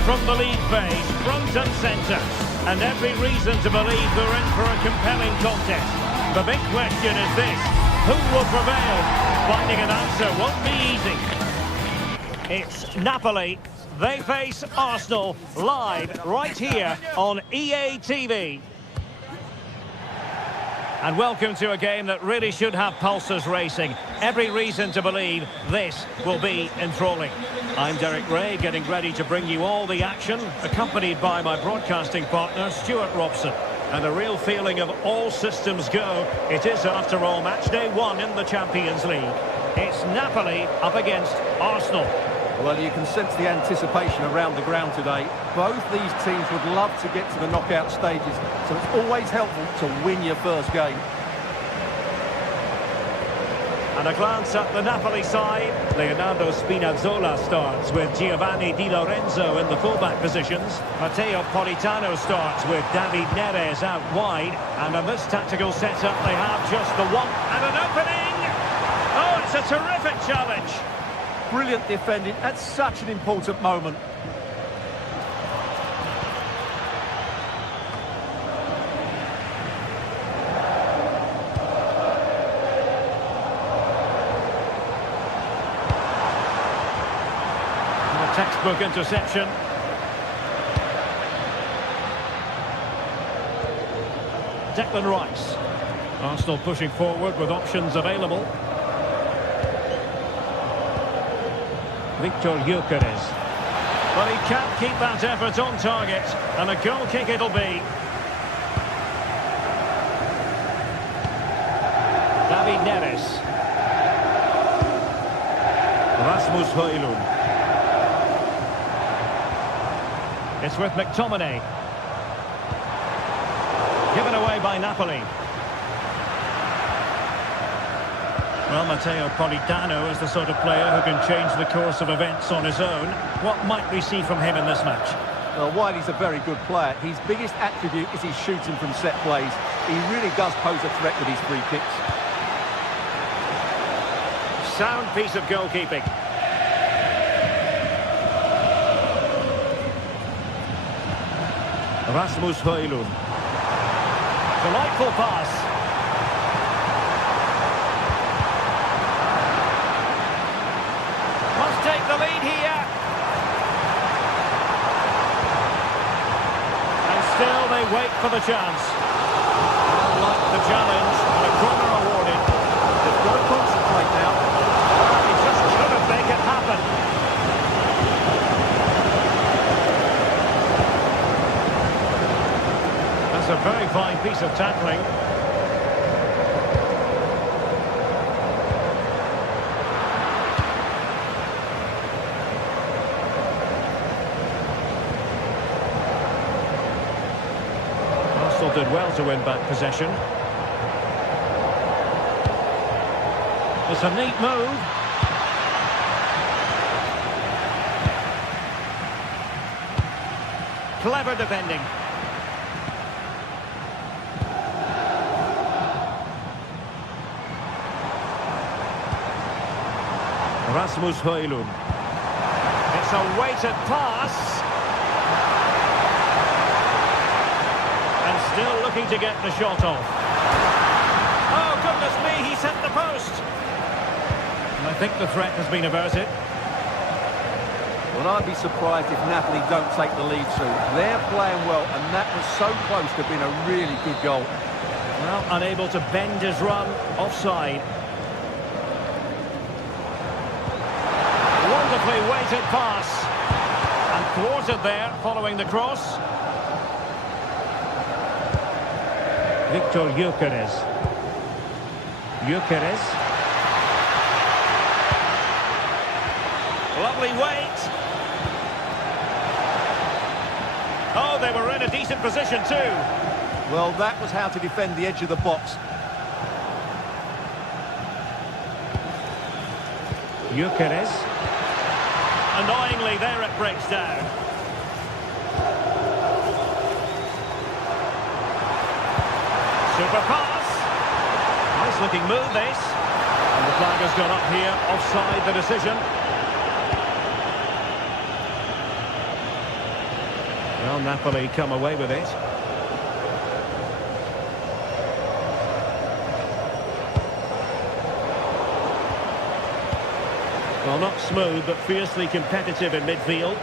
From the lead phase, front and centre, and every reason to believe they're in for a compelling contest. The big question is this: who will prevail? Finding an answer won't be easy. It's Napoli. They face Arsenal live right here on EA TV. And welcome to a game that really should have pulses racing. Every reason to believe this will be enthralling. I'm Derek Ray, getting ready to bring you all the action, accompanied by my broadcasting partner, Stuart Robson. And a real feeling of all systems go. It is, after all, match day 1 in the Champions League. It's Napoli up against Arsenal. Well, you can sense the anticipation around the ground today. Both these teams would love to get to the knockout stages, so it's always helpful to win your first game. And a glance at the Napoli side. Leonardo Spinazzola starts with Giovanni Di Lorenzo in the fullback positions. Matteo Politano starts with David Neres out wide. And in this tactical setup, they have just the one and an opening. Oh, it's a terrific challenge. Brilliant defending at such an important moment. And a textbook interception. Declan Rice. Arsenal pushing forward with options available. Victor Gyökeres. But he can't keep that effort on target. And a goal kick it'll be. David Neres. Rasmus Højlund. It's with McTominay. Given away by Napoli. Well, Matteo Politano is the sort of player who can change the course of events on his own. What might we see from him in this match? Well, while he's a very good player, his biggest attribute is his shooting from set plays. He really does pose a threat with his free kicks. Sound piece of goalkeeping. Rasmus Højlund. Delightful pass. Must take the lead here. And still they wait for the chance. Like the challenge, and a corner awarded. They've got to concentrate now. He just couldn't make it happen. That's a very fine piece of tackling. Arsenal did well to win back possession. It's a neat move. Clever defending. Rasmus Højlund. It's a weighted pass. And still looking to get the shot off. Oh, goodness me, he's hit the post. And I think the threat has been averted. Well, I'd be surprised if Napoli don't take the lead soon. They're playing well, and that was so close to being a really good goal. Well, unable to bend his run, offside. Wonderfully weighted pass. And thwarted there, following the cross. Victor Gyökeres. Gyökeres. Lovely weight. Oh, they were in a decent position too. Well, that was how to defend the edge of the box. Gyökeres. Annoyingly, there it breaks down. Super pass. Nice looking move, this. And the flag has gone up here, offside the decision. Well, Napoli come away with it. Well, not smooth, but fiercely competitive in midfield.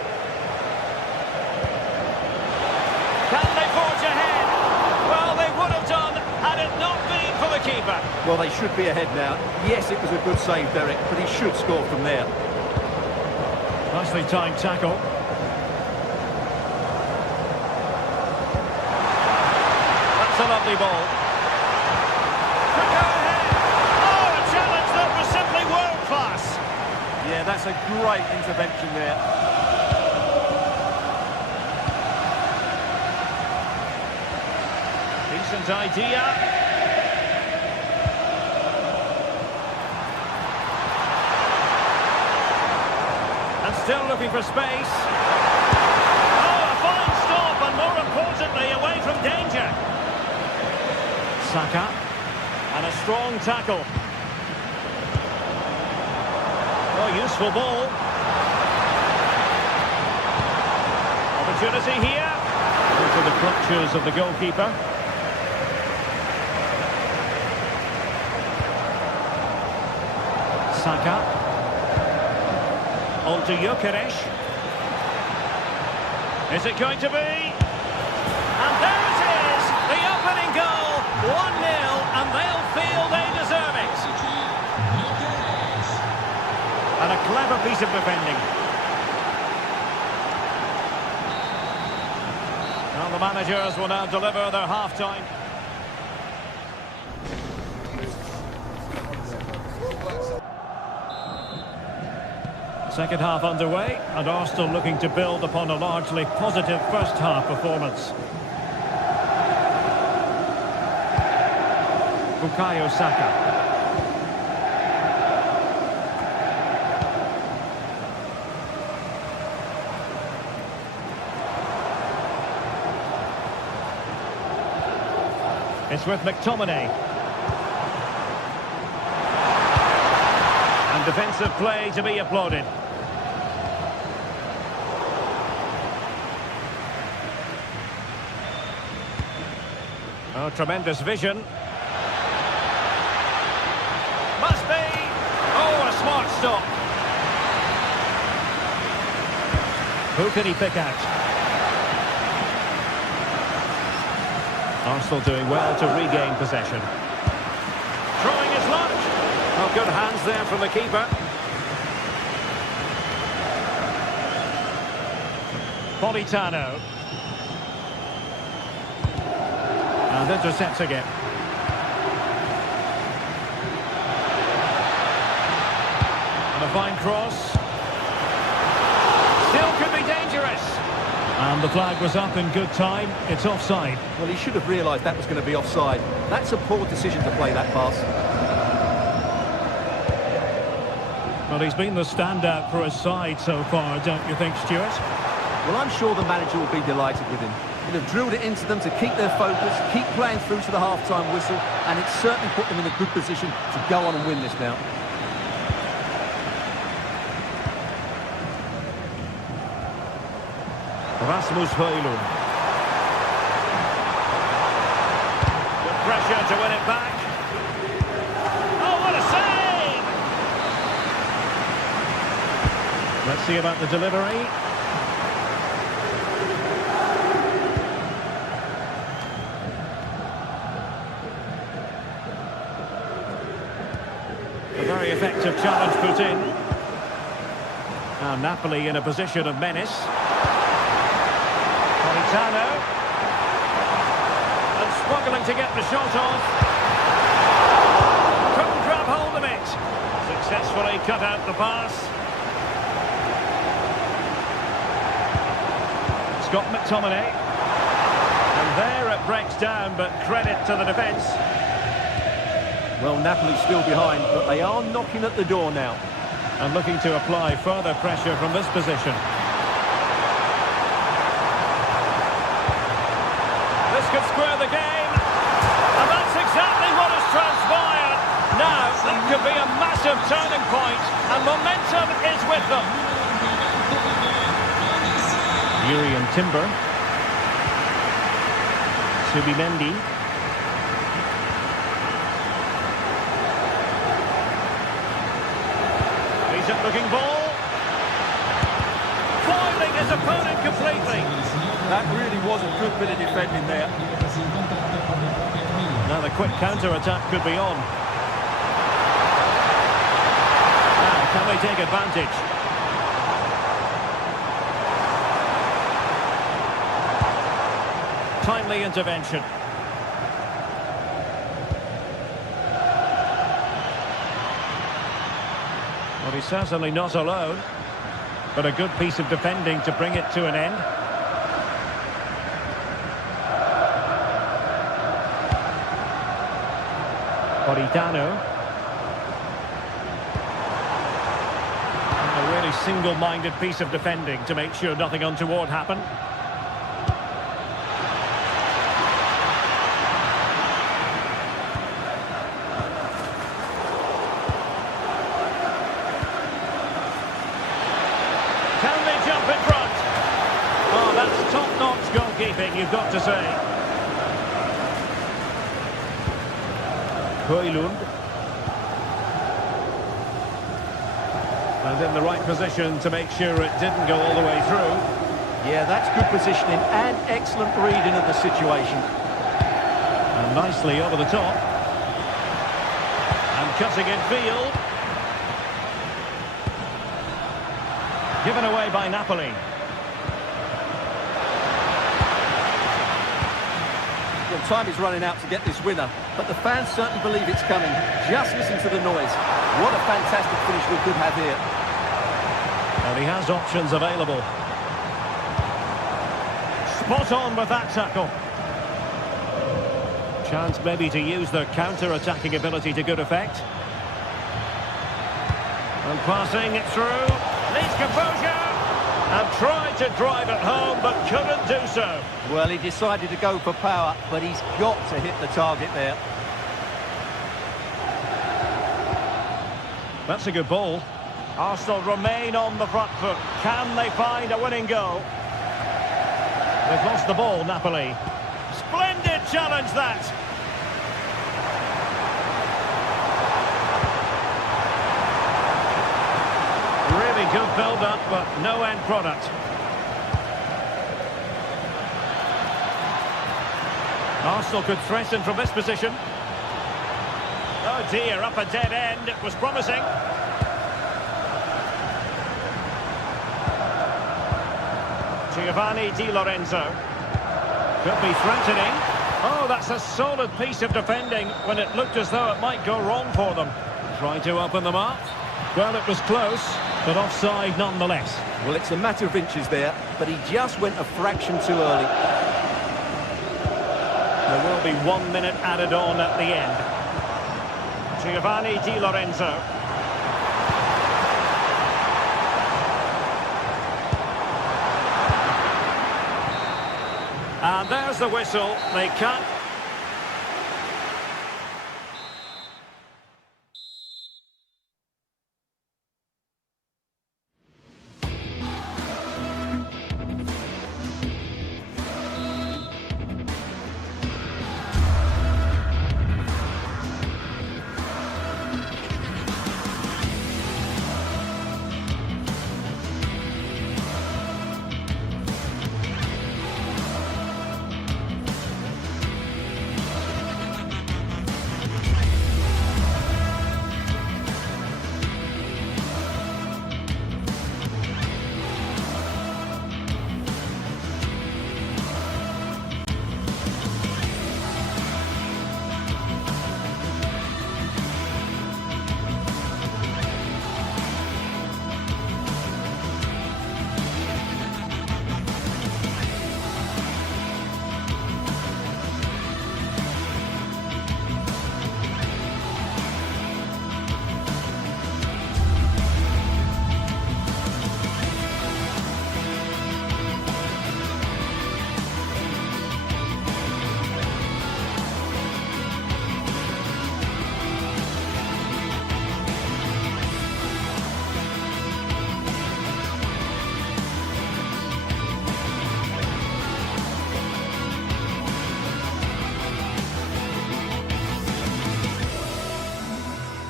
Can they forge ahead? Well, they would have done had it not been the keeper. Well, they should be ahead now. Yes, it was a good save, Derek, but he should score from there. Nicely timed tackle. That's a lovely ball. Could go ahead. Oh, a challenge that was simply world class. Yeah, that's a great intervention there. Decent idea. And still looking for space. Oh, a fine stop, and more importantly, away from danger. Saka. And a strong tackle. Oh, useful ball. Opportunity here. Into the clutches of the goalkeeper. Saka. On to Gyökeres. Is it going to be? And there it is! The opening goal! 1-0, and they'll feel they deserve it. And a clever piece of defending. Well, the managers will now deliver their half-time. Second half underway, and Arsenal looking to build upon a largely positive first half performance. Bukayo Saka. It's with McTominay. And defensive play to be applauded. Oh, tremendous vision. Must be! Oh, a smart stop. Who can he pick out? Arsenal doing well to regain possession. Throwing his luck. Oh, good hands there from the keeper. Politano. And intercepting it. And a fine cross. Still could be dangerous. And the flag was up in good time. It's offside. Well, he should have realised that was going to be offside. That's a poor decision to play that pass. Well, he's been the standout for his side so far, don't you think, Stuart? Well, I'm sure the manager will be delighted with him. He'll have drilled it into them to keep their focus, keep playing through to the half-time whistle, and it's certainly put them in a good position to go on and win this now. Rasmus Højlund. Good pressure to win it back. Oh, what a save! Let's see about the delivery. A very effective challenge put in. Now Napoli in a position of menace. Politano. And struggling to get the shot off. Couldn't grab hold of it. Successfully cut out the pass. Scott McTominay. And there it breaks down, but credit to the defence. Well, Napoli's still behind, but they are knocking at the door now. And looking to apply further pressure from this position. This could square the game. And that's exactly what has transpired. Now, that could be a massive turning point, and momentum is with them. Yuri and Timber. Subimendi. Looking ball. Foiling his opponent completely. That really was a good bit of defending there. Now the quick counter-attack could be on. Now, can they take advantage? Timely intervention. Well, he's certainly not alone, but a good piece of defending to bring it to an end. Politano. A really single-minded piece of defending to make sure nothing untoward happened. Can they jump in front? Oh, that's top-notch goalkeeping, you've got to say. Højlund. And in the right position to make sure it didn't go all the way through. Yeah, that's good positioning and excellent reading of the situation. And nicely over the top. And cutting in field. Given away by Napoli. Well, time is running out to get this winner, but the fans certainly believe it's coming. Just listen to the noise. What a fantastic finish we could have here. And he has options available. Spot on with that tackle. Chance maybe to use their counter-attacking ability to good effect. And passing it through. Needs composure. And tried to drive it home, but couldn't do so. Well, he decided to go for power, but he's got to hit the target there. That's a good ball. Arsenal remain on the front foot. Can they find a winning goal? They've lost the ball, Napoli. Splendid challenge, that. Really good build-up, but no end product. Arsenal could threaten from this position. Oh dear, up a dead end. It was promising. Giovanni Di Lorenzo. Could be threatening. Oh, that's a solid piece of defending when it looked as though it might go wrong for them. Trying to open them up. Well, it was close, but offside nonetheless. Well, it's a matter of inches there, but he just went a fraction too early. There will be 1 minute added on at the end. Giovanni Di Lorenzo. And there's the whistle. They can't.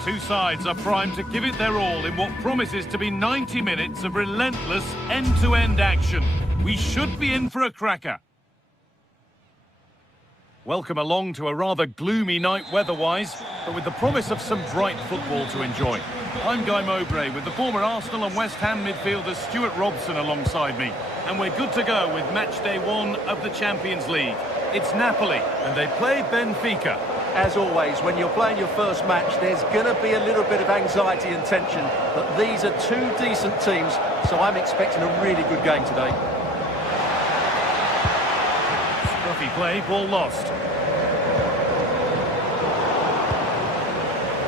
Two sides are primed to give it their all in what promises to be 90 minutes of relentless end-to-end action. We should be in for a cracker. Welcome along to a rather gloomy night weather-wise, but with the promise of some bright football to enjoy. I'm Guy Mowbray with the former Arsenal and West Ham midfielder Stuart Robson alongside me. And we're good to go with match day 1 of the Champions League. It's Napoli, and they play Benfica. As always, when you're playing your first match, there's going to be a little bit of anxiety and tension. But these are two decent teams, so I'm expecting a really good game today. Scruffy play, ball lost.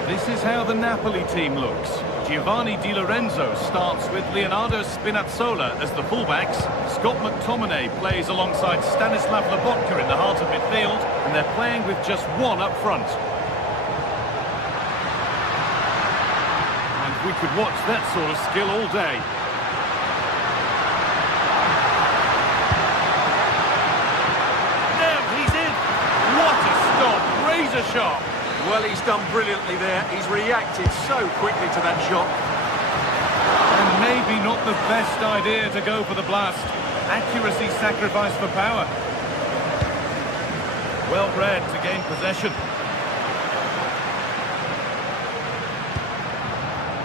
This is how the Napoli team looks. Giovanni Di Lorenzo starts with Leonardo Spinazzola as the fullbacks. Scott McTominay plays alongside Stanislav Lobotka in the heart of midfield, and they're playing with just one up front. And we could watch that sort of skill all day. Now he's in! What a stop! Razor sharp! Well, he's done brilliantly there. He's reacted so quickly to that shot. And maybe not the best idea to go for the blast. Accuracy sacrificed for power. Well read to gain possession.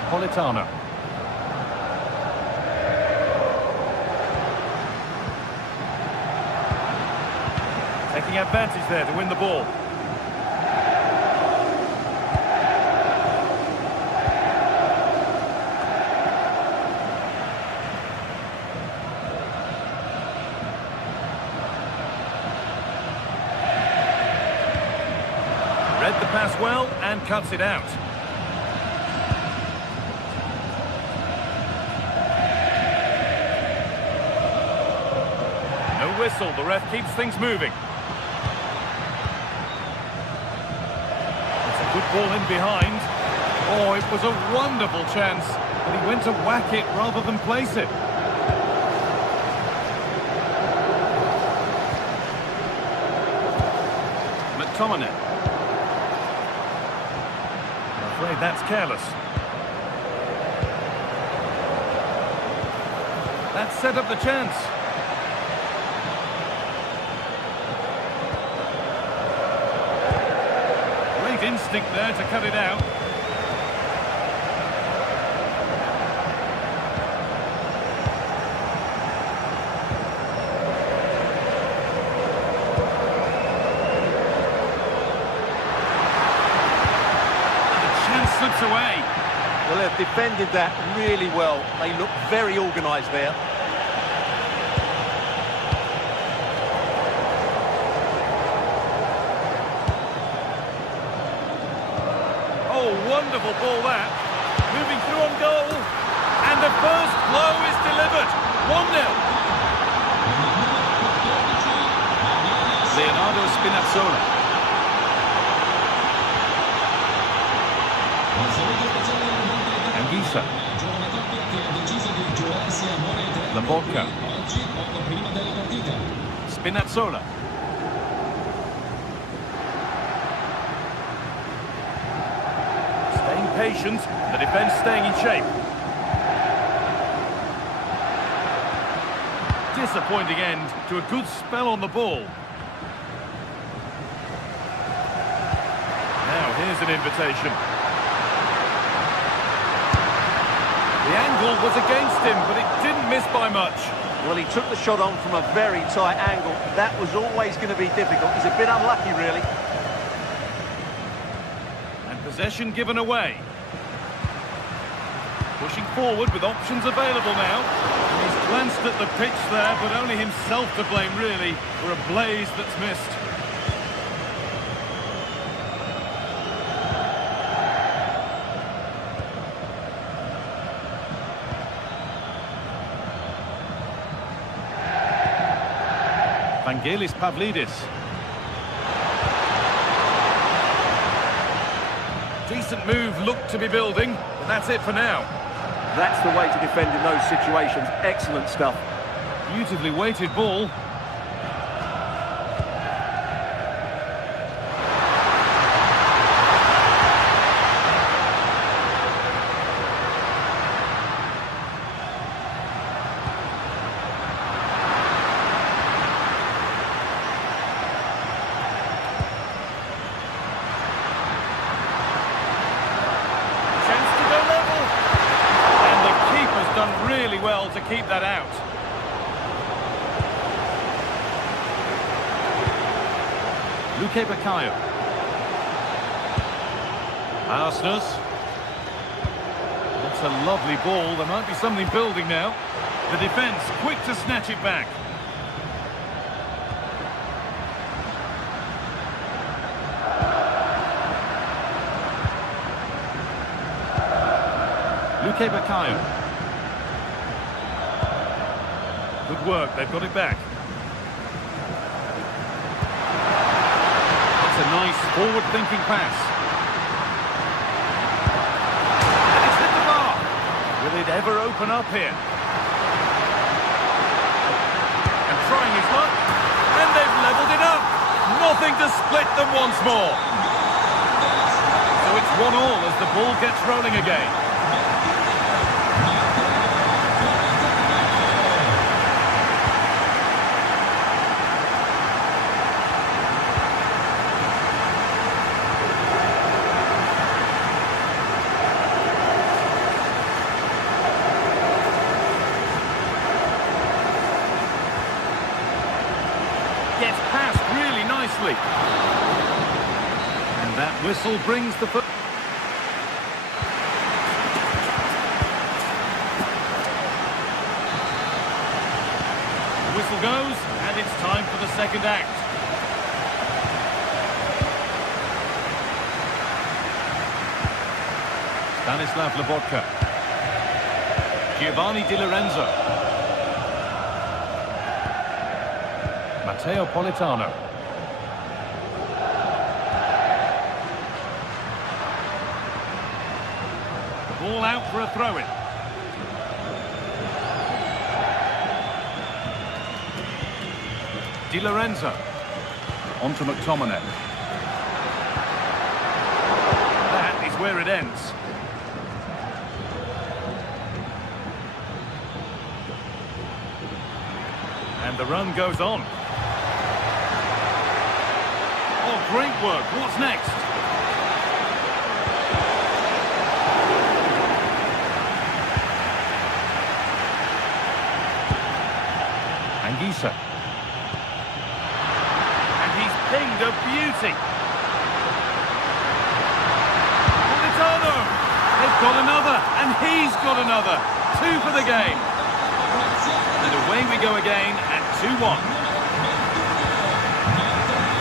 Politano. Taking advantage there to win the ball. Read the pass well and cuts it out. No whistle, the ref keeps things moving. It's a good ball in behind. Oh, it was a wonderful chance, but he went to whack it rather than place it. McTominay. I'm afraid that's careless. That set up the chance. Great instinct there to cut it out. Slips away. Well, they've defended that really well. They look very organised there. Oh, wonderful ball that. Moving through on goal. And the first blow is delivered. 1-0. Leonardo Spinazzola. Anguissa. Lobotka. Spinazzola. Staying patient, the defence staying in shape. Disappointing end to a good spell on the ball. Now here's an invitation. The angle was against him, but it didn't miss by much. Well, he took the shot on from a very tight angle. That was always going to be difficult. He's a bit unlucky, really. And possession given away. Pushing forward with options available now. And he's glanced at the pitch there, but only himself to blame, really, for a blaze that's missed. Vangelis Pavlidis. Decent move looked to be building, but that's it for now. That's the way to defend in those situations. Excellent stuff. Beautifully weighted ball. keep that out. Luque Baccaio. Arsenal. That's a lovely ball. There might be something building now. The defence quick to snatch it back. Luque Baccaio. Good work, they've got it back. It's a nice forward-thinking pass. And it's hit the bar. Will it ever open up here? And trying his luck. And they've levelled it up. Nothing to split them once more. So it's 1-1 as the ball gets rolling again. Gets past really nicely. And that whistle brings the foot. The whistle goes, and it's time for the second act. Stanislav Lobotka. Giovanni Di Lorenzo. Matteo Politano. The ball out for a throw-in. Di Lorenzo. On to McTominay. That is where it ends. And the run goes on. Oh, great work. What's next? Anguissa. And he's pinged a beauty. Politano. They've got another, and he's got another. 2 for the game. And away we go again at 2-1.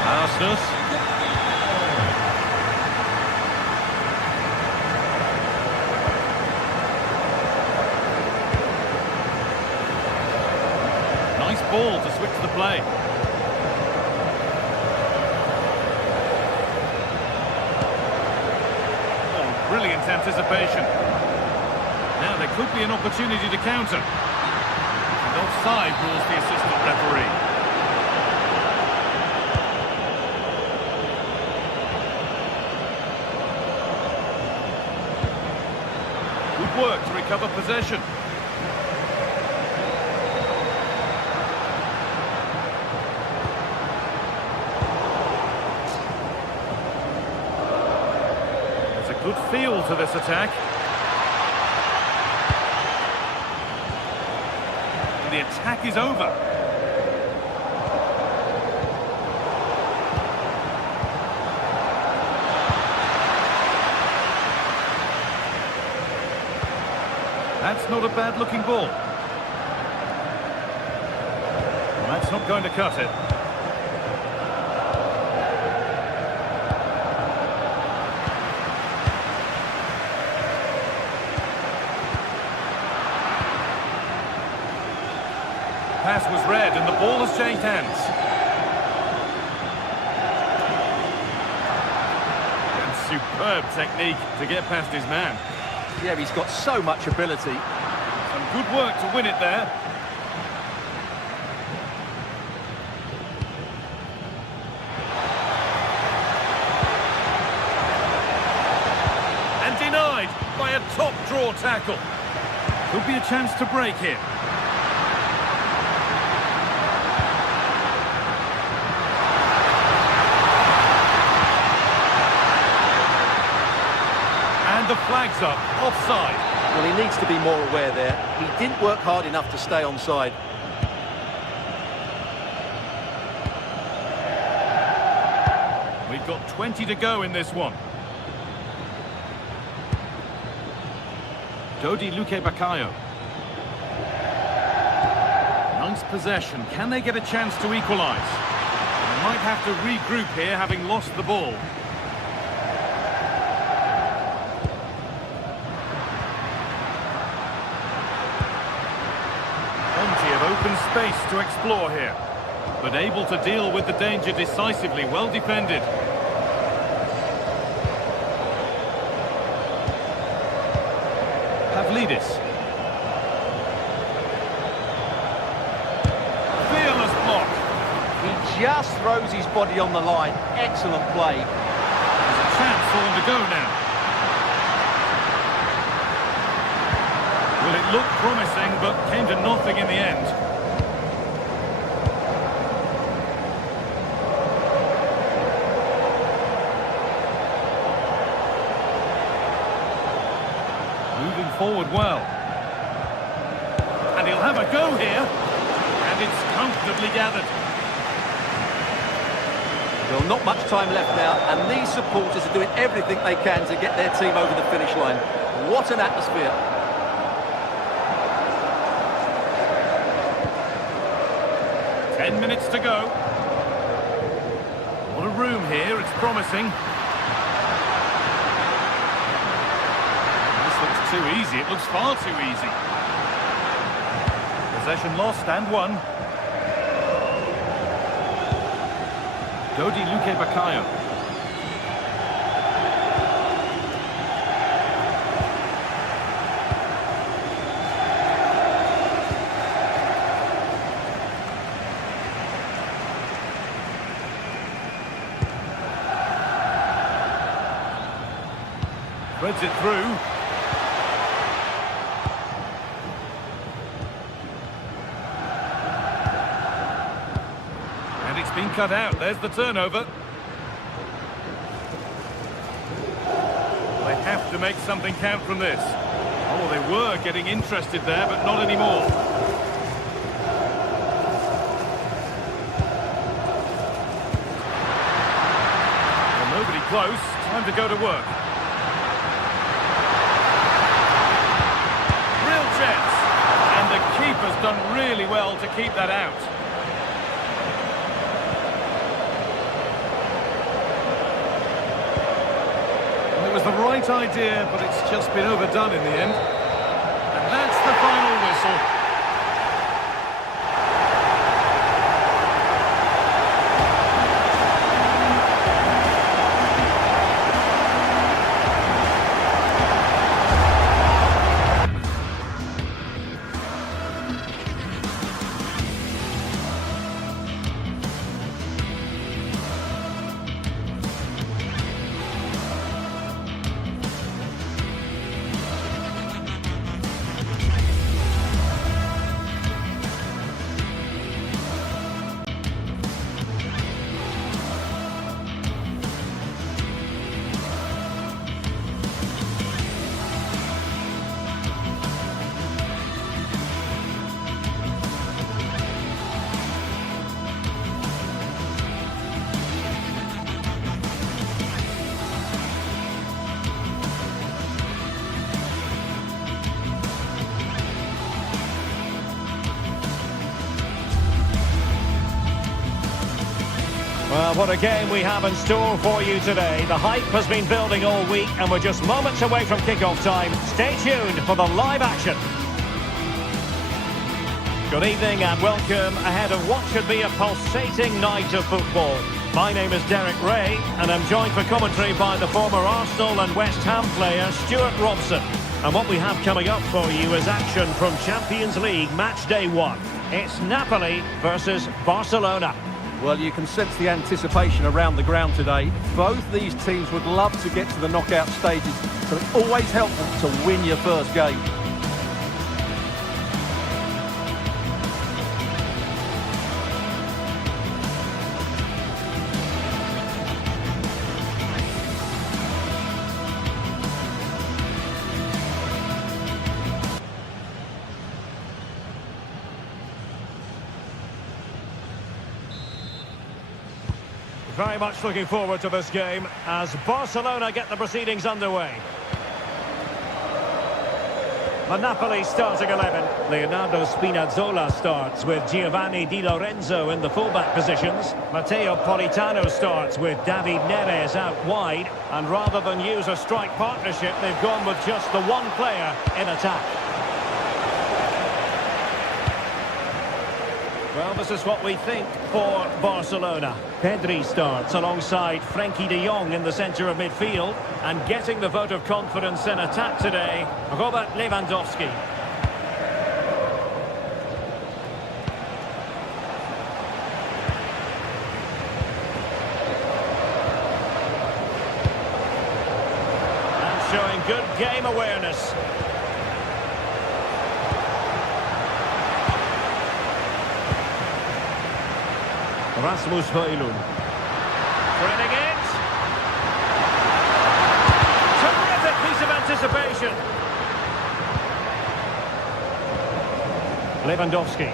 Arsenal. Nice ball to switch the play. Oh, brilliant anticipation. Now there could be an opportunity to counter. And offside rules the assistant referee. Good work to recover possession. There's a good feel to this attack. The attack is over. That's not a bad-looking ball. That's not going to cut it. Pass was read and the ball has changed hands. And superb technique to get past his man. Yeah, he's got so much ability. Some good work to win it there. And denied by a top draw tackle. Could be a chance to break here. And the flag's up, offside. Well, he needs to be more aware there. He didn't work hard enough to stay onside. We've got 20 to go in this one. Dodi Luque-Bacallo. Nice possession. Can they get a chance to equalise? They might have to regroup here, having lost the ball. Plenty of open space to explore here, but able to deal with the danger decisively. Well defended. Pavlidis. Fearless block. He just throws his body on the line. Excellent play. There's a chance for them to go now. Well, it looked promising, but came to nothing in the end. Moving forward well. And he'll have a go here. And it's comfortably gathered. Well, not much time left now, and these supporters are doing everything they can to get their team over the finish line. What an atmosphere. Minutes to go. What a room here, it's promising. This looks too easy, it looks far too easy. Possession lost and won. Dodi Luque-Bacallo. Threads it through. And it's been cut out. There's the turnover. They have to make something count from this. Oh, they were getting interested there, but not anymore. Well, nobody close. Time to go to work. And the keeper's done really well to keep that out. Well, it was the right idea, but it's just been overdone in the end. And that's the final whistle. Well, what a game we have in store for you today. The hype has been building all week and we're just moments away from kick-off time. Stay tuned for the live action. Good evening and welcome ahead of what should be a pulsating night of football. My name is Derek Ray and I'm joined for commentary by the former Arsenal and West Ham player Stuart Robson. And what we have coming up for you is action from Champions League match day 1. It's Napoli versus Barcelona. Well, you can sense the anticipation around the ground today. Both these teams would love to get to the knockout stages, so it's always helpful to win your first game. Very much looking forward to this game as Barcelona get the proceedings underway. The Napoli starting 11. Leonardo Spinazzola starts with Giovanni Di Lorenzo in the fullback positions. Matteo Politano starts with David Neres out wide. And rather than use a strike partnership, they've gone with just the one player in attack. Well, this is what we think for Barcelona. Pedri starts alongside Frenkie de Jong in the centre of midfield. And getting the vote of confidence in attack today, Robert Lewandowski. And showing good game awareness. Rasmus Højlund. Threading it. Terrific piece of anticipation. Lewandowski.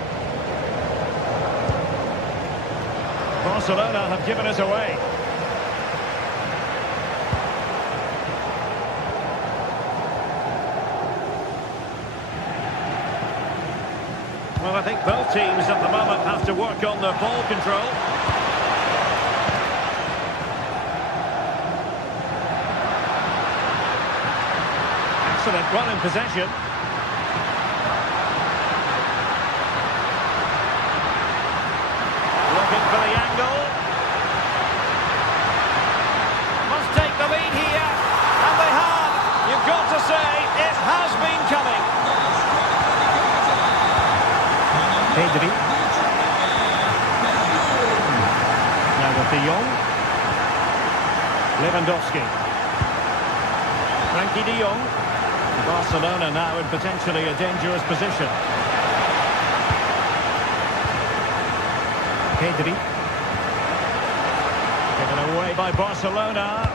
Barcelona have given us away. Well, I think both teams at the moment have to work on their ball control. Excellent run in possession. Looking for the angle. Must take the lead here. And they have. You've got to say, it has been coming. Pedri. Now with de Jong. Lewandowski. Frenkie de Jong. Barcelona now in potentially a dangerous position. Pedri. Given away by Barcelona.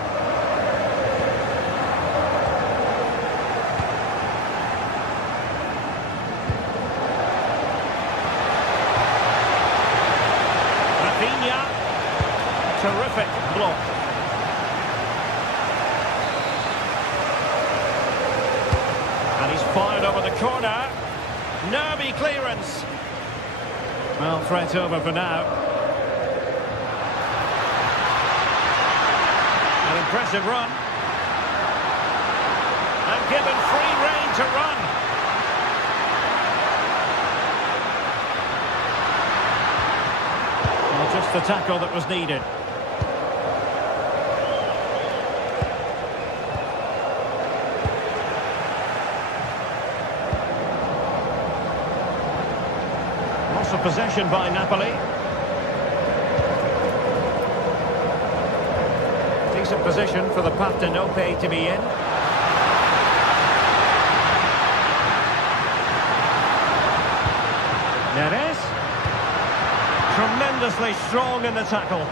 Terrific block. And he's fired over the corner. Nervy clearance. Well, threat over for now. An impressive run. And given free rein to run. Well, just the tackle that was needed. Loss of possession by Napoli. Decent position for the Partenope to be in. Neres. Tremendously strong in the tackle.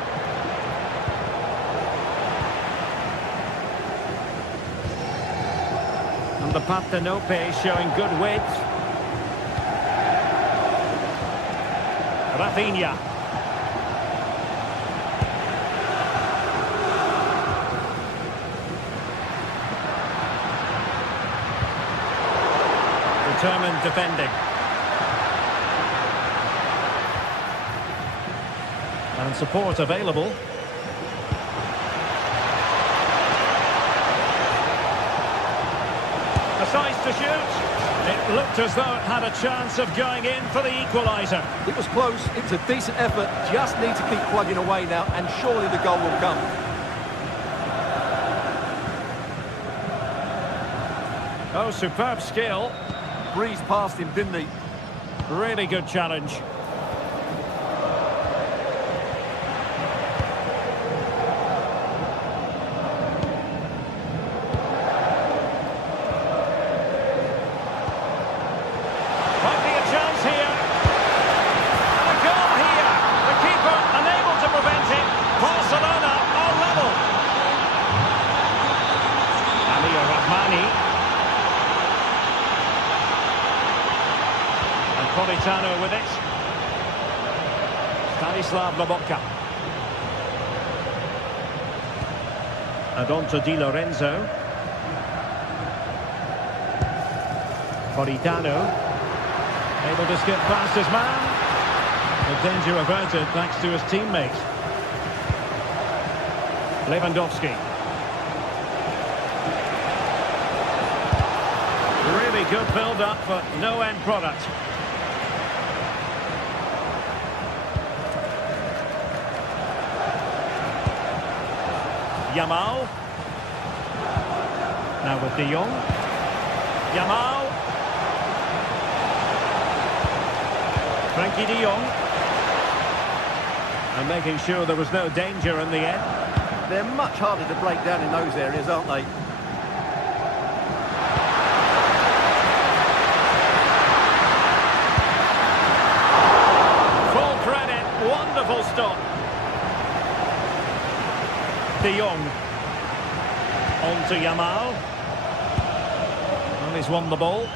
And the Partenope showing good width. Rafinha. Determined defending. And support available. Decides to shoot. It looked as though it had a chance of going in for the equaliser. It was close, it was a decent effort, just need to keep plugging away now, and surely the goal will come. Oh, superb skill. Breezed past him, didn't he? Really good challenge. Politano with it. Stanislav Lobotka. And on to Di Lorenzo. Politano. Able to skip past his man. The danger averted thanks to his teammate. Lewandowski. Really good build-up, but no end product. Yamal. Now with De Jong. Yamal. Frankie De Jong. And making sure there was no danger in the end. They're much harder to break down in those areas, aren't they? Full credit, wonderful stop. De Jong. On to Yamal. Well, he's won the ball.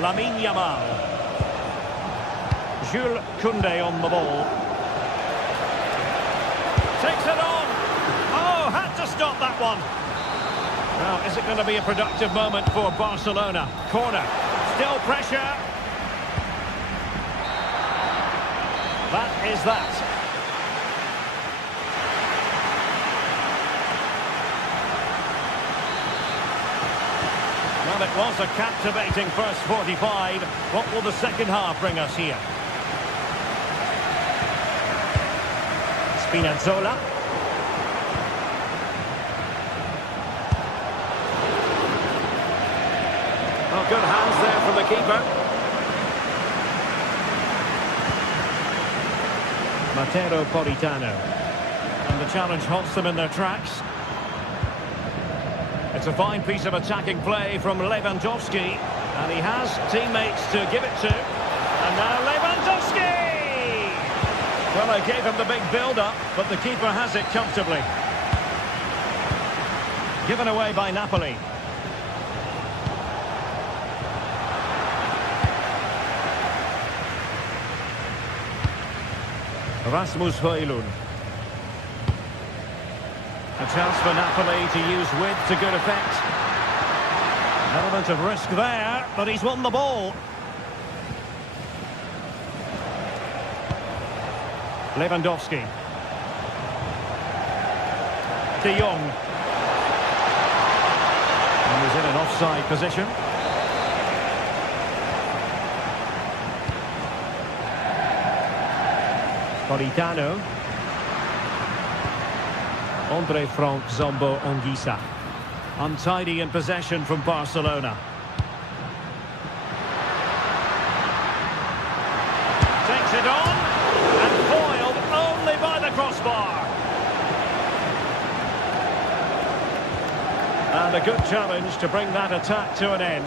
Lamine Yamal. Jules Koundé on the ball. Takes it on. Oh, had to stop that one. Now, is it going to be a productive moment for Barcelona? Corner. Still pressure. That is that. Well, it was a captivating first 45. What will the second half bring us here? Spinazzola. Oh, good hands there from the keeper. Matteo Politano. And the challenge halts them in their tracks. It's a fine piece of attacking play from Lewandowski. And he has teammates to give it to. And now Lewandowski! Well, they gave him the big build-up, but the keeper has it comfortably. Given away by Napoli. Rasmus Højlund. A chance for Napoli to use width to good effect. Element of risk there, but he's won the ball. Lewandowski. De Jong. And he's in an offside position. Politano. Andre Frank Zombo Anguissa. Untidy in possession from Barcelona. Takes it on and foiled only by the crossbar. And a good challenge to bring that attack to an end.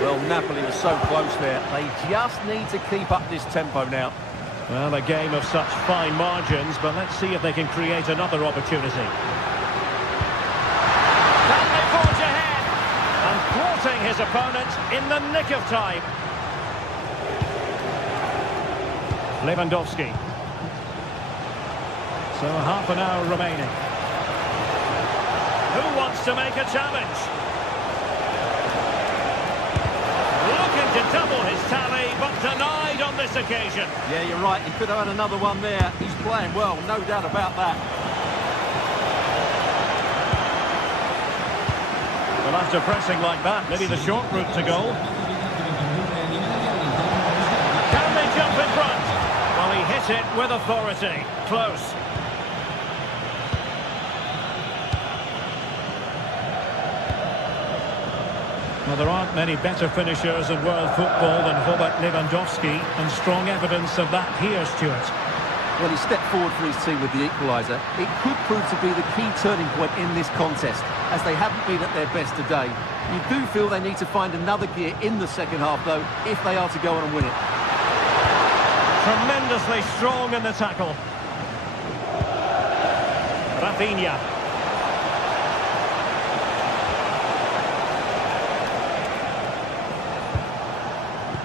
Well, Napoli are so close there. They just need to keep up this tempo now. Well, a game of such fine margins, but let's see if they can create another opportunity. Can they forge ahead? And thwarting his opponent in the nick of time. Lewandowski. So half an hour remaining. Who wants to make a challenge? Looking to double his tally, but denied on this occasion. Yeah, you're right. He could have had another one there. He's playing well, no doubt about that. Well, after pressing like that, maybe the short route to goal. Can they jump in front? Well, he hit it with authority. Close. Well, there aren't many better finishers in world football than Robert Lewandowski, and strong evidence of that here, Stuart. Well, he stepped forward for his team with the equaliser. It could prove to be the key turning point in this contest, as they haven't been at their best today. You do feel they need to find another gear in the second half, though, if they are to go on and win it. Tremendously strong in the tackle. Rafinha.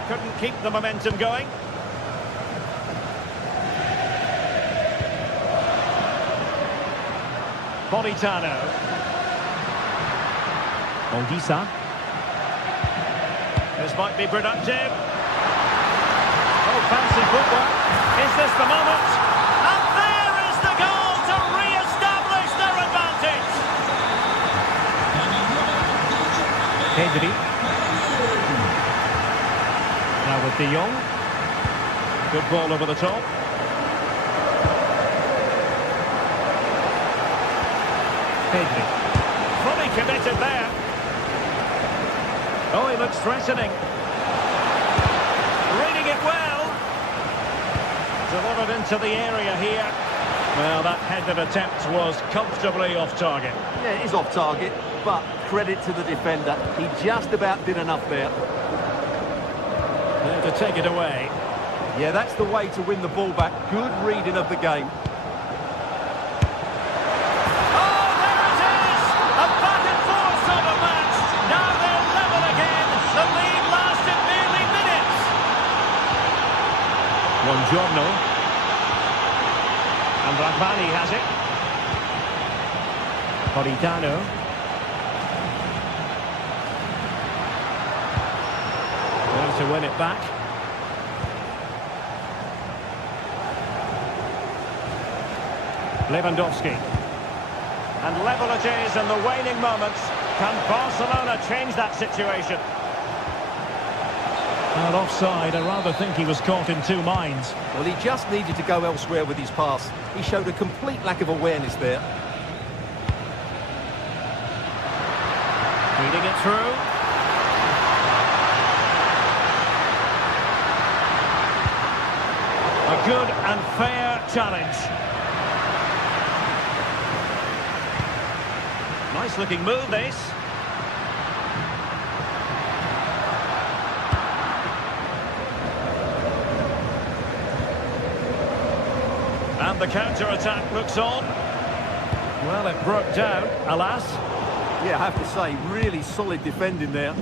Couldn't keep the momentum going. Politano. Olgisa. This might be productive. Oh, fancy footwork. Is this the moment? And there is the goal to re-establish their advantage. Pedri. Now with De Jong. Good ball over the top. Pedri. Fully committed there. Oh, he looks threatening. Reading it well. Delivered into the area here. Well, that headed attempt was comfortably off target. Yeah, it is off target, but credit to the defender. He just about did enough there. There to take it away. Yeah, that's the way to win the ball back. Good reading of the game. Oh, there it is! A back and forth sort of match. Now they're level again. The lead lasted nearly minutes. Buongiorno. And Radvani has it. Politano. Going to win it back. Lewandowski. And level it is in the waning moments. Can Barcelona change that situation? Well, offside. I rather think he was caught in two minds. Well, he just needed to go elsewhere with his pass. He showed a complete lack of awareness there. Feeding it through. A good and fair challenge. Nice looking move, this. And the counter-attack looks on. Well, it broke down, alas. Yeah, I have to say, really solid defending there.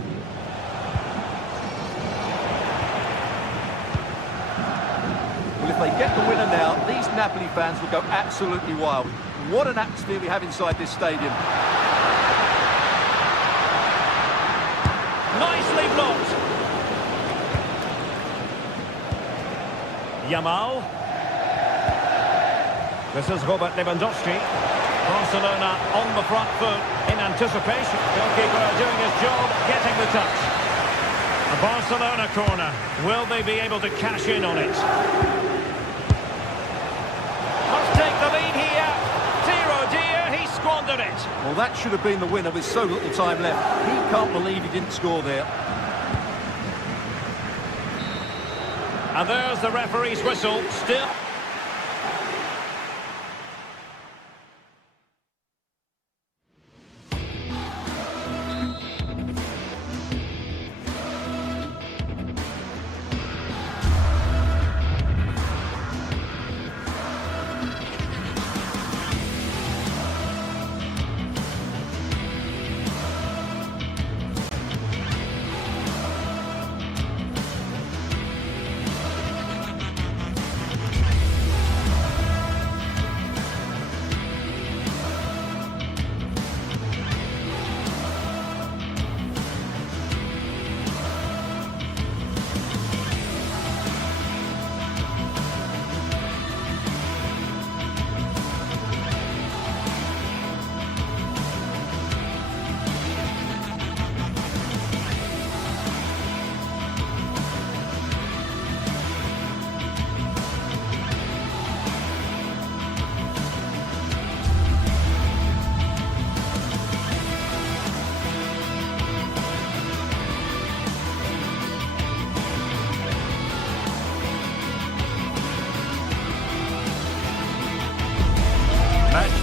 Well, if they get the winner now, these Napoli fans will go absolutely wild. What an atmosphere we have inside this stadium. Nicely blocked. Yamal. This is Robert Lewandowski. Barcelona on the front foot in anticipation. Goalkeeper doing his job, getting the touch. A Barcelona corner. Will they be able to cash in on it? Must take the lead here. Dear, oh dear, he squandered it. Well, that should have been the winner with so little time left. He can't believe he didn't score there. And there's the referee's whistle. Still...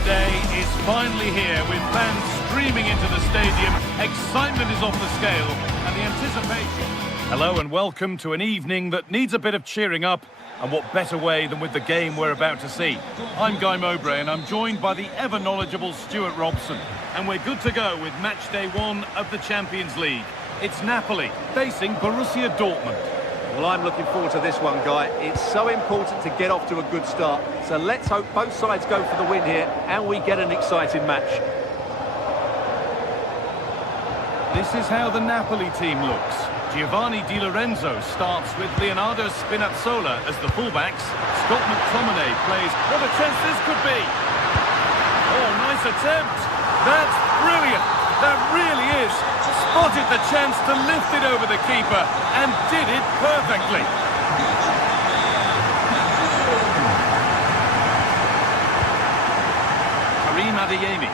Day is finally here with fans streaming into the stadium. Excitement is off the scale and the anticipation. Hello and welcome to an evening that needs a bit of cheering up, and what better way than with the game we're about to see. I'm Guy Mowbray and I'm joined by the ever knowledgeable Stuart Robson, and we're good to go with match day 1 of the Champions League. It's Napoli facing Borussia Dortmund. Well, I'm looking forward to this one, Guy. It's so important to get off to a good start. So let's hope both sides go for the win here and we get an exciting match. This is how the Napoli team looks. Giovanni Di Lorenzo starts with Leonardo Spinazzola as the fullbacks. Scott McTominay plays. What a chance this could be! Oh, nice attempt! That's brilliant! That really is! Spotted the chance to lift it over the keeper and did it perfectly. Karim Adeyemi.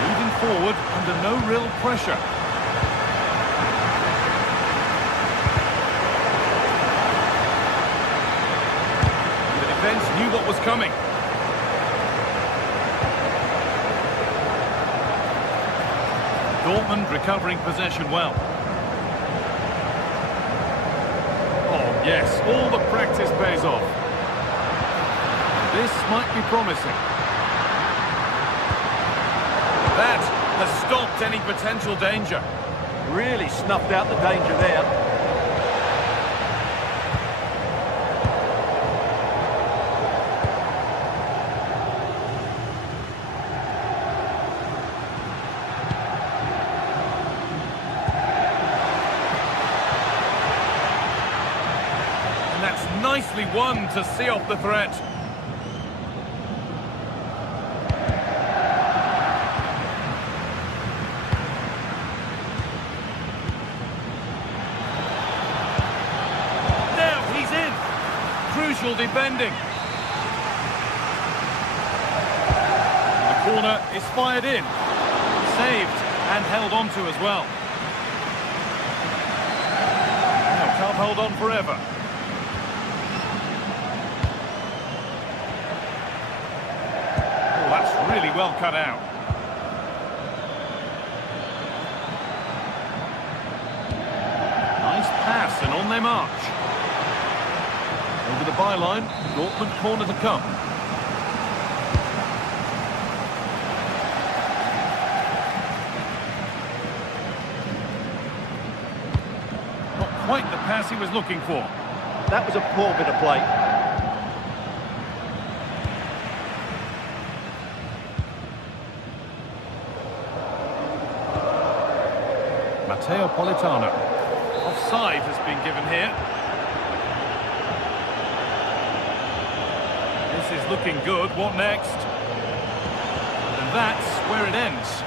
Moving forward under no real pressure. The defence knew what was coming. Dortmund recovering possession well. Oh, yes, all the practice pays off. This might be promising. That has stopped any potential danger. Really snuffed out the danger there. Nicely won to see off the threat. Now he's in. Crucial defending. The corner is fired in. Saved and held on to as well. Now can't hold on forever. Really well cut out. Nice pass and on they march. Over the byline, Dortmund corner to come. Not quite the pass he was looking for. That was a poor bit of play. Matteo Politano. Offside has been given here. This is looking good. What next? And that's where it ends.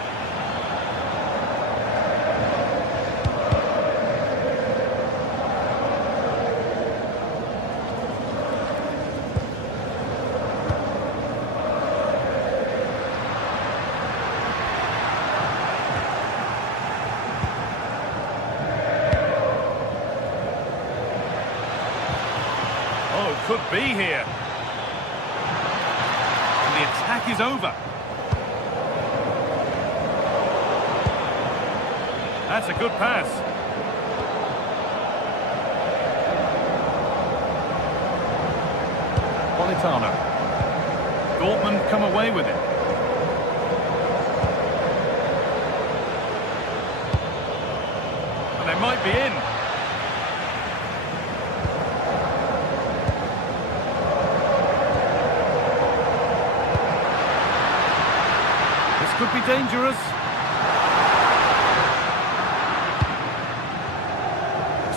Could be here. And the attack is over. That's a good pass. Politano. Dortmund come away with it. And they might be in. Could be dangerous.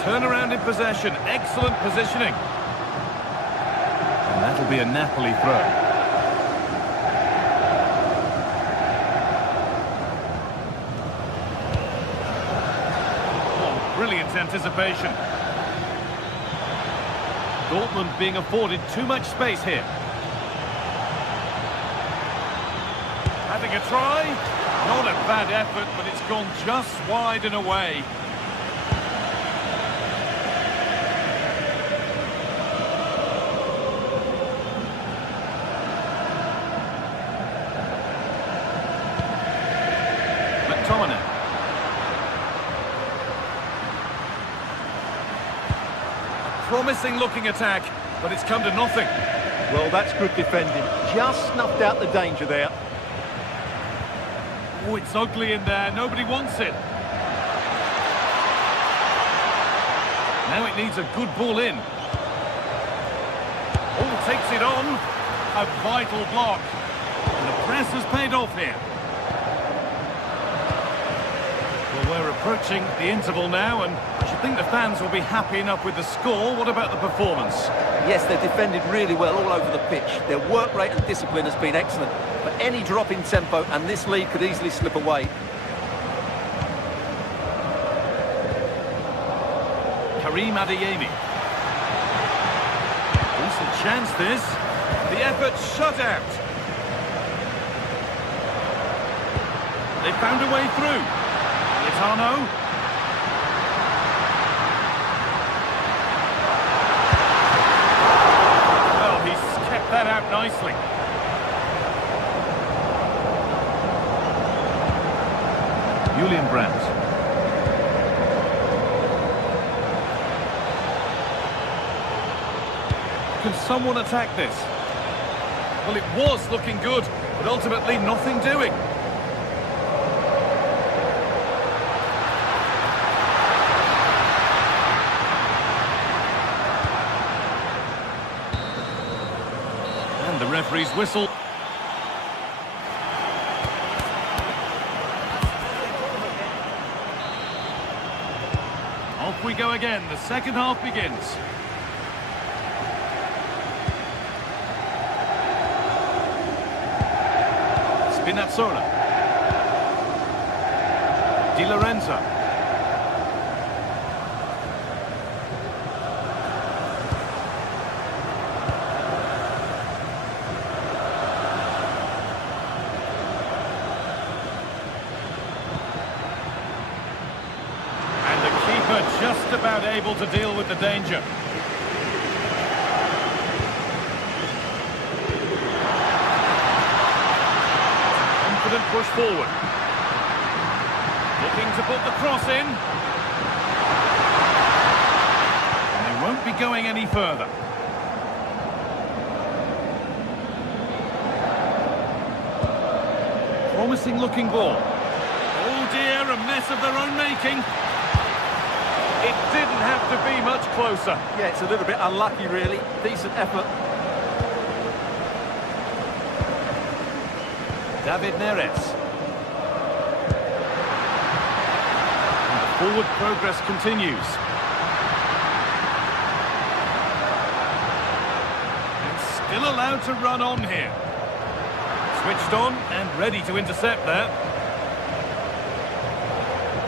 Turnaround in possession. Excellent positioning. And that'll be a Napoli throw. Oh, brilliant anticipation. Dortmund being afforded too much space here. Having a try, not a bad effort, but it's gone just wide and away. McTominay. A promising looking attack, but it's come to nothing. Well, that's good defending. Just snuffed out the danger there. Oh, it's ugly in there. Nobody wants it. Now it needs a good ball in. Oh, takes it on. A vital block. And the press has paid off here. Well, we're approaching the interval now, and I should think the fans will be happy enough with the score. What about the performance? Yes, they've defended really well all over the pitch. Their work rate and discipline has been excellent. But any drop in tempo, and this lead could easily slip away. Karim Adeyemi. Decent chance this. The effort shut out. They found a way through. Itano. Well, he's kept that out nicely. Julian Brandt. Can someone attack this? Well, it was looking good, but ultimately nothing doing. And the referee's whistle. Off we go again. The second half begins. Spinazzola. Di Lorenzo. And the keeper just about able to deal with the danger. Push forward. Looking to put the cross in. And they won't be going any further. Promising looking ball. Oh dear, a mess of their own making. It didn't have to be much closer. Yeah, it's a little bit unlucky, really. Decent effort. David Neres. And the forward progress continues. And still allowed to run on here. Switched on and ready to intercept there.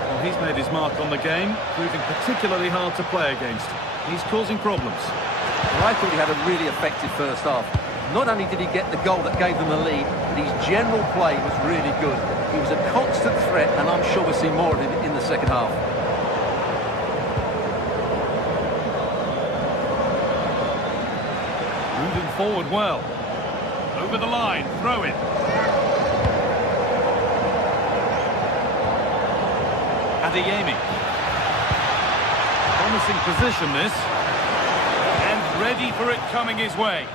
Well, he's made his mark on the game, proving particularly hard to play against. He's causing problems. Well, I thought he had a really effective first half. Not only did he get the goal that gave them the lead, but his general play was really good. He was a constant threat, and I'm sure we'll see more of him in the second half. Moving forward well. Over the line, throw it. Adeyemi. Promising position this. And ready for it coming his way.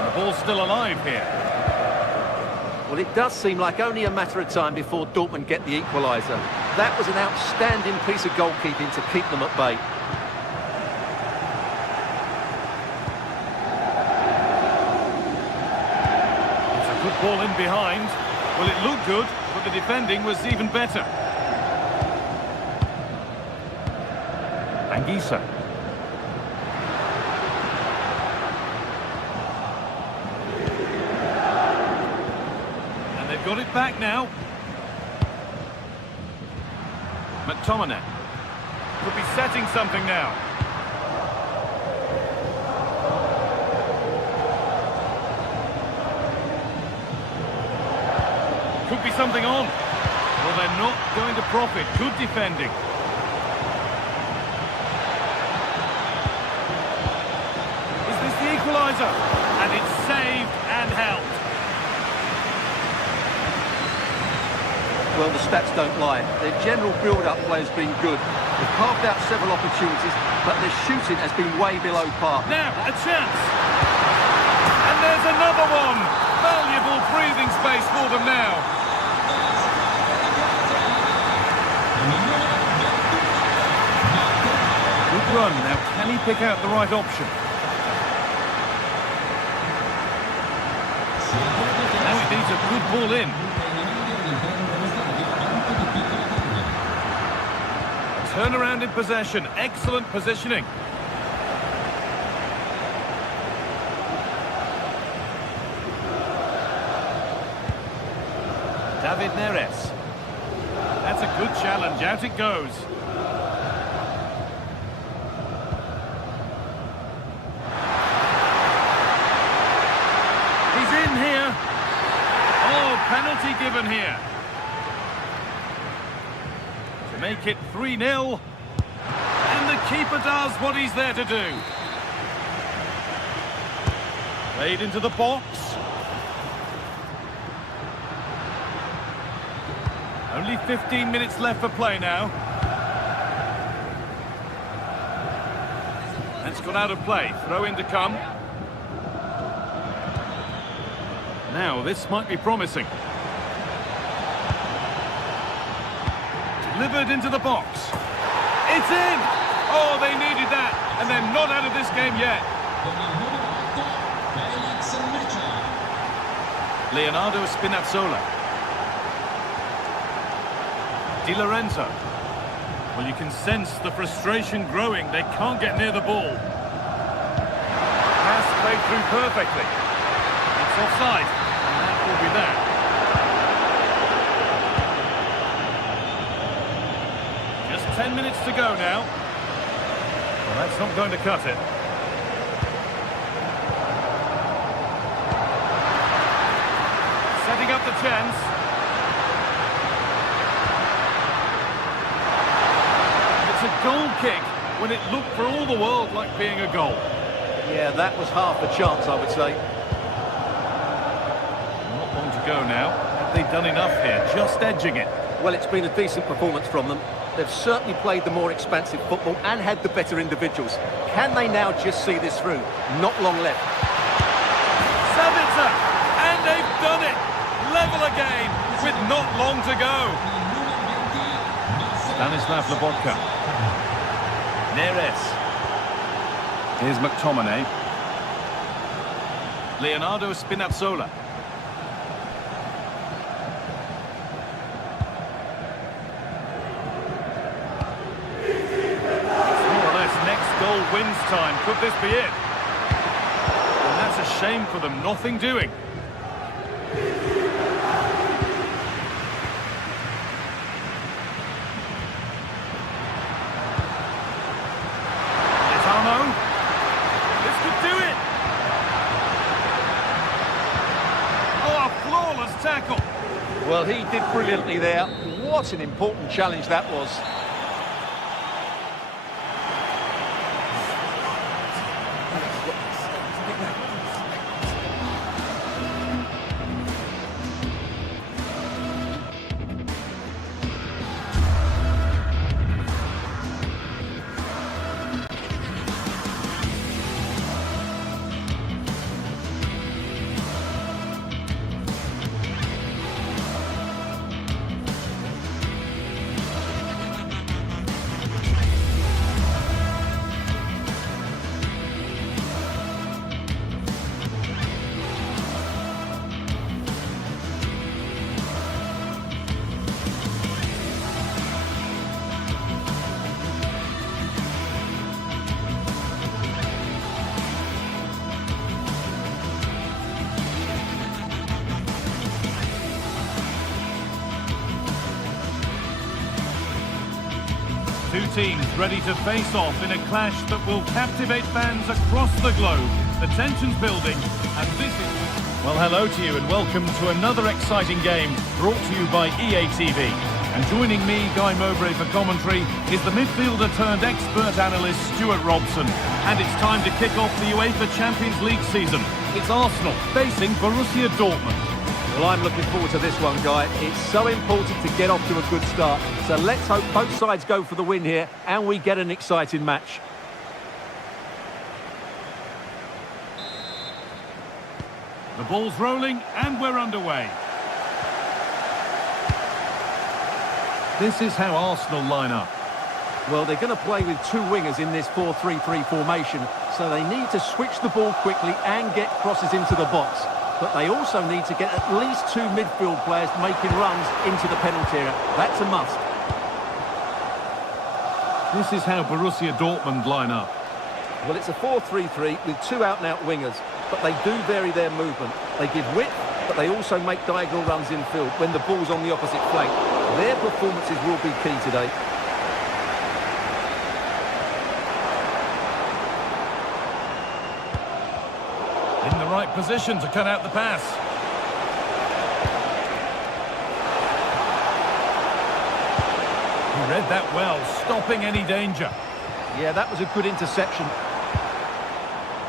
The ball's still alive here. Well, it does seem like only a matter of time before Dortmund get the equaliser. That was an outstanding piece of goalkeeping to keep them at bay. It's a good ball in behind. Well, it looked good, but the defending was even better. Anguissa. Got it back now. McTominay could be setting something now. Could be something on. Well, they're not going to profit. Good defending. Is this the equaliser? And it's saved and helped. Well, the stats don't lie. Their general build-up play has been good. They've carved out several opportunities, but their shooting has been way below par. Now, a chance. And there's another one. Valuable breathing space for them now. run. Now, can he pick out the right option? Now he needs a good ball in. Turnaround in possession. Excellent positioning. David Neres. That's a good challenge. Out it goes. He's in here. Oh, penalty given here. To make it 3-0. And the keeper does what he's there to do. Played into the box. Only 15 minutes left for play now. That's gone out of play. Throw in to come. Now, this might be promising. Delivered into the box. It's in! Oh, they needed that. And they're not out of this game yet. Leonardo Spinazzola. Di Lorenzo. Well, you can sense the frustration growing. They can't get near the ball. Pass played through perfectly. It's offside, and that will be that. Just 10 minutes to go now. Well, that's not going to cut it. Setting up the chance. It's a goal kick when it looked for all the world like being a goal. Yeah, that was half a chance, I would say. Not long to go now. Have they done enough here? Just edging it. Well, it's been a decent performance from them. They've certainly played the more expansive football and had the better individuals. Can they now just see this through? Not long left. Sabitzer! And they've done it! Level again with not long to go. Stanislav Lobotka. Neres. Here's McTominay. Leonardo Spinazzola. It's more or less next goal wins time. Could this be it? And that's a shame for them. Nothing doing. Tackle. Well, he did brilliantly there. What an important challenge that was. Two teams ready to face off in a clash that will captivate fans across the globe. The tension's building, and this is... Well, hello to you and welcome to another exciting game brought to you by EA TV. And joining me, Guy Mowbray, for commentary is the midfielder turned expert analyst Stuart Robson. And it's time to kick off the UEFA Champions League season. It's Arsenal facing Borussia Dortmund. Well, I'm looking forward to this one, Guy. It's so important to get off to a good start. So let's hope both sides go for the win here and we get an exciting match. The ball's rolling and we're underway. This is how Arsenal line up. Well, they're going to play with two wingers in this 4-3-3 formation, so they need to switch the ball quickly and get crosses into the box. But they also need to get at least two midfield players making runs into the penalty area. That's a must. This is how Borussia Dortmund line up. Well, it's a 4-3-3 with two out-and-out wingers, but they do vary their movement. They give width, but they also make diagonal runs infield when the ball's on the opposite flank. Their performances will be key today. In the right position to cut out the pass. He read that well, stopping any danger. Yeah, that was a good interception.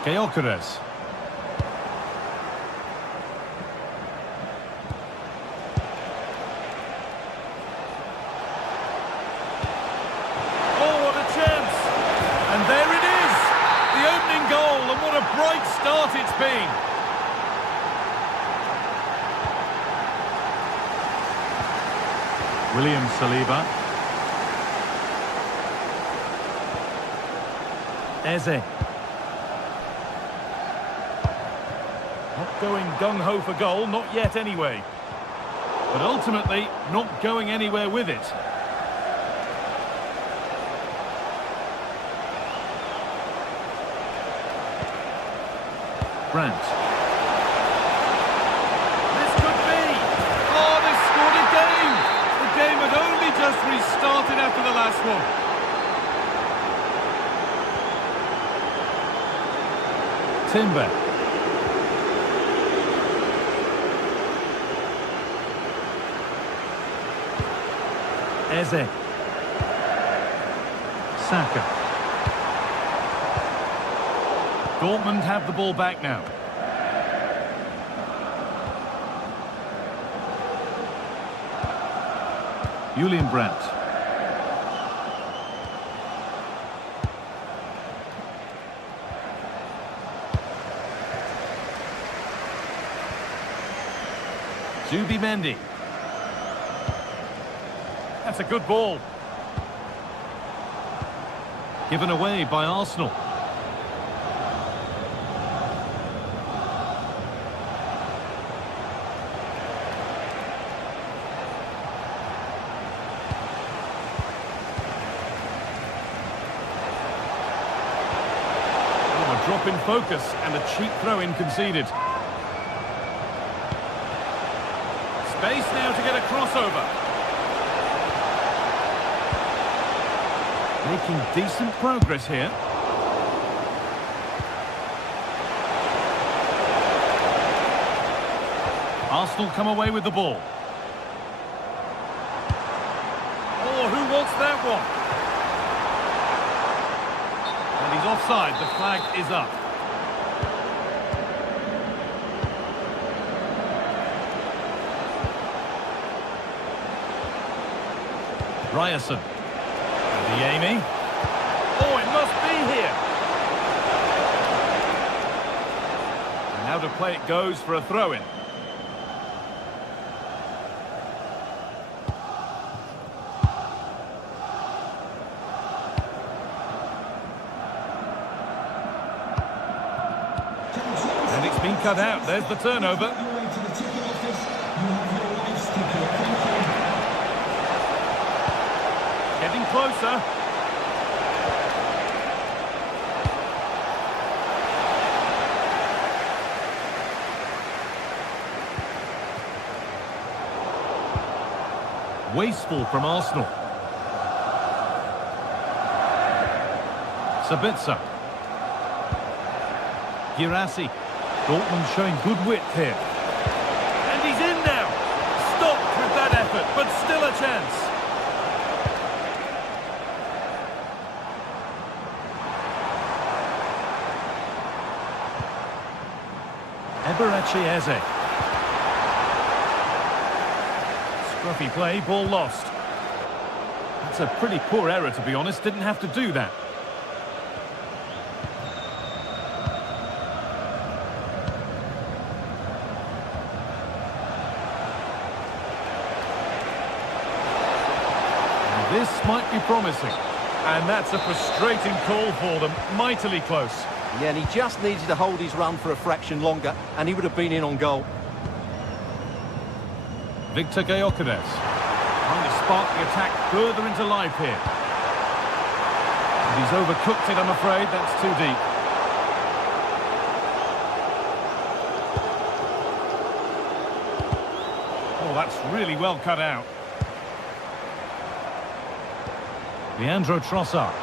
Gyökeres. Oh, what a chance! And there it is! The opening goal, and what a bright start it's been! William Saliba. Eze. Not going gung-ho for goal, not yet anyway. But ultimately, not going anywhere with it. Brandt. This could be! Oh, they scored again! The game had only just restarted after the last one. Timber. Eze. Saka. Dortmund have the ball back now. Julian Brandt. Zubimendi. That's a good ball. Given away by Arsenal. Oh, a drop in focus and a cheap throw-in conceded. Space now to get a crossover. Making decent progress here. Arsenal come away with the ball. Oh, who wants that one? And he's offside. The flag is up. Ryerson. Amy. Oh, it must be here. And now to play it goes for a throw-in. And it's been cut out. There's the turnover. Getting closer. Wasteful from Arsenal. Sabitzer. Girassi. Dortmund showing good width here. And he's in now. Stopped with that effort, but still a chance. Eberechi Eze. Scruffy play, ball lost. That's a pretty poor error, to be honest. Didn't have to do that. And this might be promising. And that's a frustrating call for them. Mightily close. Yeah, and he just needed to hold his run for a fraction longer, and he would have been in on goal. Victor Gyökeres trying to spark the attack further into life here. And he's overcooked it, I'm afraid. That's too deep. Oh, that's really well cut out. Leandro Trossard.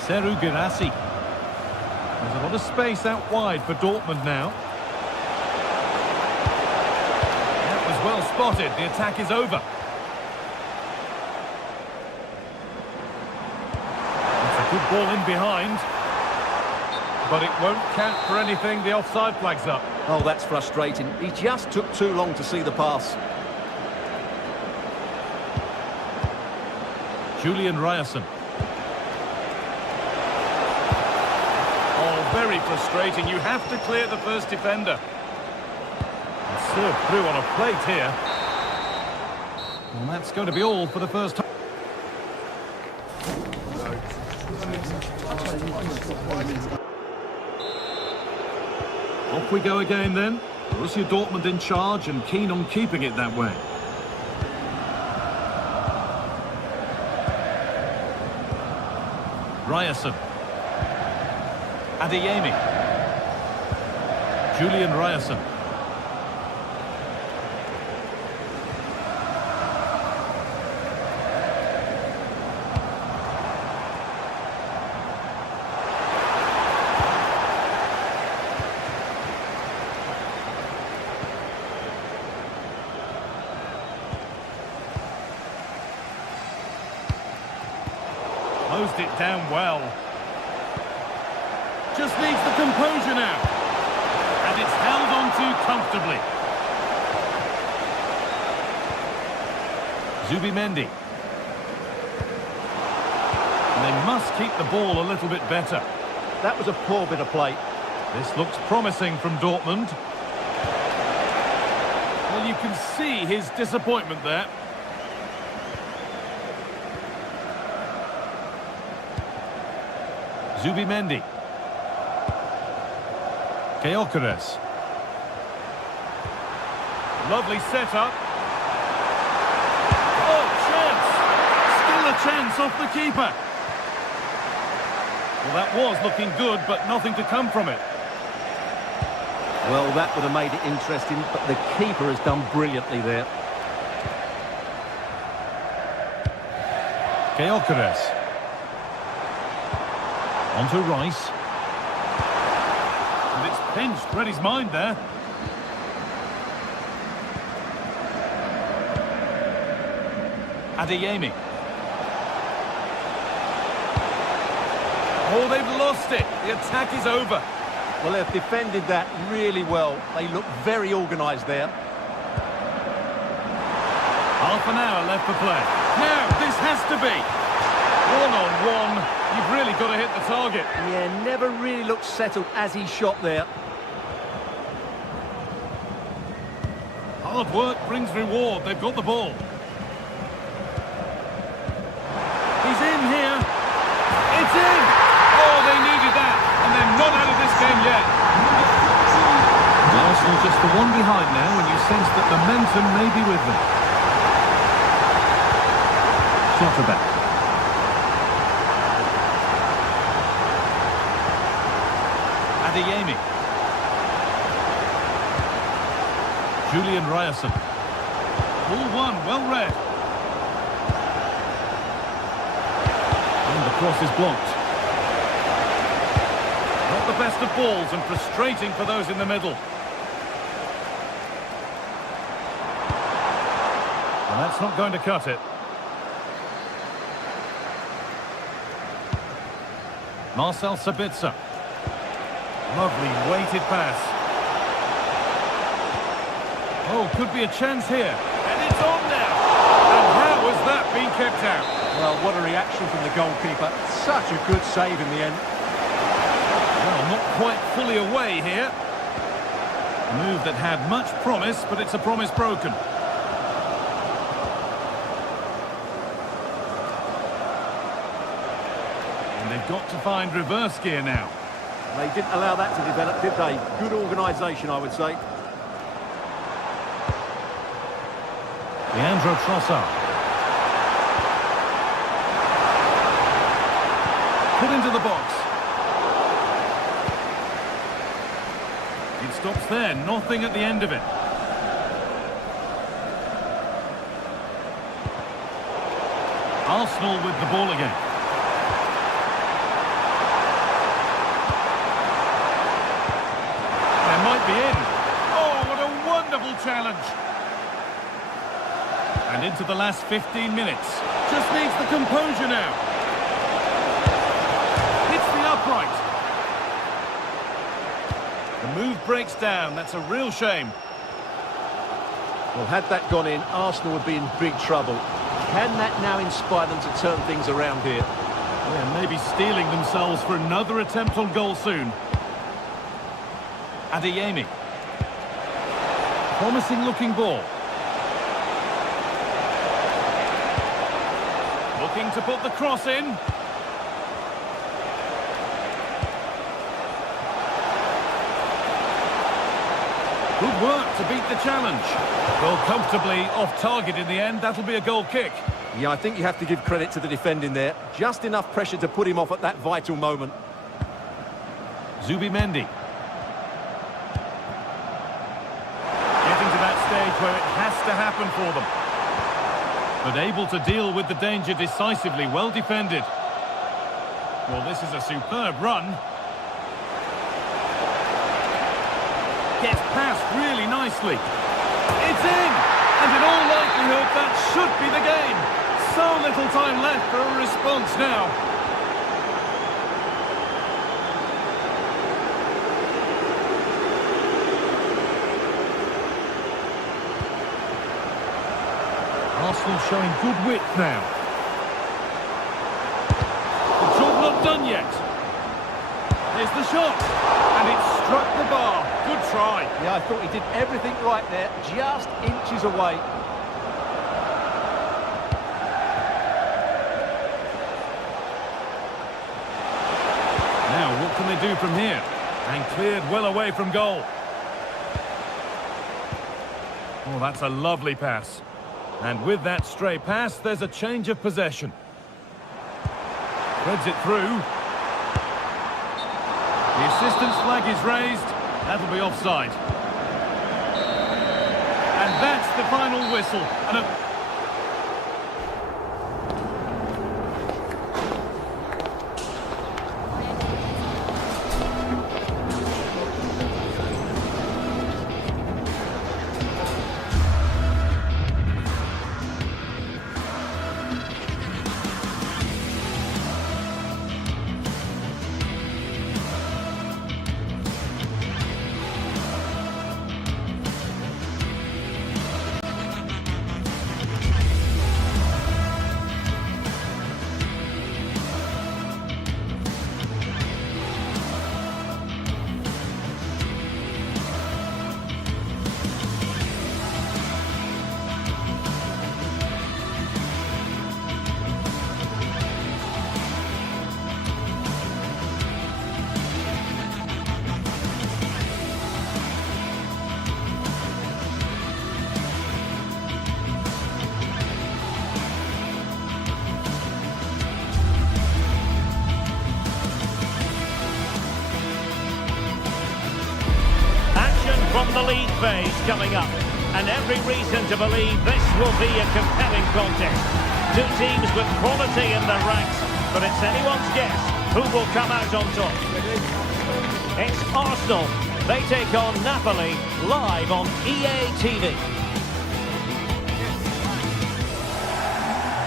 Serhou Guirassy. There's a lot of space out wide for Dortmund now. That was well spotted. The attack is over. It's a good ball in behind. But it won't count for anything. The offside flag's up. Oh, that's frustrating. He just took too long to see the pass. Julian Ryerson. Oh, very frustrating. You have to clear the first defender. And served through on a plate here. And that's going to be all for the first time. Off we go again then. Borussia Dortmund in charge and keen on keeping it that way. Ryerson. Adeyemi. Julian Ryerson. Closed it down well. Just needs the composure now. And it's held on to comfortably. Zubimendi. And they must keep the ball a little bit better. That was a poor bit of play. This looks promising from Dortmund. Well, you can see his disappointment there. Zubimendi. Gyökeres. Lovely setup. Oh, chance! Still a chance off the keeper. Well, that was looking good, but nothing to come from it. Well, that would have made it interesting, but the keeper has done brilliantly there. Gyökeres. On to Rice. And it's pinched, read his mind there. Adeyemi. Oh, they've lost it. The attack is over. Well, they've defended that really well. They look very organised there. Half an hour left for play. Now, this has to be. One-on-one. You've really got to hit the target. Yeah, never really looked settled as he shot there. Hard work brings reward. They've got the ball. He's in here. It's in. Oh, they needed that. And they're not out of this game yet. Arsenal just the one behind now, and you sense that momentum may be with them. Schlotterbeck. Adeyemi. Julian Ryerson. Ball one, well read. And the cross is blocked. Not the best of balls and frustrating for those in the middle. And that's not going to cut it. Marcel Sabitzer. Lovely weighted pass. Oh, could be a chance here. And it's on now. And how has that been kept out? Well, what a reaction from the goalkeeper. Such a good save in the end. Well, not quite fully away here. Move that had much promise, but it's a promise broken. And they've got to find reverse gear now. They didn't allow that to develop, did they? Good organisation, I would say. Leandro Trossard. Put into the box. It stops there, nothing at the end of it. Arsenal with the ball again. They might be in. Oh, what a wonderful challenge. And into the last 15 minutes. Just needs the composure now. Hits the upright. The move breaks down. That's a real shame. Well, had that gone in, Arsenal would be in big trouble. Can that now inspire them to turn things around here? Yeah, maybe steeling themselves for another attempt on goal soon. Adeyemi. Promising looking ball. Looking to put the cross in. Good work to beat the challenge. Well, comfortably off target in the end. That'll be a goal kick. Yeah, I think you have to give credit to the defending there. Just enough pressure to put him off at that vital moment. Zubimendi. Getting to that stage where it has to happen for them. But able to deal with the danger decisively, well defended. Well, this is a superb run. Gets past really nicely. It's in! And in all likelihood, that should be the game. So little time left for a response now. Arsenal showing good width now. The job not done yet. There's the shot. And it struck the bar. Good try. Yeah, I thought he did everything right there, just inches away. Now, what can they do from here? And cleared well away from goal. Oh, that's a lovely pass. And with that stray pass, there's a change of possession. Threads it through. The assistant's flag is raised. That'll be offside. And that's the final whistle. And a from the league phase coming up, and every reason to believe this will be a compelling contest. Two teams with quality in their ranks, but it's anyone's guess who will come out on top. It's Arsenal. They take on Napoli live on EA TV.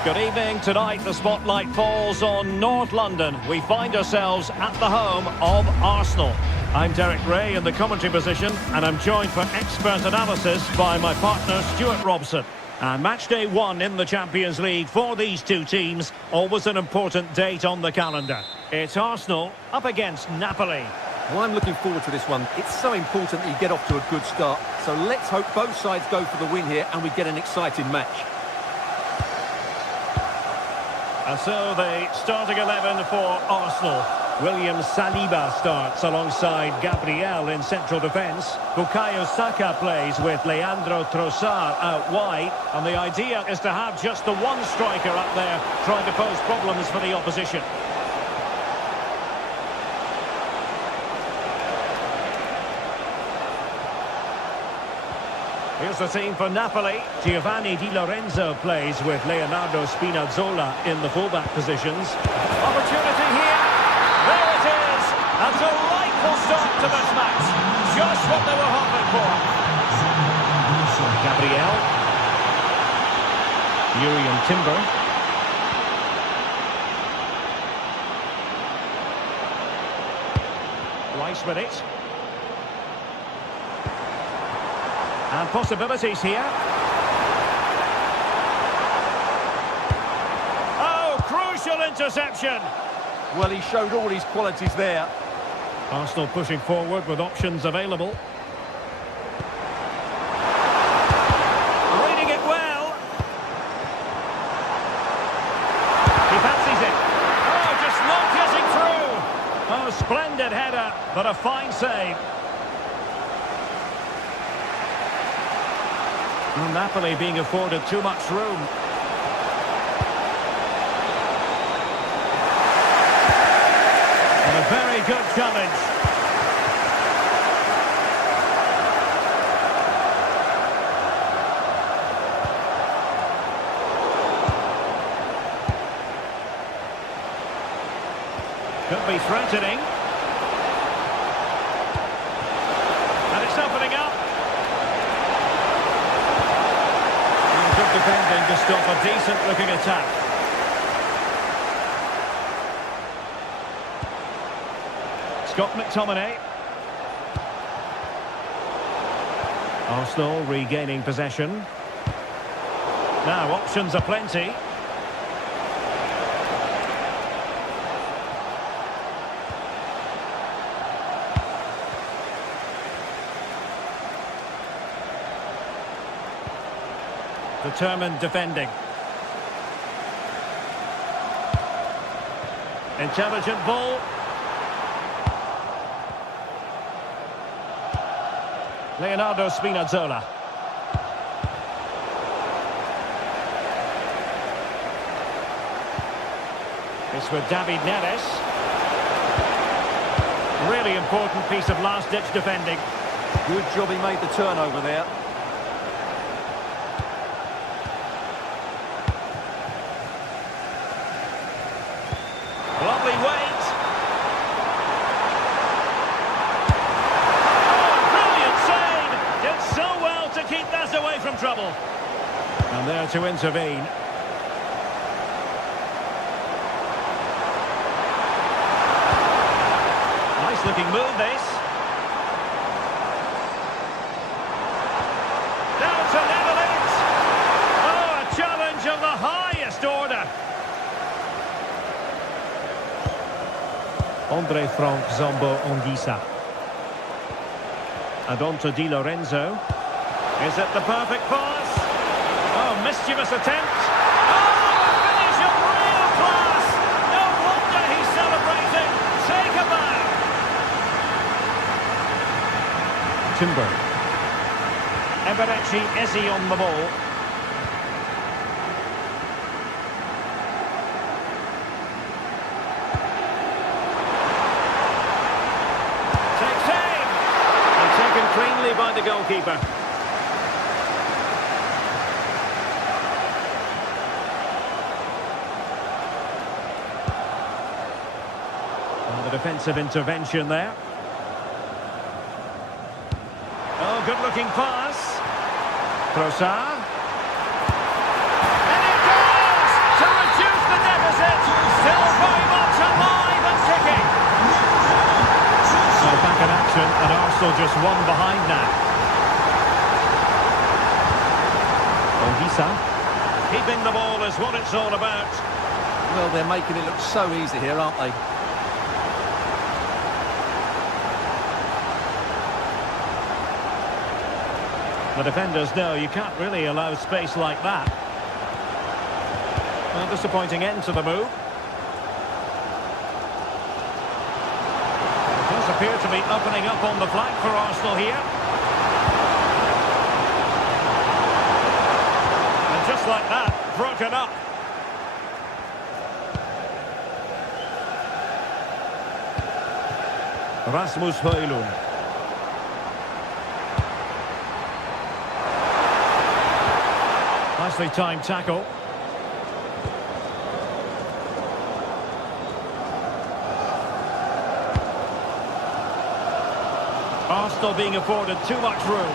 Good evening. Tonight the spotlight falls on North London. We find ourselves at the home of Arsenal. I'm Derek Ray in the commentary position, and I'm joined for expert analysis by my partner Stuart Robson. And match day 1 in the Champions League for these two teams, always an important date on the calendar. It's Arsenal up against Napoli. Well, I'm looking forward to this one. It's so important that you get off to a good start. So let's hope both sides go for the win here and we get an exciting match. And so the starting 11 for Arsenal. William Saliba starts alongside Gabriel in central defence. Bukayo Saka plays with Leandro Trossard out wide. And the idea is to have just the one striker up there trying to pose problems for the opposition. Here's the team for Napoli. Giovanni Di Lorenzo plays with Leonardo Spinazzola in the fullback positions. Opportunity here. There it is. A delightful start to this match. Just what they were hoping for. Gabriel. Urian Timber. Rice with it. And possibilities here. Oh, crucial interception. Well, he showed all his qualities there. Arsenal pushing forward with options available. Reading it well. He fancies it. Oh, just not getting through. Oh, splendid header, but a fine save. Well, Napoli being afforded too much room. And a very good challenge. Could be threatening. And it's opening up. Good defending to stop a decent-looking attack. Scott McTominay. Arsenal regaining possession. Now options are plenty. Determined defending. Intelligent ball. Leonardo Spinazzola. It's with David Neres. Really important piece of last-ditch defending. Good job he made the turnover there. Lovely weight. Oh, brilliant save. Did so well to keep that away from trouble. And there to intervene. Nice looking move this. Now to level it. Oh, a challenge of the highest order. Andre Frank Zambo Anguissa. And on to Di Lorenzo. Is it the perfect pass? Oh, mischievous attempt. Oh, a finish of real class. No wonder he's celebrating. Take a bow. Timber. Eberechi Eze on the ball. Cleanly by the goalkeeper. And the defensive intervention there. Oh, good-looking pass. Trossard. And it goes to reduce the deficit. Still very much alive and kicking. So back in action, and Arsenal just one behind now. Anguissa. Keeping the ball is what it's all about. Well, they're making it look so easy here, aren't they? The defenders know you can't really allow space like that. A disappointing end to the move. It does appear to be opening up on the flank for Arsenal here. And just like that, broken up. Rasmus Højlund. Nicely timed tackle. Arsenal being afforded too much room.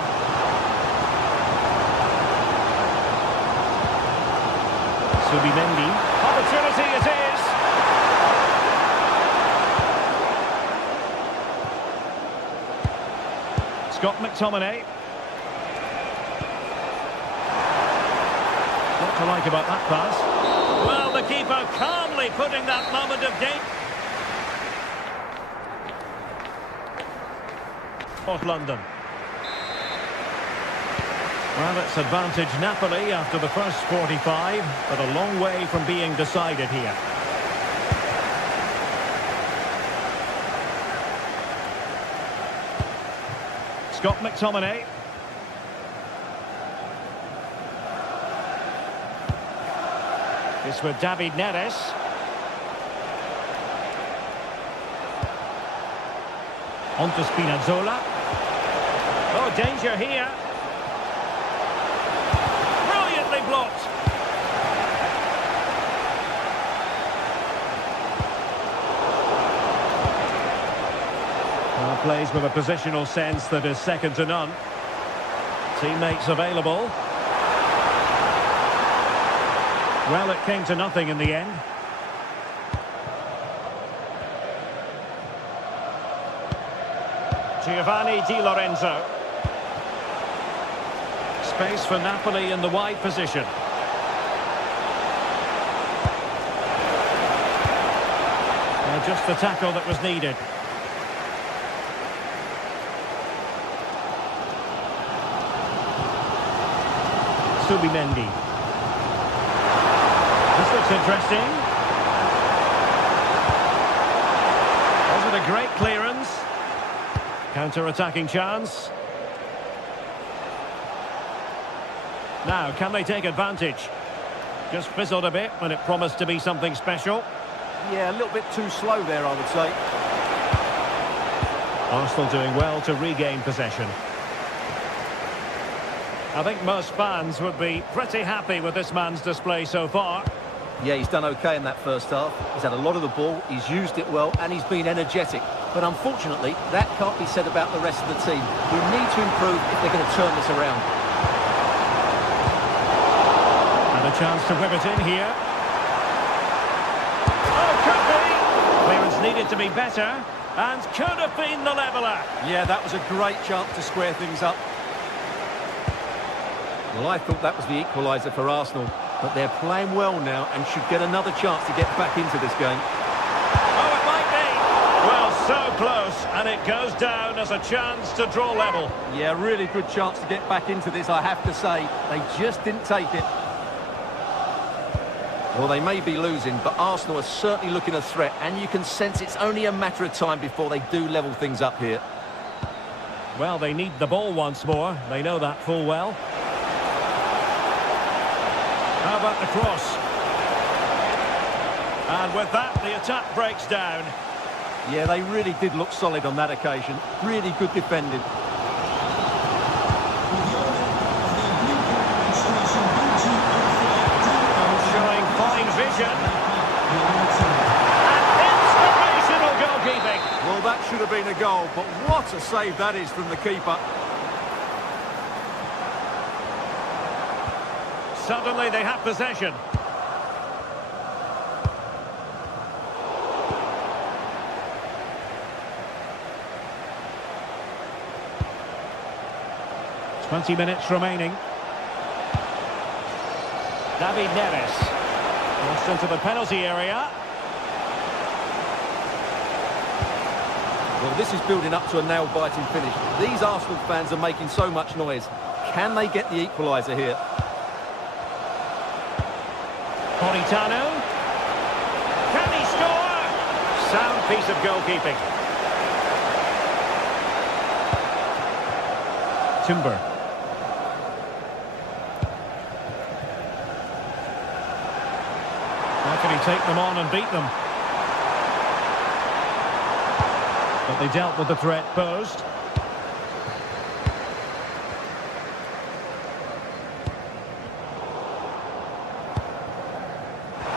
Subimendi. Opportunity it is. Scott McTominay. What to like about that pass? Well, the keeper calmly putting that moment of danger. North London. Well, it's advantage Napoli after the first 45, but a long way from being decided here. Scott McTominay. This with David Neres. On to Spinazzola. Oh, danger here. Brilliantly blocked. Well, plays with a positional sense that is second to none. Teammates available. Well, it came to nothing in the end. Giovanni Di Lorenzo. Space for Napoli in the wide position. Just the tackle that was needed. Subimendi. This looks interesting. Was it a great clearance? Counter-attacking chance. Now, can they take advantage? Just fizzled a bit when it promised to be something special. Yeah, a little bit too slow there, I would say. Arsenal doing well to regain possession. I think most fans would be pretty happy with this man's display so far. Yeah, he's done okay in that first half. He's had a lot of the ball, he's used it well, and he's been energetic. But unfortunately, that can't be said about the rest of the team, who need to improve if they're going to turn this around. And a chance to whip it in here. Oh, could be! Clearance needed to be better, and could have been the leveller. Yeah, that was a great chance to square things up. Well, I thought that was the equaliser for Arsenal, but they're playing well now and should get another chance to get back into this game. Oh, it might be! Well, so close, and it goes down as a chance to draw level. Yeah, really good chance to get back into this, I have to say. They just didn't take it. Well, they may be losing, but Arsenal are certainly looking a threat, and you can sense it's only a matter of time before they do level things up here. Well, they need the ball once more. They know that full well. How about the cross? And with that, the attack breaks down. Yeah, they really did look solid on that occasion. Really good defending. Showing fine vision. And inspirational goalkeeping. Well, that should have been a goal, but what a save that is from the keeper. Suddenly they have possession. "20 minutes remaining. David Neres. Crossed into the penalty area. Well, this is building up to a nail-biting finish. These Arsenal fans are making so much noise. Can they get the equaliser here? Politano. Can he score? Sound piece of goalkeeping. Timber. How can he take them on and beat them? But they dealt with the threat posed.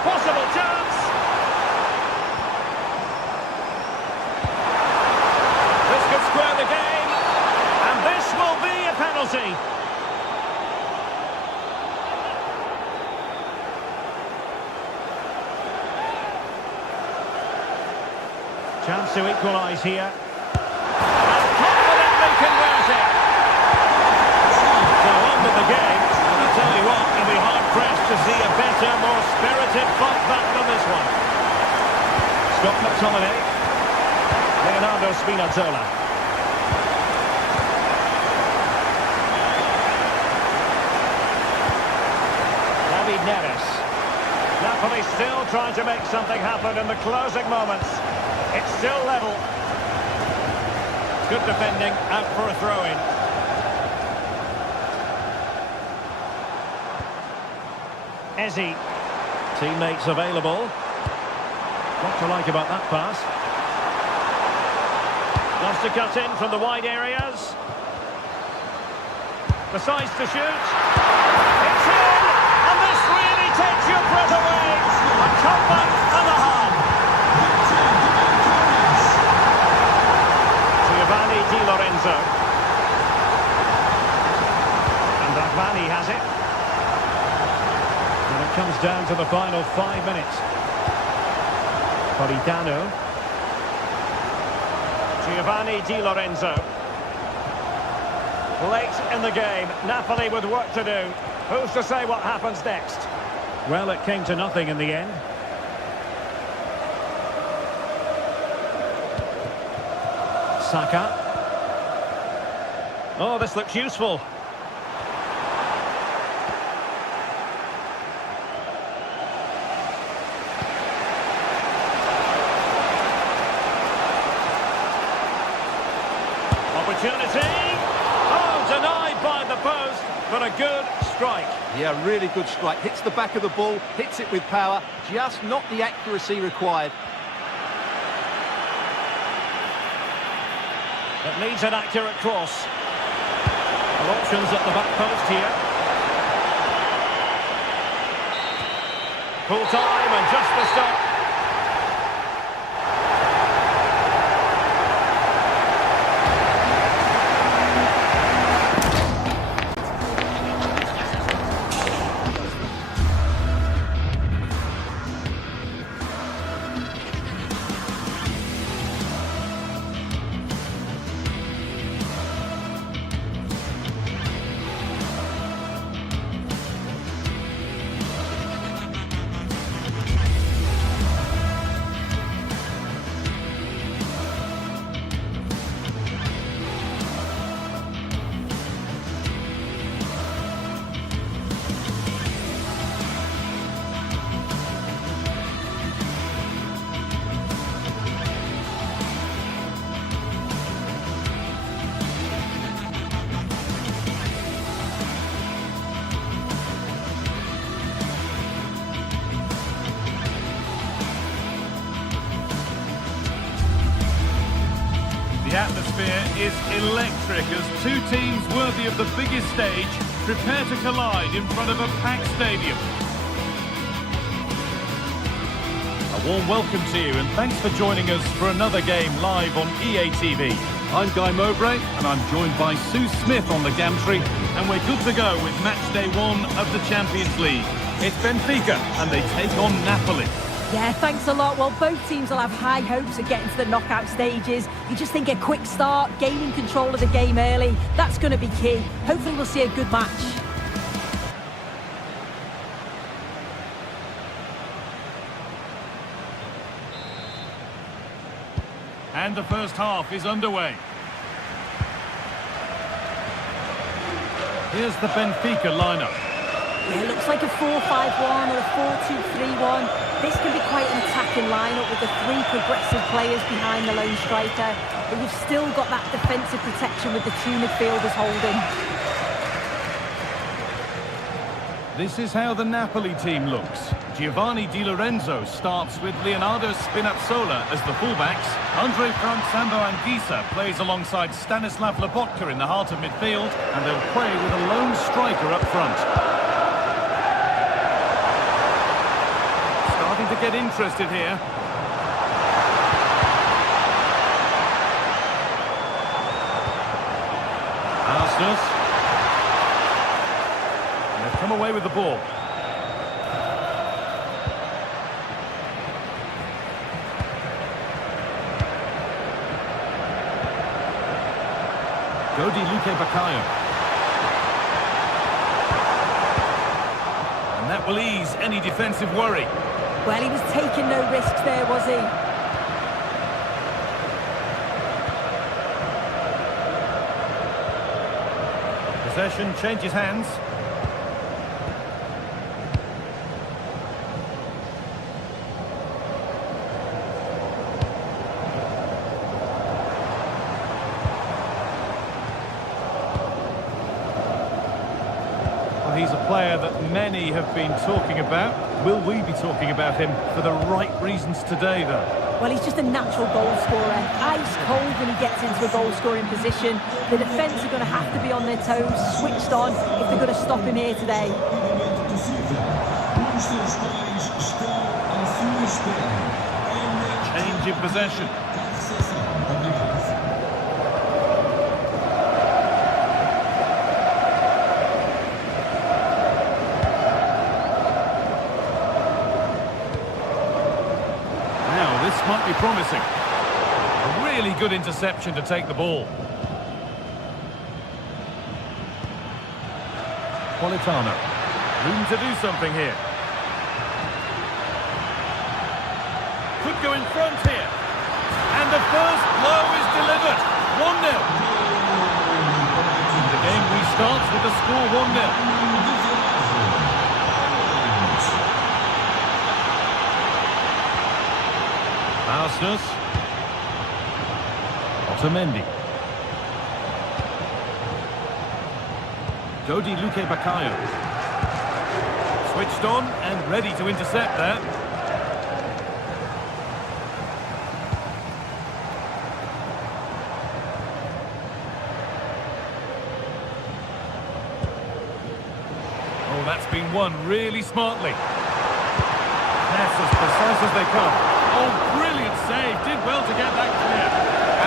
Possible chance! This could square the game. And this will be a penalty. Chance to equalise here. And confidently converted. So on with the game. And I tell you what, you'll be hard-pressed to see a better, more spirited fight back than this one. Scott McTominay. Leonardo Spinazzola. David Neres. Napoli still trying to make something happen in the closing moments. It's still level. Good defending, out for a throw-in. Ezzy. Teammates available. What to like about that pass? Wants to cut in from the wide areas. Decides to shoot. It's in! And this really takes your breath away. A comeback and a half. Giovanni Di Lorenzo. And Ragvani has it. And it comes down to the final 5 minutes. Politano. Giovanni Di Lorenzo. Late in the game, Napoli with work to do. Who's to say what happens next? Well, it came to nothing in the end. Saka. Oh, this looks useful. Opportunity. Oh, denied by the post, but a good strike. Yeah, really good strike. Hits the back of the ball, hits it with power, just not the accuracy required. It needs an accurate cross. Well, options at the back post here. Full time and just the stop. The atmosphere is electric as two teams worthy of the biggest stage prepare to collide in front of a packed stadium. A warm welcome to you and thanks for joining us for another game live on EA TV. I'm Guy Mowbray and I'm joined by Sue Smith on the gantry, and we're good to go with match day 1 of the Champions League. It's Benfica and they take on Napoli. Yeah, thanks a lot. Well, both teams will have high hopes of getting to the knockout stages. You just think a quick start, gaining control of the game early, that's going to be key. Hopefully we'll see a good match. And the first half is underway. Here's the Benfica lineup. Yeah, it looks like a 4-5-1 or a 4-2-3-1. This can be quite an attacking lineup with the three progressive players behind the lone striker. But you've still got that defensive protection with the two midfielders holding. This is how the Napoli team looks. Giovanni Di Lorenzo starts with Leonardo Spinazzola as the fullbacks. Andre Frank Sambo Anguissa plays alongside Stanislav Lobotka in the heart of midfield, and they'll play with a lone striker up front. Starting to get interested here. Arsenal. They've come away with the ball. Godi Luque Baccaio. And that will ease any defensive worry. Well, he was taking no risks there, was he? Possession changes hands. He's a player that many have been talking about. Will we be talking about him for the right reasons today, though? Well, he's just a natural goal scorer. Ice cold when he gets into a goal-scoring position. The defence are going to have to be on their toes, switched on, if they're going to stop him here today. Change in possession. Might be promising. A really good interception to take the ball. Politano. Room to do something here. Could go in front here. And the first blow is delivered. 1-0. The game restarts with the score 1-0. Arsenal. Otamendi. Godi Luque Baccaio. Switched on and ready to intercept that. Oh, that's been won really smartly. That's as precise as they come. Oh, brilliant save. Did well to get that clear.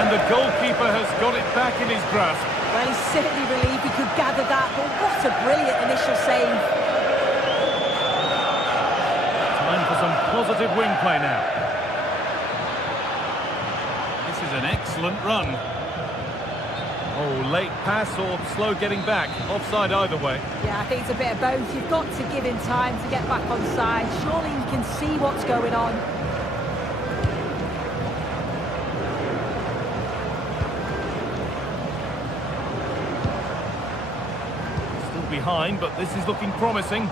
And the goalkeeper has got it back in his grasp. Well, he's certainly relieved he could gather that, but what a brilliant initial save. Time for some positive wing play now. This is an excellent run. Oh, late pass or slow getting back. Offside either way. Yeah, I think it's a bit of both. You've got to give him time to get back on side. Surely you can see what's going on. Behind, but this is looking promising.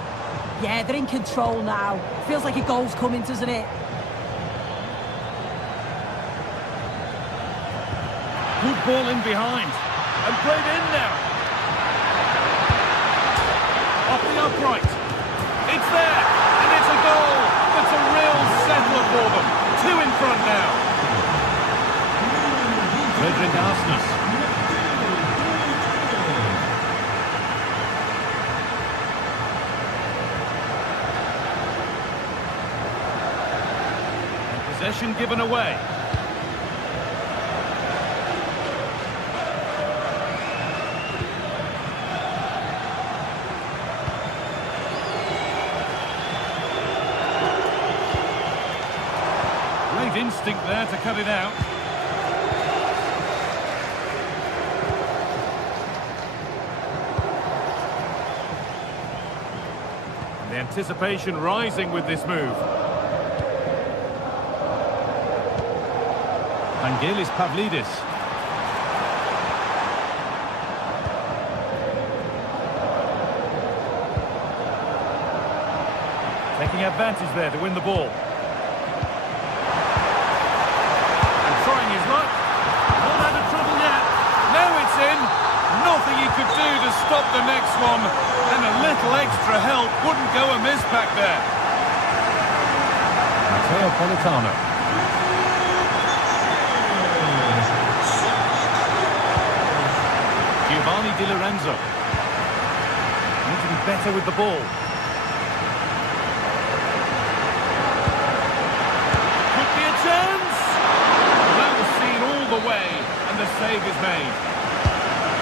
Yeah, they're in control now. Feels like a goal's coming, doesn't it? Good ball in behind. And played in now. Off the upright. It's there. And it's a goal. That's a real settler for them. 2 in front now. Frederick Arsenis. Possession given away. Great instinct there to cut it out. And the anticipation rising with this move. Vangelis Pavlidis. advantage there to win the ball. And trying his luck. Not out of trouble yet. Now it's in. Nothing he could do to stop the next one. And a little extra help wouldn't go amiss back there. Matteo Politano. Giovanni Di Lorenzo. Need to be better with the ball. Could be a chance. That was seen all the way, and the save is made.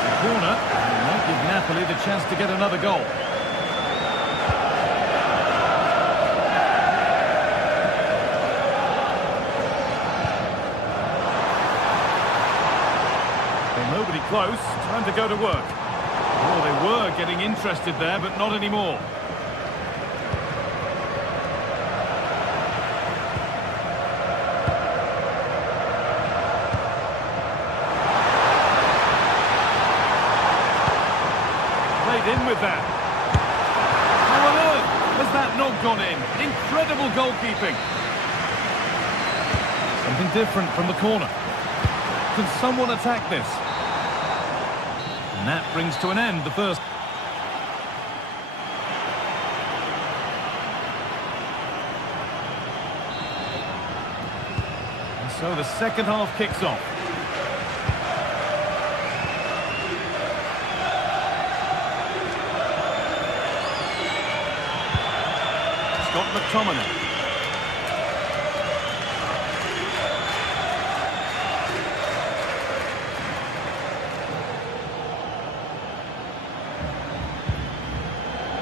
The corner might give Napoli the chance to get another goal. Nobody close, time to go to work. Oh, they were getting interested there, but not anymore. Played in with that. How on earth has that not gone in? Incredible goalkeeping. Something different from the corner. Can someone attack this? And that brings to an end the first. And so the second half kicks off. Scott McTominay.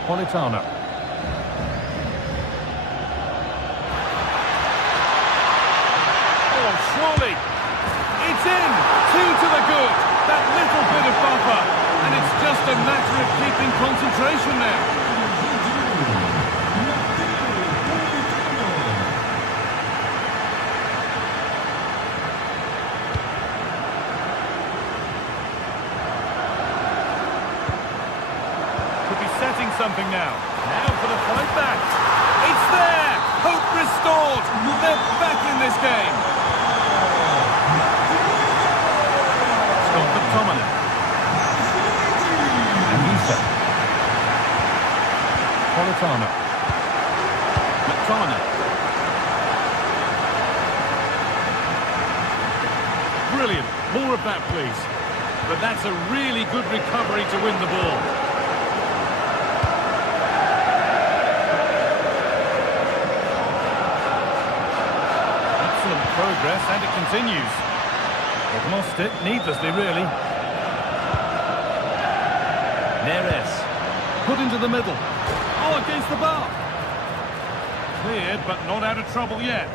Politano. Oh, surely. It's in. 2 to the good. That little bit of buffer. And it's just a matter of keeping concentration there. Setting something now. Now for the fight back. It's there! Hope restored! They're back in this game. Scott McTominay. And Issa. Politano. McTominay. Brilliant. More of that, please. But that's a really good recovery to win the ball. Progress, and it continues. They've lost it needlessly, really. Neres put into the middle. Oh, against the bar. Cleared, but not out of trouble yet.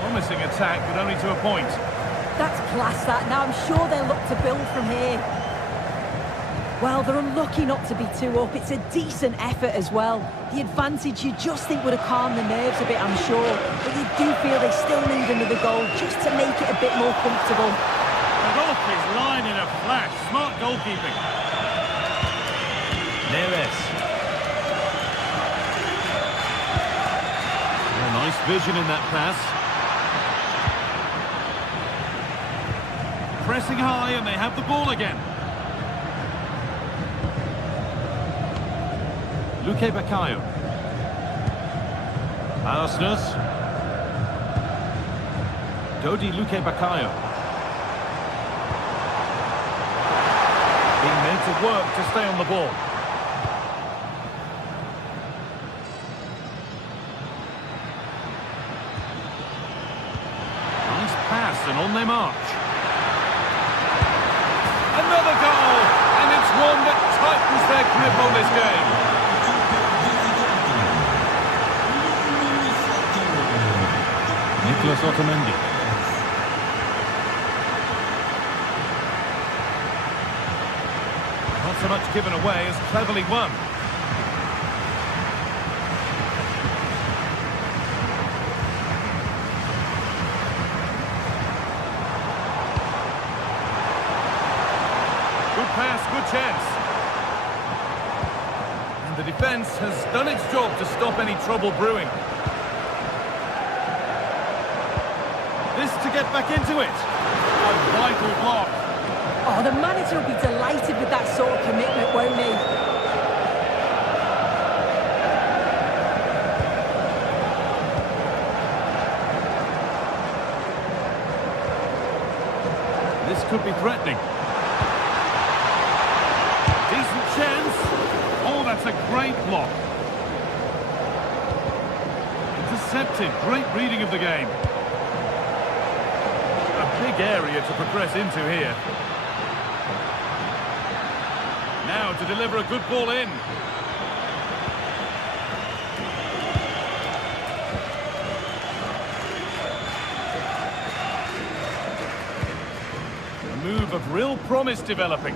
Promising attack, but only to a point. That's class, that. Now I'm sure they'll look to build from here. Well, they're unlucky not to be 2 up. It's a decent effort as well. The advantage you just think would have calmed the nerves a bit, I'm sure. But you do feel they still need another goal just to make it a bit more comfortable. And off his line in a flash. Smart goalkeeping. Neres. Oh, nice vision in that pass. Pressing high, and they have the ball again. Luque Baccaio. Arsnes. Dodi Luque Baccaio. Being made to work to stay on the ball. Nice pass, and on they march. Another goal! And it's one that tightens their grip on this game. Nicolas Otamendi. Not so much given away as cleverly won. pass, good chance. And the defence has done its job to stop any trouble brewing. This to get back into it. A vital block. Oh, the manager will be delighted with that sort of commitment, won't he? This could be threatening. Decent chance. Oh, that's a great block. Intercepted. Great reading of the game. A big area to progress into here. Now to deliver a good ball in. A move of real promise developing.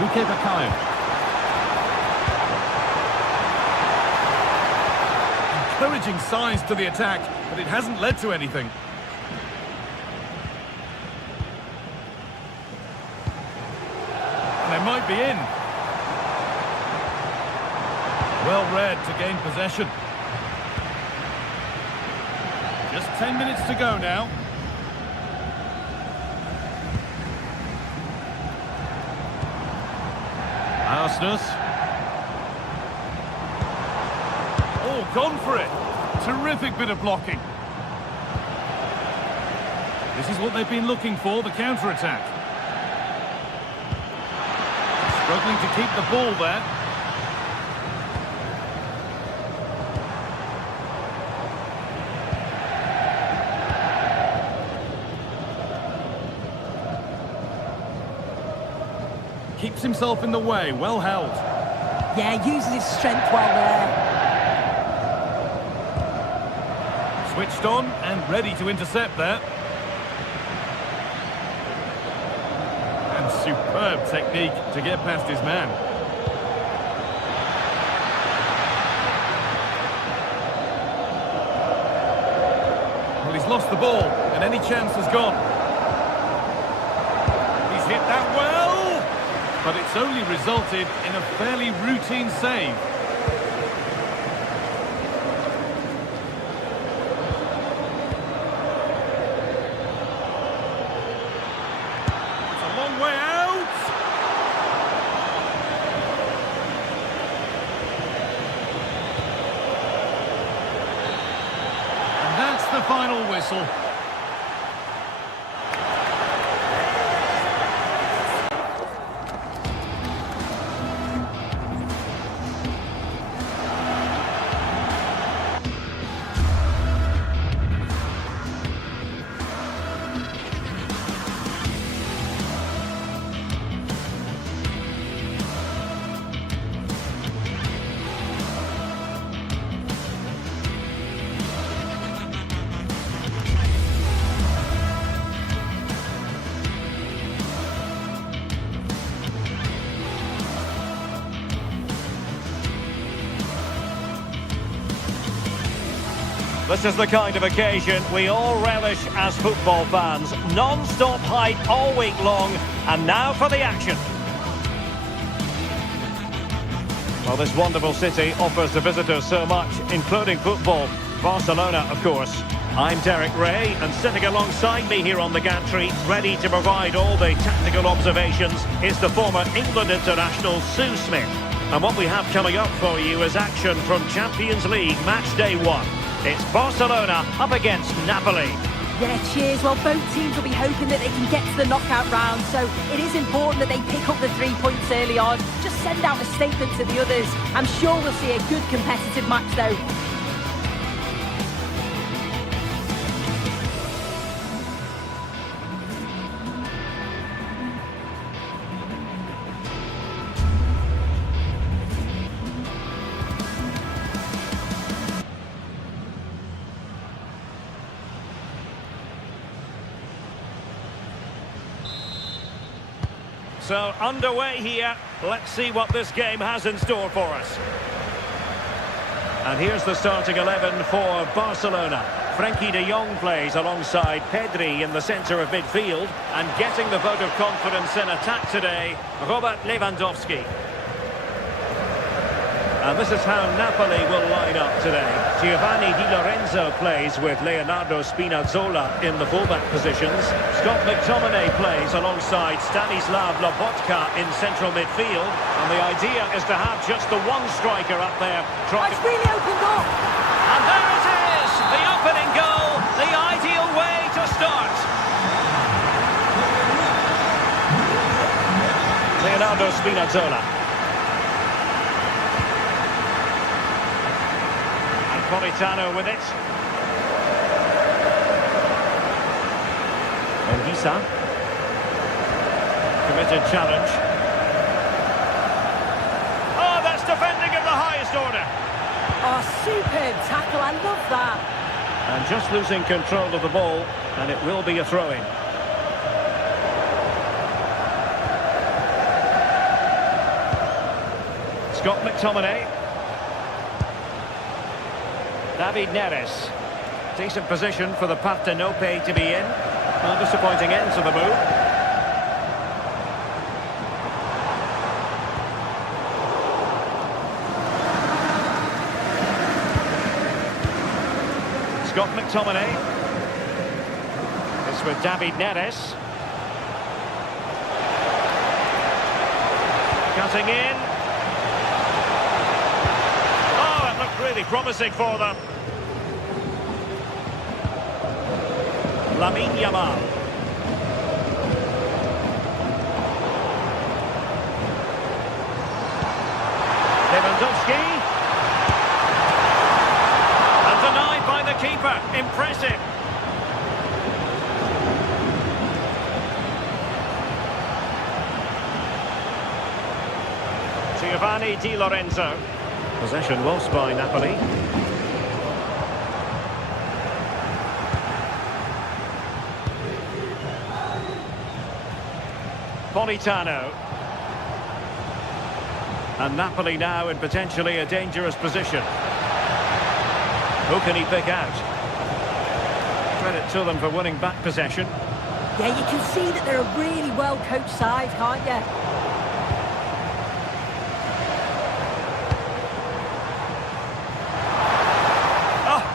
Luke Bakayo. Encouraging signs to the attack, but it hasn't led to anything. And they might be in. Well read to gain possession. Just 10 minutes to go now. Arsenal. Oh, gone for it. Terrific bit of blocking. This is what they've been looking for, the counter-attack. Struggling to keep the ball there. Keeps himself in the way, well held. Yeah, uses his strength well there. Switched on and ready to intercept there. And superb technique to get past his man. Well, he's lost the ball and any chance has gone. He's hit that well, but it's only resulted in a fairly routine save. The final whistle. This is the kind of occasion we all relish as football fans. Non-stop hype all week long, and now for the action. Well, this wonderful city offers the visitors so much, including football. Barcelona, of course. I'm Derek Ray, and sitting alongside me here on the gantry, ready to provide all the tactical observations, is the former England international Sue Smith. And what we have coming up for you is action from Champions League match day 1. It's Barcelona up against Napoli. Yeah, cheers. Well, both teams will be hoping that they can get to the knockout round, so it is important that they pick up the 3 points early on. Just send out a statement to the others. I'm sure we'll see a good competitive match, though. So, underway here. Let's see what this game has in store for us. And here's the starting 11 for Barcelona. Frenkie de Jong plays alongside Pedri in the centre of midfield, and getting the vote of confidence in attack today, Robert Lewandowski. And this is how Napoli will line up today. Giovanni Di Lorenzo plays with Leonardo Spinazzola in the fullback positions. Scott McTominay plays alongside Stanislav Lobotka in central midfield. And the idea is to have just the one striker up there. It's really opened up. And there it is! The opening goal, the ideal way to start. Leonardo Spinazzola. Politano with it. Anguissa. Committed challenge. Oh, that's defending of the highest order. Oh, superb tackle, I love that. And just losing control of the ball, and it will be a throw-in. Scott McTominay. David Neres. Decent position for the Partenope to be in. Well, disappointing end to the move. Scott McTominay. It's with David Neres. Cutting in. Really promising for them. Lamine Yamal. Lewandowski. And denied by the keeper. Impressive. Giovanni Di Lorenzo. Possession lost by Napoli. Politano. And Napoli now in potentially a dangerous position. Who can he pick out? Credit to them for winning back possession. Yeah, you can see that they're a really well-coached side, can't you?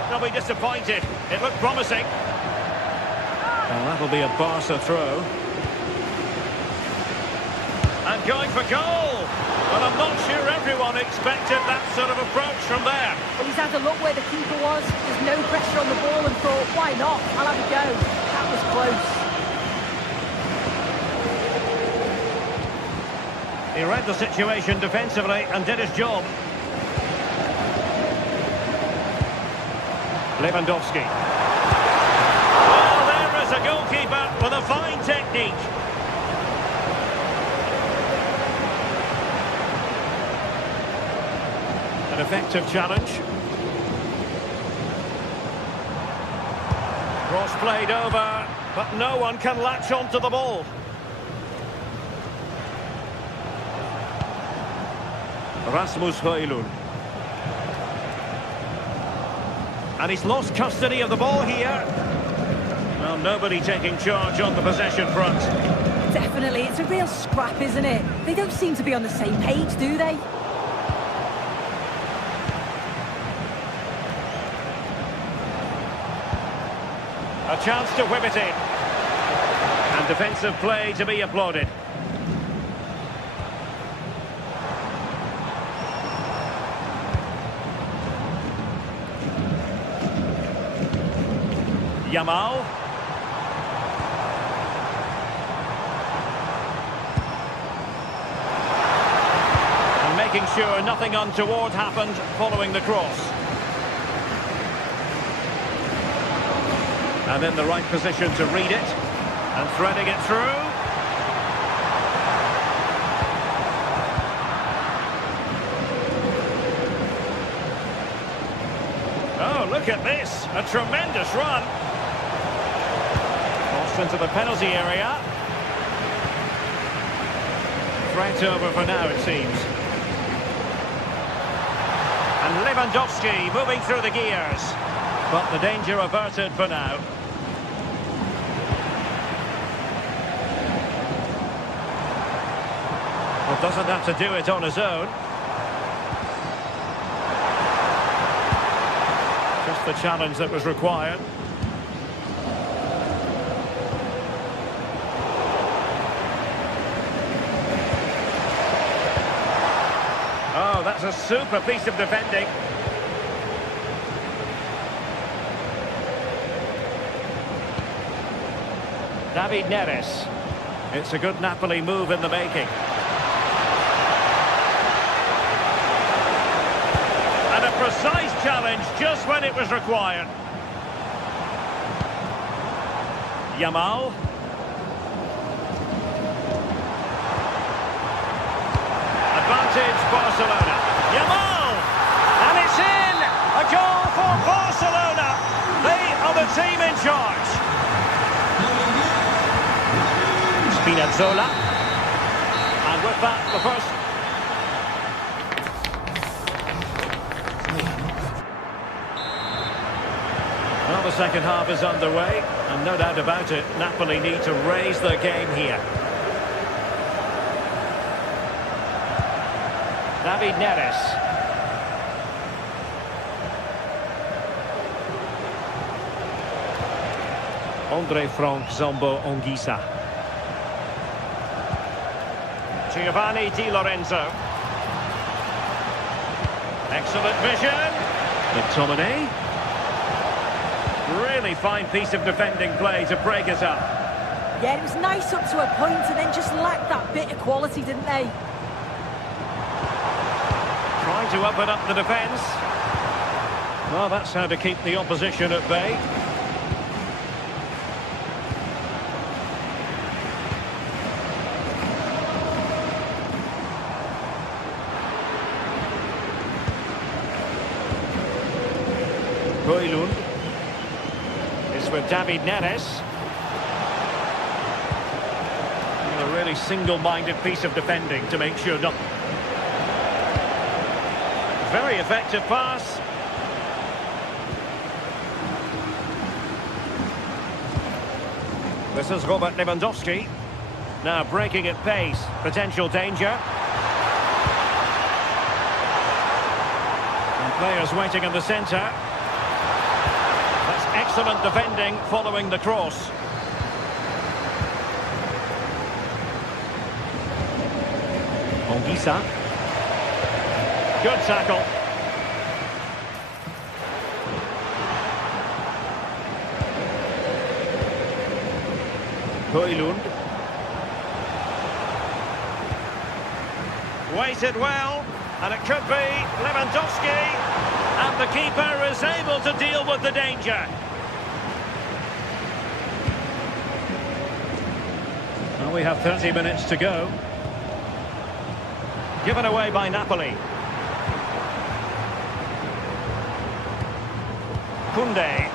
They'll be disappointed. It looked promising. Well, that'll be a Barca throw. And going for goal. Well, I'm not sure everyone expected that sort of approach from there. Well, he's had a look where the keeper was. There's no pressure on the ball and thought, why not? I'll have a go. That was close. He read the situation defensively and did his job. Lewandowski. Well, there is a goalkeeper with a fine technique. An effective challenge. Cross played over, but no one can latch onto the ball. Rasmus Højlund. And he's lost custody of the ball here. Well, nobody taking charge on the possession front. Definitely, it's a real scrap, isn't it? They don't seem to be on the same page, do they? A chance to whip it in. And defensive play to be applauded. Yamal. And making sure nothing untoward happened following the cross. And in the right position to read it. And threading it through. Oh, look at this. A tremendous run. Crossed into the penalty area. Threat over for now, it seems. And Lewandowski moving through the gears. But the danger averted for now. Well, doesn't have to do it on his own. Just the challenge that was required. Oh, that's a super piece of defending. David Neres. It's a good Napoli move in the making. And a precise challenge just when it was required. Yamal. Advantage Barcelona. Yamal! And it's in! A goal for Barcelona! They are the team in charge. Spinazzola. And with that, the first... Well, the second half is underway, and no doubt about it, Napoli need to raise their game here. David Neres. Andre Frank Zombo Ongisa. Giovanni Di Lorenzo. Excellent vision. McTominay. Really fine piece of defending play to break us up. Yeah, it was nice up to a point and then just lacked that bit of quality, didn't they? Trying to open up the defence. Well, that's how to keep the opposition at bay. Højlund is with David Neres. A really single-minded piece of defending to make sure not... Very effective pass. This is Robert Lewandowski. Now breaking at pace. Potential danger. And players waiting in the centre. That's excellent defending following the cross. Ongisa. Good tackle. Højlund. Waited well, and it could be Lewandowski, and the keeper is able to deal with the danger. Well, we have 30 minutes to go. Given away by Napoli. Koundé.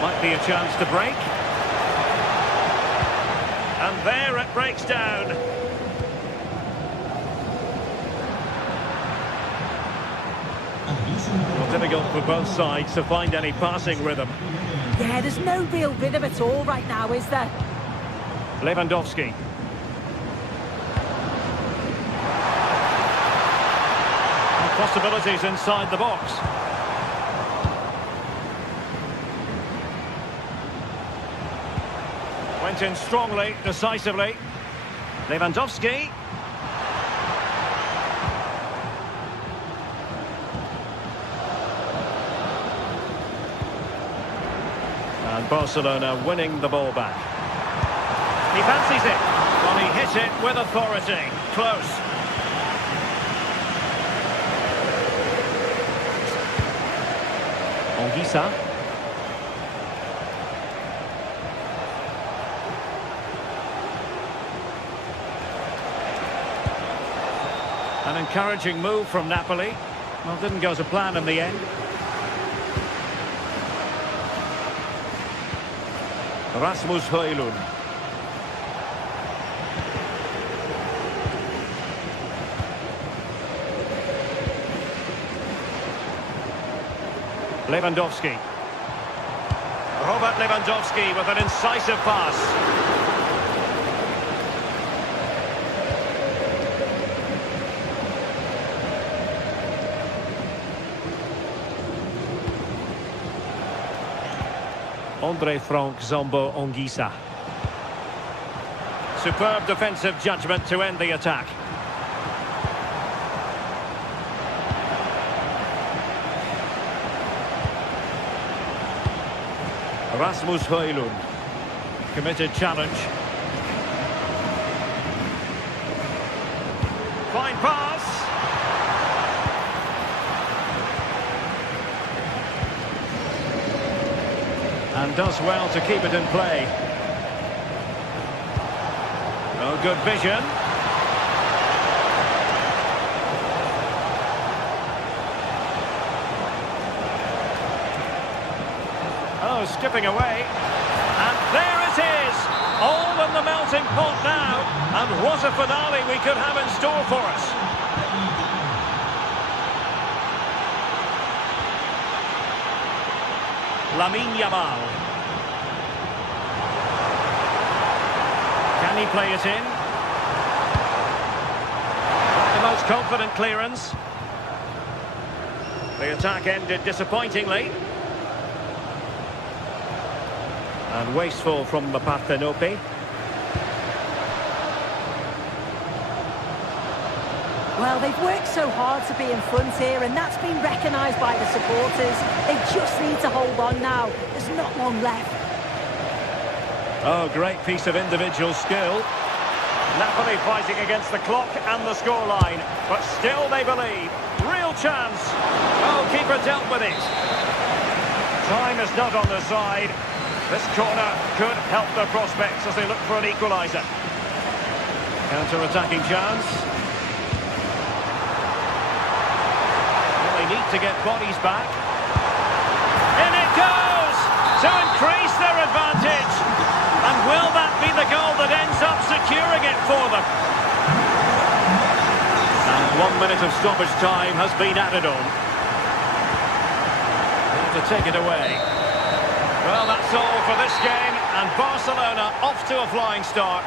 Might be a chance to break. And there it breaks down. Well, difficult for both sides to find any passing rhythm. Yeah, there's no real rhythm at all right now, is there? Lewandowski. Possibilities inside the box. Went in strongly, decisively. Lewandowski. And Barcelona winning the ball back. He fancies it. Well, he hit it with authority. Close. Ongisa. An encouraging move from Napoli. Well, didn't go to plan in the end. Rasmus Højlund. Lewandowski. Robert Lewandowski with an incisive pass. Andre Frank Zombo Ongisa. Superb defensive judgment to end the attack. Rasmus Højlund. Committed challenge. Fine pass. And does well to keep it in play. Oh, good vision. Oh, skipping away. And there it is! All in the melting pot now. And what a finale we could have in store for us. Lamine Yamal. Can he play it in? Not the most confident clearance. The attack ended disappointingly. And wasteful from the Parthenope. Well, they've worked so hard to be in front here, and that's been recognised by the supporters. They just need to hold on now. There's not long left. Oh, great piece of individual skill. Napoli fighting against the clock and the scoreline, but still they believe. Real chance. Oh, keeper dealt with it. Time is not on their side. This corner could help their prospects as they look for an equaliser. Counter-attacking chance. Well, they need to get bodies back. In it goes! To increase their advantage. And will that be the goal that ends up securing it for them? And 1 minute of stoppage time has been added on. There to take it away. Well, that's all for this game, and Barcelona off to a flying start.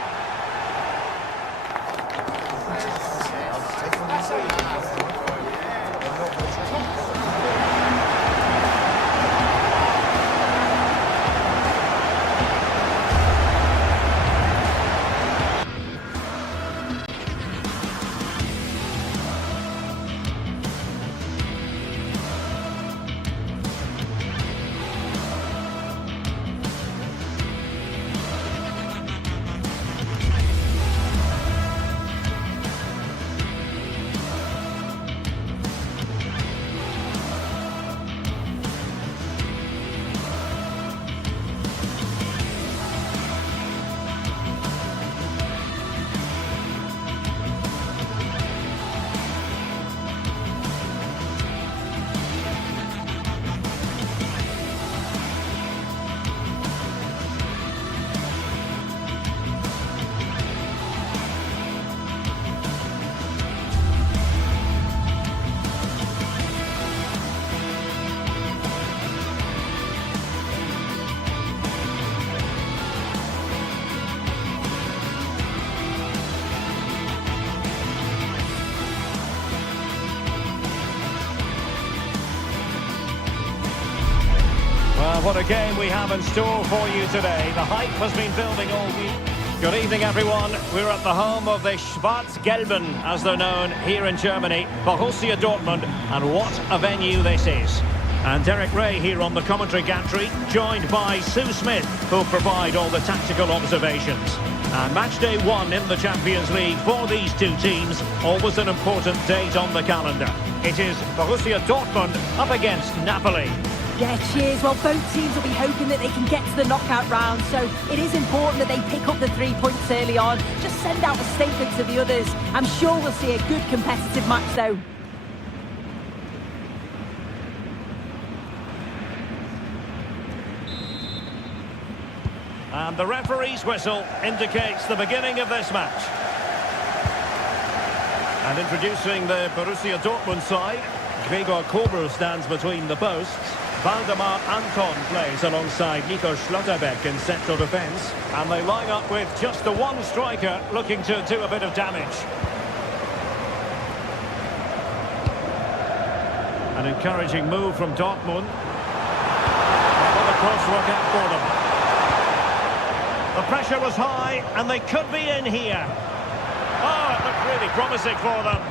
What a game we have in store for you today. The hype has been building all week. Good evening, everyone. We're at the home of the Schwarz-Gelben, as they're known here in Germany, Borussia Dortmund, and what a venue this is. And Derek Ray here on the commentary gantry, joined by Sue Smith, who'll provide all the tactical observations. And match day 1 in the Champions League for these two teams, always an important date on the calendar. It is Borussia Dortmund up against Napoli. Yeah, cheers. Well, both teams will be hoping that they can get to the knockout round, so it is important that they pick up the 3 points early on. Just send out a statement to the others. I'm sure we'll see a good competitive match, though. And the referee's whistle indicates the beginning of this match. And introducing the Borussia Dortmund side, Gregor Kobel stands between the posts. Valdemar Anton plays alongside Nico Schlotterbeck in central defence. And they line up with just the one striker looking to do a bit of damage. An encouraging move from Dortmund. Well, the cross work out for them. The pressure was high, and they could be in here. Oh, it looked really promising for them.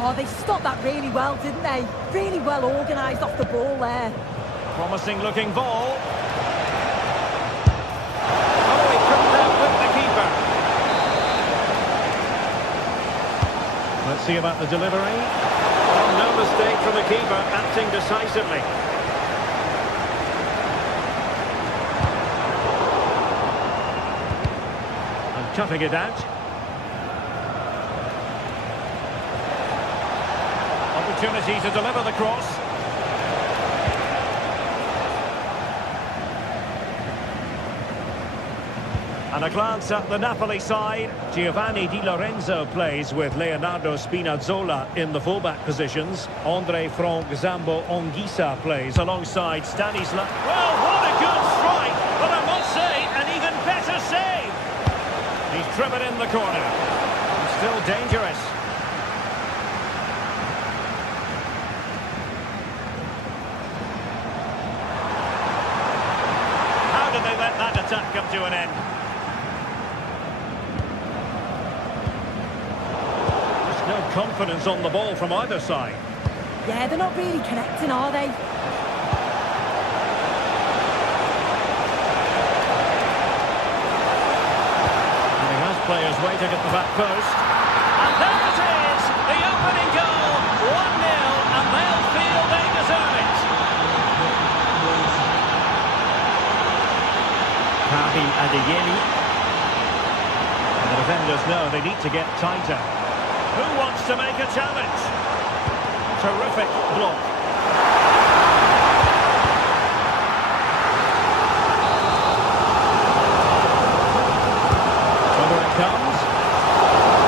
Oh, they stopped that really well, didn't they? Really well organised off the ball there. Promising looking ball. Oh, he couldn't outwit the keeper. Let's see about the delivery. Oh, no mistake from the keeper, acting decisively. And cutting it out. Opportunity to deliver the cross. And a glance at the Napoli side. Giovanni Di Lorenzo plays with Leonardo Spinazzola in the fullback positions. Andre Frank Zambo Onguisa plays alongside Stanislas. Well, what a good strike! But I must say, an even better save! He's driven in the corner. Still dangerous. How did they let that attack come to an end? No confidence on the ball from either side. Yeah, they're not really connecting, are they? And he has players waiting at the back post. And there it is! The opening goal! 1-0, and they'll feel they deserve it. Karim Adeyemi. And the defenders know they need to get tighter. Who wants to make a challenge? Terrific block. Whether it comes.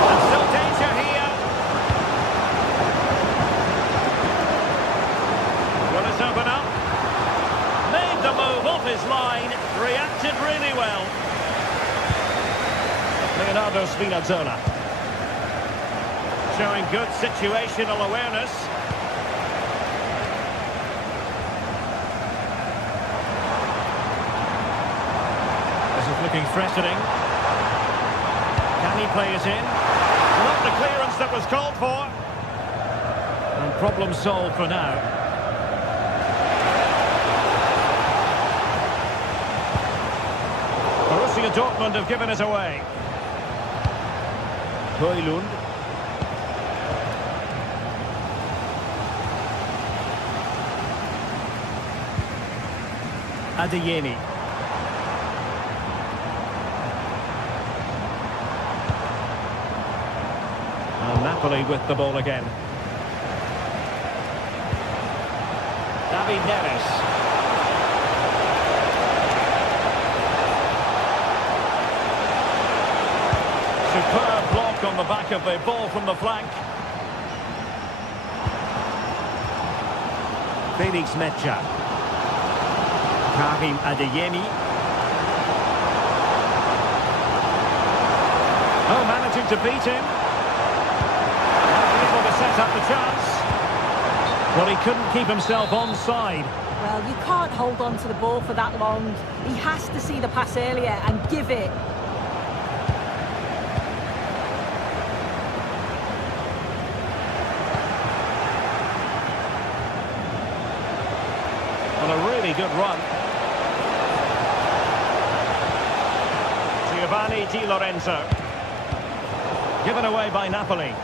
And still danger here. Will it open up? Made the move off his line. Reacted really well. Leonardo Spinazzola. Showing good situational awareness. This is looking threatening. Can he play it in? Not the clearance that was called for. And problem solved for now. Borussia Dortmund have given it away. Højlund. Adeyemi. And Napoli with the ball again. David Neres. Superb block on the back of the ball from the flank. Felix Mecha. Karim Adeyemi. Oh, managing to beat him. Able to set up the chance. Well, he couldn't keep himself onside. Well, you can't hold on to the ball for that long. He has to see the pass earlier and give it. On a really good run. Giovanni Di Lorenzo. Given away by Napoli.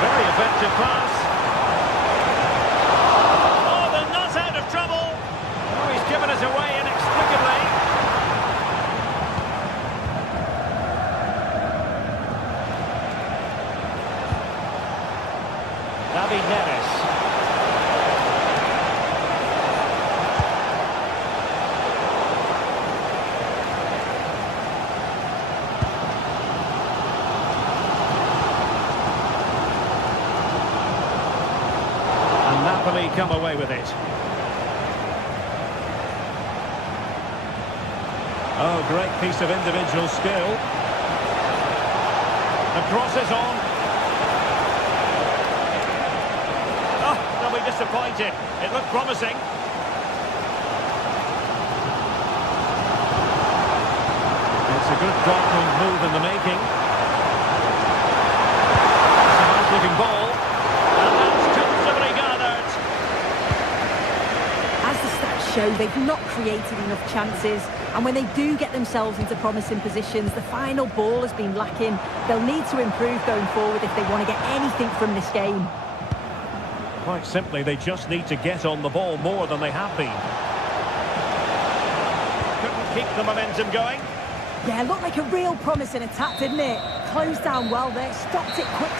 Very effective pass. Oh, they're not out of trouble. Oh, he's given us away inexplicably. come away with it. Oh, great piece of individual skill. The cross is on. Oh, they'll be disappointed. It looked promising. It's a good Dortmund move in the making. It's a nice-looking ball. And that's comfortably gathered. As the stats show, they've not created enough chances. And when they do get themselves into promising positions, the final ball has been lacking. They'll need to improve going forward if they want to get anything from this game. Quite simply, they just need to get on the ball more than they have been. Couldn't keep the momentum going. Yeah, looked like a real promising attack, didn't it? Closed down well there, stopped it quick.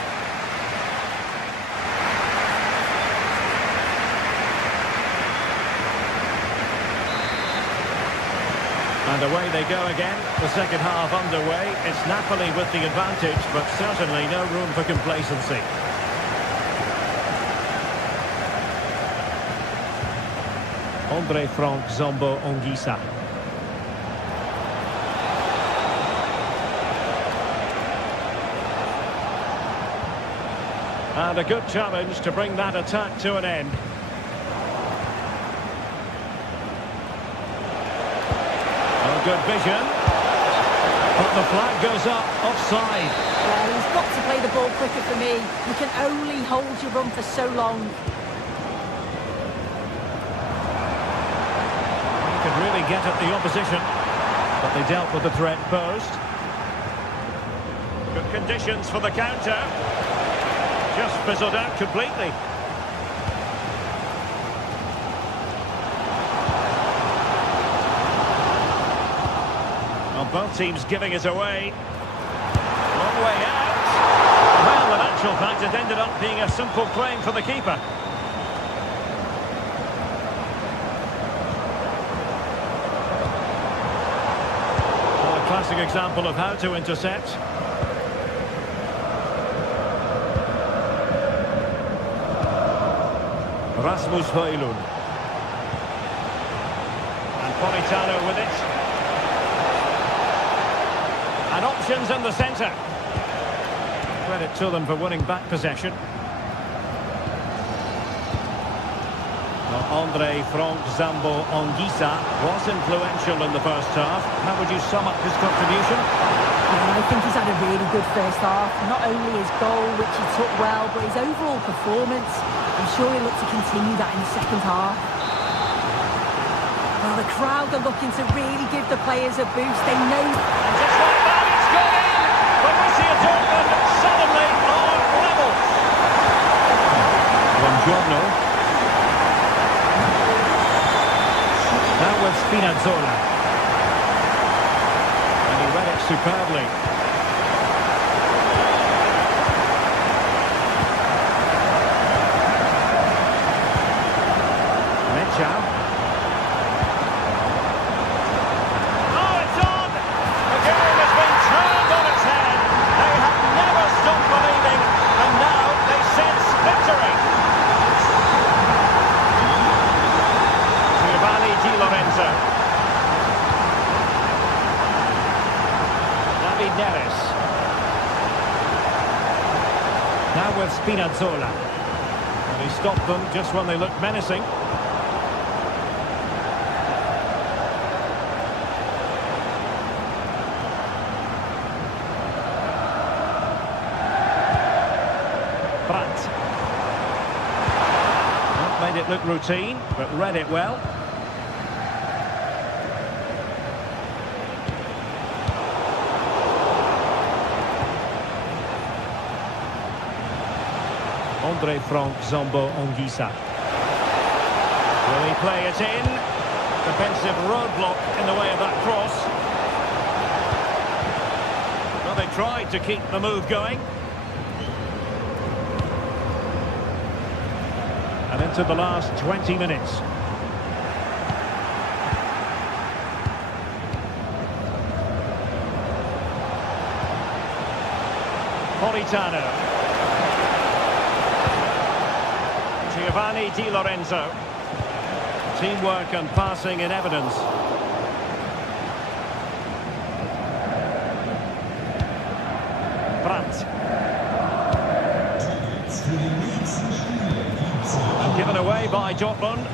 And away they go again. The second half underway. It's Napoli with the advantage, but certainly no room for complacency. Andre Frank Zombo Ongisa. And a good challenge to bring that attack to an end. Good vision. But the flag goes up, offside. Well, he's got to play the ball quicker for me. You can only hold your run for so long. He could really get at the opposition, but they dealt with the threat first. Good conditions for the counter. Just fizzled out completely. Both teams giving it away. Long way out. Well, in actual fact, it ended up being a simple claim for the keeper. Well, a classic example of how to intercept. Rasmus Højlund. And Politano with it. And options in the centre. Credit to them for winning back possession. Well, Andre Frank Zambo Ongisa was influential in the first half. How would you sum up his contribution? I think he's had a really good first half. Not only his goal, which he took well, but his overall performance. I'm sure he'll look to continue that in the second half. Well, the crowd are looking to really give the players a boost. They know... And just like that, it's gone in! Borussia Dortmund suddenly are level. Buongiorno. Now with Spinazzola. And he read it superbly. Mecha. Now with Spinazzola. And he stopped them just when they looked menacing. Pratt. Not made it look routine, but read it well. Andre Frank Zombo Ongisa. Will he play it in? Defensive roadblock in the way of that cross. Well, they tried to keep the move going. And into the last 20 minutes. Politano. Giovanni Di Lorenzo. Teamwork and passing in evidence. Brandt. Given away by Dortmund.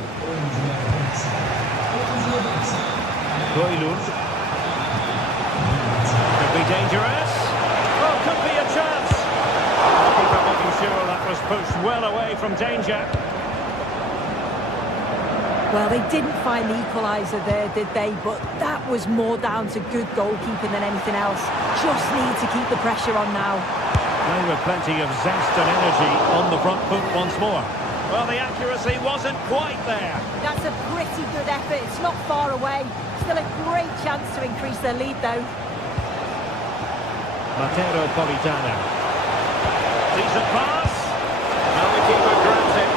Højlund. Could be dangerous. Oh, could be a chance. Keeper making sure that was pushed well away from danger. Well, they didn't find the equaliser there, did they? But that was more down to good goalkeeping than anything else. Just need to keep the pressure on now. Playing with plenty of zest and energy on the front foot once more. Well, the accuracy wasn't quite there. That's a pretty good effort. It's not far away. Still a great chance to increase their lead, though. Matteo Politano. Decent pass. Now the keeper grabs it.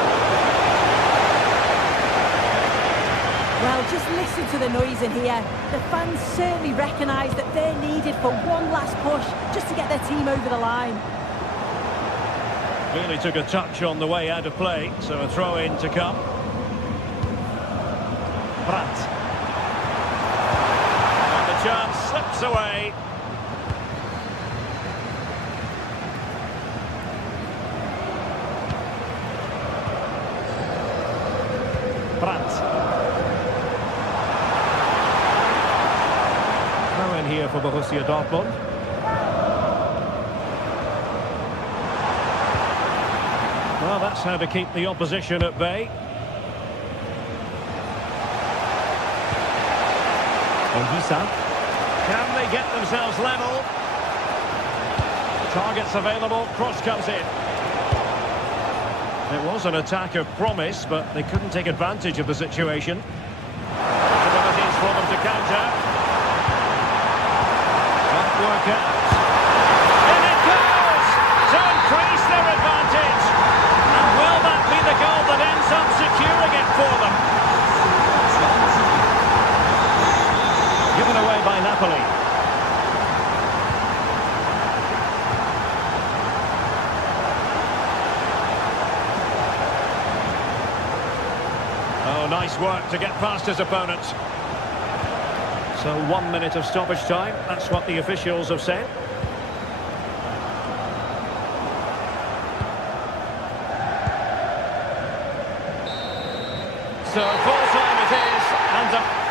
Well, just listen to the noise in here. The fans certainly recognise that they're needed for one last push just to get their team over the line. Really took a touch on the way out of play, so a throw-in to come. Brandt. And the chance slips away. Brandt. Throw-in here for Borussia Dortmund. Well, that's how to keep the opposition at bay. Ogisa. Can they get themselves level? Targets available, cross comes in. It was an attack of promise, but they couldn't take advantage of the situation. Possibilities for them to counter. Can't work out. In it goes! To increase their advantage! And will that be the goal that ends up securing it for them? Given away by Napoli. Oh, nice work to get past his opponent. So 1 minute of stoppage time, that's what the officials have said. So full time it is, and